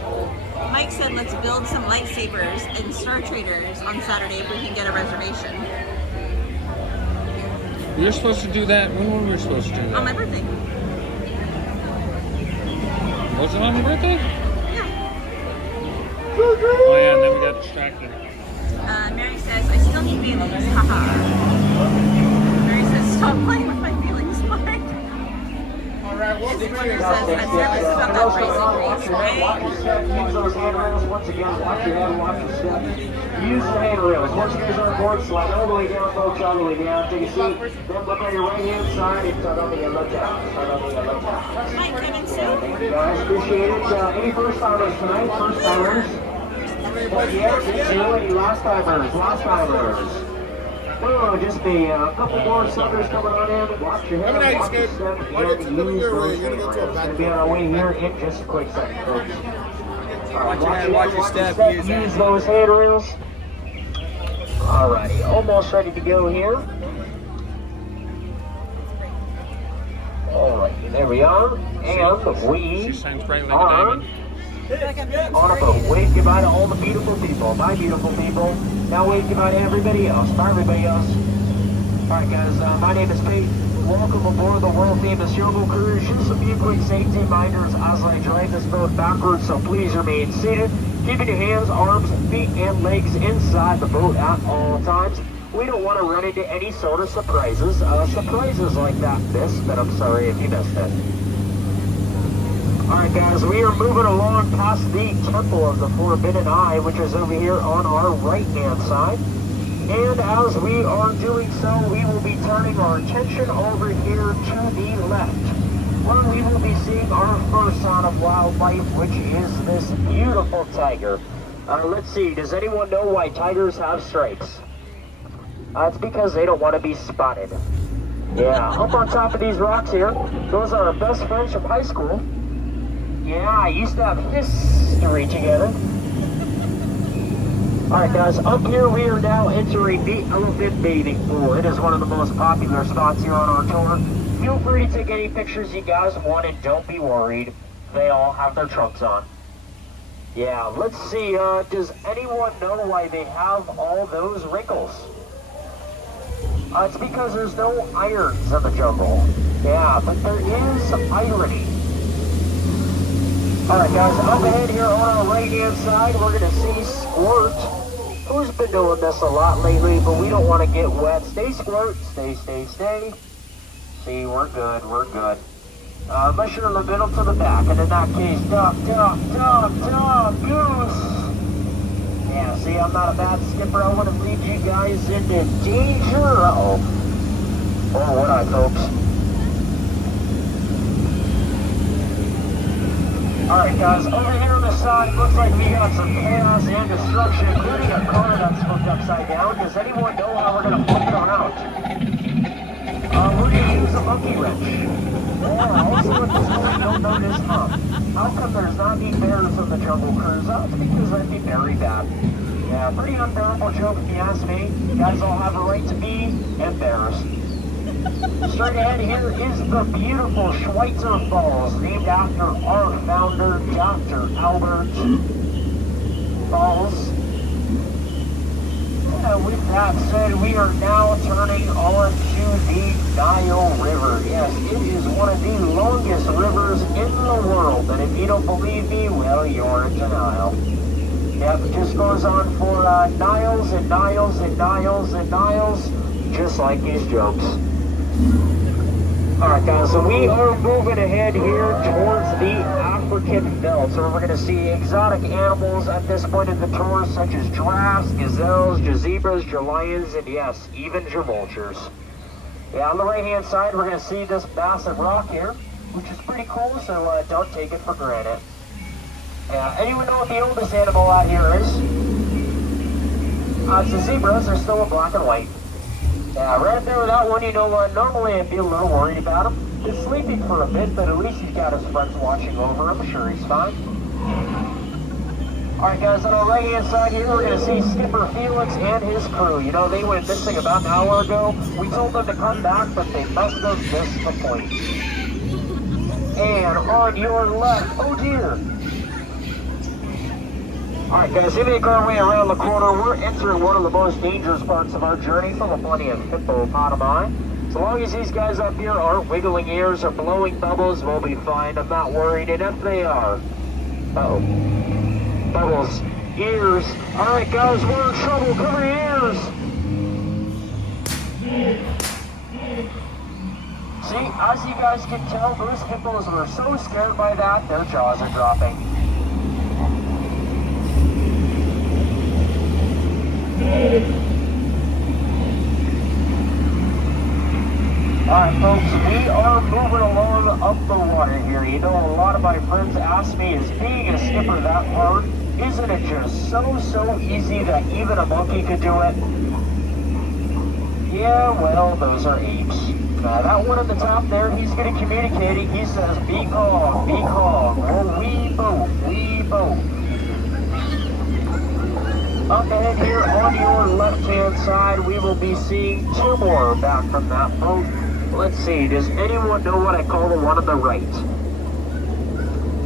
Mike said, let's build some lightsabers and Star Traders on Saturday if we can get a reservation. You're supposed to do that? When were we supposed to do that? On my birthday. Was it on your birthday? Yeah. Oh yeah, and then we got distracted. Mary says, I still need Bailey's. Haha. Mary says, stop playing with my feelings, Mike. Alright, well, Izzy Wonder says, I'm nervous about that crazy Grace, right? Use those handrails once again. Watch your head, watch your step. Use the handrails. Once you guys are on board, slide all the way down, folks, all the way down. Take a seat. Then look on your right hand side and start on the left out. Start on the left out. Mike, Kevin, Sue. Thank you guys, appreciate it. Any first timers tonight? First timers? Yes, any last timers? Last timers. Oh, just a couple more suckers coming on in. Watch your head, watch your step, and use those handrails. We'll be on our way here in just a quick second, folks. Watch your head, watch your step, use those handrails. Alrighty, almost ready to go here. Alrighty, there we are. And we She shines bright like a are diamond. On a boat. Wave goodbye to all the beautiful people. Bye, beautiful people. Now wave goodbye to everybody else. Bye, everybody else. Alright, guys, my name is Pete. Welcome aboard the world-famous Yokai Cruise. Just a few quick safety reminders as I drive this boat backwards, so please remain seated. Keeping your hands, arms, feet, and legs inside the boat at all times. We don't want to run into any sort of surprises. Surprises like that missed, but I'm sorry if you missed it. Alright guys, we are moving along past the Temple of the Forbidden Eye, which is over here on our right-hand side. And as we are doing so, we will be turning our attention over here to the left, where we will be seeing our first sign of wildlife, which is this beautiful tiger. Let's see, does anyone know why tigers have stripes? It's because they don't want to be spotted. Yeah, up on top of these rocks here, those are our best friends from high school. Yeah, I used to have history together. Alright guys, up here we are now entering the elephant bathing pool. It is one of the most popular spots here on our tour. Feel free to take any pictures you guys want and don't be worried. They all have their trunks on. Yeah, let's see, does anyone know why they have all those wrinkles? It's because there's no irons in the jungle. Yeah, but there is irony. Alright guys, up ahead here on our right hand side, we're going to see Squirt. Who's been doing this a lot lately, but we don't want to get wet. Stay, Squirt. Stay. See, we're good. Unless you're in the middle to the back, and in that case, duck, goose. Yeah, see, I'm not a bad skipper. I want to lead you guys into danger. Uh-oh. Or would I, folks? Alright guys, over here on the side, looks like we got some chaos and destruction, including a car that's flipped upside down. Does anyone know how we're going to flip it on out? We're going to use a monkey wrench. Yeah, also at this point, you'll notice, how come there's not any bears in the Jungle Cruise? It's because that'd be very bad. Yeah, pretty unbearable joke if you ask me. You guys all have a right to be embarrassed. Straight ahead here is the beautiful Schweitzer Falls, named after our founder, Dr. Albert Falls. And with that said, we are now turning on to the Nile River. Yes, it is one of the longest rivers in the world, and if you don't believe me, well, you're in denial. Yep, it just goes on for Niles and Niles and Niles and Niles, just like these jokes. Alright guys, so we are moving ahead here towards the African belt. So we're going to see exotic animals at this point in the tour, such as giraffes, gazelles, zebras, lions, and yes, even vultures. Yeah, on the right hand side, we're going to see this massive rock here, which is pretty cool, so don't take it for granted. Yeah, anyone know what the oldest animal out here is? It's the zebras. They're still in black and white. Yeah, right there with that one, you know what, normally I'd be a little worried about him. He's sleeping for a bit, but at least he's got his friends watching over him. I'm sure he's fine. Alright guys, on our right hand side here, we're going to see Skipper Felix and his crew. You know, they went missing about an hour ago. We told them to come back, but they must have missed the point. And on your left, oh dear. Alright guys, here we make our way around the corner. We're entering one of the most dangerous parts of our journey, full of plenty of hippopotami. So long as these guys up here aren't wiggling ears or blowing bubbles, we'll be fine. I'm not worried, and if they are... Uh-oh. Bubbles. Ears. Alright guys, we're in trouble. Cover your ears! See, as you guys can tell, those hippos were so scared by that, their jaws are dropping. Alright folks, we are moving along up the water here. You know, a lot of my friends ask me, is being a skipper that hard? Isn't it just so easy that even a monkey could do it? Yeah, well, those are apes. That one at the top there, he's good at communicating. He says, be calm, well, we both. Up ahead here on your left-hand side, we will be seeing two more back from that boat. Let's see, does anyone know what I call the one on the right?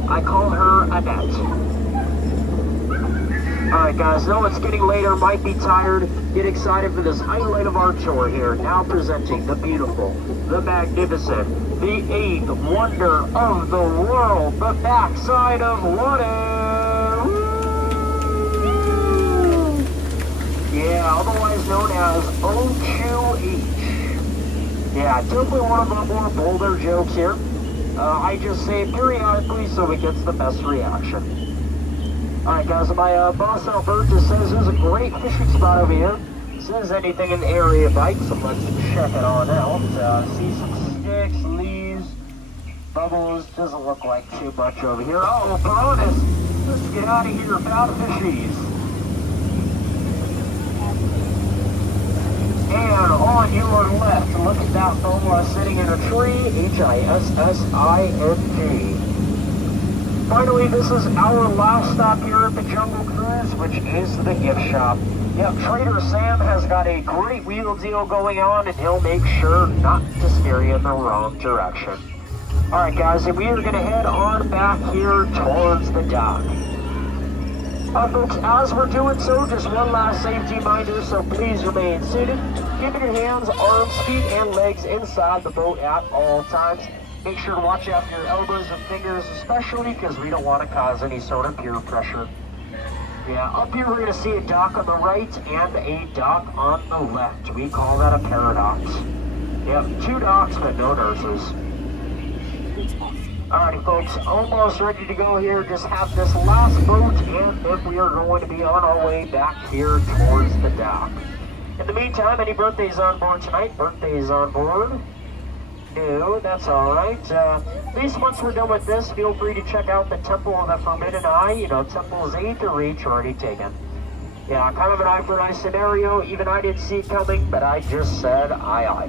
I call her Annette. Alright guys, know it's getting later, might be tired. Get excited for this highlight of our tour here. Now presenting the beautiful, the magnificent, the eighth wonder of the world, the backside of water. Woo! Yeah, otherwise known as O2H. Yeah, definitely one of the more bolder jokes here. I just say it periodically so it gets the best reaction. Alright guys, my boss Albert just says there's a great fishing spot over here. Says anything in the area bites, so let's check it on out. See some sticks, leaves, bubbles, doesn't look like too much over here. Oh, bonus! Let's get out of here, found fishies. And on your left, look at that boa sitting in a tree, Hissing. Finally, this is our last stop here at the Jungle Cruise, which is the gift shop. Yep, Trader Sam has got a great wheel deal going on, and he'll make sure not to steer you in the wrong direction. Alright guys, and we are going to head on back here towards the dock. Folks, as we're doing so, just one last safety reminder, so please remain seated. Keeping your hands, arms, feet, and legs inside the boat at all times. Make sure to watch out for your elbows and fingers, especially because we don't want to cause any sort of peer pressure. Yeah, up here we're going to see a dock on the right and a dock on the left. We call that a paradox. Yep, 2 docks but no nurses. Alrighty folks, almost ready to go here. Just have this last boat and then we are going to be on our way back here towards the dock. In the meantime, any birthdays on board tonight? Birthdays on board? No, that's alright. At least once we're done with this, feel free to check out the Temple of the Forbidden Eye. You know, Temples A through H already taken. Yeah, kind of an eye for an eye scenario. Even I didn't see it coming, but I just said aye.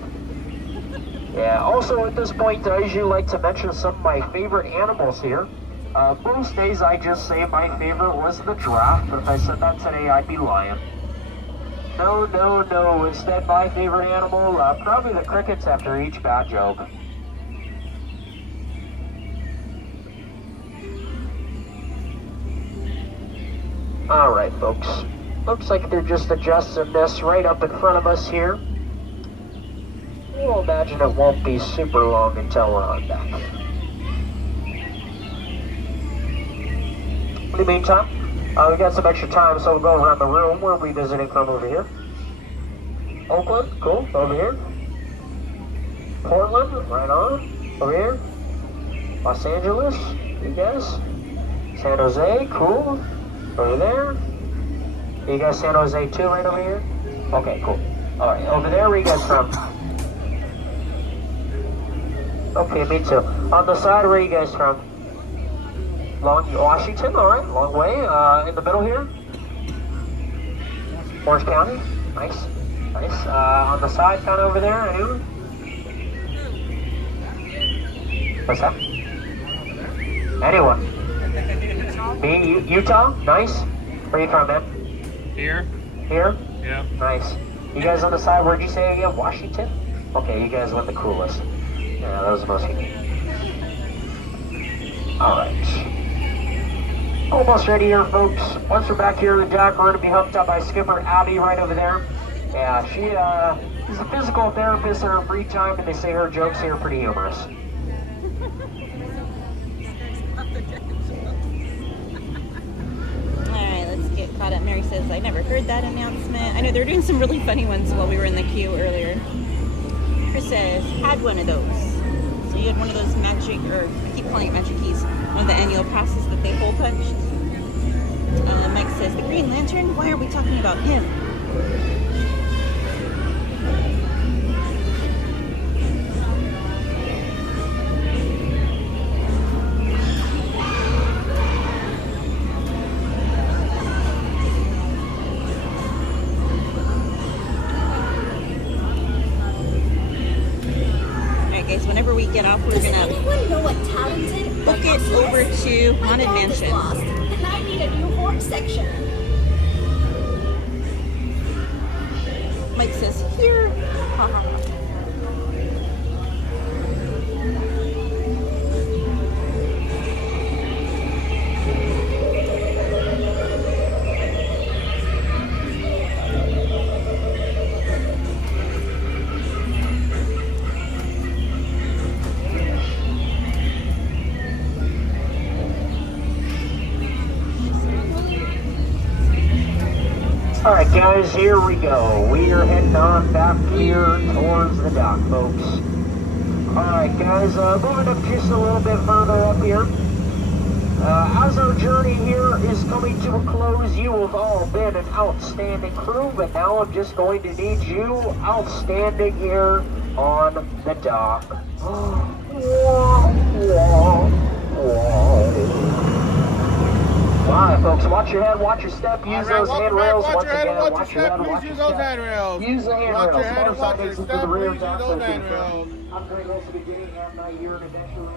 Yeah, also at this point, I usually like to mention some of my favorite animals here. Most days I just say my favorite was the giraffe. If I said that today, I'd be lying. No. Instead, my favorite animal, probably the crickets after each bad joke. Alright, folks. Looks like they're just adjusting this right up in front of us here. We'll imagine it won't be super long until we're on deck. In the meantime, we got some extra time, so we'll go around the room. Where are we visiting from over here? Oakland, cool, over here. Portland, right on, over here. Los Angeles, you guys. San Jose, cool, over there. You guys San Jose too, right over here? Okay, cool. Alright, over there, where you guys from? Okay, me too. On the side, where are you guys from? Washington, alright, long way. In the middle here? Orange County, nice. On the side, kind of over there, anyone? What's that? Anyone? Me, Utah, nice. Where are you from, man? Here. Here? Yeah. Nice. You guys on the side, where'd you say again? Washington? Okay, you guys went the coolest. Yeah, that was the most unique. Alright. Almost ready here, folks. Once we're back here in the dock, we're going to be hooked up by Skipper Abby right over there. Yeah, she is a physical therapist in her free time, and they say her jokes here are pretty humorous. Alright, let's get caught up. Mary says, I never heard that announcement. I know they were doing some really funny ones while we were in the queue earlier. Chris says, had one of those. So you had one of those magic, or I keep calling it magic keys, one of the annual passes that they hole punched. Mike says, the Green Lantern? Why are we talking about him? Whenever we get off, we're gonna book it over to Haunted Mansion. And I need a new horn section. Mike says, here. Alright guys, here we go. We are heading on back here towards the dock, folks. Alright guys, moving up just a little bit further up here. As our journey here is coming to a close, you have all been an outstanding crew, but now I'm just going to need you outstanding here on the dock. Alright folks, watch your head, watch your step, use those handrails once again, watch your head, watch your step. Use the handrails, motorcycle exits to the rear, down to the front. I'm going to go to the beginning of my year in adventure.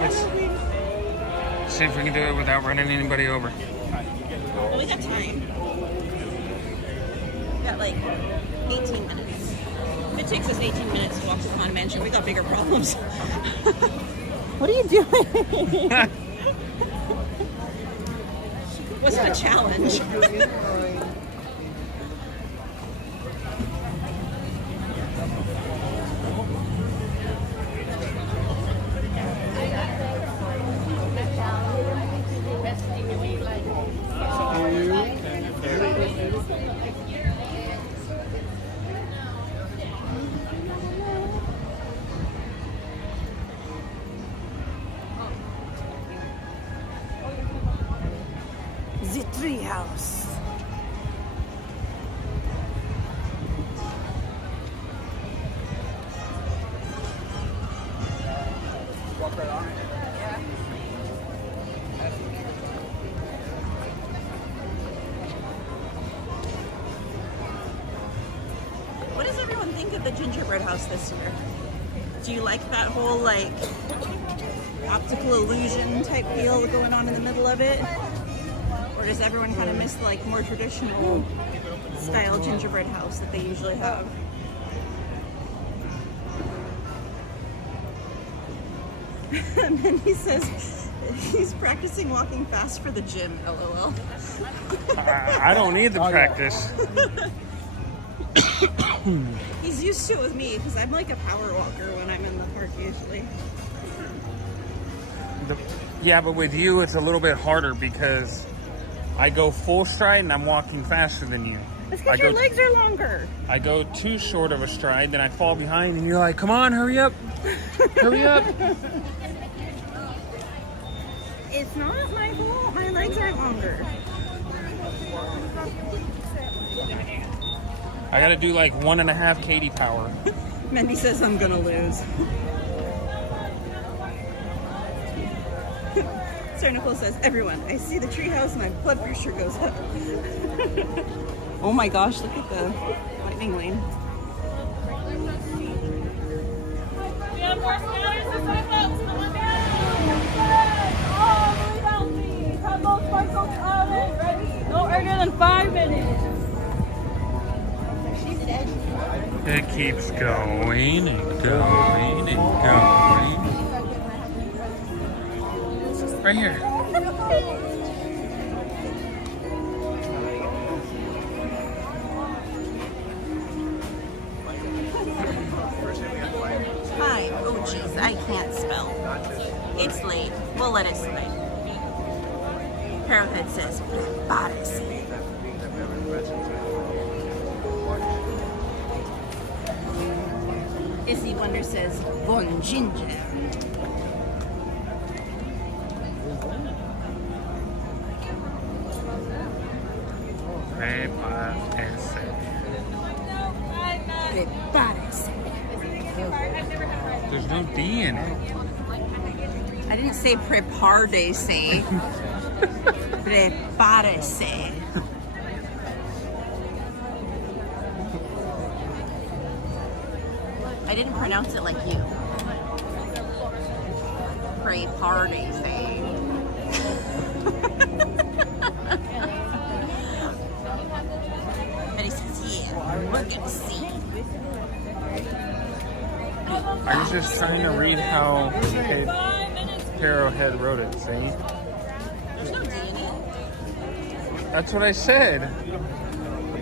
Let's see if we can do it without running anybody over. Well, we got time. We got like 18 minutes. If it takes us 18 minutes to walk to the Haunted Mansion, we got bigger problems. What are you doing? What's the challenge? The treehouse. Walk right on it. What does everyone think of the gingerbread house this year? Do you like that whole like optical illusion type deal going on in the middle of it? Or does everyone kind of miss the like more traditional style gingerbread house that they usually have? And then he says he's practicing walking fast for the gym, LOL. I don't need the practice. He's used to it with me because I'm like a power walker when I'm in the park usually. Yeah, but with you it's a little bit harder because I go full stride and I'm walking faster than you. That's because your legs are longer. I go too short of a stride, then I fall behind and you're like, come on, hurry up. Hurry up. It's not my fault. My legs are longer. I gotta do like 1.5 Katie power. Mindy says I'm gonna lose. Sarah Nicole says, everyone, I see the treehouse, my blood pressure goes up. Oh my gosh, look at the lightning lane. We have more scanners to sign up. Come on down. All the way down, please. Have those sparkles out and ready. No earlier than 5 minutes. It keeps going and going and going. Right here. Hi. Oh jeez, I can't spell. It's late. We'll let it slide. Arrowhead says, prepárese. Izzy Wonder says, bon ginger. Prepárese. Prepárese. There's no D in it. I didn't say prepárese. Prepárese. I didn't pronounce it like you. Prepárese. And he says, yeah, we're gonna see. I was just trying to read how Arrowhead wrote it, see? There's no D in it. That's what I said.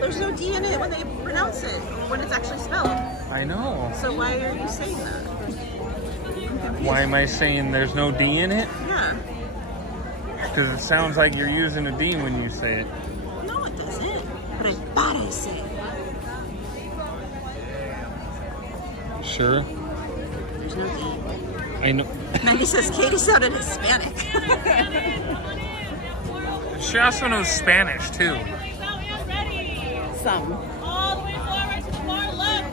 There's no D in it when they pronounce it, when it's actually spelled. I know. So why are you saying that? Why am I saying there's no D in it? Yeah. Because it sounds like you're using a D when you say it. No, it doesn't. But it parece. Sure. There's no D. I know. Maggie says Katie sounded Hispanic. She also knows Spanish too. Some. All the way forward to the far left.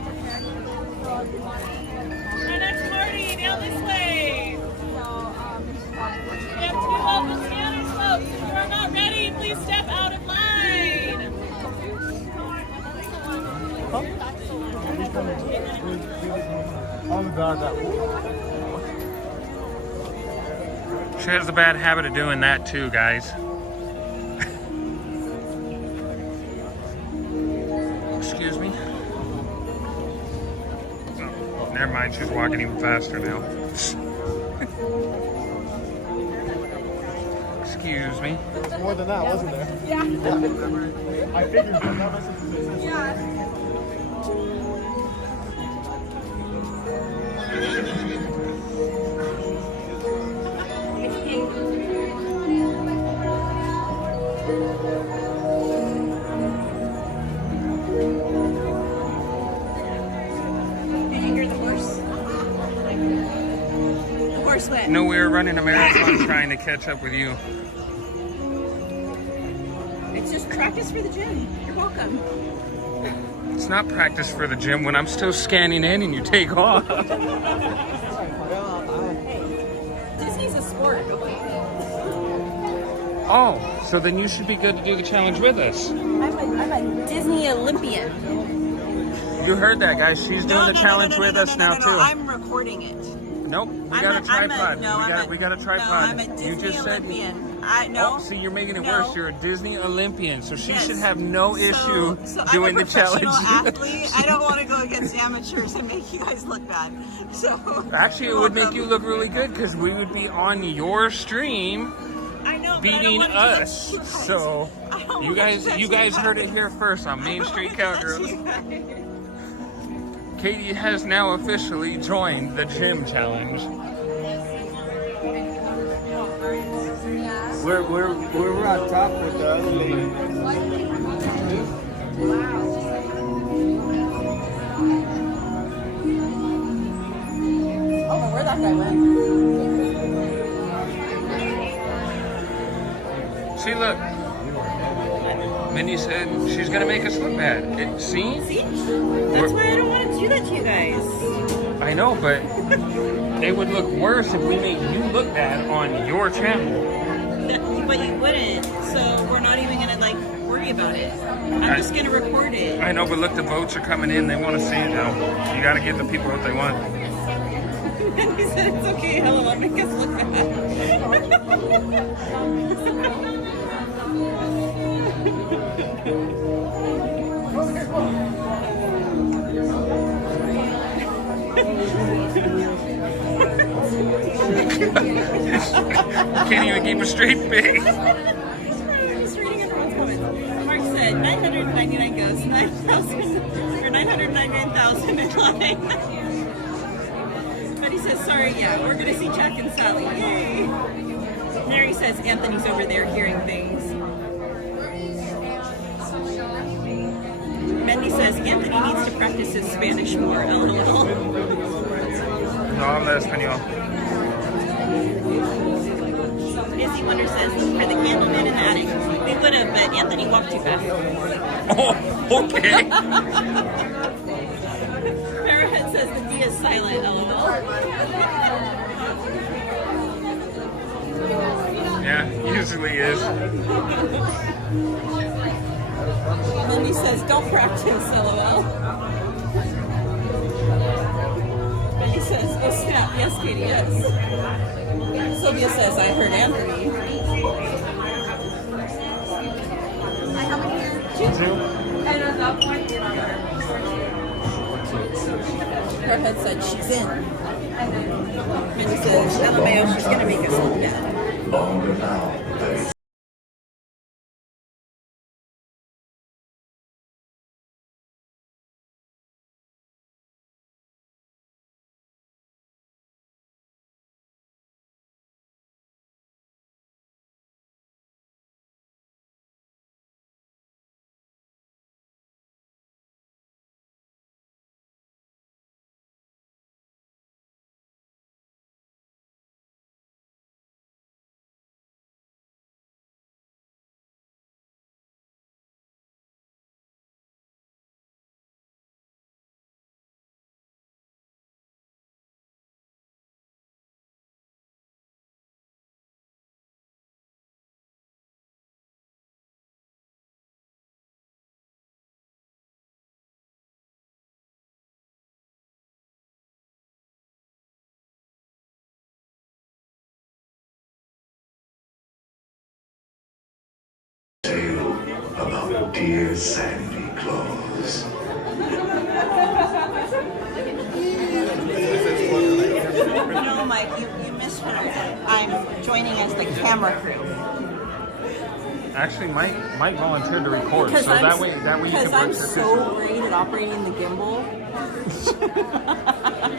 And that's Marty down this way. We have 2 open Spanish folks. If you are not ready, please step out of line. She has the bad habit of doing that too, guys. Excuse me. Oh, never mind, she's walking even faster now. Excuse me. More than that, wasn't there? Yeah. I figured that was Did you hear the horse? The horse went. No, we were running a marathon trying to catch up with you. It's just practice for the gym. You're welcome. It's not practice for the gym when I'm still scanning in and you take off. Disney's a sport. Oh, so then you should be good to do the challenge with us. I'm a Disney Olympian. You heard that, guys. She's doing the challenge with us now, too. I'm recording it. Nope, we got a tripod. We got a tripod. No, I'm a Disney you just Olympian. said. No. Oh, see, you're making it No. worse. You're a Disney Olympian, so she Yes. should have no issue So doing I'm a the challenge. professional athlete. I don't want to go against amateurs and make you guys look bad. So Actually, it would make you look really good because we would be on your stream. I know, beating but I don't us. want to So you guys heard it here first on Main Street Cowgirls. Katie has now officially joined the gym challenge. We're on top with the other lady. I don't know where that guy went. See, look. Minnie said she's gonna make us look bad. See? That's why I don't want to do that to you guys. I know, but it would look worse if we made you look bad on your channel. But you wouldn't, so we're not even gonna like worry about it. I'm just gonna record it. I know, but look, the votes are coming in. They want to see it now. You gotta give the people what they want. And he said it's okay, hello, I'll make us look bad. Can't even keep a straight face. I'm just reading everyone's comments. Mark said 999 ghosts, 9,000 or 999,000 in line. But he says, sorry, yeah, we're gonna see Jack and Sally. Yay! Mary says Anthony's over there hearing things. Mendy says Anthony needs to practice his Spanish more. LOL. No habla español. Izzy Wonder says for the Candleman in the attic. They would have, but Anthony walked too fast. Oh, okay. Parahead says the D is silent. LOL. Yeah, usually is. Mindy says, don't practice, LOL. Mindy says, oh snap, yes, Katie, yes. Sylvia says, I heard Anthony. Arrowhead said she's in. Minnie says, LMAO, she's gonna make us look bad. Longer now. Tale about dear Sandy Claus. No, Mike, you missed what I'm joining as the camera crew. Actually, Mike volunteered to record, so that way you can Because I'm participate. so great at operating the gimbal.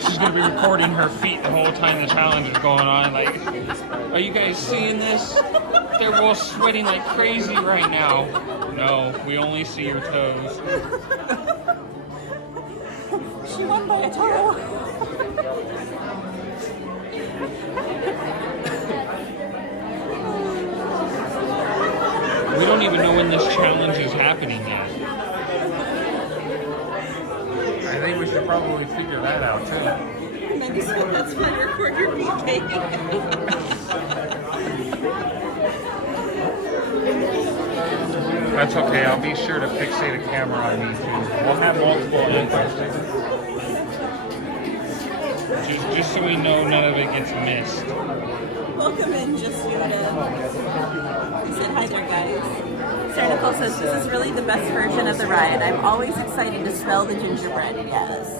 She's gonna be recording her feet the whole time the challenge is going on. Like, are you guys seeing this? They're both sweating like crazy right now. No, we only see your toes. She won by a toe. We don't even know when this challenge is happening yet. I think we should probably figure that out too. Minnie said that's fine, record your feet, baby. That's okay, I'll be sure to fixate a camera on me too. We'll have multiple angles. Just so we know none of it gets missed. Welcome in, just Yoda. He said hi there, guys. Sarah Nicole says, this is really the best version of the ride. I'm always excited to smell the gingerbread. Yes.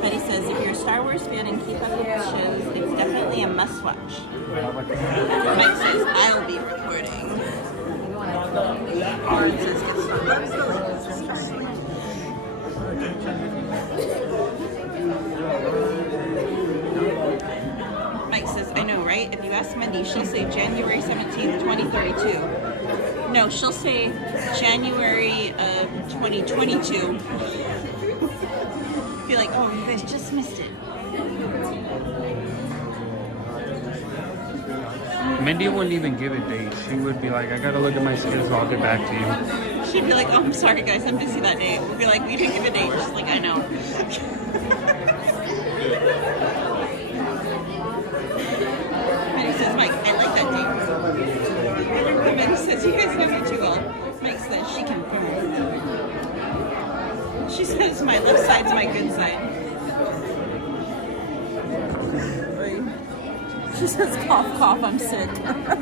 Betty says, if you're a Star Wars fan and keep up with the shows, it's definitely a must-watch. Mike says, I'll be recording. Lauren says, Mike says, I know, right? If you ask Mindy, she'll say January 17th, 2032. No, she'll say January of 2022. Be like, oh, you guys just missed it. Mindy wouldn't even give a date. She would be like, I gotta look at my schedule, I'll get back to you. She'd be like, oh, I'm sorry, guys, I'm busy that day. We'd be like, we didn't give a date. She's like, I know. Minnie says, Mike, I like that date. Minnie says, you guys know me too well. Mike says, she confirmed. She says, my left side's my good side. She says, cough, cough, I'm sick.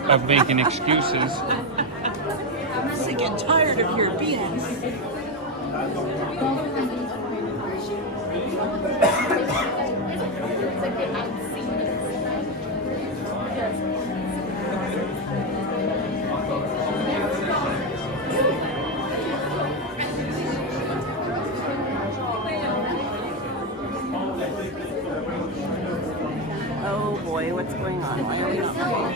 Of making excuses. I'm sick and tired of your beans. Oh boy, what's going on? Why are we not playing?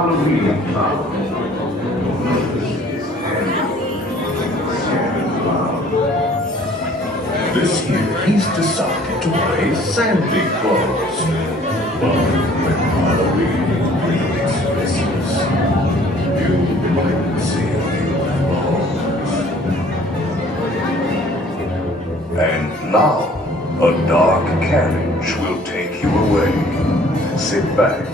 Halloween Tower. This year, he's decided to play Santa Claus. But when Halloween really Christmas, you might see a few balls. And now, a dark carriage will take you away. Sit back,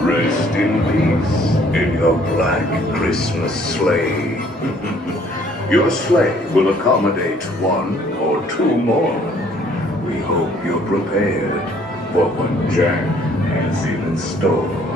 rest in peace in your black Christmas sleigh. Your sleigh will accommodate one or two more. We hope you're prepared for what Jack has in store.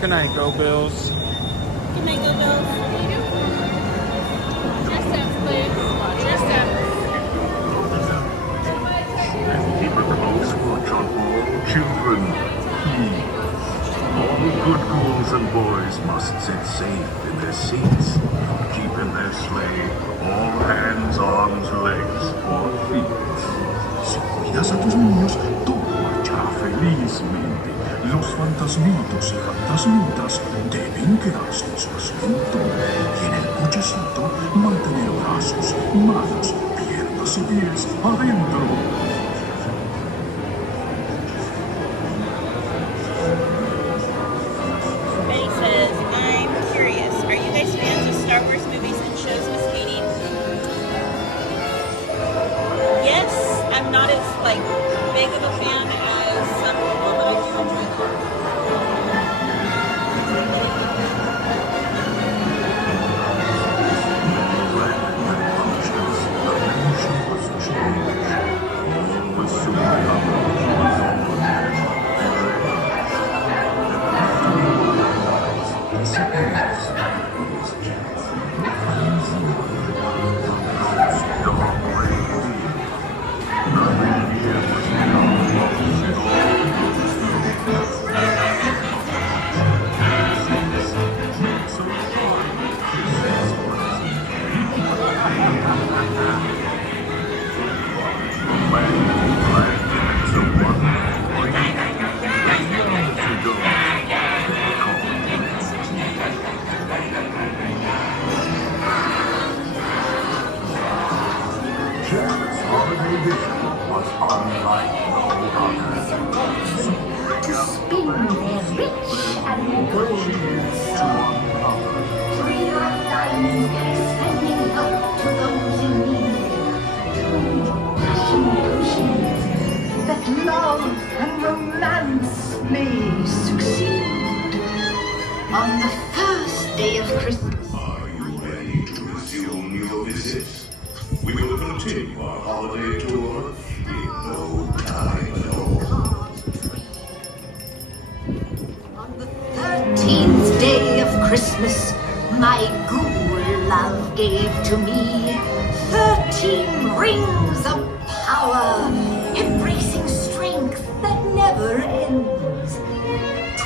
Good night, Go Bills. Good night, Go Bills. Dress up, please. Dress up. Keep the house watch on all children. All good girls and boys must sit safe in their seats. Keep in their sleigh all hands, arms, legs, or feet. Si cuidas a tus niños, todo marchará felizmente. Los fantasmitos y fantasmitas deben quedarse en su asiento. Y en el cochecito mantener brazos, manos, piernas y pies adentro. leads to another. Free our lives, extending help to those in need. Two passionate oceans that love and romance may succeed. On the first day of Christmas. Are you ready to resume your visit? We will continue our holiday tour in no time at all. On the 13th day of Christmas, my ghoul love gave to me 13 rings of power, embracing strength that never ends.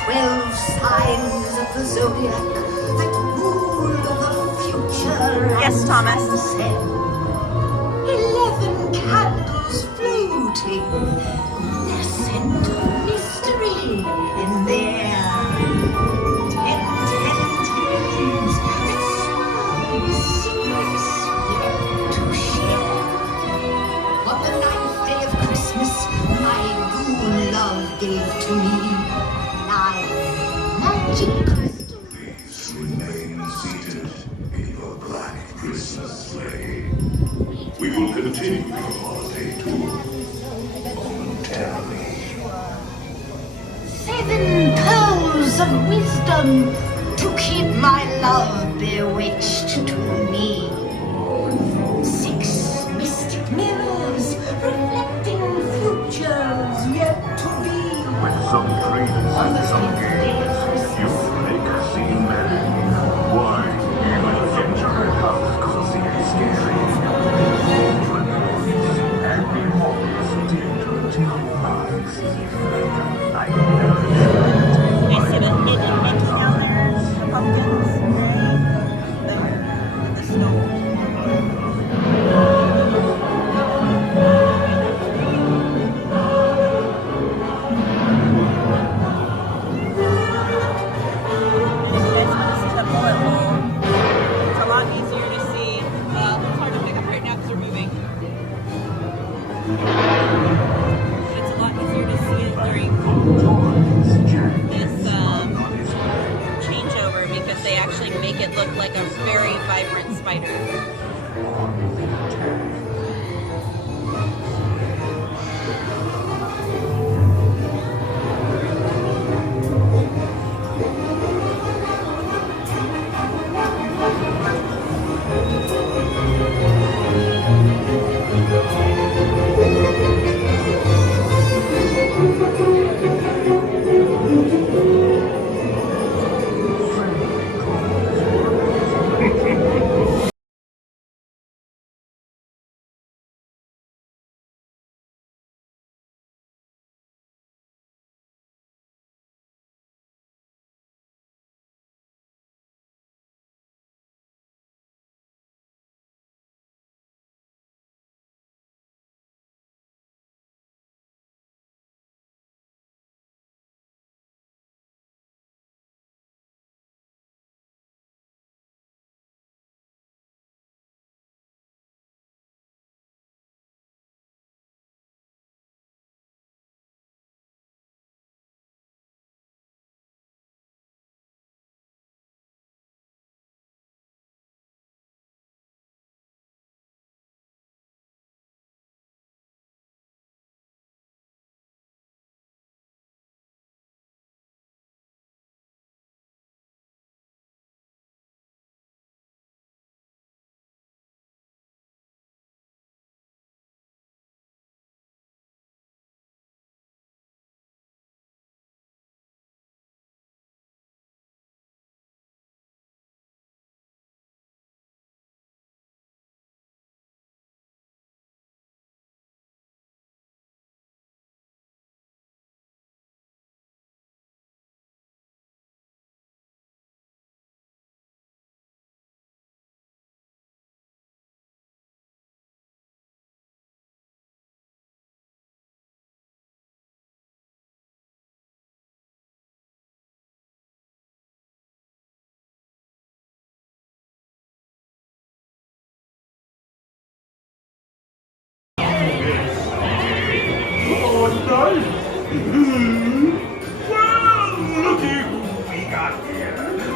12 signs of the zodiac that rule the future. Yes, Thomas. 11 candles floating, their scent of mystery in there. 10 tales that smile secrets yet to share. On the 9th day of Christmas, my ghoul love gave to me 9 magic crystals. Please remain seated in your black Christmas sleigh. We will continue your holiday tour momentarily. 7 pearls of wisdom to keep my love bewitched to me. 6 mystic mirrors reflecting futures yet to be. With some dreams and some games, you make us seem merry. Why, even a gingerbread house could seem scary. And the moments enter into your lives. I never I see the hidden Mickey down there, the pumpkins, right? The snow. Make it look like a very vibrant spider.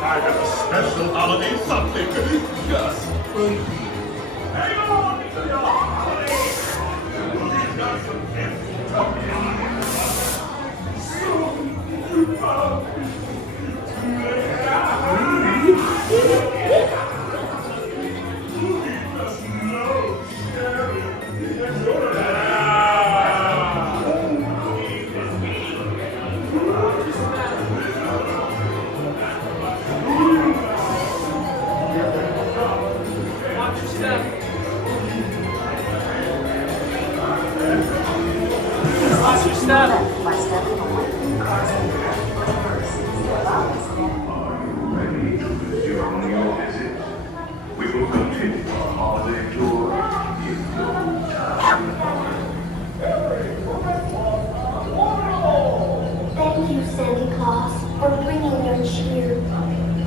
I have a special holiday something just for you. Hang on to your holiday! We've got some gifts to be soon we found Watch your step. ready to resume your visit. We will continue our holiday tour in no time. Thank you, Santa Claus, for bringing your cheer.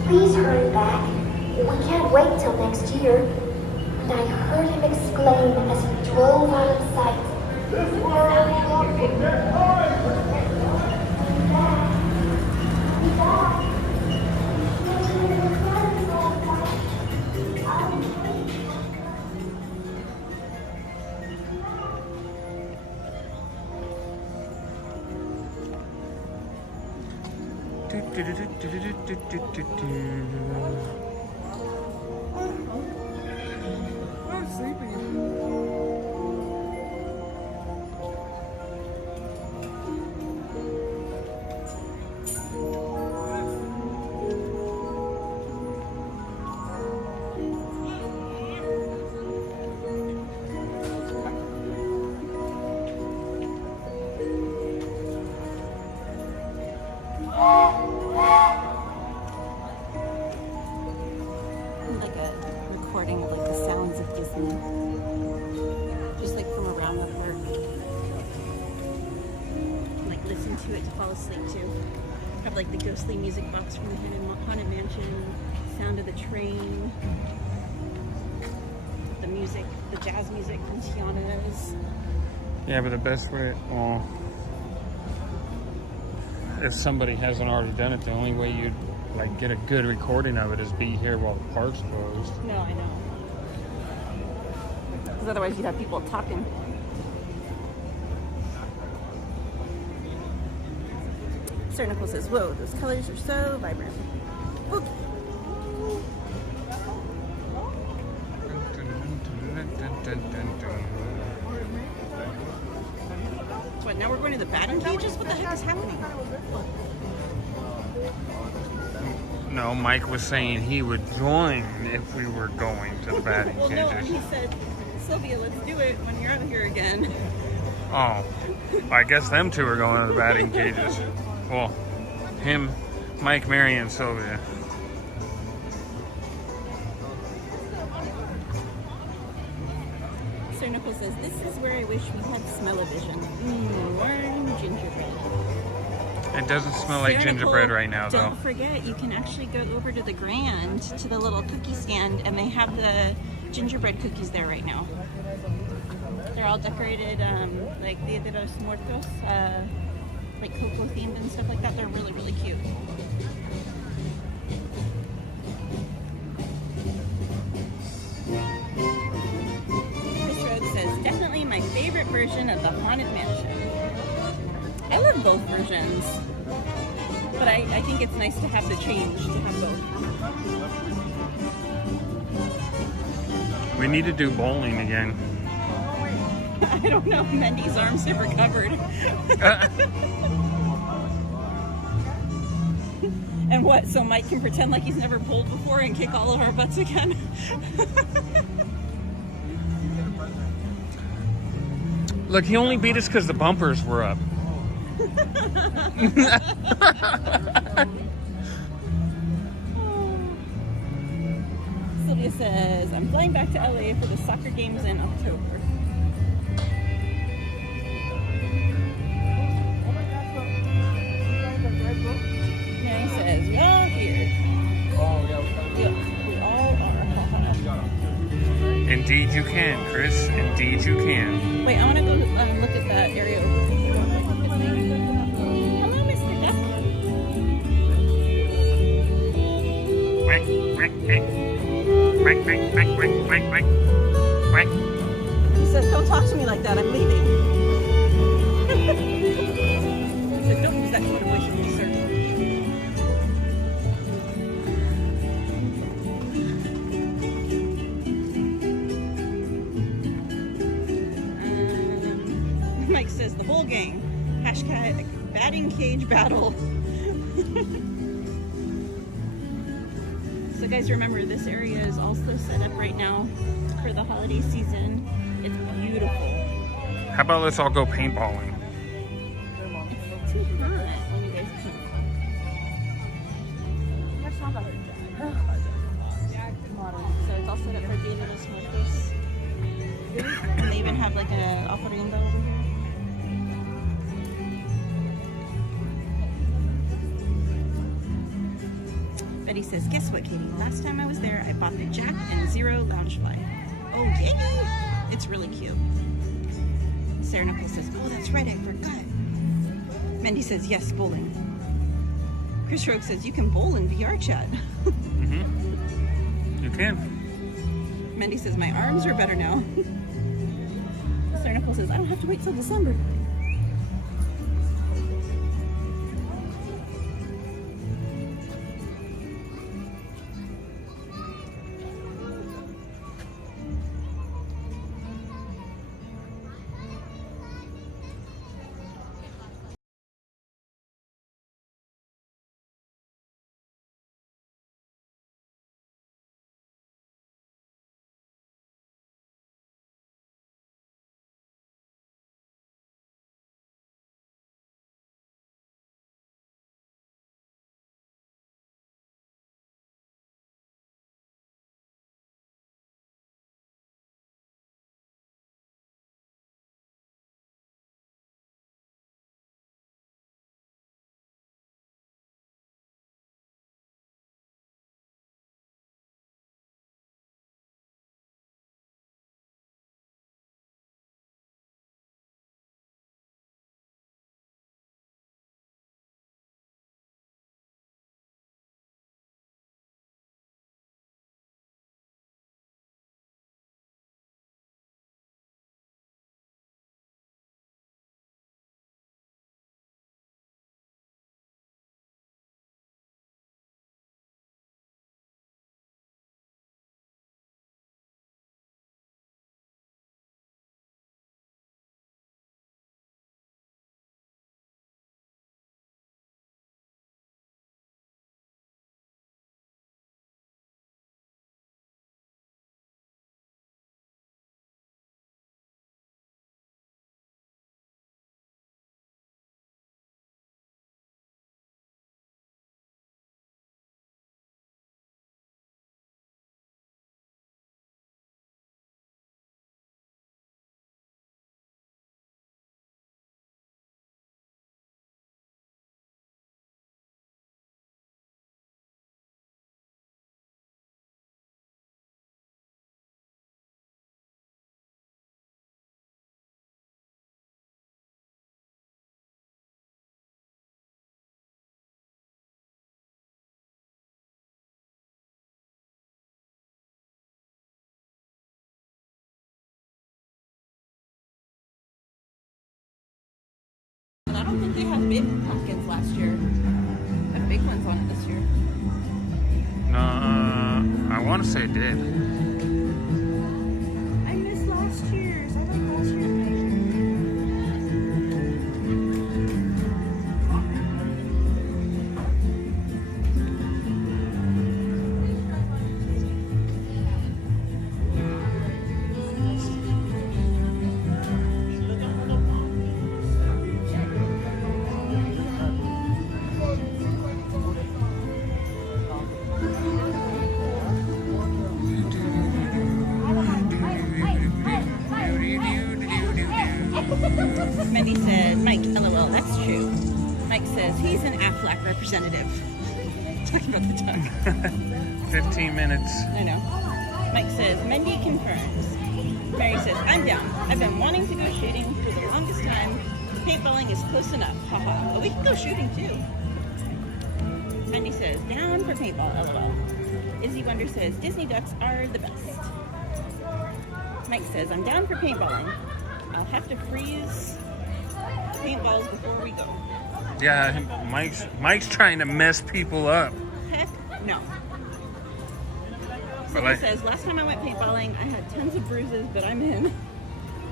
Please hurry back. We can't wait till next year. And I heard him exclaim as he drove out of sight. This world wants to get high! I'm sleepy. Like a recording of like the sounds of Disney, just like from around the park. Like listen to it to fall asleep to. Have like the ghostly music box from the Haunted Mansion, sound of the train, the music, the jazz music from Tiana's. Yeah, but the best way, well, if somebody hasn't already done it, the only way you'd like get a good recording of it is be here while the park's closed. No, I know. Because otherwise you'd have people talking. Sir Nickel says, whoa, those colors are so vibrant. Oogie. What, now we're going to the batting cages? What the heck is happening? No, Mike was saying he would join if we were going to the batting Well, no, cages. he said, Sylvia, let's do it when you're out here again. Oh, I guess them two are going to the batting cages. Well, him, Mike, Mary, and Sylvia. Sir Nickel says, this is where I wish we had smell-o-vision. Warm gingerbread. It doesn't smell like Sir gingerbread Nickel, right now, though. Don't forget, you can actually go over to the Grand, to the little cookie stand, and they have the gingerbread cookies there right now. They're all decorated like Dia de los Muertos, like cocoa themed and stuff like that. They're really, really cute. Chris Rhodes says, definitely my favorite version of the Haunted Mansion. I love both versions, but I think it's nice to have the change, to have both. We need to do bowling again. I don't know if Mendy's arms have recovered. And what, so Mike can pretend like he's never bowled before and kick all of our butts again? Look, he only beat us because the bumpers were up. Sylvia says, I'm flying back to LA for the soccer games in October. Mary says, we're all here. Yeah, we all are. Indeed you can, Chris. Indeed you can. Wait, I want to go look at that area over here. Hello, Mr. Duck. He says, don't talk to me like that, I'm leaving. He said, don't use that tone of voice with me, sir. Mike says, the whole gang. Hashtag batting cage battle. So guys, remember this area is also set up right now for the holiday season. It's beautiful. How about let's all go paintballing? It's too hot when you guys can't. So it's all set up for Dia de los Muertos. And they even have like a ofrenda over here. Betty says, guess what, Katie? Last time I was there, I bought the Jack and Zero Loungefly. Oh, yay! It's really cute. Sarah Nicole says, oh, that's right, I forgot. Mendy says, yes, bowling. Chris Rogue says, you can bowl in VR chat. You can. Mendy says, my arms are better now. Sarah Nicole says, I don't have to wait till December. I don't think they have big pumpkins last year. They have big ones on it this year. I want to say it did. I missed last year's. I like last year's. Minnie said, Mike, LOL, that's true. Mike says, he's an Aflac representative. Talking about the time. 15 minutes. I know. Mike says, Mendy confirms. Mary says, I'm down. I've been wanting to go shooting for the longest time. Paintballing is close enough. Haha. But we can go shooting too. Mendy says, down for paintball, LOL. Izzy Wonder says, Disney ducks are the best. Mike says, I'm down for paintballing. I'll have to freeze paintballs before we go. Yeah, Mike's trying to mess people up. Heck no. But Someone like, says, last time I went paintballing, I had tons of bruises, but I'm in.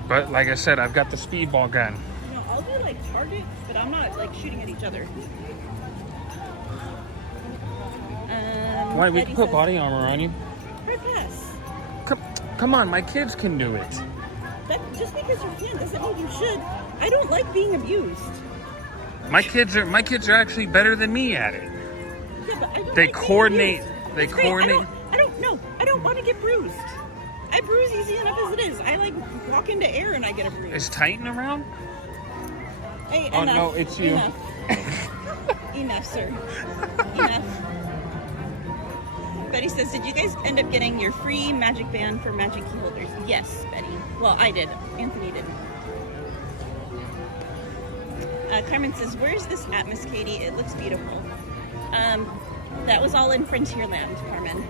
but like I said, I've got the speedball gun. You know, I'll do like target, but I'm not like shooting at each other. Why, we Betty can put says, body armor on you. hard pass. Come on, my kids can do it. That, just because you can doesn't mean you should. I don't like being abused. My kids are actually better than me at it. Yeah, but I don't They like being coordinate. abused. They It's great. coordinate. I don't know. I don't want to get bruised. I bruise easy enough as it is. I like walk into air and I get a bruise. Is Titan around? Hey, Oh, enough. no, it's you. Enough, enough sir. Enough. Betty says, did you guys end up getting your free magic band for magic key holders? Yes, Betty. Well, I did. Anthony didn't. Carmen says, where's this at, Miss Katie? It looks beautiful. That was all in Frontierland, Carmen.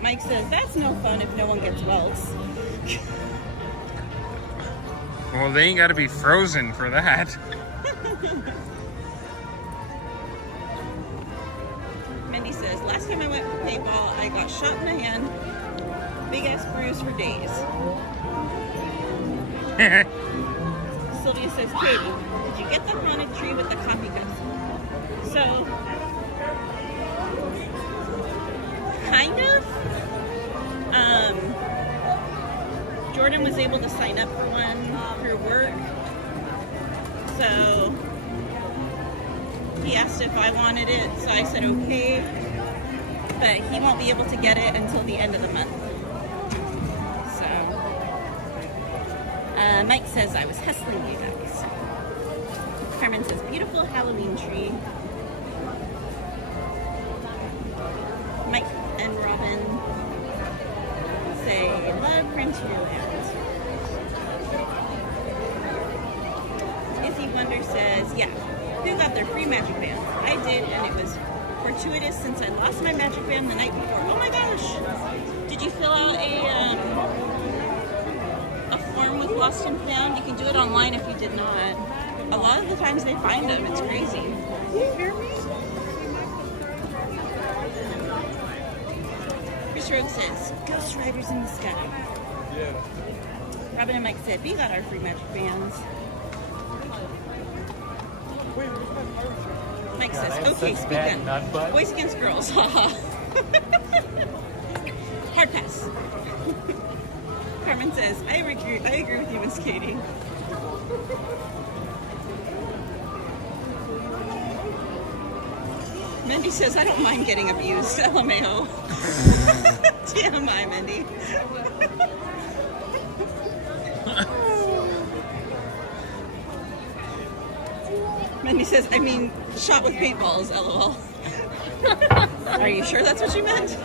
Mike says, that's no fun if no one gets welts. Well, they ain't got to be frozen for that. Mindy says, last time I went for paintball, I got shot in the hand. Big ass bruise for days. Sylvia says, Katie, did you get the haunted tree with the coffee cups? So, kind of. Jordan was able to sign up for one through work. So, he asked if I wanted it, so I said okay. But he won't be able to get it until the end of the month. So, Mike says I was hustling you guys. Carmen says, beautiful Halloween tree. Mike and Robin say, love Frontierland. Izzy Wonder says, yeah, who got their free magic band? I did, and it was fortuitous since I lost my magic band the night before. Oh my gosh! Did you fill out a form with lost and found? You can do it online if you did not. A lot of the times they find them. It's crazy. Can you hear me? Chris Rogue says, Ghost Riders in the Sky. Yeah. Robin and Mike said, we got our free magic bands. Mike says, okay, speak on boys against girls. Haha. Hard pass. Carmen says, I agree with you, Miss Katie. Mindy says, I don't mind getting abused. LMAO. TMI, Mindy. Mindy says, I mean, shot with paintballs, LOL. Are you sure that's what you meant?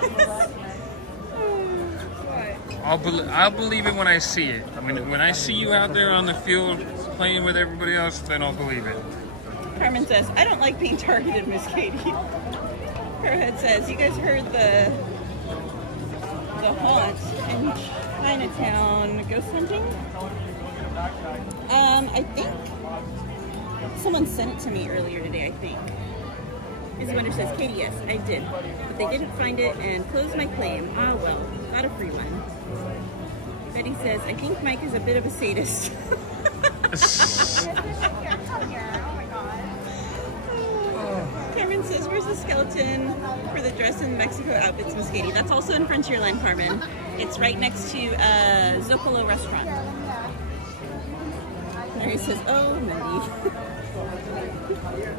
I'll believe it when I see it. I mean, when I see you out there on the field playing with everybody else, then I'll believe it. Carmen says, I don't like being targeted, Miss Katie. Arrowhead says, you guys heard the haunt in Chinatown ghost hunting? I think someone sent it to me earlier today, I think. Izzy Wonder says, Katie, yes, I did. But they didn't find it and closed my claim. Ah, well, got a free one. Betty says, I think Mike is a bit of a sadist. Carmen says, where's the skeleton for the dress and Mexico outfits, Miss Katie? That's also in Frontierland, Carmen. It's right next to Zocalo restaurant. Mary says, oh, Mindy.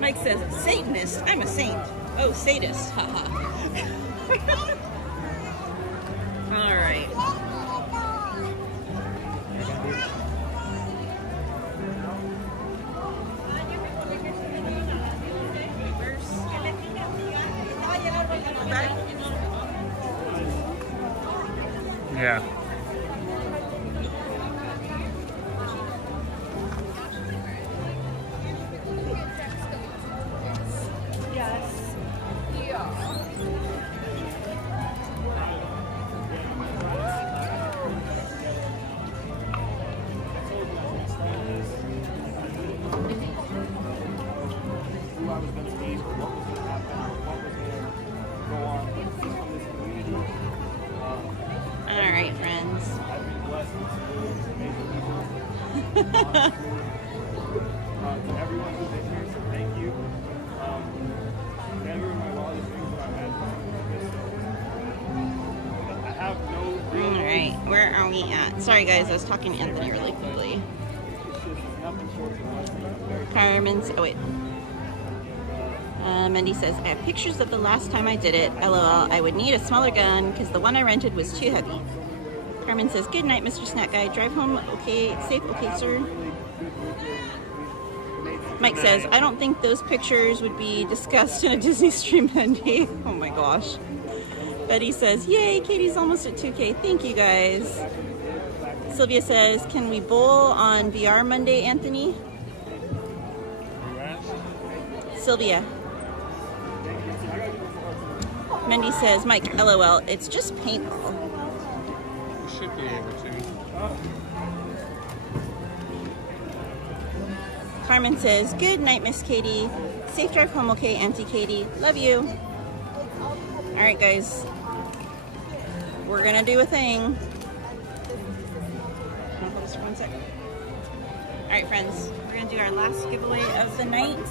Mike says, Satanist. I'm a saint. Oh, sadist. Haha. All right. Yeah. Yes. To everyone who's in here, so thank you. Never in my wildest dreams that I've had. I have no real. Alright, where are we at? Sorry guys, I was talking to Anthony really quickly. Carmen's, oh wait. Mindy says, I have pictures of the last time I did it. LOL, I would need a smaller gun because the one I rented was too heavy. Carmen says, good night, Mr. Snack Guy. Drive home okay, safe, okay, sir. Mike says, I don't think those pictures would be discussed in a Disney stream, Mindy. Oh my gosh. Betty says, yay, Katie's almost at 2K. Thank you guys. Sylvia says, can we bowl on VR Monday, Anthony? Sylvia. Mindy says, Mike, LOL, it's just paintball. We should be able to. Carmen says, good night, Miss Katie. Safe drive home, okay, Auntie Katie. Love you. All right, guys. We're going to do a thing. Hold this for 1 second. All right, friends. We're going to do our last giveaway of the night.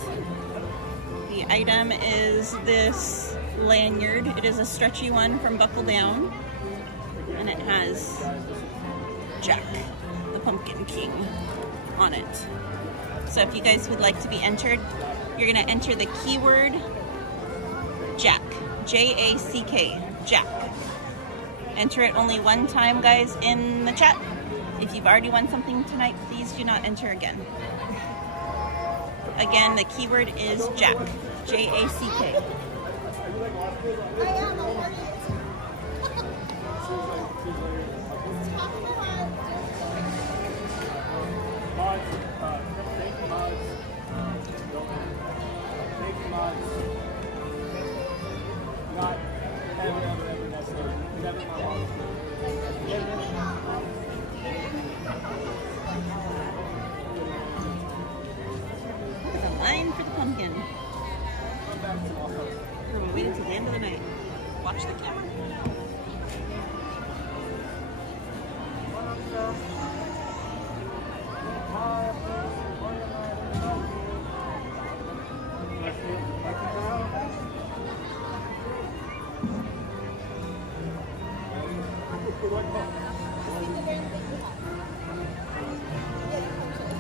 The item is this lanyard. It is a stretchy one from Buckle Down. And it has Jack, the Pumpkin King, on it. So if you guys would like to be entered, you're going to enter the keyword Jack. J-A-C-K. Jack. Enter it only one time, guys, in the chat. If you've already won something tonight, please do not enter again. Again, the keyword is Jack. J-A-C-K. Not ever, Ernesto. Never in my wildest dreams. There's a line for the pumpkin. We're gonna wait until the end of the night. Watch the camera.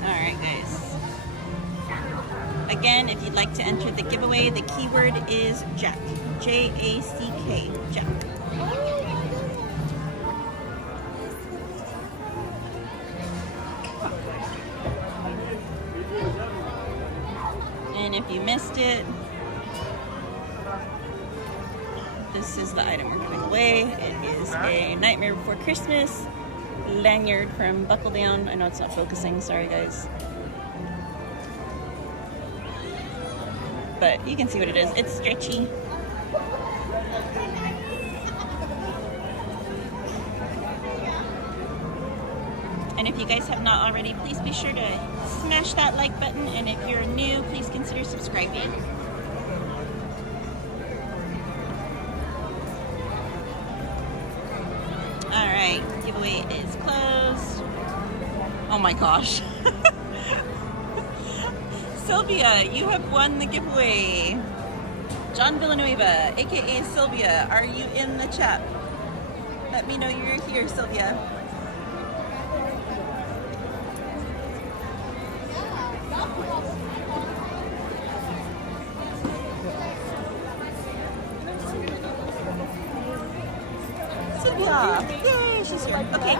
Alright guys. Again, if you'd like to enter the giveaway, the keyword is Jack. J-A-C-K. Jack. And if you missed it, this is the item we're giving away. It is a Nightmare Before Christmas lanyard from Buckle Down. I know it's not focusing, sorry guys. But you can see what it is. It's stretchy. And if you guys have not already, please be sure to smash that like button. And if you're new, please consider subscribing. Alright, giveaway is closed. Oh my gosh. Sylvia, you have won the giveaway. John Villanueva, aka Sylvia, are you in the chat? Let me know you're here, Sylvia. Sylvia! Yay, she's here. Okay.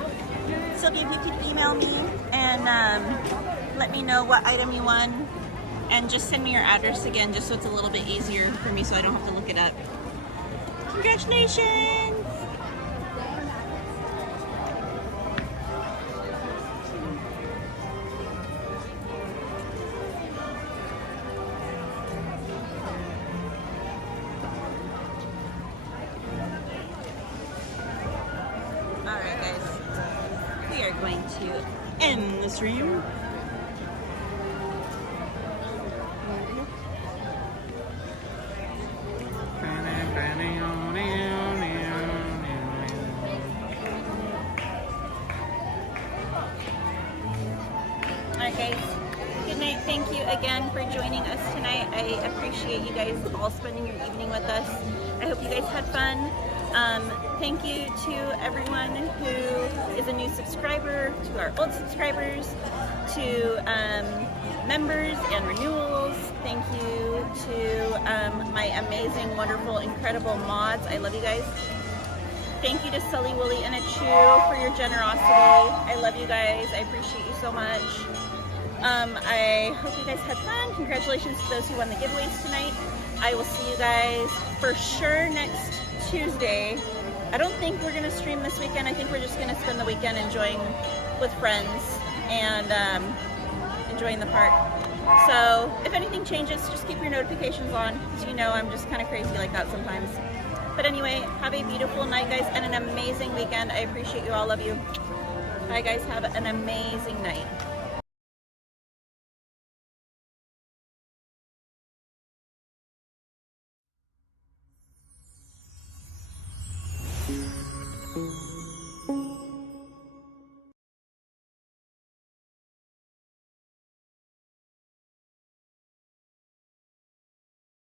Sylvia, if you could email me and let me know what item you won. And just send me your address again, just so it's a little bit easier for me so I don't have to look it up. Congratulations! Alright guys, we are going to end the stream. guys. Good night. Thank you again for joining us tonight. I appreciate you guys all spending your evening with us. I hope you guys had fun. Thank you to everyone who is a new subscriber, to our old subscribers, to members and renewals. Thank you to my amazing, wonderful, incredible mods. I love you guys. Thank you to Sully, Wooly, and a Chew for your generosity. I love you guys. I appreciate you so much. I hope you guys had fun. Congratulations to those who won the giveaways tonight. I will see you guys for sure next Tuesday. I don't think we're going to stream this weekend. I think we're just going to spend the weekend enjoying with friends and enjoying the park. So if anything changes, just keep your notifications on, because you know I'm just kind of crazy like that sometimes. But anyway, have a beautiful night, guys, and an amazing weekend. I appreciate you all. Love you. Bye, guys. Have an amazing night.